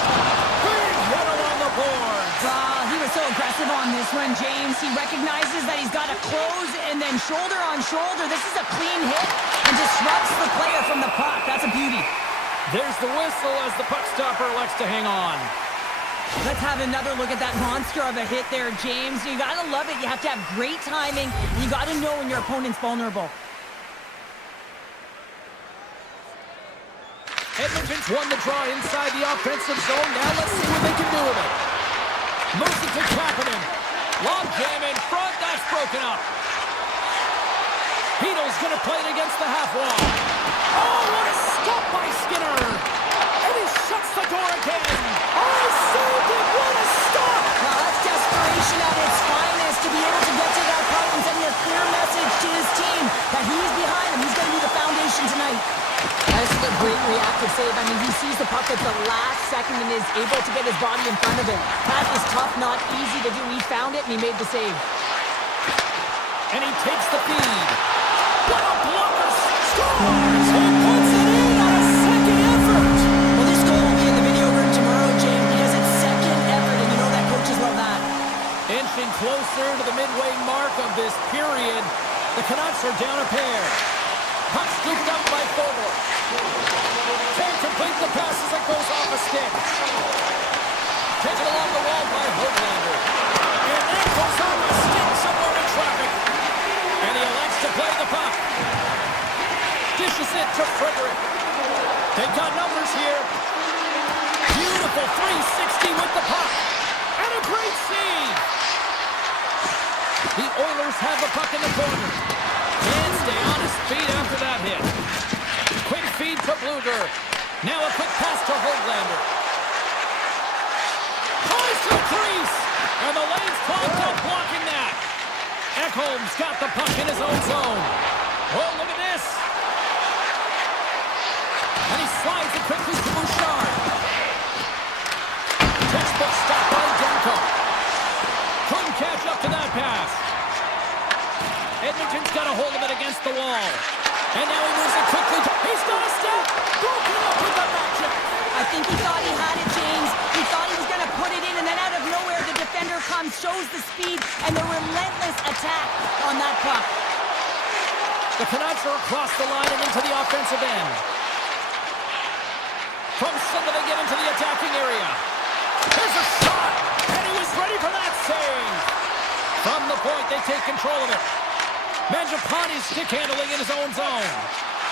Big hit along the board. He was so aggressive on this one, James. He recognizes that he's got to close and then shoulder on shoulder. This is a clean hit and disrupts the player from the puck. That's a beauty. There's the whistle as the puck stopper elects to hang on. Let's have another look at that monster of a hit there, James. You got to love it. You have to have great timing. You got to know when your opponent's vulnerable. Edmonton's won the draw inside the offensive zone. Now let's see what they can do with it. Moves it to Kapanen. Long jam in front. That's broken up. Heedle's going to play it against the half wall. Oh, what a stop by Skinner. And he shuts the door again. Oh, he saved it. What a stop. Well, that's desperation at its finest to be able to get to that puck and send a clear message to his team that he's behind him. He's going to be the foundation tonight. This is a great reactive save. I mean, he sees the puck at the last second and is able to get his body in front of it. That is tough, not easy to do. He found it and he made the save. And he takes the feed. What a blocker! Scores! He puts it in on a second effort! Well, this goal will be in the video room tomorrow, James, because it's second effort, and you know that coaches love that. Inching closer to the midway mark of this period, the Canucks are down a pair. Puck scooped up by Fogle. Can't complete the pass as it goes off a stick. Taken along the wall by Höglander. And that goes off a stick somewhere in traffic. And he elects to play the puck. Dishes it to Frederick. They've got numbers here. Beautiful 360 with the puck. And a great save. The Oilers have the puck in the corner. Can't stay on his feet after that hit. Quick feed to Bluger. Now a quick pass to Höglander. Tries to the crease. And the lane's clogged up blocking that. Ekholm's got the puck in his own zone. Oh, look at this. And he slides it quickly to Bouchard. Textbook stop by Demko. Couldn't catch up to that pass. Edmonton's got a hold of it against the wall. And now he moves it quickly. He's got a step. Broken up with the back check. I think he thought he had it, James. He thought he was going to put it in, and then out of nowhere, the defender comes, shows the speed, and the relentless attack on that puck. The Canucks are across the line and into the offensive end. From center, they get into the attacking area. There's a shot, and he was ready for that save. From the point, they take control of it. Mangiapane's stick handling in his own zone.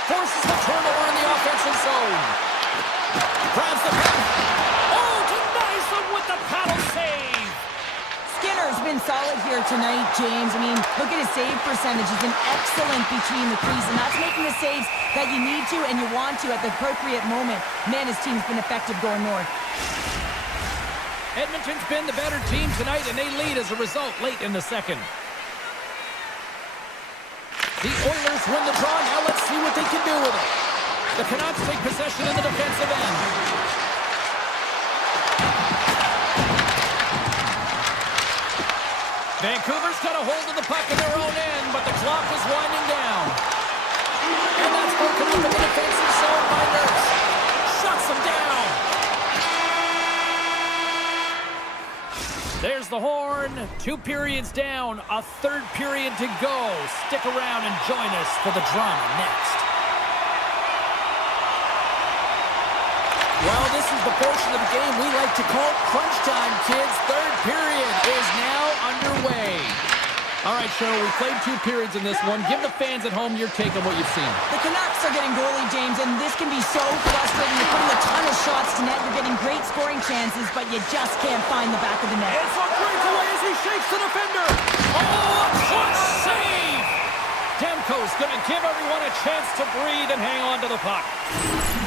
Forces the turnover in the offensive zone. Grabs the puck. Oh, denies them with the paddle save. Skinner Skinner's been solid here tonight, James. I mean, look at his save percentage. He's been excellent between the crease, and that's making the saves that you need to and you want to at the appropriate moment. Man, his team's been effective going north. Edmonton's been the better team tonight, and they lead as a result late in the second. The Oilers win the draw. Now let's see what they can do with it. The Canucks take possession in the defensive end. Vancouver's got a hold of the puck in their own end, but the clock is winding down. And that's broken up in the defensive zone by Nurse. Shuts them down. There's the horn. 2 periods down. A third period to go. Stick around and join us for the drama next. Well, this is the portion of the game we like to call crunch time, kids. Third period is now underway. All right, Cheryl, we played 2 periods in this one. Give the fans at home your take on what you've seen. The Canucks are getting goalie, James, and this can be so frustrating. You're putting a ton of shots to net. You're getting great scoring chances, but you just can't find the back of the net. It's a breakaway as he shakes the defender. Oh, a clutch save! Demko's going to give everyone a chance to breathe and hang on to the puck.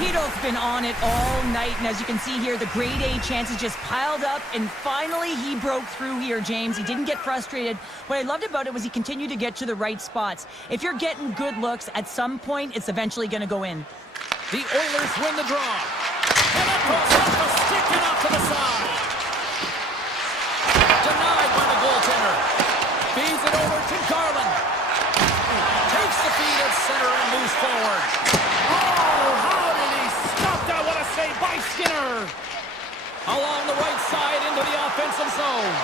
Hedo's been on it all night, and as you can see here, the grade A chances just piled up, and finally he broke through here, James. He didn't get frustrated. What I loved about it was he continued to get to the right spots. If you're getting good looks, at some point, it's eventually going to go in. The Oilers win the draw. And that goes off the stick and out to the side. Denied by the goaltender. Feeds it over to Garland. Takes the feed at center and moves forward. Oh, how did he stop that? What a save by Skinner. Along the right side into the offensive zone.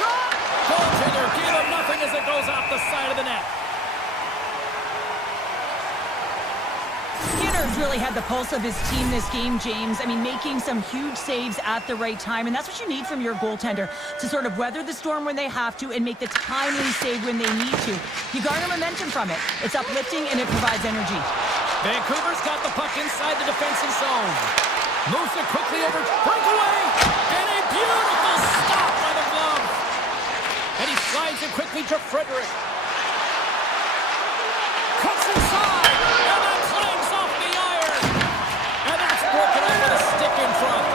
Shot! Goaltender gave him nothing as it goes off the side of the net. Skinner's really had the pulse of his team this game, James. I mean, making some huge saves at the right time, and that's what you need from your goaltender, to sort of weather the storm when they have to and make the timely save when they need to. You garner momentum from it. It's uplifting and it provides energy. Vancouver's got the puck inside the defensive zone. Moves it quickly over. Breakaway! And a beautiful stop by the glove. And he slides it quickly to Frederick. Cuts inside. And that clangs off the iron. And that's broken up with a stick in front.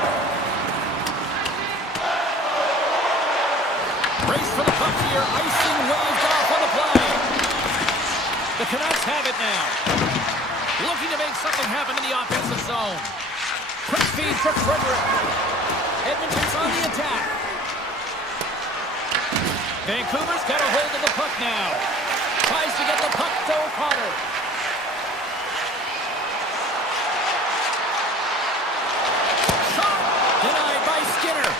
Race for the puck here. Icing waved off on the play. The Canucks have it now. Looking to make something happen in the offensive zone. Quick feed for Frederick. Edmonton's on the attack. Vancouver's got a hold of the puck now. Tries to get the puck to O'Connor. Shot! Denied by Skinner.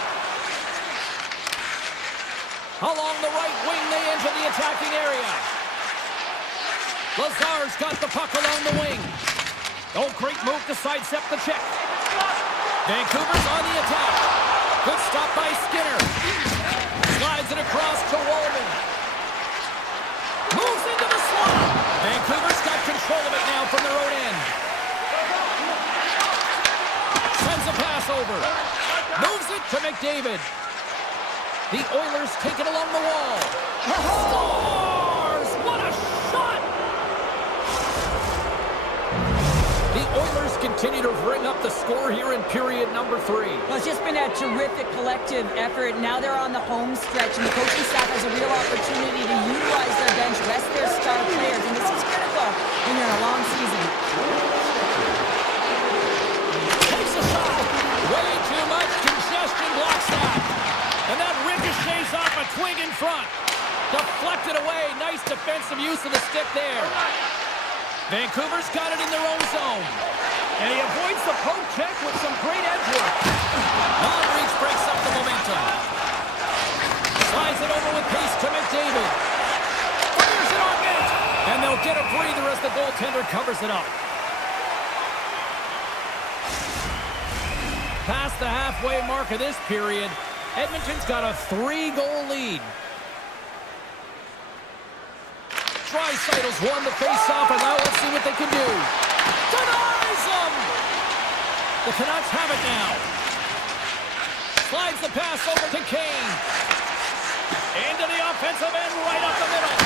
Along the right wing, they enter the attacking area. Lazar's got the puck along the wing. Oh, great move to sidestep the check. Vancouver's on the attack. Good stop by Skinner. Slides it across to Wallman. Moves into the slot. Vancouver's got control of it now from their own end. Sends a pass over. Moves it to McDavid. The Oilers take it along the wall. Scores! What a shot! The Oilers continue to bring up the score here in period number 3. Well, it's just been a terrific collective effort. Now they're on the home stretch, and the coaching staff has a real opportunity to utilize their bench, rest their star players, and this is critical when you're in a long season. Takes a shot. Way too much congestion blocks that. And that ricochets off a twig in front. Deflected away. Nice defensive use of the stick there. Vancouver's got it in their own zone. And he avoids the poke check with some great edge work. Long reach breaks up the momentum. Slides it over with pace to McDavid. Fires it on net. And they'll get a breather as the goaltender covers it up. Past the halfway mark of this period, Edmonton's got a 3-goal lead. Draisaitl won the face-off, and now let's see what they can do. Denies them! The Canucks have it now. Slides the pass over to Kane. Defensive end right up the middle.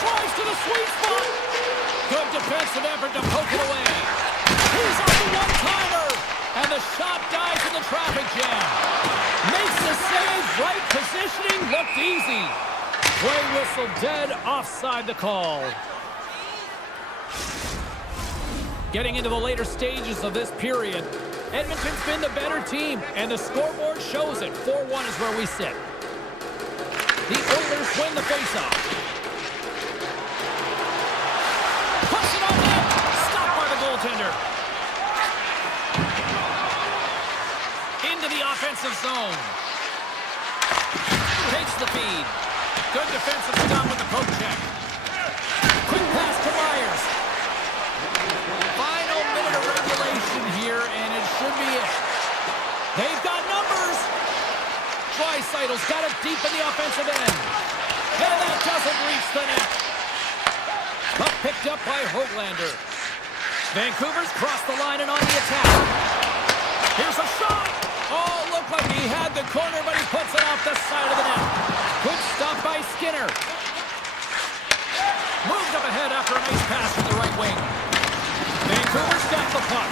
Tries to the sweet spot. Good defensive effort to poke it away. He's on the one-timer. And the shot dies in the traffic jam. Makes the save. Right positioning. Looked easy. Play whistle dead. Offside the call. Getting into the later stages of this period, Edmonton's been the better team, and the scoreboard shows it. 4-1 is where we sit. The Oilers win the faceoff. Puts it on net. Stopped by the goaltender. Into the offensive zone. Takes the feed. Good defensive stop with the poke check. Quick pass to Myers. Final minute of regulation here, and it should be it. They've got numbers. Dreisaitl's got it deep in the offensive end. And that doesn't reach the net. Puck picked up by Höglander. Vancouver's crossed the line and on the attack. Here's a shot. Oh, looked like he had the corner, but he puts it off the side of the net. Good stop by Skinner. Moved up ahead after a nice pass from the right wing. Vancouver's got the puck.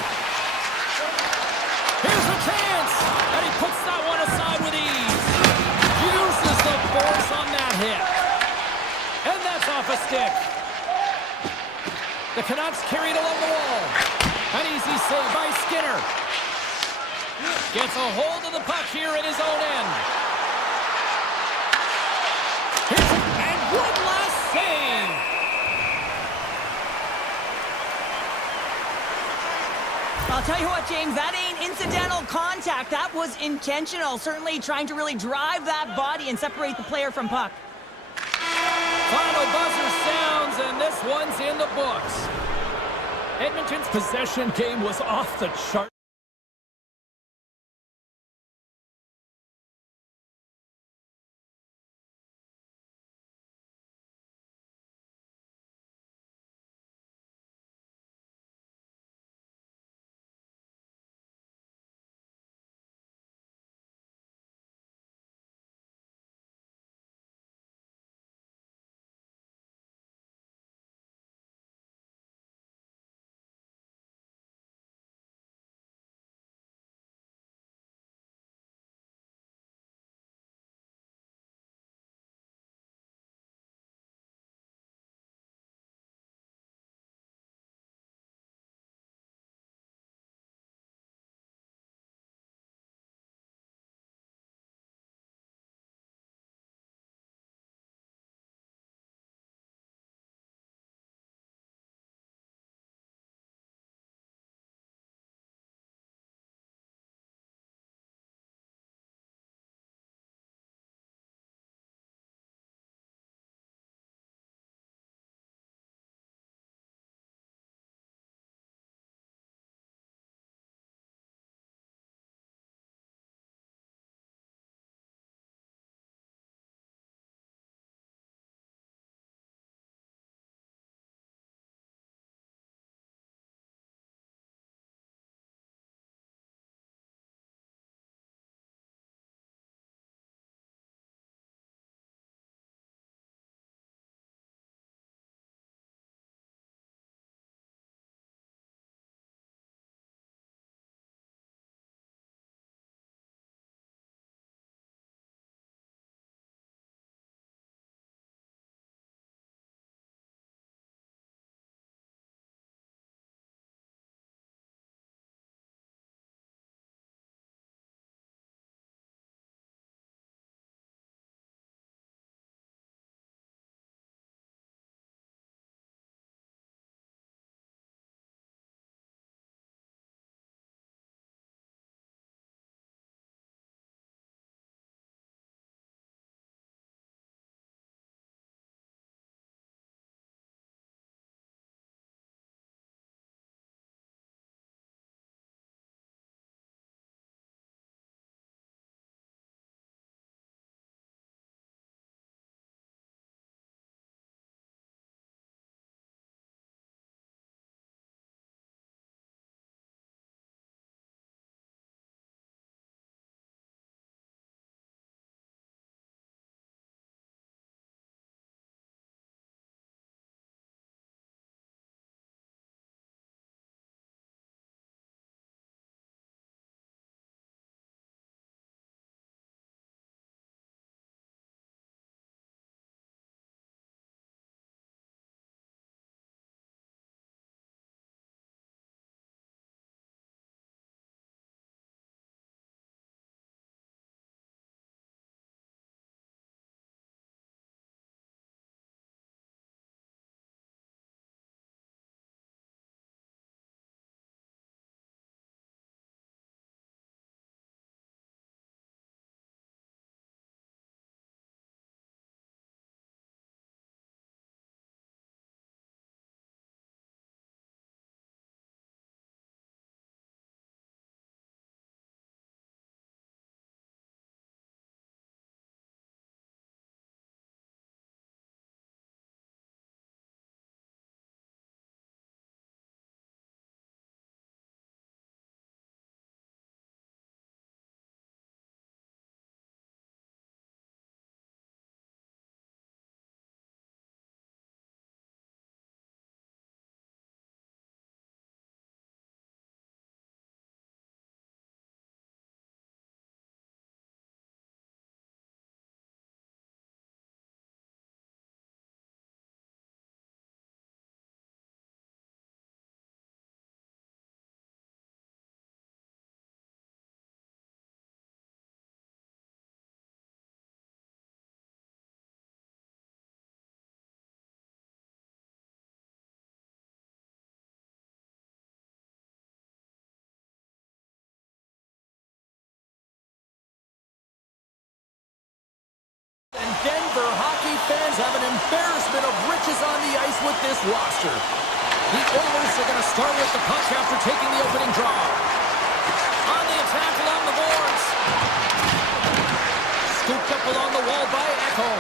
Here's a chance, and he puts that one aside with ease. Uses the force on that hit. And that's off a stick. The Canucks carry it along the wall. An easy save by Skinner. Gets a hold of the puck here in his own end. Here's it, and one last save. I'll tell you what, James, that ain't incidental contact. That was intentional. Certainly trying to really drive that body and separate the player from puck. Final buzzer sounds, and this one's in the books. Edmonton's possession game was off the chart. Denver hockey fans have an embarrassment of riches on the ice with this roster. The Oilers are going to start with the puck after taking the opening draw. On the attack along the boards. Scooped up along the wall by Echo.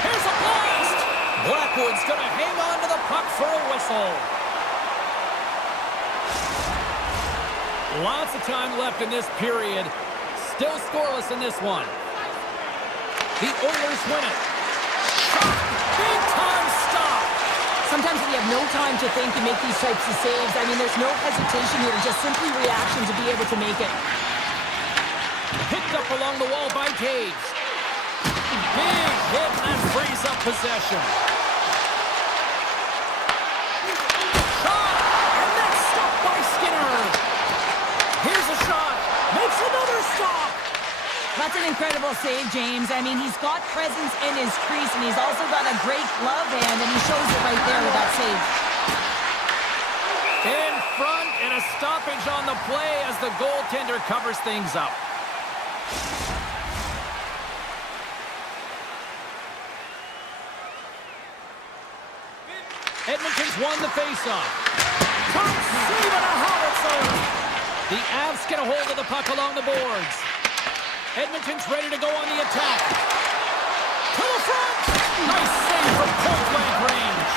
Here's a blast! Blackwood's going to hang on to the puck for a whistle. Lots of time left in this period. Still scoreless in this one. The Oilers win it. Big time stop. Sometimes when you have no time to think, you make these types of saves. I mean, there's no hesitation here, just simply reaction to be able to make it. Picked up along the wall by Cage. Big hit, and that frees up possession. Shot, and that's stopped by Skinner. Here's a shot, makes another stop. That's an incredible save, James. I mean, he's got presence in his crease, and he's also got a great glove hand, and he shows it right there with that save. In front, and a stoppage on the play as the goaltender covers things up. Edmonton's won the faceoff. Top save and a howitzer. The Avs get a hold of the puck along the boards. Edmonton's ready to go on the attack. To the front! Nice save from point-blank range.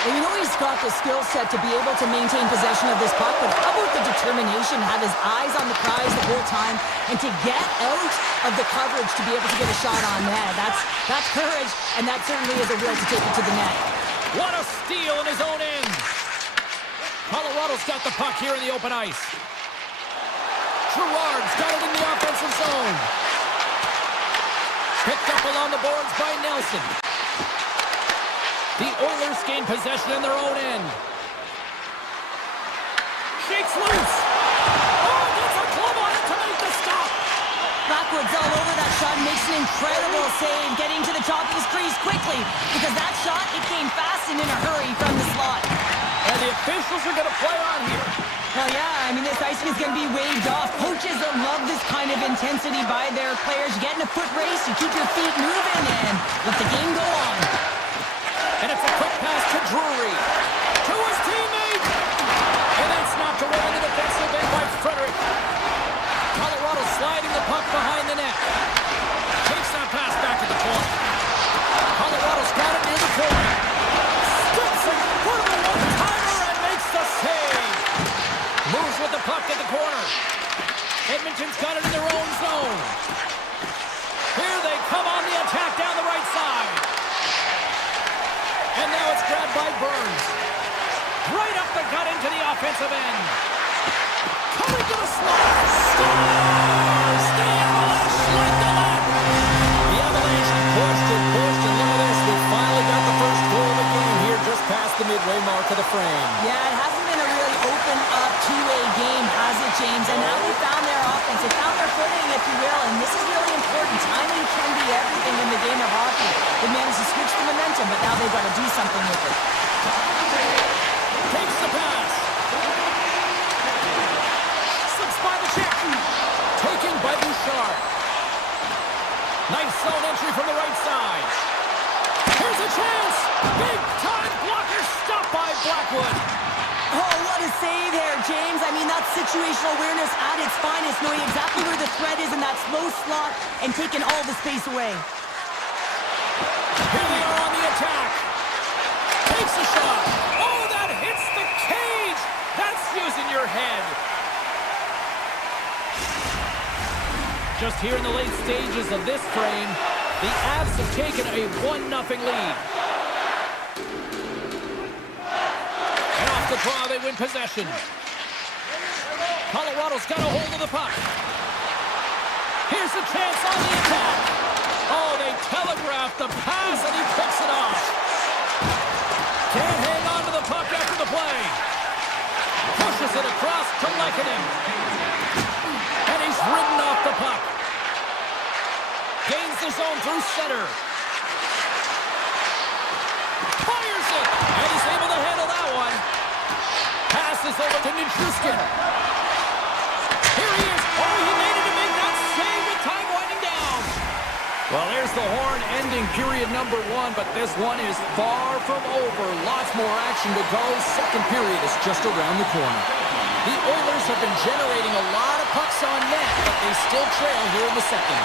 Well, you know he's got the skill set to be able to maintain possession of this puck, but how about the determination, have his eyes on the prize the whole time, and to get out of the coverage to be able to get a shot on net. That's courage, and that certainly is a will to take it to the net. What a steal in his own end. Colorado's got the puck here in the open ice. Gerard's got it in the offensive zone. Picked up along the boards by Nelson. The Oilers gain possession in their own end. Shakes loose. Oh, gets a glove on it to make the stop. Blackwood's all over that shot and makes an incredible save, getting to the top of his crease quickly, because that shot, it came fast and in a hurry from the slot. And the officials are going to play on here. Well, yeah, I mean, this icing is going to be waved off. Coaches that love this kind of intensity by their players. You get in a foot race, you keep your feet moving, and let the game go on. And it's a quick pass to Drury. To his teammate. And that's knocked away in the defensive end by Frederick. Colorado sliding the puck behind the net. Takes that pass back to the point. Colorado's got it near the corner. Skips it, put him in one-timer and makes the save. Moves with the puck at the corner. Edmonton's got it in their own zone. Here they come on the attack down the right side. And now it's grabbed by Burns. Right up the gut into the offensive end. Coming to the slot. Scores! The Avalanche like the net. The Avalanche pushed and look at this. We finally got the first goal of the game here just past the midway mark of the frame. Yeah, it hasn't been a really open up two-way game, has it, James? And now they found their offense. They found their footing, if you will, and this is really important. Timing can be everything in the game of hockey. They managed to switch the momentum, but now they've got to do something with it. Takes the pass. Slips by the check. Taken by Bouchard. Nice zone entry from the right side. Here's a chance. Big time blocker stopped by Blackwood. Oh, what a save there, James. I mean, that's situational awareness at its finest, knowing exactly where the threat is in that slow slot and taking all the space away. Here they are on the attack. Takes a shot. Oh, that hits the cage. That's using your head. Just here in the late stages of this frame, the Avs have taken a 1-0 lead. And off the draw, they win possession. Colorado's got a hold of the puck. Here's a chance on the attack. Oh, they telegraphed the pass, and he picks it off. Can't hang on to the puck after the play. Pushes it across to Lekanen. And he's ridden off the puck. Gains the zone through center. Fires it. And he's able to handle that one. Passes over to Nichushkin. Here he is. Oh, he made it to make that save with time winding down. Well, there's the horn ending period number 1, but this one is far from over. Lots more action to go. Second period is just around the corner. The Oilers have been generating a lot of pucks on net, but they still trail here in the second.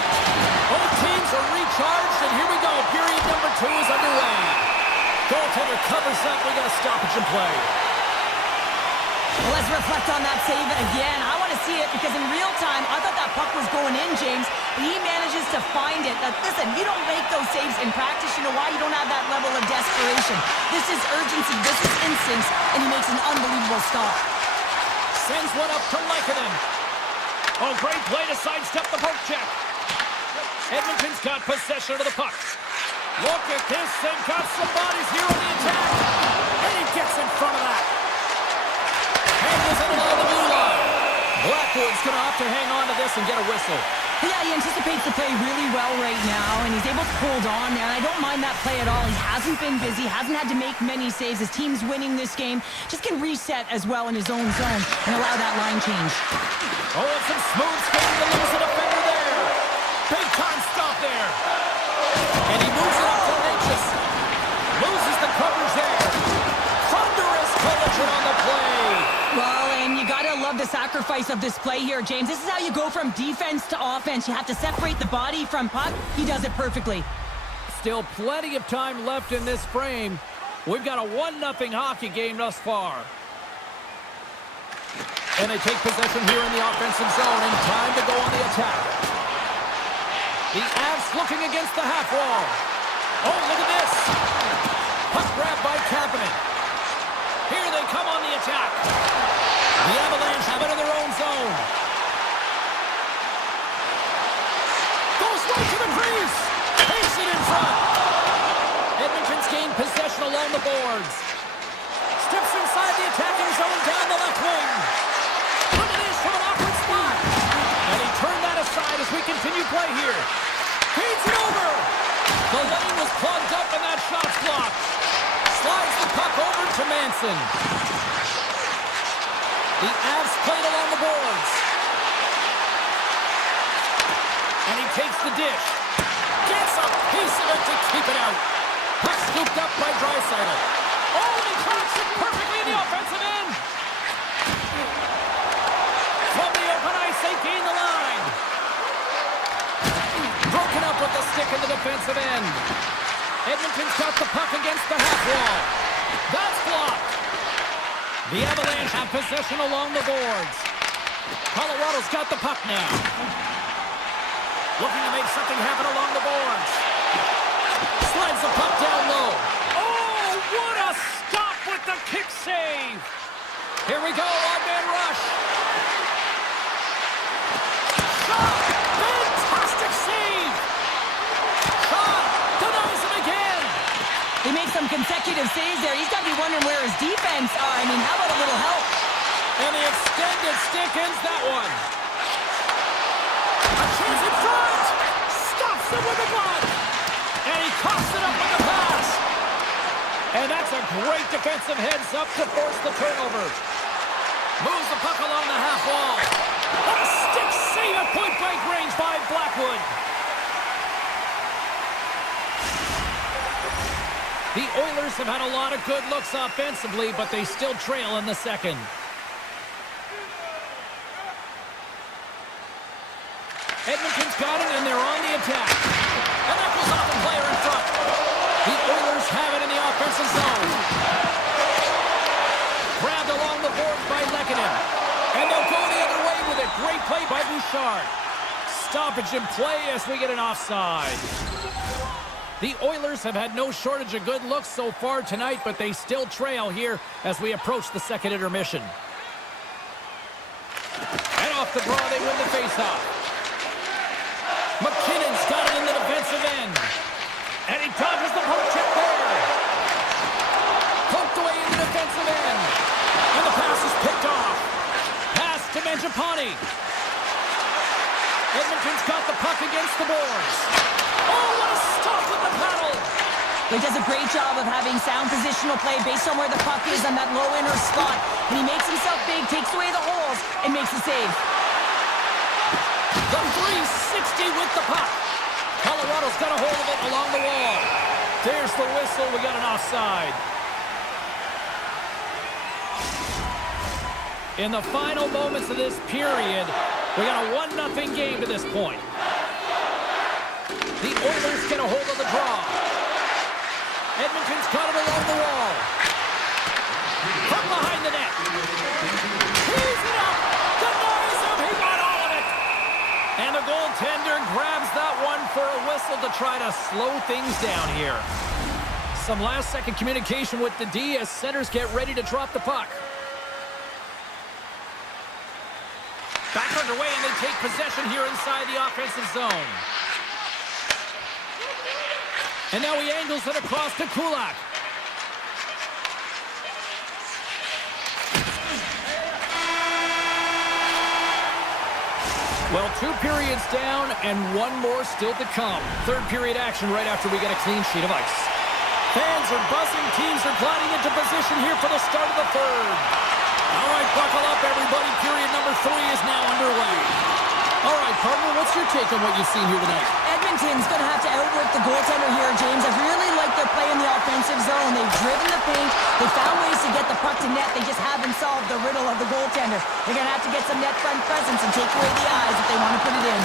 Both teams are recharged, and here we go. Period number 2 is underway. Goaltender covers up. We got a stoppage in play. Well, let's reflect on that save again. I want to see it because in real time, I thought that puck was going in, James. But he manages to find it. Now, listen, you don't make those saves in practice. You know why? You don't have that level of desperation. This is urgency. This is instincts. And he makes an unbelievable stop. Sends one up to Lekanen. Oh, great play to sidestep the poke check. Edmonton's got possession of the puck. Look at this. They've got some bodies here on the attack. And he gets in front of that. Handles it along the blue line. Blackwood's going to have to hang on to this and get a whistle. Yeah, he anticipates the play really well right now, and he's able to hold on there, and I don't mind that play at all. He hasn't been busy, hasn't had to make many saves. His team's winning this game. Just can reset as well in his own zone and allow that line change. Oh, and some smooth skating to lose a defender there. Big time stop there. And he moves it up to Natchez. Loses the coverage there. Thunderous collision on the play. Well, and you gotta love the sacrifice of this play here, James. This is how you go from defense to offense. You have to separate the body from puck. He does it perfectly. Still plenty of time left in this frame. We've got a 1-0 hockey game thus far. And they take possession here in the offensive zone, and time to go on the attack. The Avs looking against the half wall. Oh, look at this. Puck grab by Kapanen. Here they come on the attack. The Avalanche have it in their own zone. Goes right to the crease. Takes it in front. Edmonton's gained possession along the boards. Steps inside the attacking zone down the left wing. Look at this from an awkward spot. And he turned that aside as we continue play here. Feeds it over. The lane was plugged up and that shot's blocked. Slides the puck over to Manson. The Avs played along the boards. And he takes the dish. Gets a piece of it to keep it out. Puck scooped up by Draisaitl. Oh, and he cracks it perfectly in the offensive end. From the open ice, they gain the line. Broken up with the stick in the defensive end. Edmonton's got the puck against the half wall. That's blocked. The Avalanche have possession along the boards. Colorado's got the puck now. Looking to make something happen along the boards. Slides the puck down low. Oh, what a stop with the kick save. Here we go, odd-man rush. Shot! Fantastic save! Shot! Denies him again! He makes some consecutive saves there. He's got to be wondering where his defense are. I mean, how about a little help? And the extended stick ends that one. A chance in front! Stops it with the glove! And he coughs it up with the pass! And that's a great defensive heads-up to force the turnover. Moves the puck along the half wall. A stick save at point-blank range by Blackwood. The Oilers have had a lot of good looks offensively, but they still trail in the second. Edmonton's got it, and they're on the attack. And that goes off the player in front. The Oilers have it in the offensive zone. Grabbed along the boards by Lekanen. And they'll go the other way with a great play by Bouchard. Stoppage in play as we get an offside. The Oilers have had no shortage of good looks so far tonight, but they still trail here as we approach the second intermission. And off the draw, they win the faceoff. McKinnon's got it in the defensive end. And he dodges the poke check there. Poked away in the defensive end. And the pass is picked off. Pass to Mangiapane. Edmonton's got the puck against the boards. Oh, what a stop with the paddle. He does a great job of having sound positional play based on where the puck is on that low inner spot. And he makes himself big, takes away the holes, and makes the save. The 360 with the puck. Colorado's got a hold of it along the wall. There's the whistle. We got an offside. In the final moments of this period, we got a 1-0 game to this point. The Oilers get a hold of the draw. Edmonton's got it along the wall. From behind the net. He's it up. Denies him. He got all of it. And the goaltender grabs that one for a whistle to try to slow things down here. Some last-second communication with the D as centers get ready to drop the puck. Back underway, and they take possession here inside the offensive zone. And now he angles it across to Kulak. Well, 2 periods down and 1 more still to come. Third period action right after we get a clean sheet of ice. Fans are buzzing. Teams are gliding into position here for the start of the third. All right, buckle up, everybody. Period number 3 is now underway. All right, partner, what's your take on what you've seen here tonight? Edmonton's going to have to outwork the goaltender here, James. I really like their play in the offensive zone. They've driven the paint. They found ways to get the puck to net. They just haven't solved the riddle of the goaltender. They're going to have to get some net front presence and take away the eyes if they want to put it in.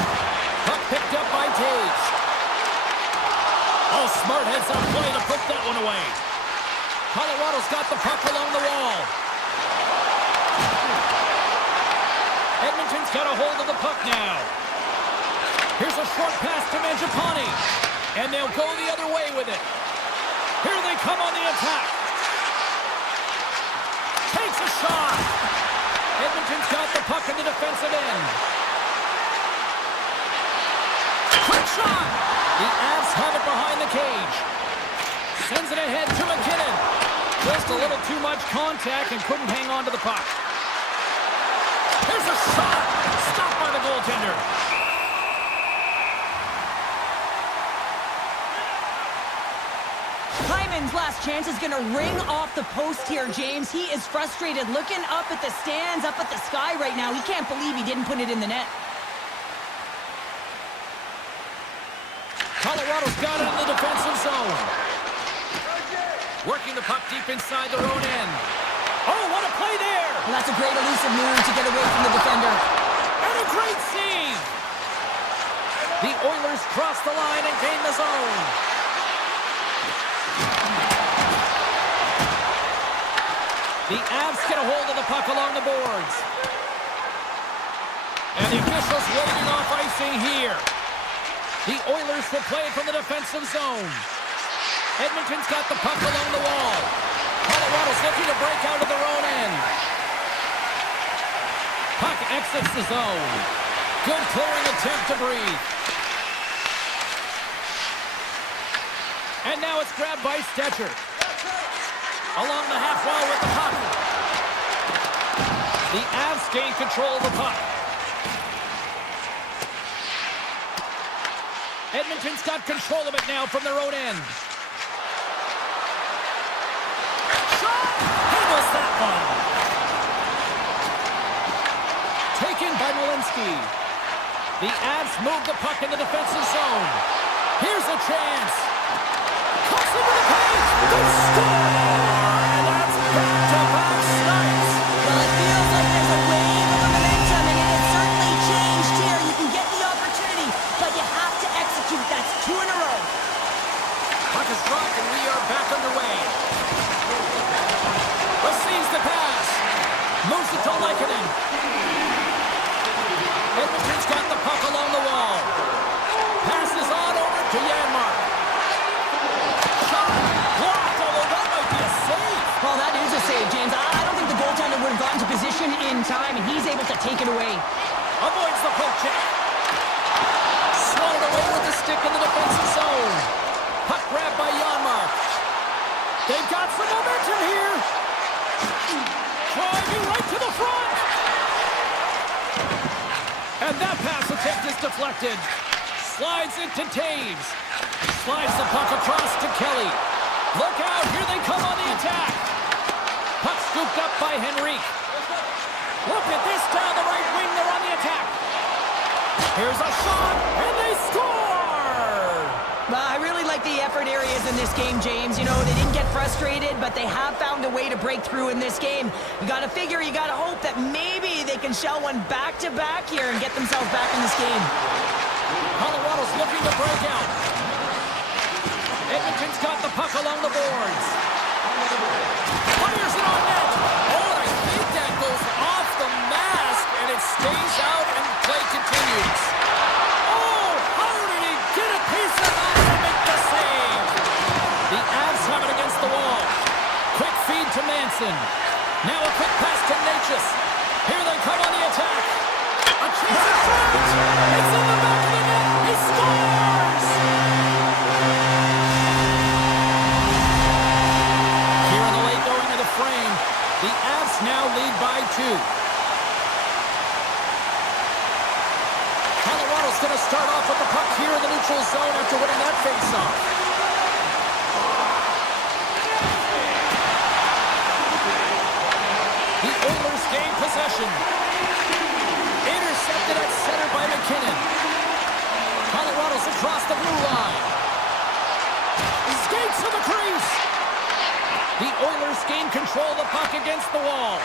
Puck picked up by Taves. Oh, smart heads-up play to put that one away. Colorado's got the puck along the wall. Edmonton's got a hold of the puck now. Here's a short pass to Mangiapane. And they'll go the other way with it. Here they come on the attack. Takes a shot. Edmonton's got the puck in the defensive end. Quick shot. The Avs have it behind the cage. Sends it ahead to McKinnon. Just a little too much contact and couldn't hang on to the puck. Here's a shot. Stopped by the goaltender. Hyman's last chance is going to ring off the post here, James. He is frustrated, looking up at the stands, up at the sky right now. He can't believe he didn't put it in the net. Colorado's got it in the defensive zone. Working the puck deep inside their own end. Oh, what a play there! Well, that's a great elusive move to get away from the defender. And a great save! The Oilers cross the line and gain the zone. The Avs get a hold of the puck along the boards. And the officials waving off icing here. The Oilers will play it from the defensive zone. Edmonton's got the puck along the wall. Colorado's looking to break out of their own end. Puck exits the zone. Good clearing attempt to breathe. And now it's grabbed by Stetcher. Along the half wall with the puck. The Avs gain control of the puck. Edmonton's got control of it now from their own end. Shot! Handles that one. Taken by Malinsky. The Avs move the puck in the defensive zone. Here's a chance. Cuts into the paint. They score! And that's back-to-back snipes. Well, it feels like there's a wave of momentum, and it has certainly changed here. You can get the opportunity, but you have to execute. That's 2 in a row. Puck is dropped, and we are back underway. Receives the pass. Moves it to Lehkonen. Edmonton's got the puck along the wall. Passes on over to Janmark. Shot. Blocked, although that might be a save. Well, that is a save, James. I don't think the goaltender would have gotten to position in time, and he's able to take it away. Avoids the poke check. Swatted away with the stick in the defensive zone. Puck grabbed by Janmark. They've got some momentum here. Driving right to the front. And that pass attempt is deflected. Slides into Taves. Slides the puck across to Kelly. Look out, here they come on the attack. Puck scooped up by Henrique. Look at this down the right wing, they're on the attack. Here's a shot, and they score! different areas in this game, James. You know, they didn't get frustrated, but they have found a way to break through in this game. You got to figure, you got to hope that maybe they can shell one back-to-back here and get themselves back in this game. Colorado's looking to break out. Edmonton's got the puck along the boards. Fires it on net. Oh, I think that goes off the mask, and it stays out, and play continues. Oh, how did he get a piece of that to make the save? The Avs have it against the wall. Quick feed to Manson. Now a quick pass to Natchez. Here they come on the attack. A chance at front. It's in the back of the net. He scores! Here in the late going to the frame. The Avs now lead by 2. Colorado's going to start off with the puck here in the neutral zone after winning that faceoff. The Oilers gain possession. Intercepted at center by McKinnon. Colorado's across the blue line. Skates to the crease. The Oilers gain control of the puck against the wall.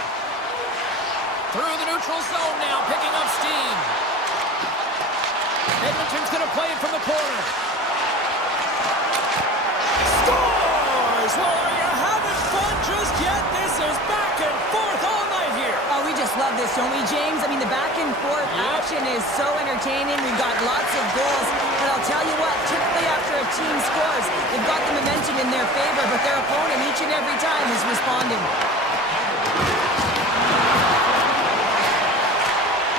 Through the neutral zone now, picking up steam. Edmonton's going to play it from the corner. Scores! Well, are you having fun just yet? This is back and forth all night here. Oh, we just love this, don't we, James? I mean, the back and forth action is so entertaining. We've got lots of goals. But I'll tell you what, typically after a team scores, they've got the momentum in their favor, but their opponent each and every time is responding.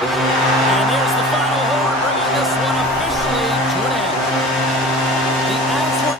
And there's the final horn, bringing this one officially to an end. The Avs were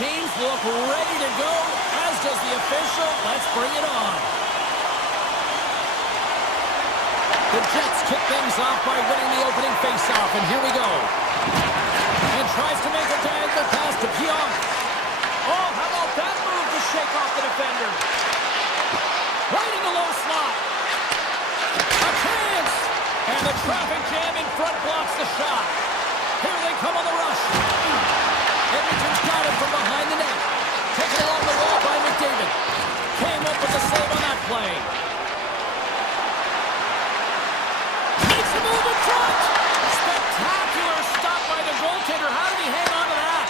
teams look ready to go, as does the official. Let's bring it on. The Jets kick things off by winning the opening faceoff, and here we go. And tries to make a diagonal pass to Pionk. Oh, how about that move to shake off the defender? Right in the low slot. A chance! And the traffic jam in front blocks the shot. Here they come on the rush. Edmonton's got it from behind the net. Taken along the wall by McDavid. Came up with the save on that play. Makes a move in front. Spectacular stop by the goaltender. How did he hang on to that?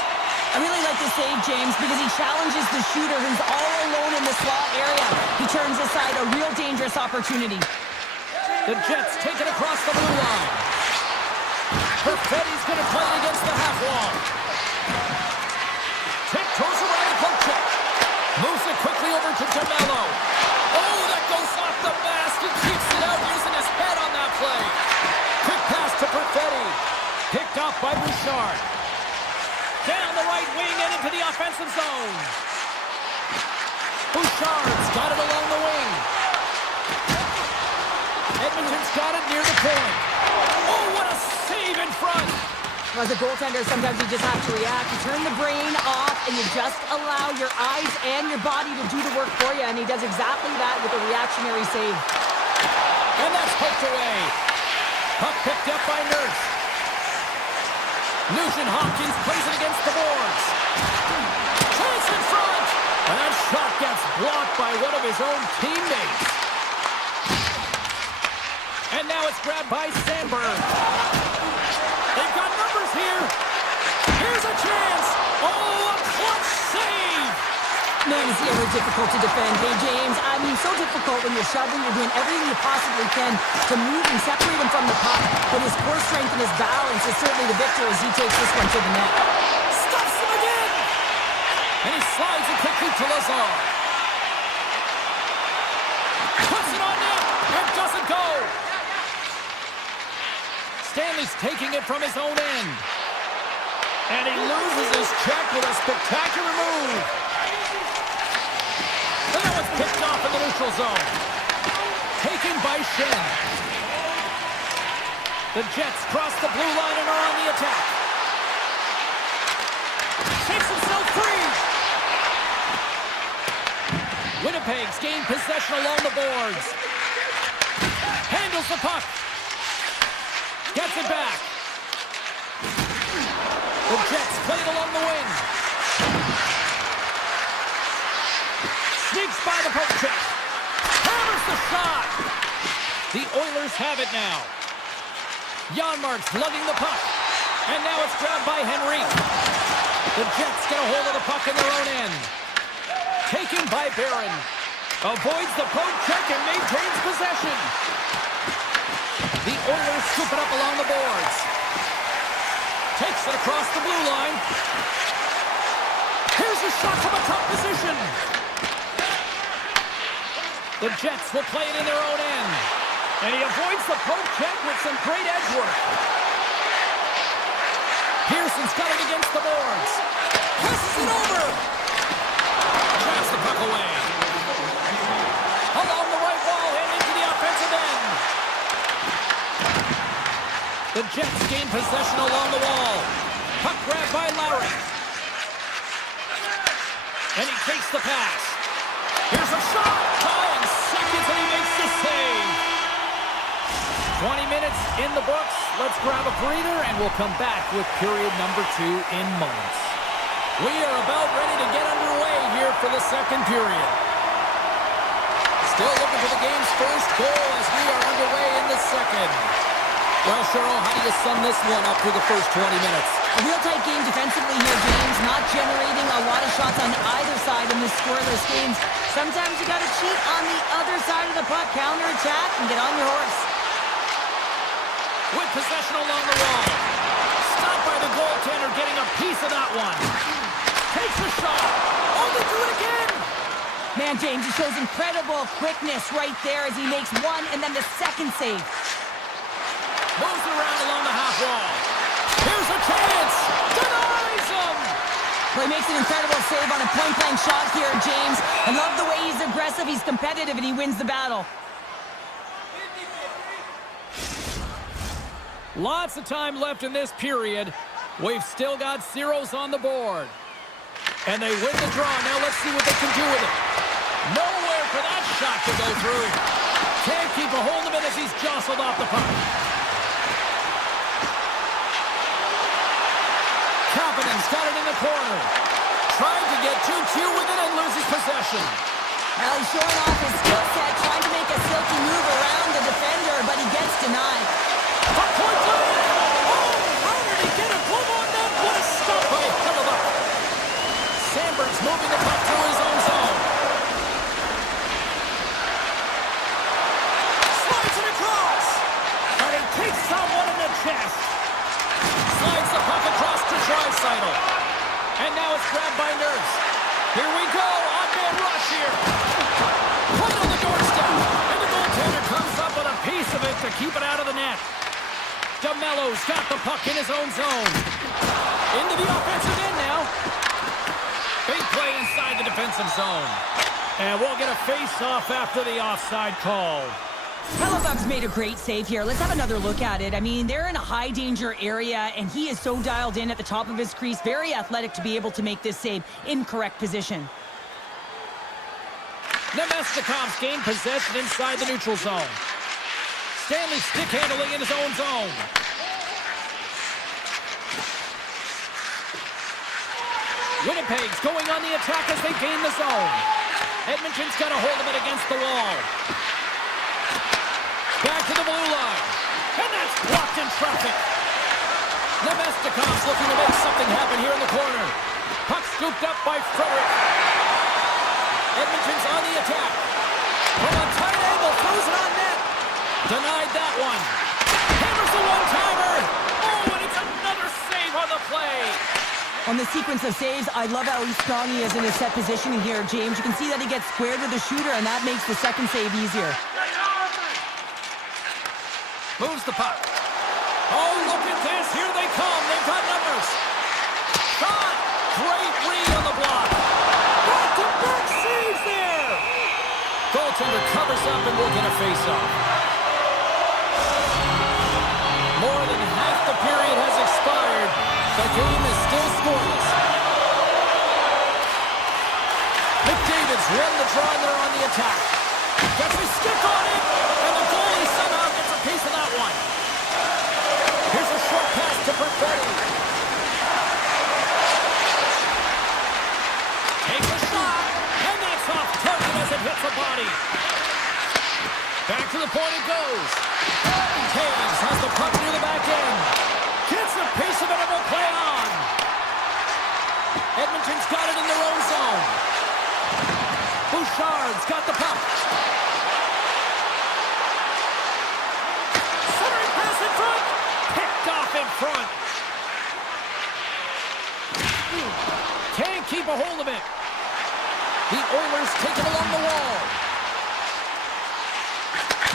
I really like the save, James, because he challenges the shooter who's all alone in the slot area. He turns aside a real dangerous opportunity. The Jets take it across the blue line. Perfetti's going to play it against the half wall. Tiptoes around the poke check. Moves it quickly over to DeMello. Oh, that goes off the mask and keeps it out using his head on that play. Quick pass to Perfetti. Picked off by Bouchard. Down the right wing and into the offensive zone. Bouchard's got it along the wing. Edmonton's got it near the point. Oh, what a save in front. As a goaltender, sometimes you just have to react. You turn the brain off and you just allow your eyes and your body to do the work for you. And he does exactly that with a reactionary save. And that's poked away. Puck picked up by Nurse. Nugent Hopkins plays it against the boards. Chase in front. And that shot gets blocked by one of his own teammates. And now it's grabbed by Sandberg. They've got numbers here. Here's a chance. Oh, a clutch save. Man, is he ever difficult to defend. Hey, James, I mean, so difficult when you're shoving. You're doing everything you possibly can to move and separate him from the puck. But his core strength and his balance is certainly the victor as he takes this one to the net. Stuffs him again. And he slides it quickly to Lazar. Puts it on net and doesn't go. Stanley's taking it from his own end. And he loses his check with a spectacular move. And that was picked off in the neutral zone. Taken by Shen. The Jets cross the blue line and are on the attack. Takes himself free. Winnipeg's gained possession along the boards. Handles the puck. Gets it back. The Jets play it along the wing. Sneaks by the poke check. Hammers the shot. The Oilers have it now. Janmark's lugging the puck. And now it's grabbed by Henry. The Jets get a hold of the puck in their own end. Taken by Barron. Avoids the poke check and maintains possession. The Oilers scoop it up along the boards. Takes it across the blue line. Here's a shot from a top position. The Jets will play it in their own end. And he avoids the poke check with some great edge work. Pearson's got it against the boards. Passes it over. Traps the puck away. Along the right wall and into the offensive end. The Jets gain possession along the wall. Puck grabbed by Lowry. And he takes the pass. Here's a shot. Time seconds and he makes the save. 20 minutes in the books. Let's grab a breather and we'll come back with period number 2 in moments. We are about ready to get underway here for the second period. Still looking for the game's first goal as we are underway in the second. Well, Cheryl, how do you sum this one up through the first 20 minutes? A real tight game defensively here, James. Not generating a lot of shots on either side in this scoreless games. Sometimes you got to cheat on the other side of the puck, counter-attack, and get on your horse. With possession along the wall. Stopped by the goaltender, getting a piece of that one. Takes a shot. Oh, they do it again. Man, James, he shows incredible quickness right there as he makes one and then the second save. Moves around along the half wall. Here's a chance. Denies him. Well, he makes an incredible save on a point-blank shot here, James. I love the way he's aggressive, he's competitive, and he wins the battle. Lots of time left in this period. We've still got zeros on the board. And they win the draw. Now let's see what they can do with it. Nowhere for that shot to go through. Can't keep a hold of it as he's jostled off the puck. Kapanen's got it in the corner. Trying to get too cute with it and loses possession. Well, he's showing off his skill set, trying to make a silky move around the defender, but he gets denied. Puck point blank! Oh, how did he get a glove on that? What a stop by Hellebuyck. Sandberg's moving the puck through his own zone. Slides it across. But he takes someone in the chest. Slides the puck across to Draisaitl. And now it's grabbed by Nurse. Here we go. On-man rush here. Right on the doorstep. And the goaltender comes up with a piece of it to keep it out of the net. DeMello's got the puck in his own zone. Into the offensive end now. Big play inside the defensive zone. And we'll get a face-off after the offside call. Hellebuyck's made a great save here. Let's have another look at it. I mean, they're in a high-danger area, and he is so dialed in at the top of his crease. Very athletic to be able to make this save in correct position. Nemestikov's gained possession inside the neutral zone. Stanley stick handling in his own zone. Winnipeg's going on the attack as they gain the zone. Edmonton's got a hold of it against the wall. Back to the blue line. And that's blocked in traffic. Nemestikov's looking to make something happen here in the corner. Puck scooped up by Frederick. Edmonton's on the attack. From a tight angle, throws it on net. Denied that one. Hammers the one-timer. Oh, and it's another save on the play. On the sequence of saves, I love how strong he is in his set positioning here, James. You can see that he gets squared with the shooter, and that makes the second save easier. Moves the puck. Oh, look at this. Here they come. They've got numbers. Shot. Great read on the block. Back-to-back saves there. Goaltender covers up and will get a face-off. More than half the period has expired. The game is still scoreless. McDavid's won the draw and they're on the attack. Gets his stick on it, and the goalie somehow gets a piece of that one. Here's a short pass to Perfetti. Takes a shot, and that's off target as it hits the body. Back to the point it goes. Taves has the puck near the back end. Gets a piece of it and will play on. Edmonton's got it in their own zone. Bouchard's got the puck. Centering pass in front. Picked off in front. Can't keep a hold of it. The Oilers take it along the wall.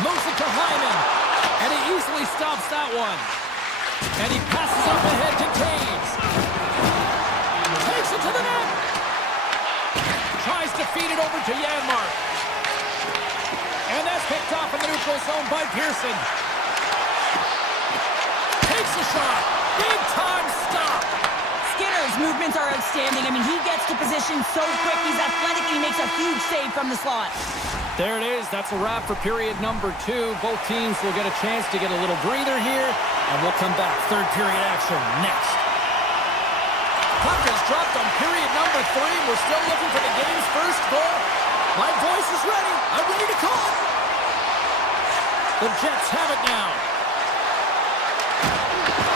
Moves it to Hyman. And he easily stops that one. And he passes up ahead to Taves. Takes it to the net. Tries to feed it over to Janmark. And that's picked off in the neutral zone by Pearson. Takes a shot. Big time stop. Skinner's movements are outstanding. I mean, he gets to position so quick. He's athletic. He makes a huge save from the slot. There it is. That's a wrap for period number 2. Both teams will get a chance to get a little breather here, and we'll come back. Third period action next. Puck is dropped on period number 3. We're still looking for the game's first goal. My voice is ready. I'm ready to call it. The Jets have it now.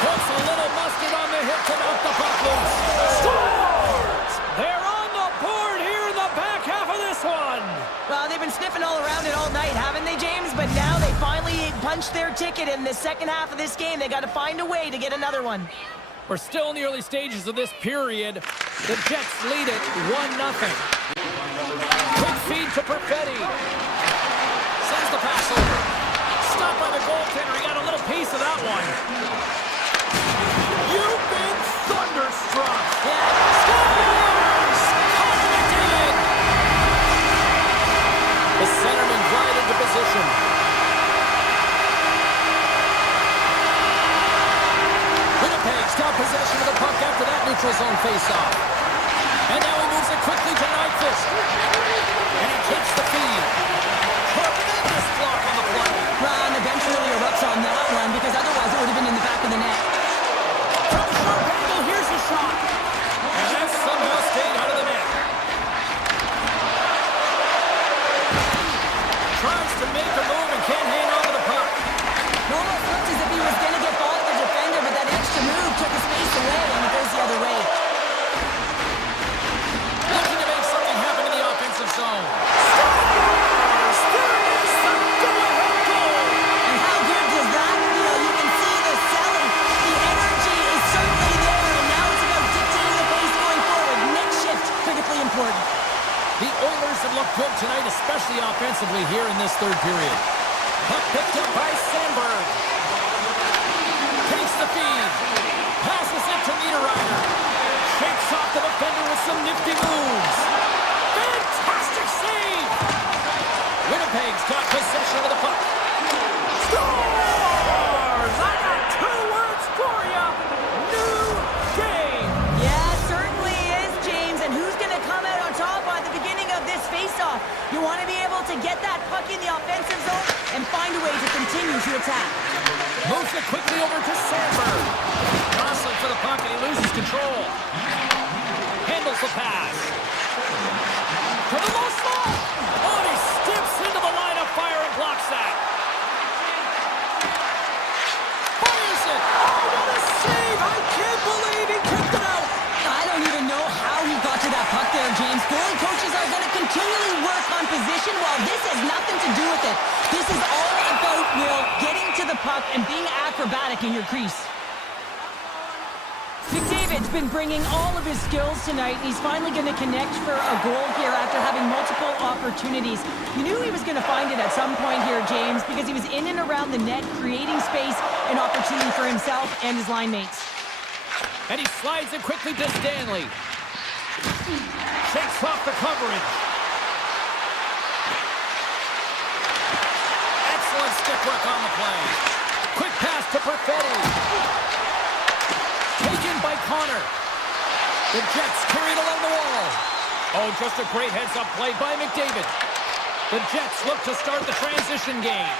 Puts a little mustard on the hip to knock the puck loose. Scores! They're on the board here in the back half of this one. Well, they've been sniffing all around it all night, haven't they, James? But now they finally punched their ticket in the second half of this game. They got to find a way to get another one. We're still in the early stages of this period. The Jets lead it 1-0. Quick feed to Perfetti. Sends the pass over. Stopped by the goaltender. He got a little piece of that one. You've been thunderstruck. Yeah. neutral zone face-off. And now he moves it quickly to Nyquist. And he takes the feed. Tremendous block on the play. Well, and the bench really erupts on that one because otherwise it would have been in the back of the net. From a short angle, here's a shot. And that somehow stayed out of the net. Tries to make a move and can't hang on to the puck. It almost looked as if he was going to get by the defender, but that extra move took his space away, and it goes the other way. Looking to make something happen in the offensive zone. And how good does that feel? You can see the selling. The energy is certainly there, and now it's about dictating the pace going forward. Next shift, critically important. The Oilers have looked good tonight, especially offensively here in this third period. Puck picked up by Sandberg. Takes the feed. Passes it to Niederreiter. Shakes off the defender with some nifty moves. Fantastic save! Winnipeg's got possession of the puck. Scores! I got two words for you. New game. Yeah, it certainly is, James. And who's going to come out on top at the beginning of this face-off? You want to be able to get that puck in the offensive zone and find a way to continue to attack. Moves it quickly over to Sandberg. Jostling for the puck and he loses control. Handles the pass. To the low slot. Oh, and he steps into the line of fire and blocks that. Fires it. Oh, what a save. I can't believe he kicked it out. I don't even know how he got to that puck there, James. Goalie coaches are going to continually work on position while this has nothing to do with it. This is all about, Will, getting to the puck and being acrobatic in your crease. McDavid's been bringing all of his skills tonight, and he's finally going to connect for a goal here after having multiple opportunities. You knew he was going to find it at some point here, James, because he was in and around the net, creating space and opportunity for himself and his line mates. And he slides it quickly to Stanley. Shakes off the coverage. Excellent stick work on the play. Quick pass to Perfetti. Taken by Connor. The Jets carry it along the wall. Oh, just a great heads-up play by McDavid. The Jets look to start the transition game.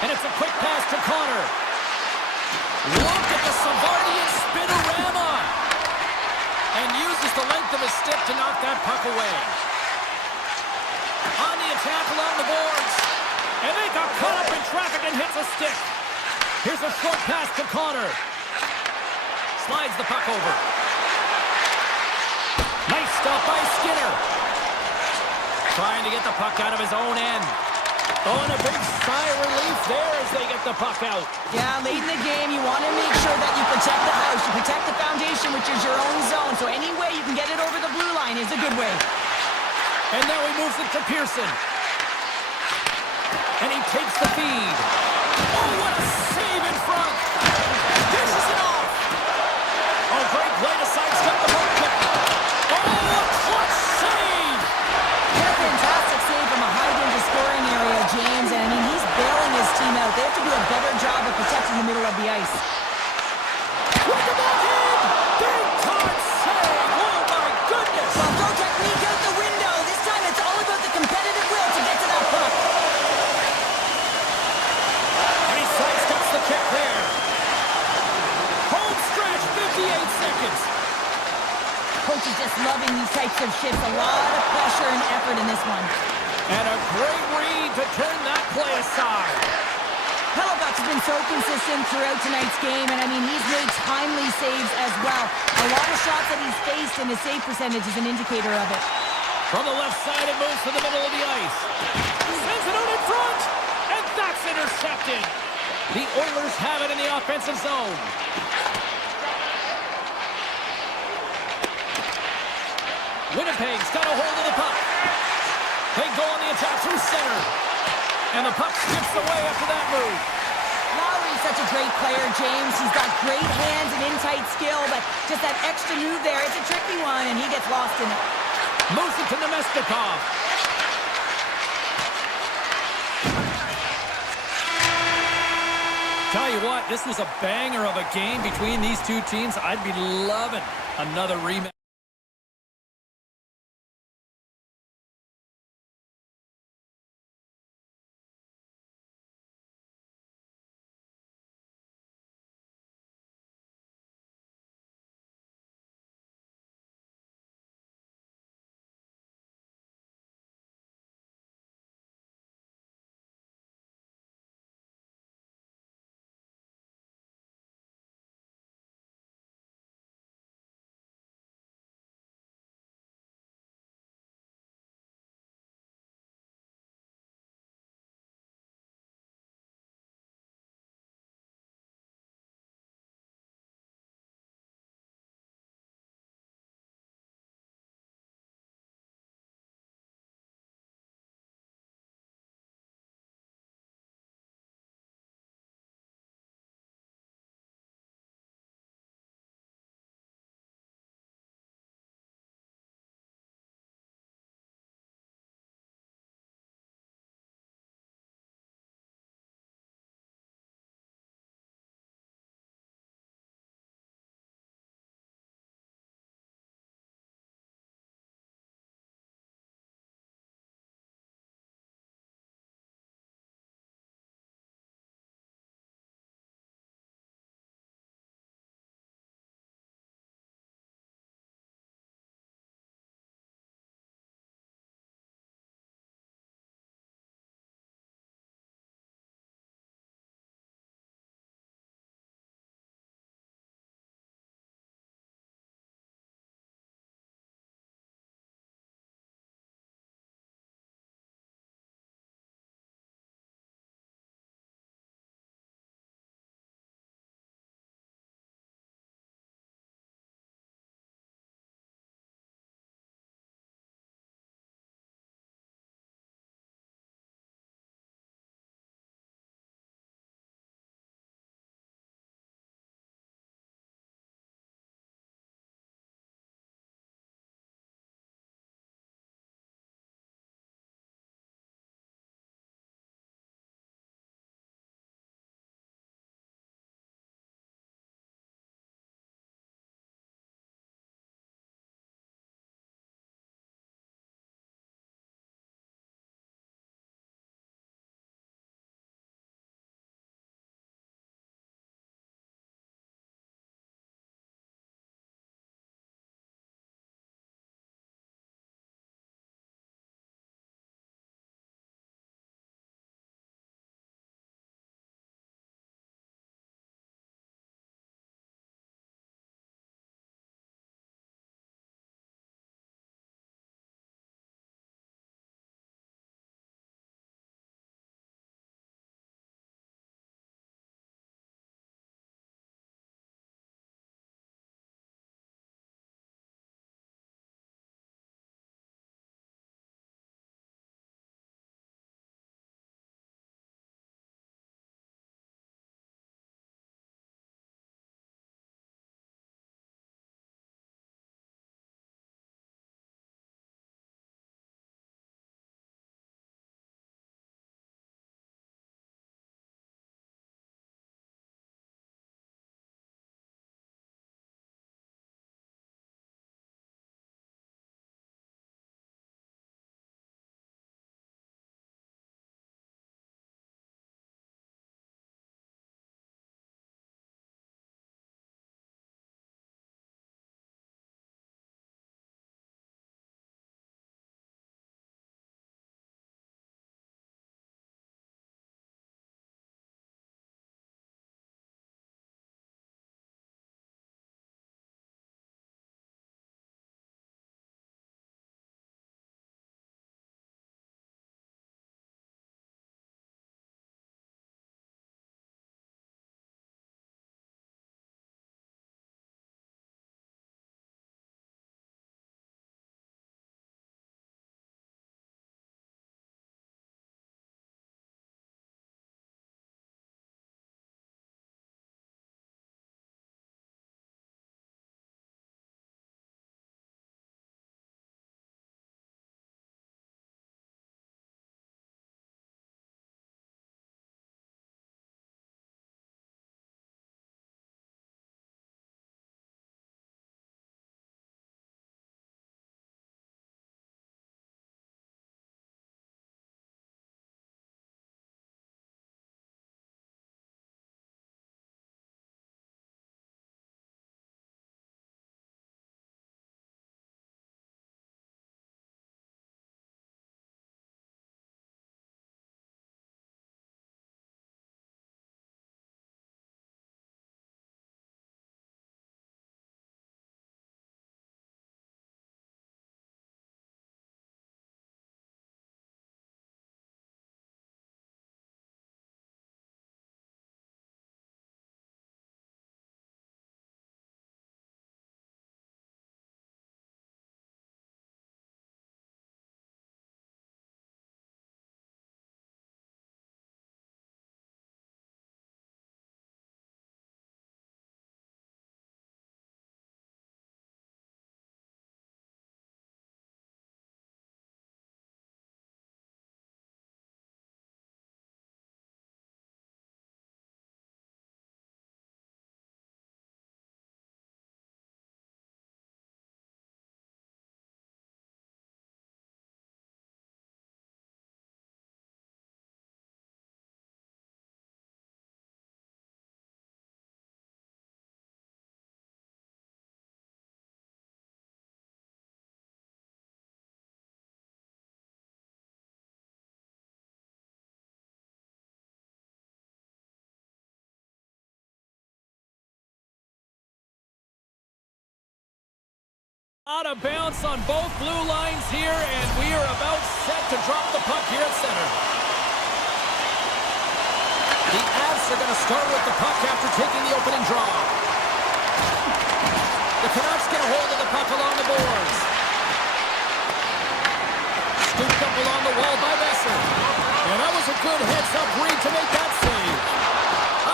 And it's a quick pass to Connor. Look at the Savardian spinorama. And uses the length of his stick to knock that puck away. On the attack along the boards. And they got caught up in traffic and hits a stick. Here's a short pass to Connor. Slides the puck over. Nice stop by Skinner. Trying to get the puck out of his own end. Oh, and a big sigh of relief there as they get the puck out. Yeah, late in the game, you want to make sure that you protect the house, you protect the foundation, which is your own zone. So any way you can get it over the blue line is a good way. And now he moves it to Pearson. And he takes the feed. Oh, what a save in front. Dishes it off. Oh, great play to sidestep the puck. Oh, a clutch save. What a fantastic save from a high-danger scoring area, James. And I mean, he's bailing his team out. They have to do a better job of protecting the middle of the ice. With the backhand. Big time save. Oh, my goodness. Well, throw technique out the window. This time it's all about the competitive will to get to that puck. And he sidesteps the check there. Home stretch, 58 seconds. Coach is just loving these types of shifts. A lot of pressure and effort in this one. And a great read to turn that play aside. Hellebuck's been so consistent throughout tonight's game, and I mean, he's made timely saves as well. A lot of shots that he's faced, and his save percentage is an indicator of it. From the left side, it moves to the middle of the ice. Sends it out in front, and that's intercepted. The Oilers have it in the offensive zone. Winnipeg's got a hold of the puck. They go on the attack through center. And the puck skips away after that move. Lowry's such a great player, James. He's got great hands and in-tight skill, but just that extra move there, it's a tricky one, and he gets lost in it. Moves it to Nemestikov. Tell you what, this was a banger of a game between these two teams. I'd be loving another rematch. Out of bounds on both blue lines here, and we are about set to drop the puck here at center. The Avs are going to start with the puck after taking the opening draw. The Canucks get a hold of the puck along the boards. Scooped up along the wall by Besser. And that was a good heads-up read to make that save.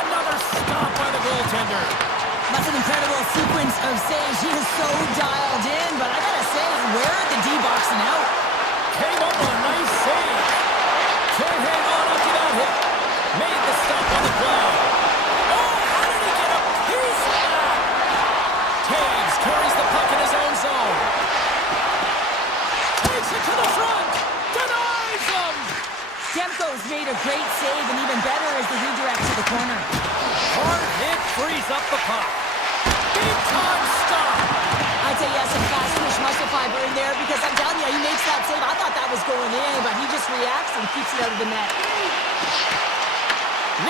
Another stop by the goaltender. That's an incredible sequence of saves. He is so dialed in, but I gotta say, where are the D-boxing out? Came up with a nice save. Can't hang on after that hit. Made the stop on the play. Oh, how did he get a piece of that? Taves carries the puck in his own zone. Takes it to the front. Denies him. Demko's made a great save, and even better is the redirect to the corner. Hard hit frees up the puck. Big time stop. I'd say yes, some fast twitch muscle fiber in there, because I'm telling you, he makes that save. I thought that was going in, but he just reacts and keeps it out of the net.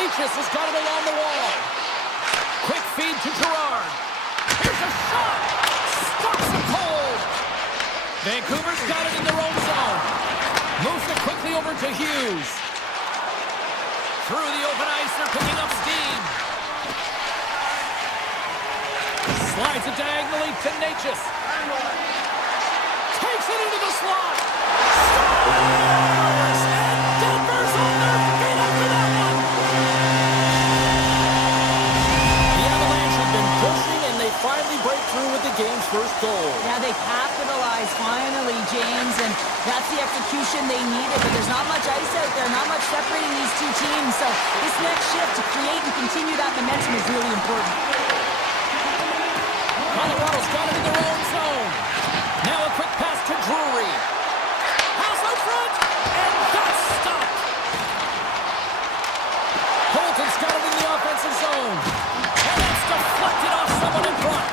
Nichas has got it along the wall. Quick feed to Gerard. Here's a shot. Stops it cold. Vancouver's got it in their own zone. Moves it quickly over to Hughes. Through the open ice, they're picking up steam. Slides it diagonally to Nichas. Takes it into the slot. Scores! And Denver's on their feet after that one. The Avalanche have been pushing, and they finally break through with the game's first goal. Yeah, they capitalize finally, James, and that's the execution they needed, but there's not much ice out there, not much separating these two teams, so this next shift to create and continue that momentum is really important. Colorado's got it in their own zone. Now a quick pass to Drury. House out front, and that's stopped. Holton's got it in the offensive zone. And it's deflected off someone in front.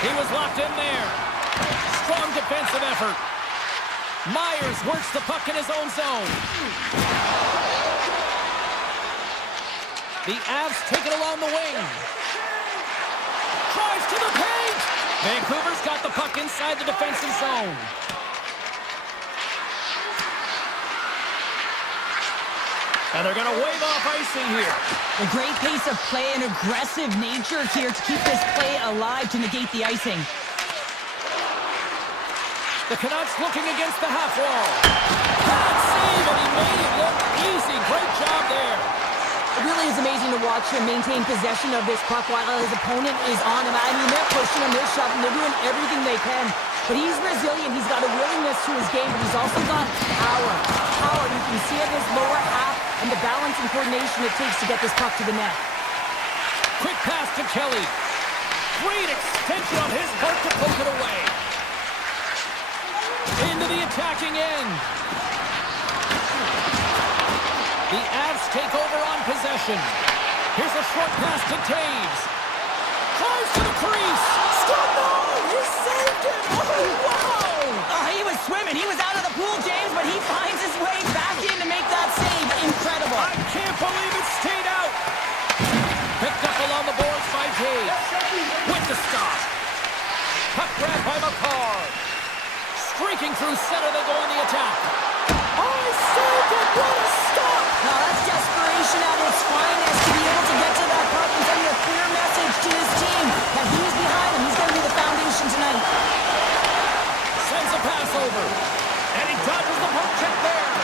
He was locked in there. Strong defensive effort. Myers works the puck in his own zone. The Avs take it along the wing. Drives to the paint. Vancouver's got the puck inside the defensive zone. And they're going to wave off icing here. A great pace of play and aggressive nature here to keep this play alive to negate the icing. The Canucks looking against the half wall. Bad save, and he made it look easy. Great job there. It really is amazing to watch him maintain possession of this puck while his opponent is on him. I mean, they're pushing him, they're shoving, they're doing everything they can. But he's resilient, he's got a willingness to his game, but he's also got power. Power, you can see it in his lower half and the balance and coordination it takes to get this puck to the net. Quick pass to Kelly. Great extension on his part to poke it away. Into the attacking end. The Avs take over on possession. Here's a short pass to Taves. Drives to the crease. Stop! No! He saved it! Oh, wow! He was swimming. He was out of the pool, James, but he finds his way back in to make that save. Incredible. I can't believe it stayed out. Picked up along the boards by Taves. With the stop. Puck grab by McCarr. Streaking through center, they go on the attack. Oh, he saved it! What a stop! Now that's desperation at its finest to be able to get to that puck and send a clear message to his team that he's behind him. He's going to be the foundation tonight. Sends a pass over. And he dodges the puck check there.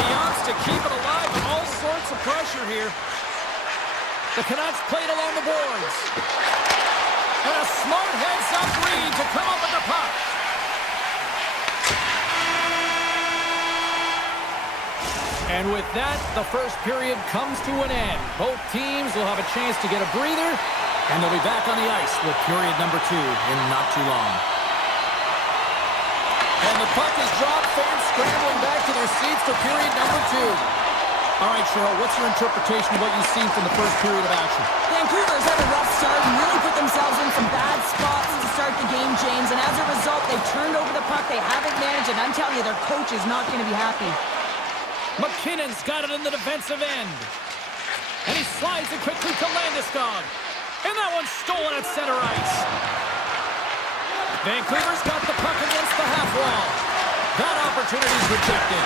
He opts to keep it alive with all sorts of pressure here. The Canucks played along the boards. And a smart heads-up read to come up with the puck. And with that, the first period comes to an end. Both teams will have a chance to get a breather, and they'll be back on the ice with period number 2 in not too long. And the puck is dropped, fans scrambling back to their seats for period number 2. All right, Cheryl, what's your interpretation of what you've seen from the first period of action? Vancouver's had a rough start and really put themselves in some bad spots to start the game, James, and as a result, they've turned over the puck, they haven't managed, and I'm telling you, their coach is not going to be happy. McKinnon's got it in the defensive end. And he slides it quickly to Landeskog. And that one's stolen at center ice. Vancouver's got the puck against the half wall. That opportunity's rejected.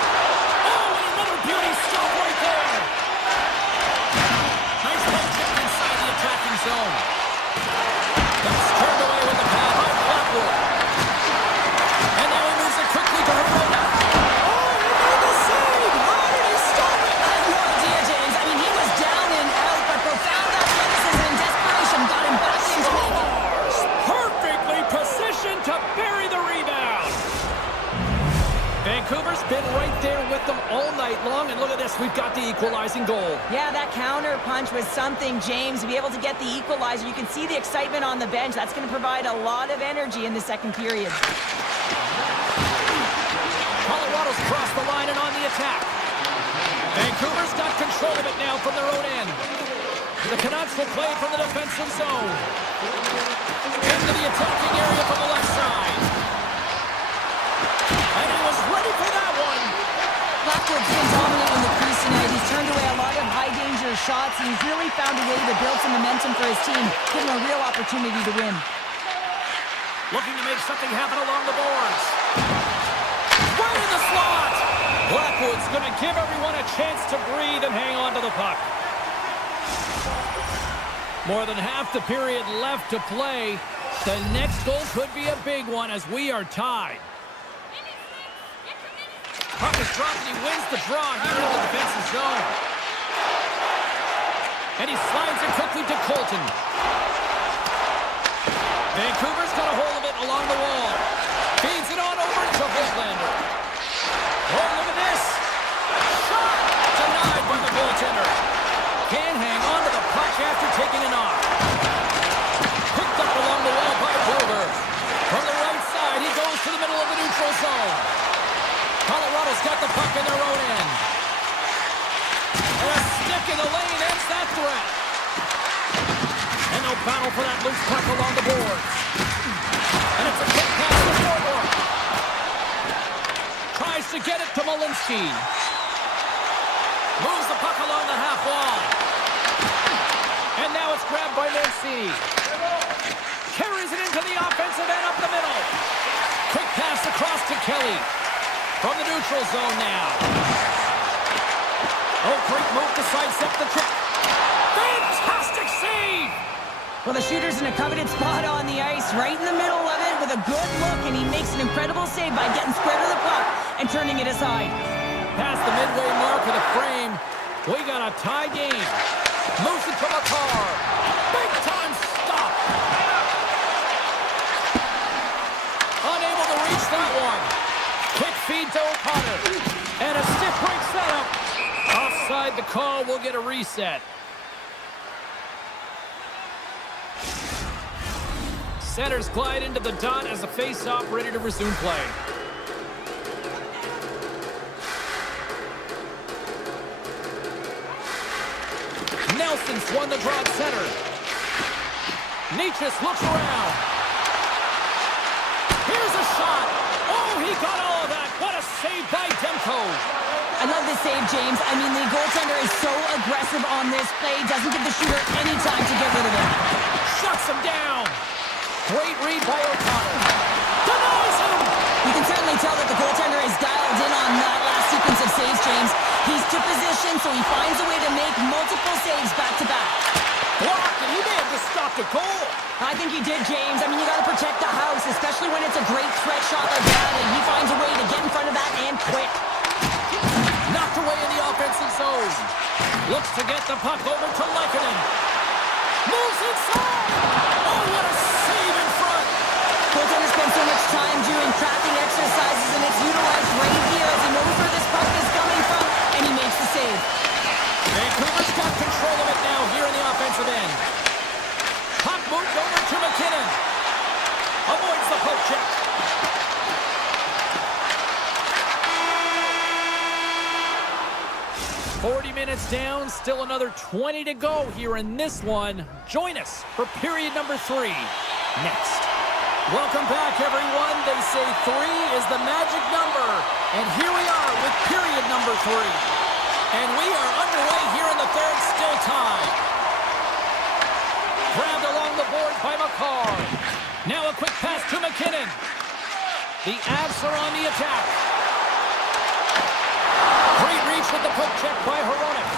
Oh, and another beauty stop right there. Nice puck tipped inside the attacking zone. That's turned away with the pad by Blackwood. And now he moves it quickly to Herrera. Oh, he made the save! How did he stop it? I have no idea, James. I mean, he was down and out, but profound athleticism and desperation got him back into it. Perfectly positioned to bury the rebound. Vancouver's been right there with them all night long, and look at this, we've got the equalizing goal. Yeah, that counter punch was something, James. To be able to get the equalizer, you can see the excitement on the bench. That's going to provide a lot of energy in the second period. Colorado's crossed the line and on the attack. Vancouver's got control of it now from their own end. The Canucks will play from the defensive zone. Into the attacking area from the left side. And he was ready for that one. Blackwood's been dominant in the crease tonight. He's turned away a lot of high-danger shots, and he's really found a way to build some momentum for his team, give him a real opportunity to win. Looking to make something happen along the boards. Right in the slot! Blackwood's going to give everyone a chance to breathe and hang on to the puck. More than half the period left to play. The next goal could be a big one as we are tied. Puck is dropped and he wins the draw here in the defensive zone. And he slides it quickly to Colton. Vancouver's got a hold of it along the wall. Feeds it on over to Hoglander. Oh, look at this. Shot! Denied by the goaltender. Can't hang on to the puck after taking a knock. Picked up along the wall by Wilbur. From the right side, he goes to the middle of the neutral zone. Colorado's got the puck in their own end. And a stick in the lane ends that threat. And no battle for that loose puck along the boards. And it's a quick pass to forward. Tries to get it to Malinsky. Moves the puck along the half wall. And now it's grabbed by Nancy. Carries it into the offensive end up the middle. Quick pass across to Kelly. From the neutral zone now. Oh, great move to sidestep the trick. Fantastic save! Well, the shooter's in a coveted spot on the ice, right in the middle of it with a good look, and he makes an incredible save by getting square to the puck and turning it aside. Past the midway mark of the frame, we got a tie game. Moves it to McCarr. Big time stop. Unable to reach that one. Quick feed to O'Connor. And a stiff break setup. Offside the call, will get a reset. Centers glide into the dot as the face-off ready to resume play. Nelson's won the draw at center. Nietzsche looks around. Here's a shot. Oh, he got all of that. What a save by Demko. I love this save, James. I mean, the goaltender is so aggressive on this play. Doesn't give the shooter any time to get rid of it. Shuts him down. Great read by O'Connor. Denies him. You can certainly tell that the goaltender is dialed in on that last sequence of saves, James. He's to position, so he finds a way to make multiple saves back-to-back. Blocked, and he may have just stopped a goal. I think he did, James. I mean, you got to protect the house, especially when it's a great threat shot like that, and he finds a way to get in front of that and quick. Knocked away in the offensive zone. Looks to get the puck over to Lehkonen. Moves inside. Oh, what a save in front. Goaltender spends so much time doing crafting exercises, and it's utilized right here as he knows where this puck is coming from, and he makes the save. Vancouver's got control of it now here in the offensive end. Puck moved over to McKinnon. Avoids the poke check. "40 minutes down, still another 20 to go here in this one. Join us for period number 3 next." Welcome back, everyone. They say 3 is the magic number. And here we are with period number 3. And we are underway here in the third, still tied. Grabbed card. Now a quick pass to McKinnon. The Avs are on the attack. Great reach with the quick check by Hronek.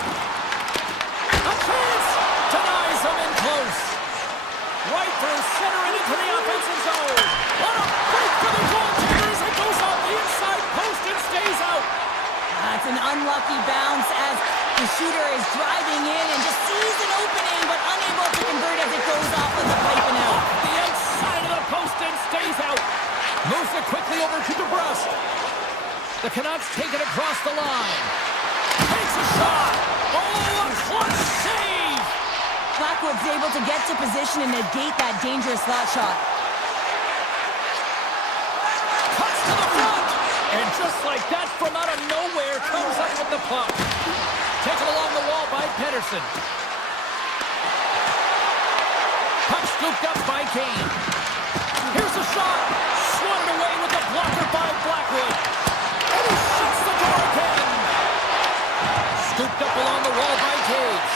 A chance! Denies him in close. Right through center and into the offensive zone. What a break for the goaltender as it goes off the inside post and stays out. That's an unlucky bounce as the shooter is driving in and just sees an opening but unable to convert as it goes off of the pipe and out. The outside of the post and stays out. Moves it quickly over to DeBrusque. The Canucks take it across the line. Takes a shot. Oh, a clutch save. Blackwood's able to get to position and negate that dangerous slot shot. Cuts to the front. And just like that, from out of nowhere, comes up with the puck. Taken along the wall by Pedersen. Puck scooped up by Kane. Here's a shot. Swatted away with a blocker by Blackwood. And he shuts the door again. Scooped up along the wall by Taves.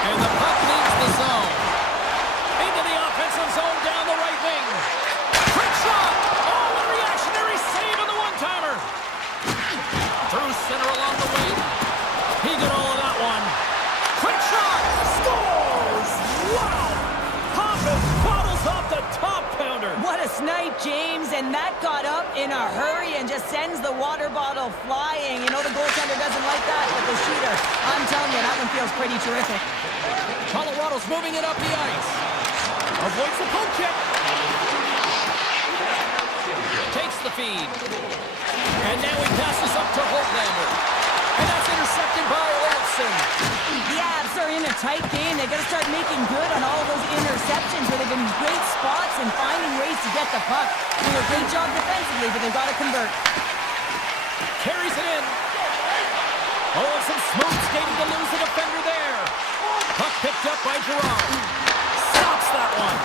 And the puck leaves the zone. Into the offensive zone down the right wing. Quick shot. Oh, a reactionary save on the one-timer. Through center along the wing. He did all of that one. Quick shot. Scores. Wow. Hoffman bottles off the top pounder. What a snipe, James, and that got up in a hurry and just sends the water bottle flying. You know the goaltender doesn't like that, but the shooter, I'm telling you, that one feels pretty terrific. Colorado's moving it up the ice. Avoids the poke check. Takes the feed. And now he passes up to Holtlander. And that's intercepted by Olsen. The Avs are in a tight game. They got to start making good on all those interceptions where they've been in great spots and finding ways to get the puck. Doing a great job defensively, but they've got to convert. Carries it in. Oh, some smooth skating to lose the defender there. Puck picked up by Gerard. Stops that one.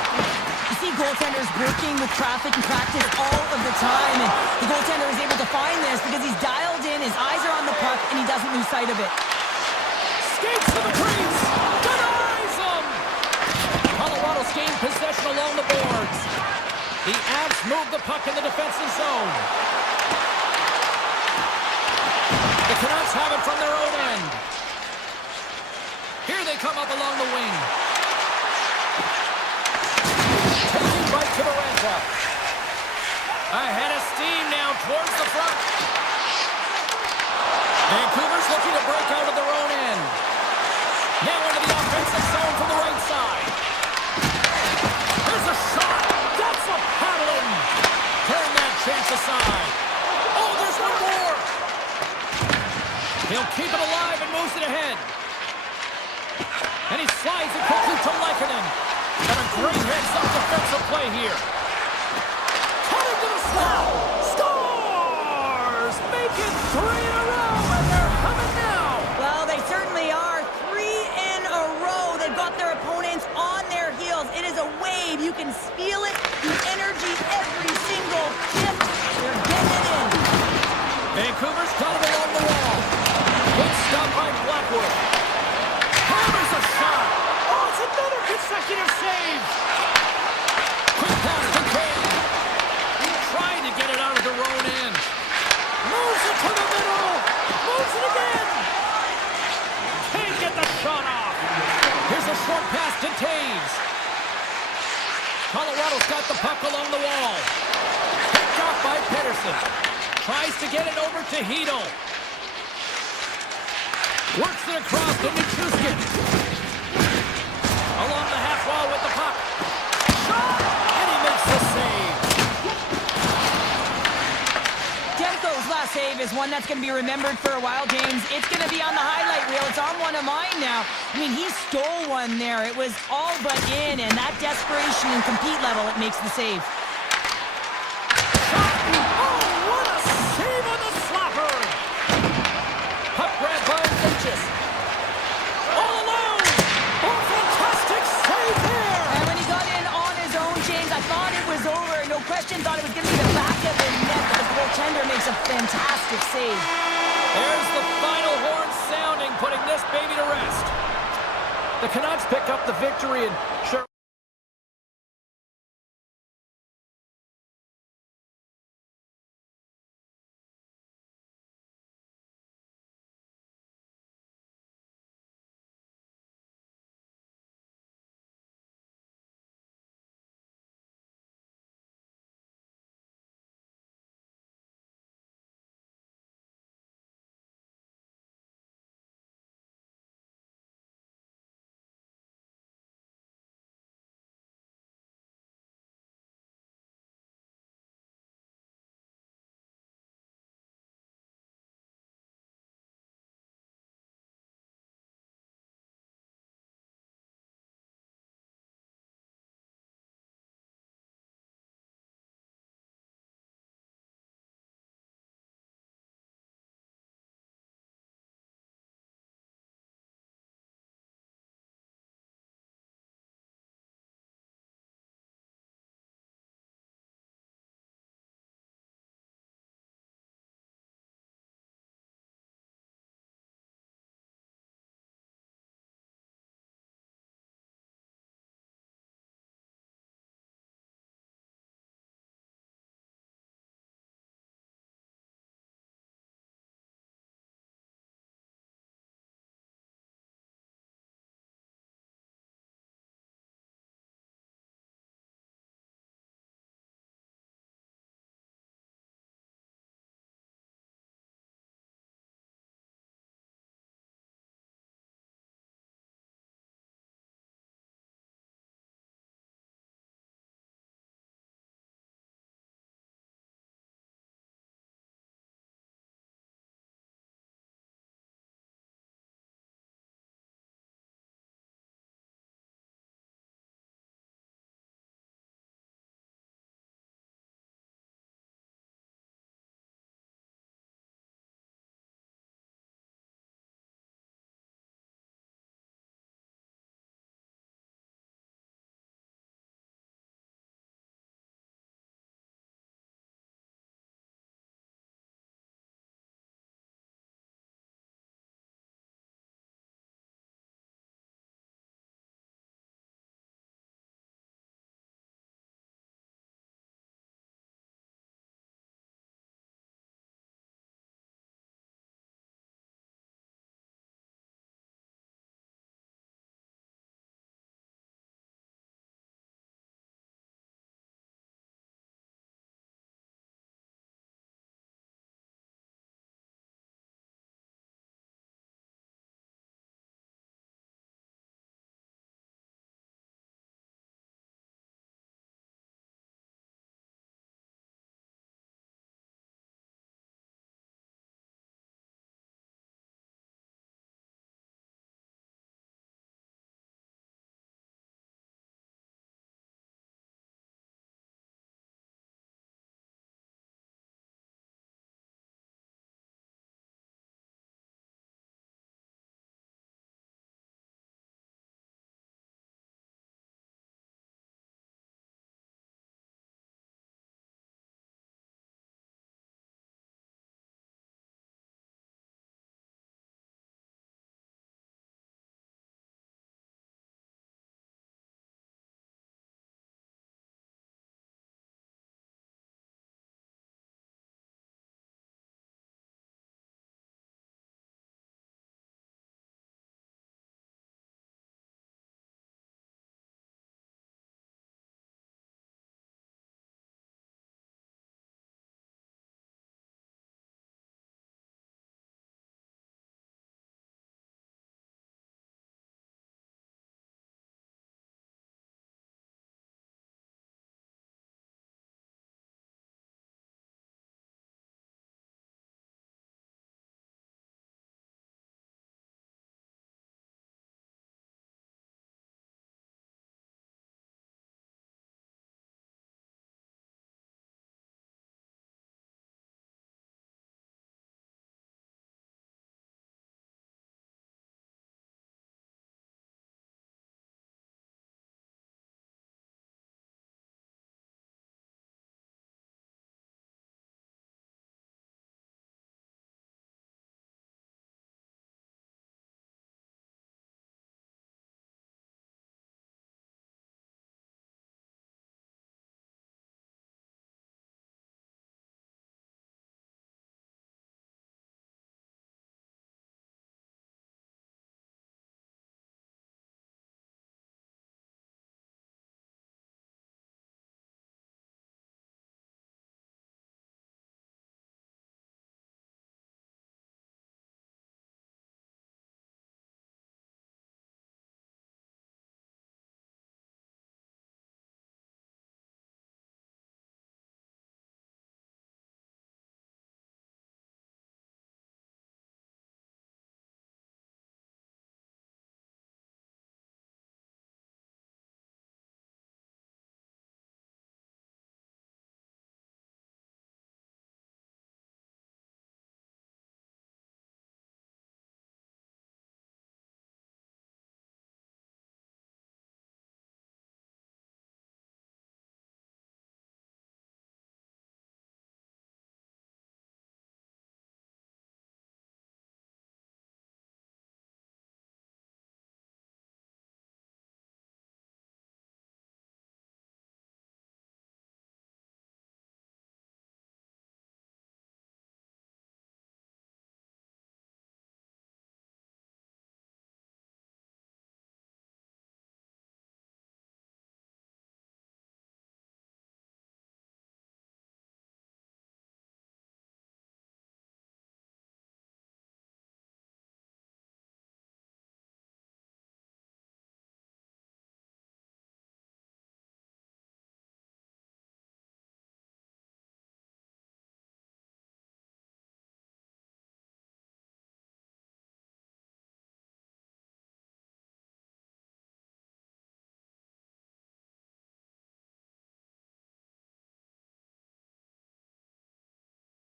You see goaltenders working with traffic and practice all of the time, and the goaltender is able to find this because he's dialed in, his eyes are on the puck, and he doesn't lose sight of it. Skates to the crease. Denies him. Colorado's gained possession along the boards. The Avs move the puck in the defensive zone. The Canucks have it from their own end. Here they come up along the wing. Taking right to Miranda. Ahead of steam now towards the front. Vancouver's looking to break out of their own end. Now into the offensive zone from the right side. There's a shot. That's a paddling. Turn that chance aside. Oh, there's one more. He'll keep it alive and moves it ahead. And he slides it quickly to Lehkonen. And a great heads-up defensive play here. Cutting to the slot. Scores! Make it 3 in a row, and they're coming now. Well, they certainly are. 3 in a row. They've got their opponents on their heels. It is a wave. You can feel it. The energy every single shift. They're getting it in. Vancouver's got it along the wall. Good stop by Blackwood. Hammers a shot. Oh, it's another consecutive save. Quick pass to Kane. Trying to get it out of their own end. Moves it to the middle. Moves it again. Can't get the shot off. Here's a short pass to Taves. Colorado's got the puck along the wall. Picked off by Pedersen. Tries to get it over to Hedl. Works it across to Nichushkin. Along the half wall with the puck. Shot! And he makes the save. Demko's last save is one that's going to be remembered for a while, James. It's going to be on the highlight reel. It's on one of mine now. I mean, he stole one there. It was all but in, and that desperation and compete level, it makes the save. Shot! Oh, what a save on the slapper! Puck grab by Lynchus. All alone! Oh, fantastic save there! And when he got in on his own, James, I thought it was over. No question, thought it was going to be the back of the net, but the goaltender makes a fantastic save. There's the final horn sounding, putting this baby to rest. The Canucks pick up the victory and sure.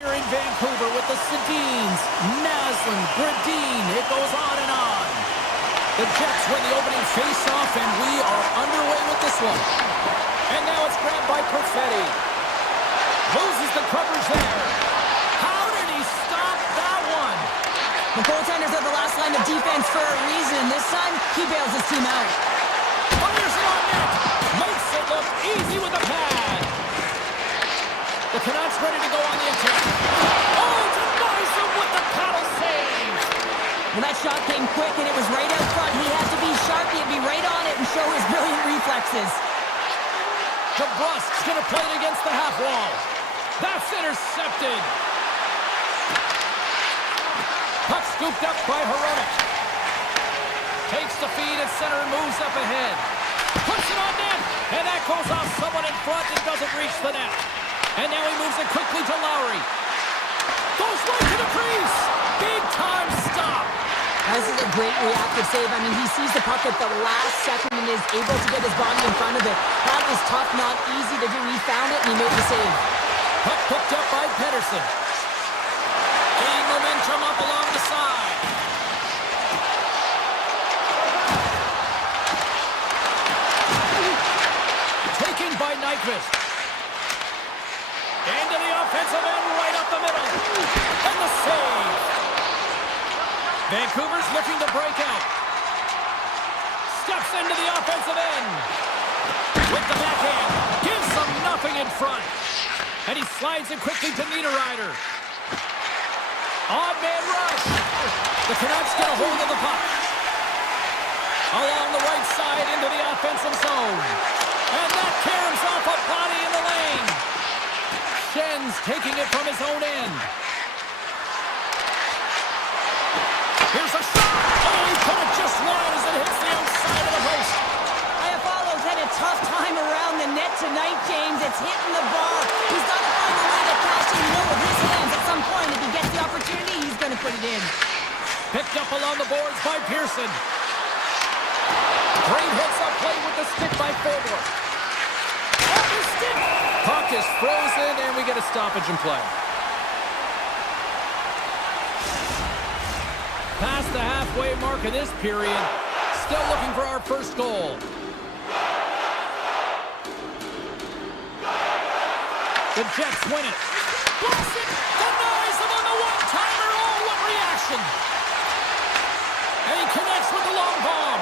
Here in Vancouver with the Sedins, Naslin, Bradeen, it goes on and on. The Jets win the opening face-off, and we are underway with this one. And now it's grabbed by Perfetti. Loses the coverage there. How did he stop that one? The goaltenders are the last line of defense for a reason. This time, he bails his team out. Fires it on net. Makes it look easy with the pad. The Canucks ready to go on the attack. Oh, denies him with the paddle save. Well, that shot came quick, and it was right out front. He had to be sharp. He had to be right on it and show his brilliant reflexes. DeBrusk's going to play it against the half wall. That's intercepted. Puck scooped up by Hronek. Takes the feed at center and moves up ahead. Puts it on net, and that goes off someone in front and doesn't reach the net. And now he moves it quickly to Lowry. Goes right to the crease. Big time stop. This is a great reactive save. I mean, he sees the puck at the last second and is able to get his body in front of it. That was tough, not easy to do. He found it and he made the save. Puck picked up by Pedersen. Gaining momentum up along the side. Taken by Nyquist. Into the offensive end, right up the middle. And the save. Vancouver's looking to break out. Steps into the offensive end. With the backhand. Gives them nothing in front. And he slides it quickly to Niederreiter. Odd man rush. The Canucks get a hold of the puck. Along the right side into the offensive zone. And that caroms off a body in the lane. Schen's taking it from his own end. Here's a shot. Oh, he put it just wide as it hits the outside of the post. Iafallo's had a tough time around the net tonight, James. It's hitting the bar. He's got to find a way to cash in, with his hands at some point. If he gets the opportunity, he's going to put it in. Picked up along the boards by Pearson. Great hits up play with the stick by Fodor. Off his stick. Puck is frozen, and we get a stoppage in play. Past the halfway mark of this period. Still looking for our first goal. The Jets win it. Blocks it. Denies him on the one-timer. Oh, what reaction. And he connects with the long bomb.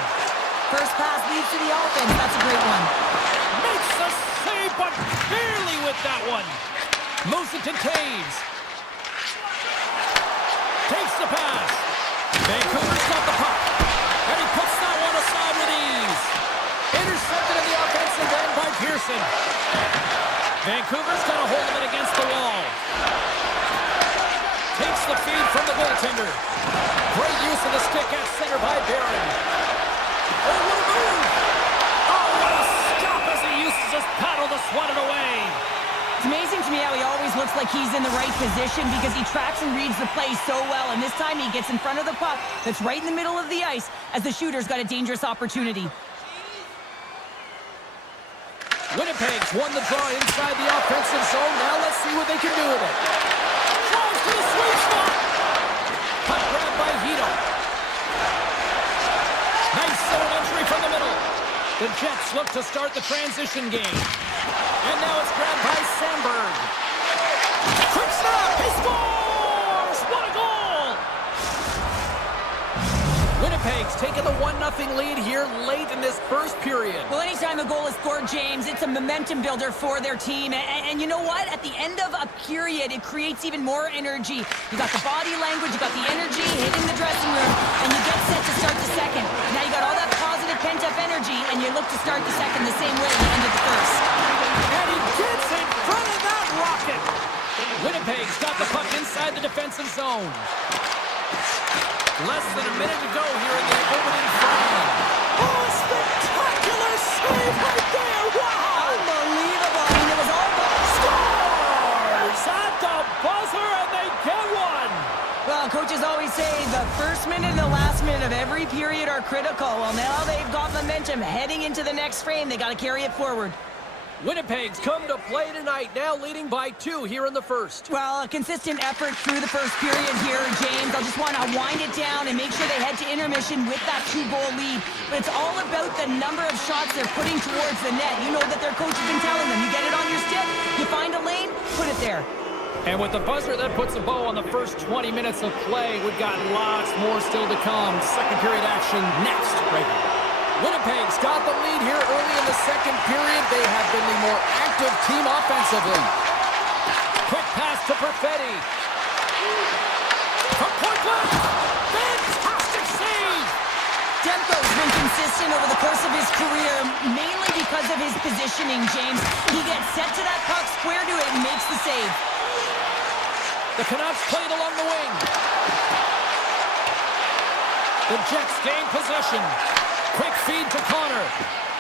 First pass leads to the offense. That's a great one. Makes the save, but barely with that one. Moves it to Taves. Takes the pass. Vancouver's got the puck. And he puts that one aside with ease. Intercepted in the offensive end by Pearson. Vancouver's got a hold of it against the wall. Takes the feed from the goaltender. Great use of the stick at center by Barron. Oh, what a move! Oh, what a stop as he uses his paddle to swat it away. It's amazing to me how he always looks like he's in the right position because he tracks and reads the play so well. And this time he gets in front of the puck that's right in the middle of the ice as the shooter's got a dangerous opportunity. Winnipeg's won the draw inside the offensive zone. Now let's see what they can do with it. Falls to the sweet spot. Puck grabbed by Hito. Nice zone entry from the middle. The Jets look to start the transition game. And now it's grabbed by Sandberg. Quick snap. He scores! What a goal! Winnipeg's taking the 1-0 lead here late in this first period. Well, anytime a goal is scored, James, it's a momentum builder for their team. And you know what? At the end of a period, it creates even more energy. You got the body language, you got the energy hitting the dressing room, and you get set to start the second. Now you got all that positive pent-up energy, and you look to start the second the same way you ended the first. And he gets in front of that rocket. Winnipeg's got the puck inside the defensive zone. Less than a minute to go here in the opening frame. Oh, a spectacular save right there. Wow. Unbelievable. I mean, it was all Scores at the buzzer, and they get one. Well, coaches always say the first minute and the last minute of every period are critical. Well, now they've got momentum heading into the next frame. They got to carry it forward. Winnipeg's come to play tonight, now leading by 2 here in the first. Well, a consistent effort through the first period here, James. I'll just want to wind it down and make sure they head to intermission with that 2-goal lead. But it's all about the number of shots they're putting towards the net. You know that their coach has been telling them, you get it on your stick, you find a lane, put it there. And with the buzzer, that puts a bow on the first 20 minutes of play. We've got lots more still to come. Second period action next, right here. Winnipeg's got the lead here early in the second period. They have been the more active team offensively. Quick pass to Perfetti. From point blank. Fantastic save. Demko's been consistent over the course of his career, mainly because of his positioning, James. He gets set to that puck, square to it, and makes the save. The Canucks played along the wing. The Jets gain possession. Quick feed to Connor.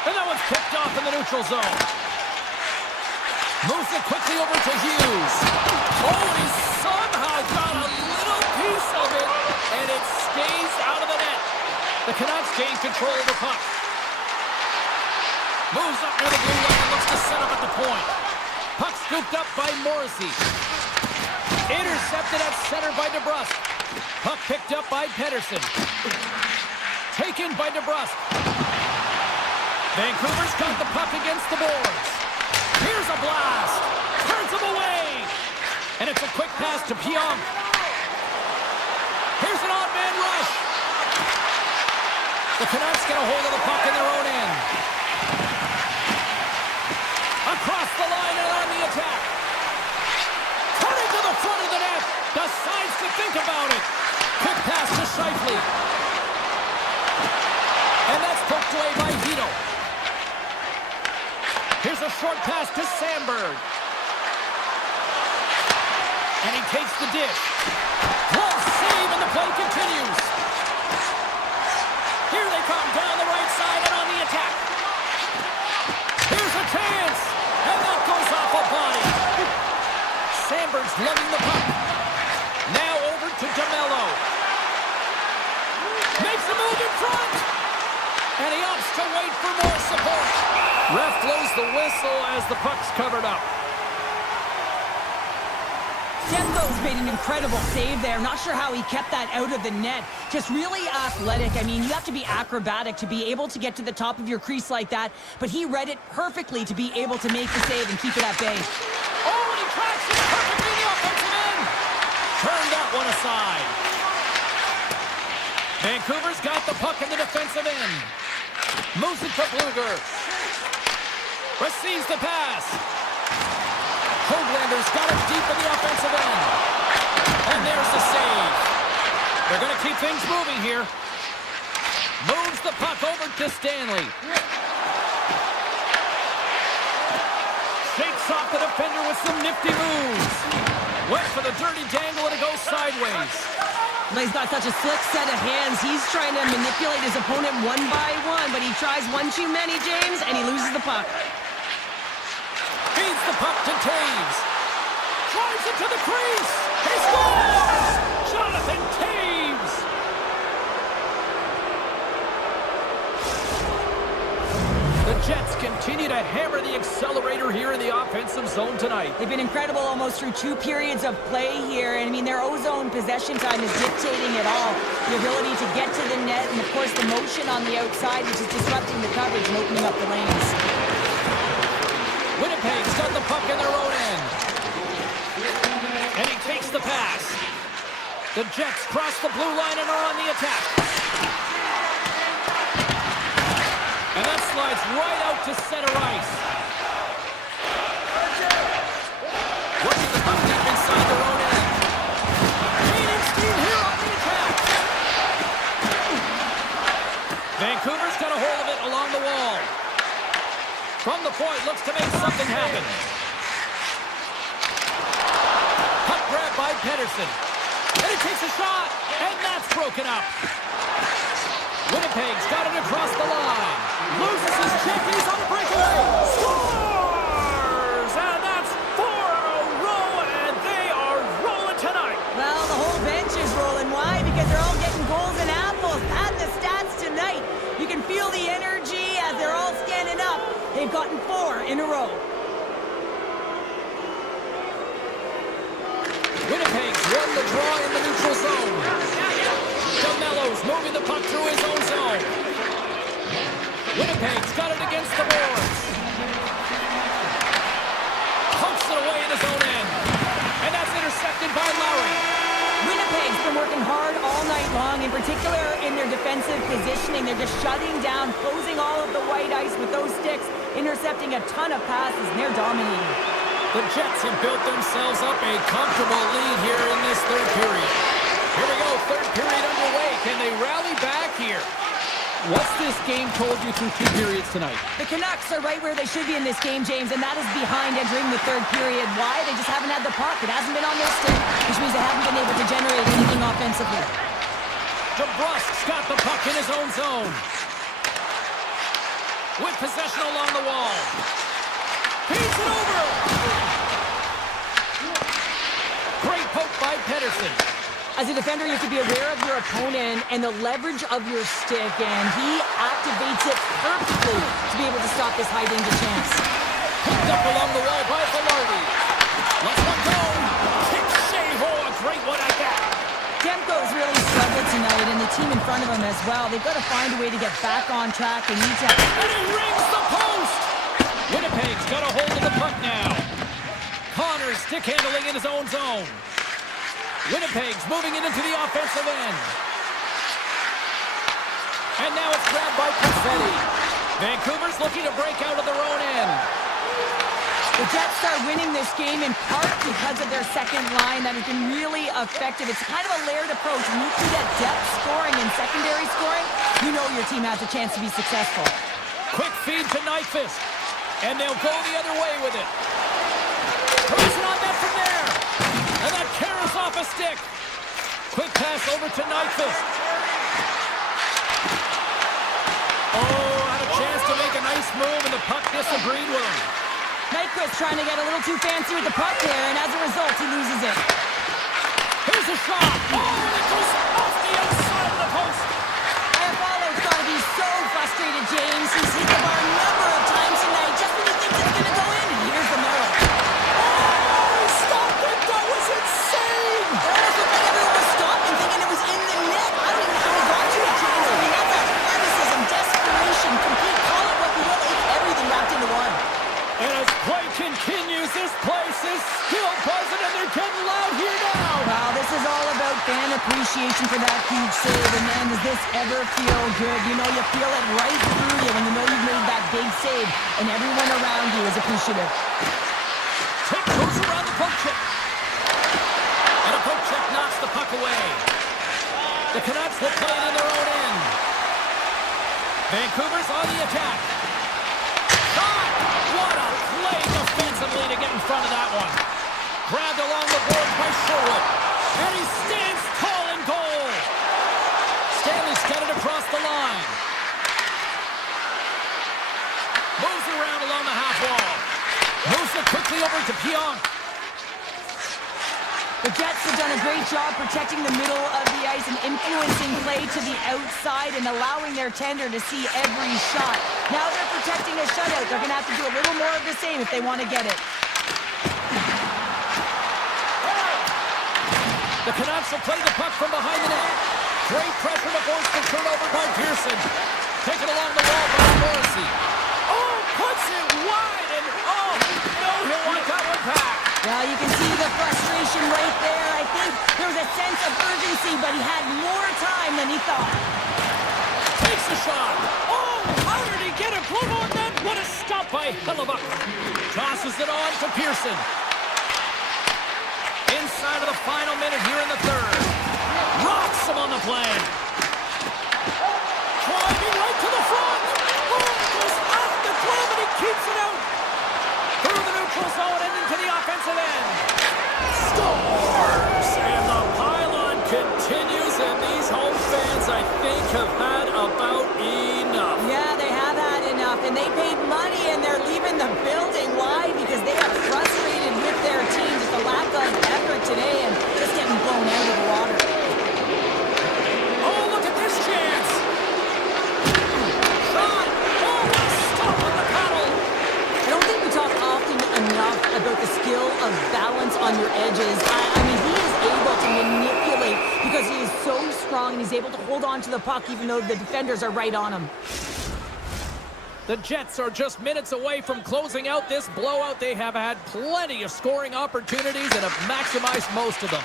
And that one's picked off in the neutral zone. Moves it quickly over to Hughes. Oh, he somehow got a little piece of it, and it stays out of the net. The Canucks gain control of the puck. Moves up near the blue line and looks to set up at the point. Puck scooped up by Morrissey. Intercepted at center by DeBrusque. Puck picked up by Pedersen. Taken by DeBrusque. Vancouver's got the puck against the boards. Here's a blast. Turns him away. And it's a quick pass to Pionk. Here's an odd man rush. The Canucks get a hold of the puck in their own end. Across the line and on the attack. Turning to the front of the net. Decides to think about it. Quick pass to Scheifele. And that's poked away by Vito. Here's a short pass to Sandberg. And he takes the dish. Close save and the play continues. Here they come down the right side and on the attack. Here's a chance. And that goes off a body. Sandberg's lugging the puck. Now over to DeMello. Makes a move in front. And he opts to wait for more support. Ref blows the whistle as the puck's covered up. Demko's made an incredible save there. Not sure how he kept that out of the net. Just really athletic. I mean, you have to be acrobatic to be able to get to the top of your crease like that. But he read it perfectly to be able to make the save and keep it at bay. Oh, and he tracks it perfectly in the offensive end. Turn that one aside. Vancouver's got the puck in the defensive end. Moves it to Bluger. Receives the pass. Hoaglander's got it deep in the offensive end. And there's the save. They're going to keep things moving here. Moves the puck over to Stanley. Shakes off the defender with some nifty moves. Went for the dirty dangle and it goes sideways. But he's got such a slick set of hands. He's trying to manipulate his opponent one by one, but he tries one too many, James, and he loses the puck. Feeds the puck to Taves. Drives it to the crease. He scores! Jonathan Taves! The Jets continue to hammer the accelerator here in the offensive zone tonight. They've been incredible almost through 2 periods of play here. And I mean, their O-zone possession time is dictating it all. The ability to get to the net and, of course, the motion on the outside, which is disrupting the coverage and opening up the lanes. Winnipeg's got the puck in their own end. And he takes the pass. The Jets cross the blue line and are on the attack. And that slides right out to center ice. Working the puck deep inside their own end. Gaining steam here on the attack. Vancouver's got a hold of it along the wall. From the point, looks to make something happen. Puck grab by Pedersen. And he takes a shot, and that's broken up. Winnipeg's got it across the line. Loses his check, and he's on the breakaway. Scores! And that's 4 in a row, and they are rolling tonight. Well, the whole bench is rolling. Why? Because they're all getting goals and apples. Add the stats tonight. You can feel the energy as they're all standing up. They've gotten 4 in a row. Winnipeg's won the draw in the neutral zone. DeMello's moving the puck through his own zone. Winnipeg's got it against the boards. Pumps it away in his own end. And that's intercepted by Lowry. Winnipeg's been working hard all night long, in particular in their defensive positioning. They're just shutting down, closing all of the white ice with those sticks, intercepting a ton of passes, and they're dominating. The Jets have built themselves up a comfortable lead here in this third period. Here we go, third period underway. Can they rally back here? What's this game told you through 2 periods tonight? The Canucks are right where they should be in this game, James, and that is behind entering the third period. Why? They just haven't had the puck. It hasn't been on their stick, which means they haven't been able to generate anything offensively. DeBrusk's got the puck in his own zone. With possession along the wall. Feeds it over. Great poke by Pedersen. As a defender, you have to be aware of your opponent and the leverage of your stick, and he activates it perfectly to be able to stop this high-danger chance. Picked up along the wall by Velarde. Let's one go. Kick Sheho, a great one at that. Demko's really struggled tonight, and the team in front of him as well. They've got to find a way to get back on track. They need to... And he rings the post. Winnipeg's got a hold of the puck now. Connors stick handling in his own zone. Winnipeg's moving it into the offensive end. And now it's grabbed by Perfetti. Vancouver's looking to break out of their own end. The Jets are winning this game in part because of their second line that has been really effective. It's kind of a layered approach. When you can get depth scoring and secondary scoring, you know your team has a chance to be successful. Quick feed to Nyquist. And they'll go the other way with it. Throws it on net from there. And that carries off a stick. Quick pass over to Nyquist. Oh, had a chance to make a nice move, and the puck disagreed with him. Nyquist trying to get a little too fancy with the puck there, and as a result, he loses it. Here's a shot. Oh, and it goes off the outside of the post. Iafallo's got to be so frustrated, James. He's hit the bar a number of times tonight just when he thinks it's going to go in, and here's the middle. Oh, stop it. That was insane. It almost looked like everyone was stopping, thinking it was in the net. I don't even know how he got to it, James. I mean, that's athleticism, desperation, complete, call it what you will. It's everything wrapped into one. And as play continues, this place is still buzzing, and they're getting loud here now. Wow, this is all about fan appreciation for that huge save. And man, does this ever feel good? You know, you feel it right through you when you know you've made that big save, and everyone around you is appreciative. Tick goes around the poke check. And a poke check knocks the puck away. The Canucks will play it in their own end. Vancouver's on the attack. Shot! What a play defensively to get in front of that one. Grabbed along the boards by Sherwood. And he stands tall in goal. Stanley's got it across the line. Moves it around along the half wall. Moves it quickly over to Pionk. The Jets have done a great job protecting the middle of the ice and influencing play to the outside and allowing their tender to see every shot. Now they're protecting a shutout. They're going to have to do a little more of the same if they want to get it. The Canucks will play the puck from behind the net. Great pressure to force the turnover by Pearson. Taken along the wall by Morrissey. Oh, puts it wide, and oh, no, he'll want that one back. Well, you can see the frustration right there. I think there was a sense of urgency, but he had more time than he thought. Takes a shot. Oh, how did he get a glove on that? What a stop by Hellebuck. Tosses it on to Pearson. Inside of the final minute here in the third. Rocks him on the play. Driving right to the front. Oh, it goes off the glove and he keeps it out. Through the neutral zone and into the offensive end. Scores! And the pylon continues, and these home fans, I think, have had about enough. Yeah, they have had enough, and they paid money, and they're leaving the building. Why? Because they are frustrated with their team, with the lack of effort today, and just getting blown out of the water. Oh, look at this chance! Shot! Oh, what a stop on the paddle! about the skill of balance on your edges. I mean, he is able to manipulate because he is so strong and he's able to hold on to the puck even though the defenders are right on him. The Jets are just minutes away from closing out this blowout. They have had plenty of scoring opportunities and have maximized most of them.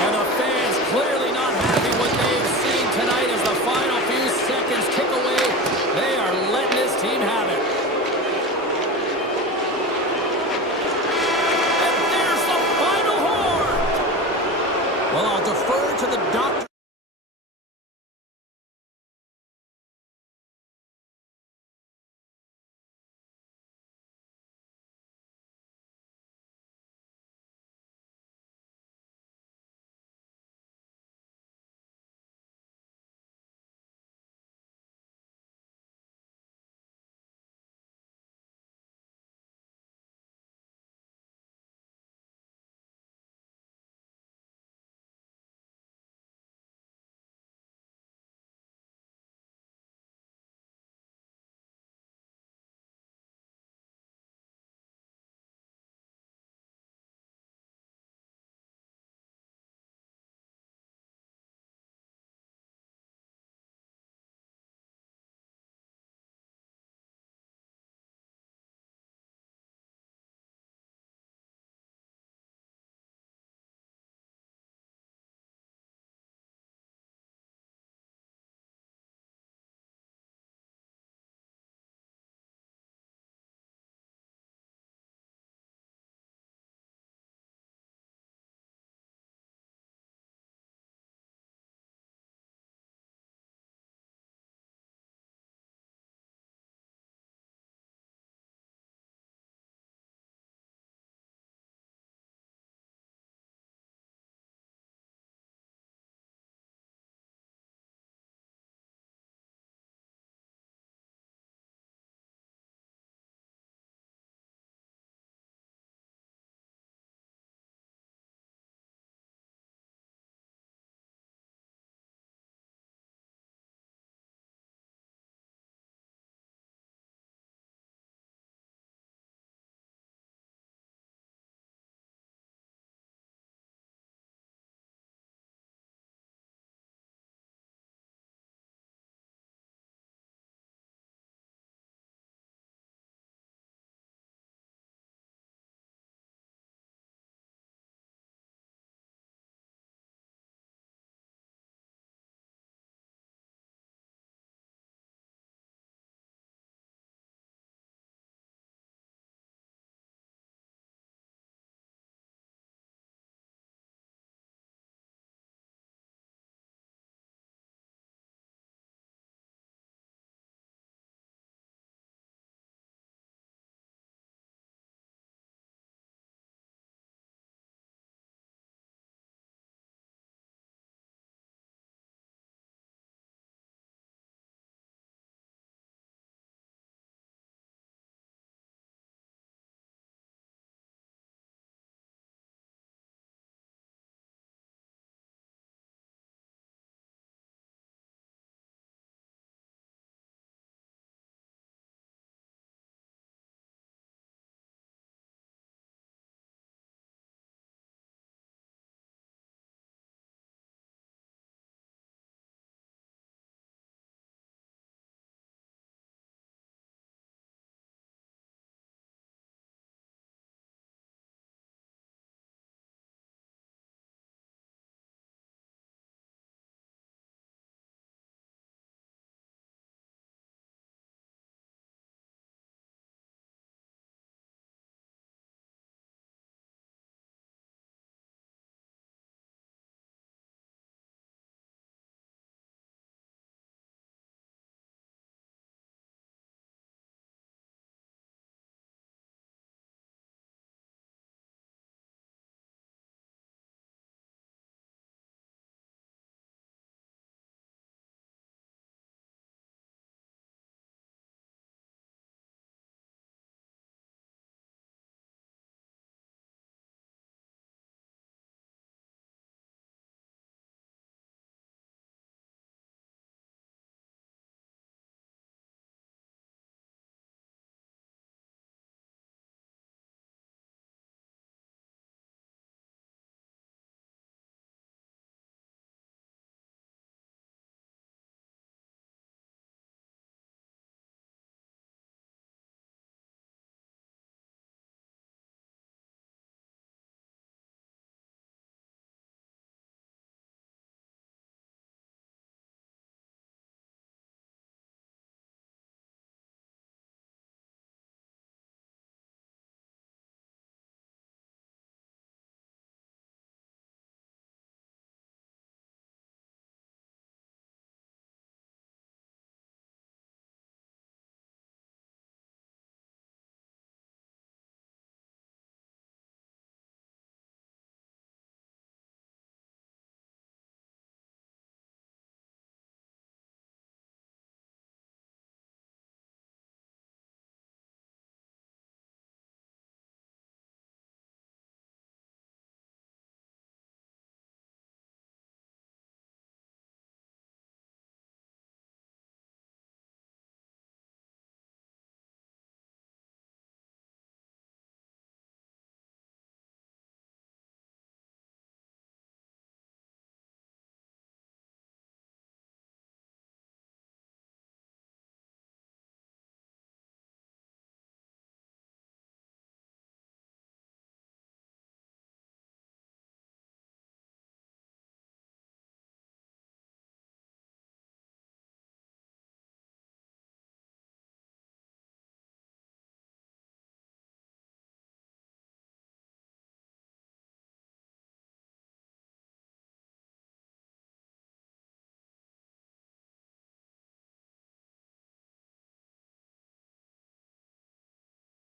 And the fans clearly not happy what they've seen tonight as the final few seconds tick away. They are letting this team have it. And there's the final horn. Well, I'll defer to the doctor.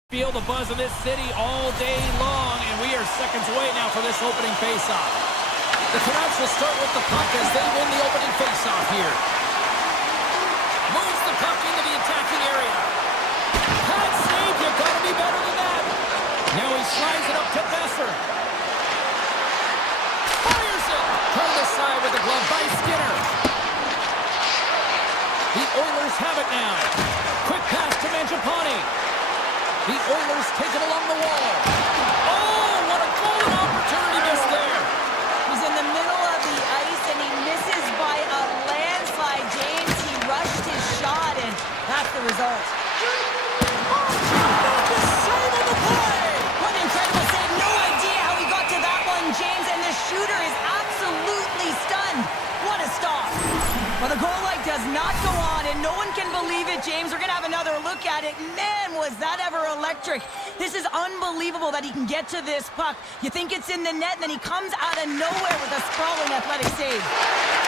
Feel the buzz of this city all day long, and we are seconds away now for this opening faceoff. The Canucks will start with the puck as they win the opening faceoff here. Moves the puck into the attacking area. Pad save, you've got to be better than that. Now he slides it up to Besser. Fires it. Turned aside with the glove by Skinner. The Oilers have it now. Quick pass to Mangiapane. The Oilers take it along the wall. Oh, what a golden opportunity missed there. He's in the middle of the ice, and he misses by a landslide, James. He rushed his shot, and that's the result. Tremendous save on the play. What an incredible save. No idea how he got to that one, James, and the shooter is absolutely stunned. What a stop. Well, the goal light does not go on, and no one can believe it, James. We're going to have another look at it. Man, was that ever electric. This is unbelievable that he can get to this puck. You think it's in the net, and then he comes out of nowhere with a sprawling athletic save.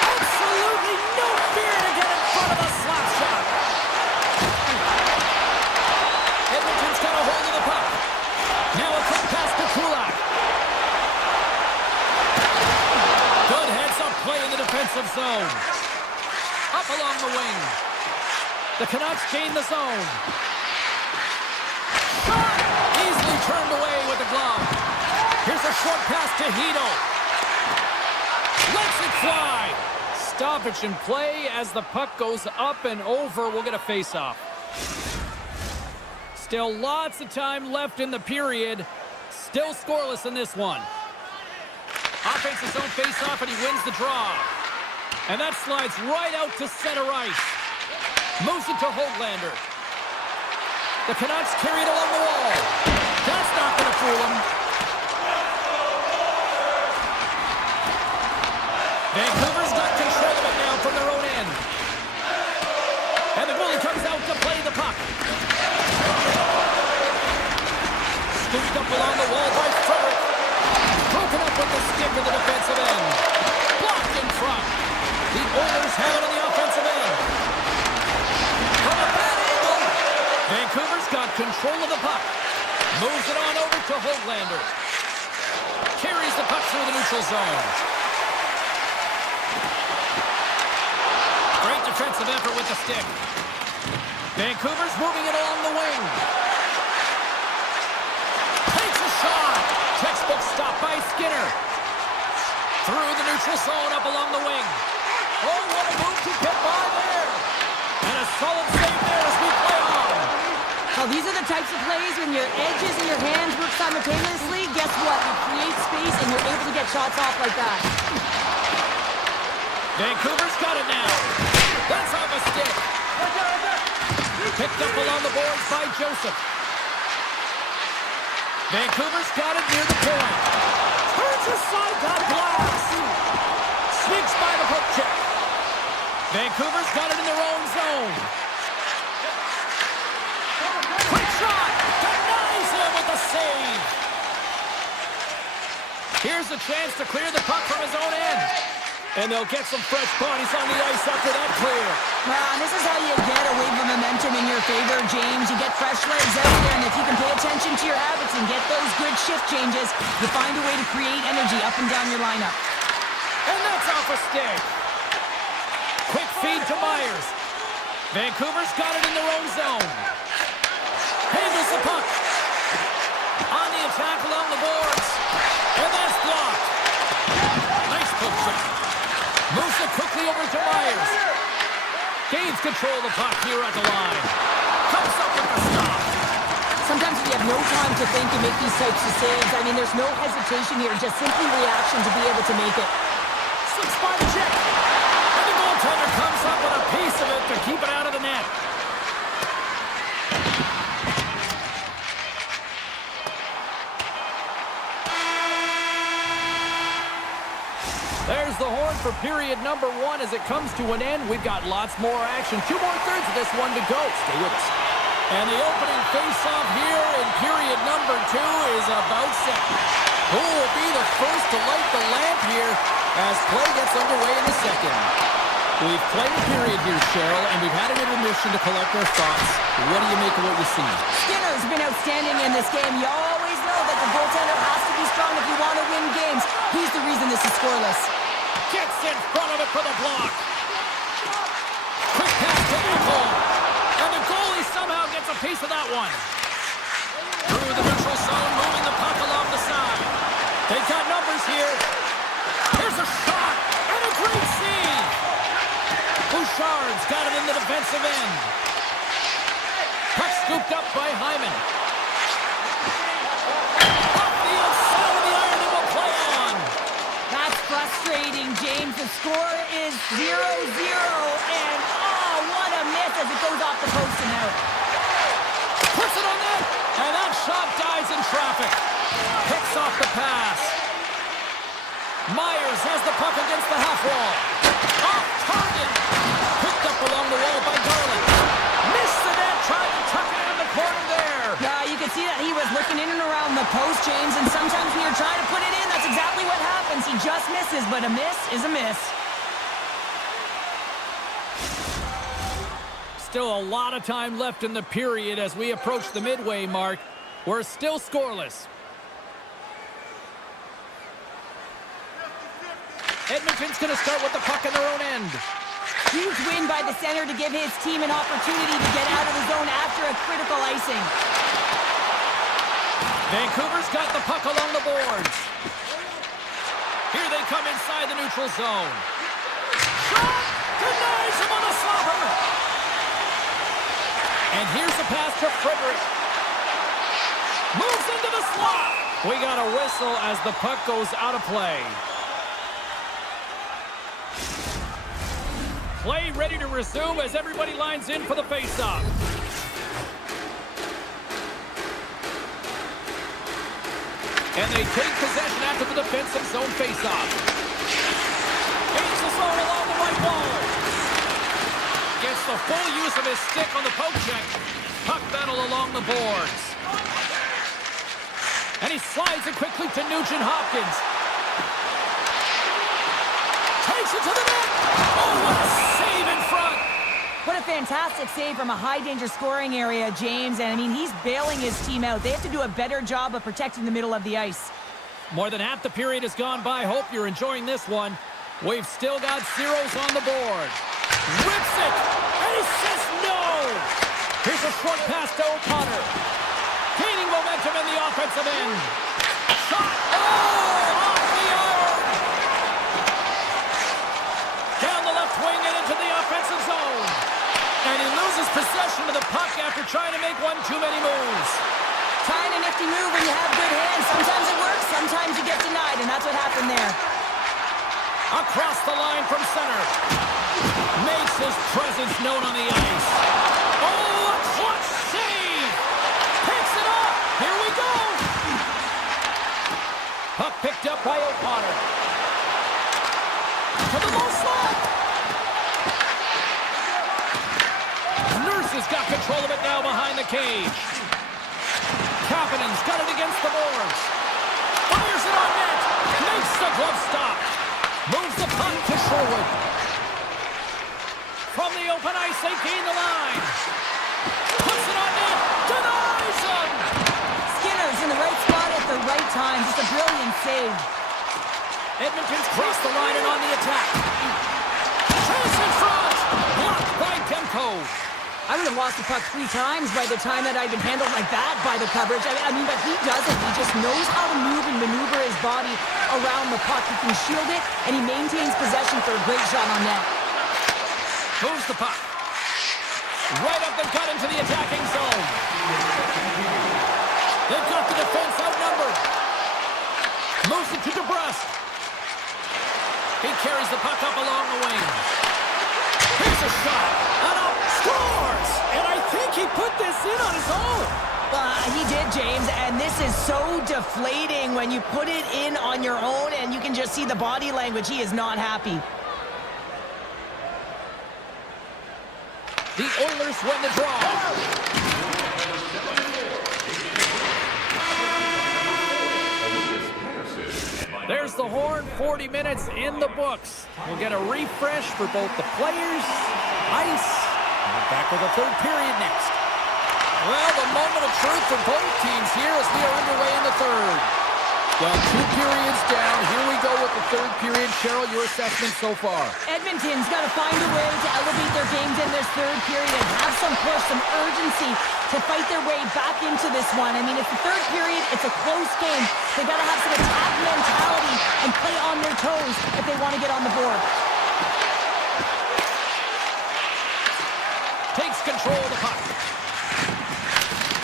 Absolutely no fear to get in front of a slap shot. Edmonton's got a hold of the puck. Now a quick pass to Kulak. Good heads-up play in the defensive zone. Up along the wing. The Canucks gain the zone. Shot! Easily turned away with the glove. Here's a short pass to Hito. Lets it fly. Stoppage in play as the puck goes up and over. We'll get a face-off. Still lots of time left in the period. Still scoreless in this one. Offensive zone face-off, and he wins the draw. And that slides right out to center ice. Moves it to Holtlander. The Canucks carry it along the wall. That's not going to fool him. Vancouver's got control of it now from their own end. And the goalie comes out to play the puck. Scooped up along the wall by Frederick. Broken up with the stick of the defensive end. Blocked in front. The Oilers have it on the offensive end. From a bad angle. Vancouver's got control of the puck. Moves it on over to Holtlander. Carries the puck through the neutral zone. Great defensive effort with the stick. Vancouver's moving it along the wing. Takes a shot. Textbook stop by Skinner. Through the neutral zone up along the wing. Oh, what a move to get by there. And a solid save there as we play on. Well, these are the types of plays when your edges and your hands work simultaneously. Guess what? You create space and you're able to get shots off like that. Vancouver's got it now. That's off a stick. Picked up along the boards by Joseph. Vancouver's got it near the point. Turns aside that glass. Sneaks by the poke check. Vancouver's got it in their own zone. Quick shot. Denies him with the save. Here's a chance to clear the puck from his own end. And they'll get some fresh bodies on the ice after that clear. Well, this is how you get a wave of momentum in your favor, James. You get fresh legs out there, and if you can pay attention to your habits and get those good shift changes, you find a way to create energy up and down your lineup. And that's off a stick. Quick feed to Myers. Vancouver's got it in their own zone. Handles the puck. On the attack along the boards. And that's blocked. Nice poke check. Moves it quickly over to Myers. Gains control of the puck here at the line. Comes up with the stop. Sometimes we have no time to think and make these types of saves. I mean, there's no hesitation here, just simply reaction to be able to make it. Slips by the check. And the goaltender comes up with a piece of it to keep it out of the net. There's the horn for period number 1 as it comes to an end. We've got lots more action. 2 more thirds of this one to go. Stay with us. And the opening face-off here in period number 2 is about set. Who will be the first to light the lamp here as play gets underway in the second? We've played a period here, Cheryl, and we've had an intermission to collect our thoughts. What do you make of what you see? Skinner's been outstanding in this game. You always know that the goaltender has to be strong if you want to win games. He's the reason this is scoreless. Gets in front of it for the block. Quick pass to Nickel. And the goalie somehow gets a piece of that one. Through the neutral zone, moving the puck along the side. They've got numbers here. Here's a shot and a great save. Bouchard's got it in the defensive end. Puck scooped up by Hyman. Off the outside of the iron and will play on. That's frustrating, James. The score is 0-0, and oh, what a miss as it goes off the post and out. Puts it on net, and that shot dies in traffic. Picks off the pass. Myers has the puck against the half wall. Off target. Picked up along the wall by Garland. Missed the net, tried to tuck it in the corner there. Yeah, you can see that he was looking in and around the post, James, and sometimes when you're trying to put it in, that's exactly what happens. He just misses, but a miss is a miss. Still a lot of time left in the period as we approach the midway mark. We're still scoreless. Edmonton's going to start with the puck in their own end. Huge win by the center to give his team an opportunity to get out of the zone after a critical icing. Vancouver's got the puck along the boards. Here they come inside the neutral zone. Shot! Denies him on the slobber! And here's a pass to Frederick. Moves into the slot. We got a whistle as the puck goes out of play. Play ready to resume as everybody lines in for the face-off. And they take possession after the defensive zone face-off. Gains the zone along the right wall. Gets the full use of his stick on the poke check. Puck battle along the boards. And he slides it quickly to Nugent Hopkins. Takes it to the net. Oh, what a save in front. What a fantastic save from a high-danger scoring area, James. And, I mean, he's bailing his team out. They have to do a better job of protecting the middle of the ice. More than half the period has gone by. Hope you're enjoying this one. We've still got zeros on the board. Rips it, and he says no. Here's a short pass to O'Connor. Gaining momentum in the offensive end. Shot, oh, off the iron. Down the left wing and into the offensive zone. And he loses possession of the puck after trying to make one too many moves. Trying a nifty move when you have good hands. Sometimes it works, sometimes you get denied, and that's what happened there. Across the line from center. Makes his presence known on the ice. Oh, a clutch save! Picks it up! Here we go! Puck picked up by O'Connor. To the low slot! Nurse has got control of it now behind the cage. Kapanen's got it against the boards. Fires it on net! Makes the glove stop! Moves the puck to Sherwood. From the open ice, they gain the line. Puts it on net. Denies him. Skinner's in the right spot at the right time. Just a brilliant save. Edmonton's crossed the line and on the attack. Chase in front. Blocked by Demko. I would have lost the puck 3 times by the time that I'd been handled like that by the coverage. I mean, but he doesn't. He just knows how to move and maneuver his body around the puck. He can shield it, and he maintains possession for a great shot on net. Moves the puck. Right up the gut into the attacking zone. They've got the defense outnumbered. Moves it to DeBrusque. He carries the puck up along the wing. Here's a shot. And up scores! And I think he put this in on his own. He did, James, and this is so deflating when you put it in on your own, and you can just see the body language. He is not happy. The Oilers win the draw. There's the horn, 40 minutes in the books. We'll get a refresh for both the players, ice, and we're back with a third period next. Well, the moment of truth for both teams here as we are underway in the third. Well, 2 periods down. Here we go with the third period. Cheryl, your assessment so far? Edmonton's got to find a way to elevate their games in this third period and have some push, some urgency to fight their way back into this one. I mean, it's the third period. It's a close game. They've got to have some attack mentality and play on their toes if they want to get on the board. Takes control of the puck.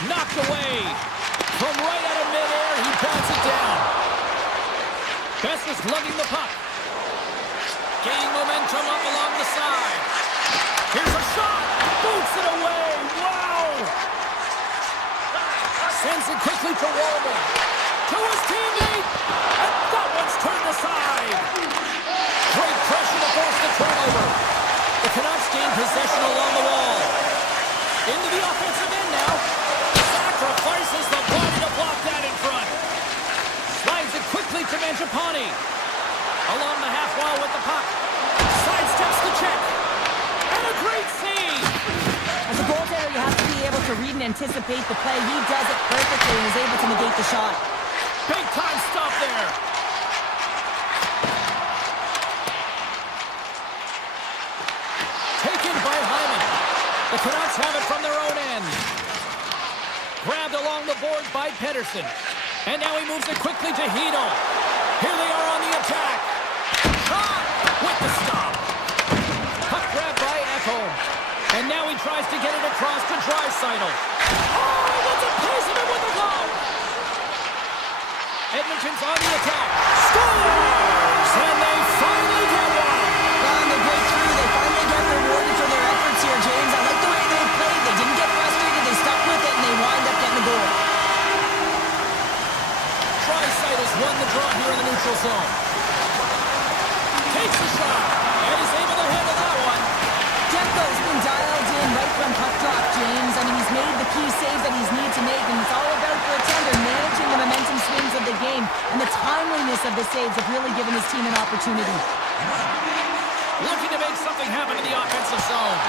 Knocked away. From right out of midair, he bats it down. Besser's lugging the puck. Gaining momentum up along the side. Here's a shot. Boots it away. Wow! Sends it quickly to Walden. To his teammate. And that one's turned aside. Great pressure to force the turnover. The Canucks gain possession along the wall. Into the offensive end now. Sacrifices the body to block that in front. Slides it quickly to Mangiapane. Along the half wall with the puck. Sidesteps the check. And a great save. As a goaltender, you have to be able to read and anticipate the play. He does it perfectly and is able to negate the shot. Big time stop there. Taken by Hyman. The Canucks have it from their own end. Grabbed along the boards by Pettersson. And now he moves it quickly to Hito. Here they are on the attack. Shot with the stop. Puck grabbed by Ekholm. And now he tries to get it across to Draisaitl. Oh, what's a piece of it with the glove. Edmonton's on the attack. Scores! And they finally get one. Well, and they break through. They finally get rewarded for their efforts here, James. I like the way they played. They didn't get frustrated. They stuck with it, and they wind up getting the goal. Draisaitl's won the draw here in the neutral zone. Takes the shot, and he's able to handle that one. Demko's been dialed in right from puck drop, James. I mean, he's made the key saves that he's needed to make, and it's all about for a tender managing the momentum swings of the game, and the timeliness of the saves have really given his team an opportunity. Looking to make something happen in the offensive zone,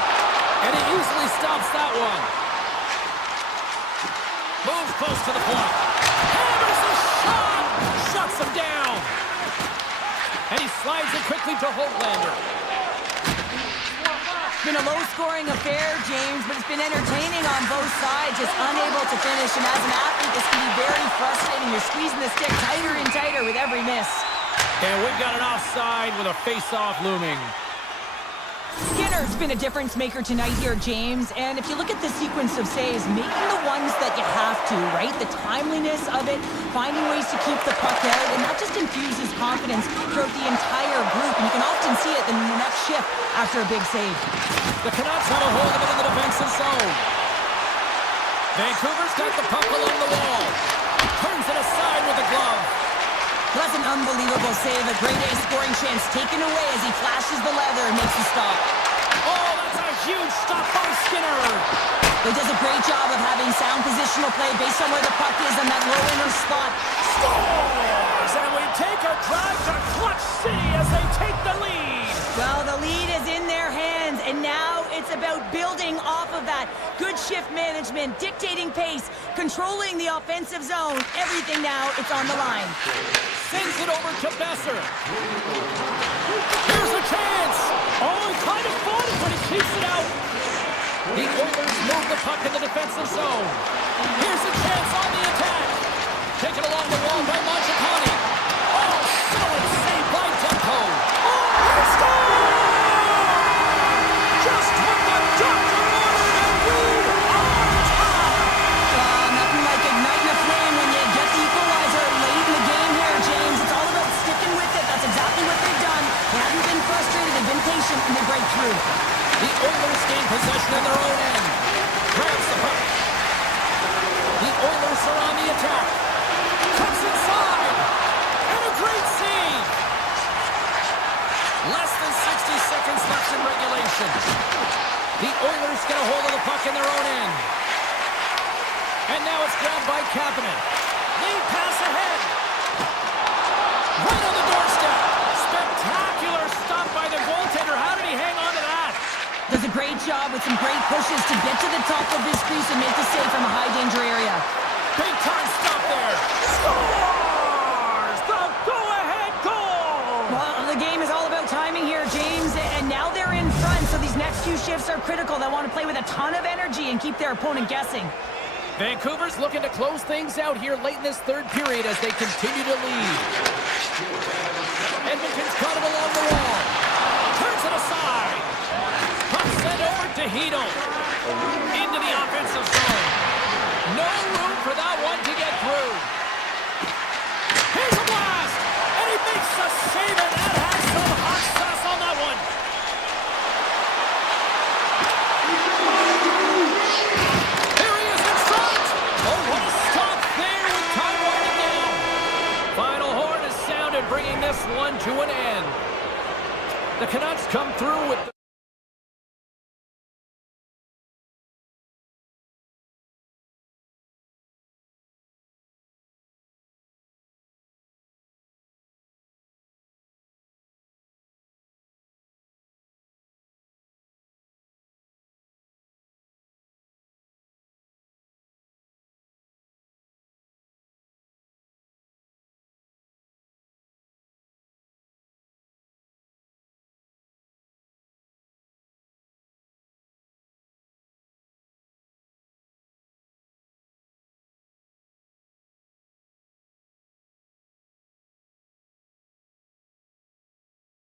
and he easily stops that one. Moves close to the point. Hammers a shot! Shuts him down! And he slides it quickly to Hoglander. It's been a low-scoring affair, James, but it's been entertaining on both sides, just unable to finish. And as an athlete, this can be very frustrating. You're squeezing the stick tighter and tighter with every miss. And we've got an offside with a face-off looming. Skinner's been a difference maker tonight here, James. And if you look at the sequence of saves, making the ones that you have to, right? The timeliness of it, finding ways to keep the puck out, and that just infuses confidence throughout the entire group. And you can often see it in the next shift after a big save. The Canucks have a hold of it in the defensive zone. Vancouver's got the puck along the wall. Turns it aside with the glove. Well, that's an unbelievable save. A great A scoring chance taken away as he flashes the leather and makes the stop. Oh, that's a huge stop by Skinner. He does a great job of having sound positional play based on where the puck is on that low inner spot. Scores! And we take a drive to Clutch City as they take the lead. Well, the lead is in their hands, and now it's about building off of that. Good shift management, dictating pace, controlling the offensive zone. Everything now, it's on the line. Sends it over to Besser. Here's a chance. Oh, he kind of fought it, but he keeps it out. The Oilers move the puck in the defensive zone. Here's a chance on the attack. Taken along the wall by Mangiapane. Oh, solid save by Demko. Oh, he scored! Just what the doctor ordered, and we are tied. Nothing like igniting a flame when you get the equalizer late in the game here, James. It's all about sticking with it. That's exactly what they've done. They haven't been frustrated. They've been patient, and they break through. The Oilers gain possession in their own end. Grabs the puck. The Oilers are on the attack. Cuts inside. And a great save. Less than 60 seconds left in regulation. The Oilers get a hold of the puck in their own end. And now it's grabbed by Kapanen. Lead pass ahead. Right on the great job with some great pushes to get to the top of this crease and make the save from a high-danger area. Big time stop there. Scores the go-ahead goal. Well, the game is all about timing here, James, and now they're in front, so these next few shifts are critical. They want to play with a ton of energy and keep their opponent guessing. Vancouver's looking to close things out here late in this third period as they continue to lead. Edmonton's got it along the wall. Turns it aside. Puck sent over to Hito. Into the offensive zone. No room for that one to get through. Here's a blast! And he makes the save, and that has some hot sauce on that one. Here he is in front! Oh, what a stop there with time winding down. Final horn is sounded, bringing this one to an end. The Canucks come through with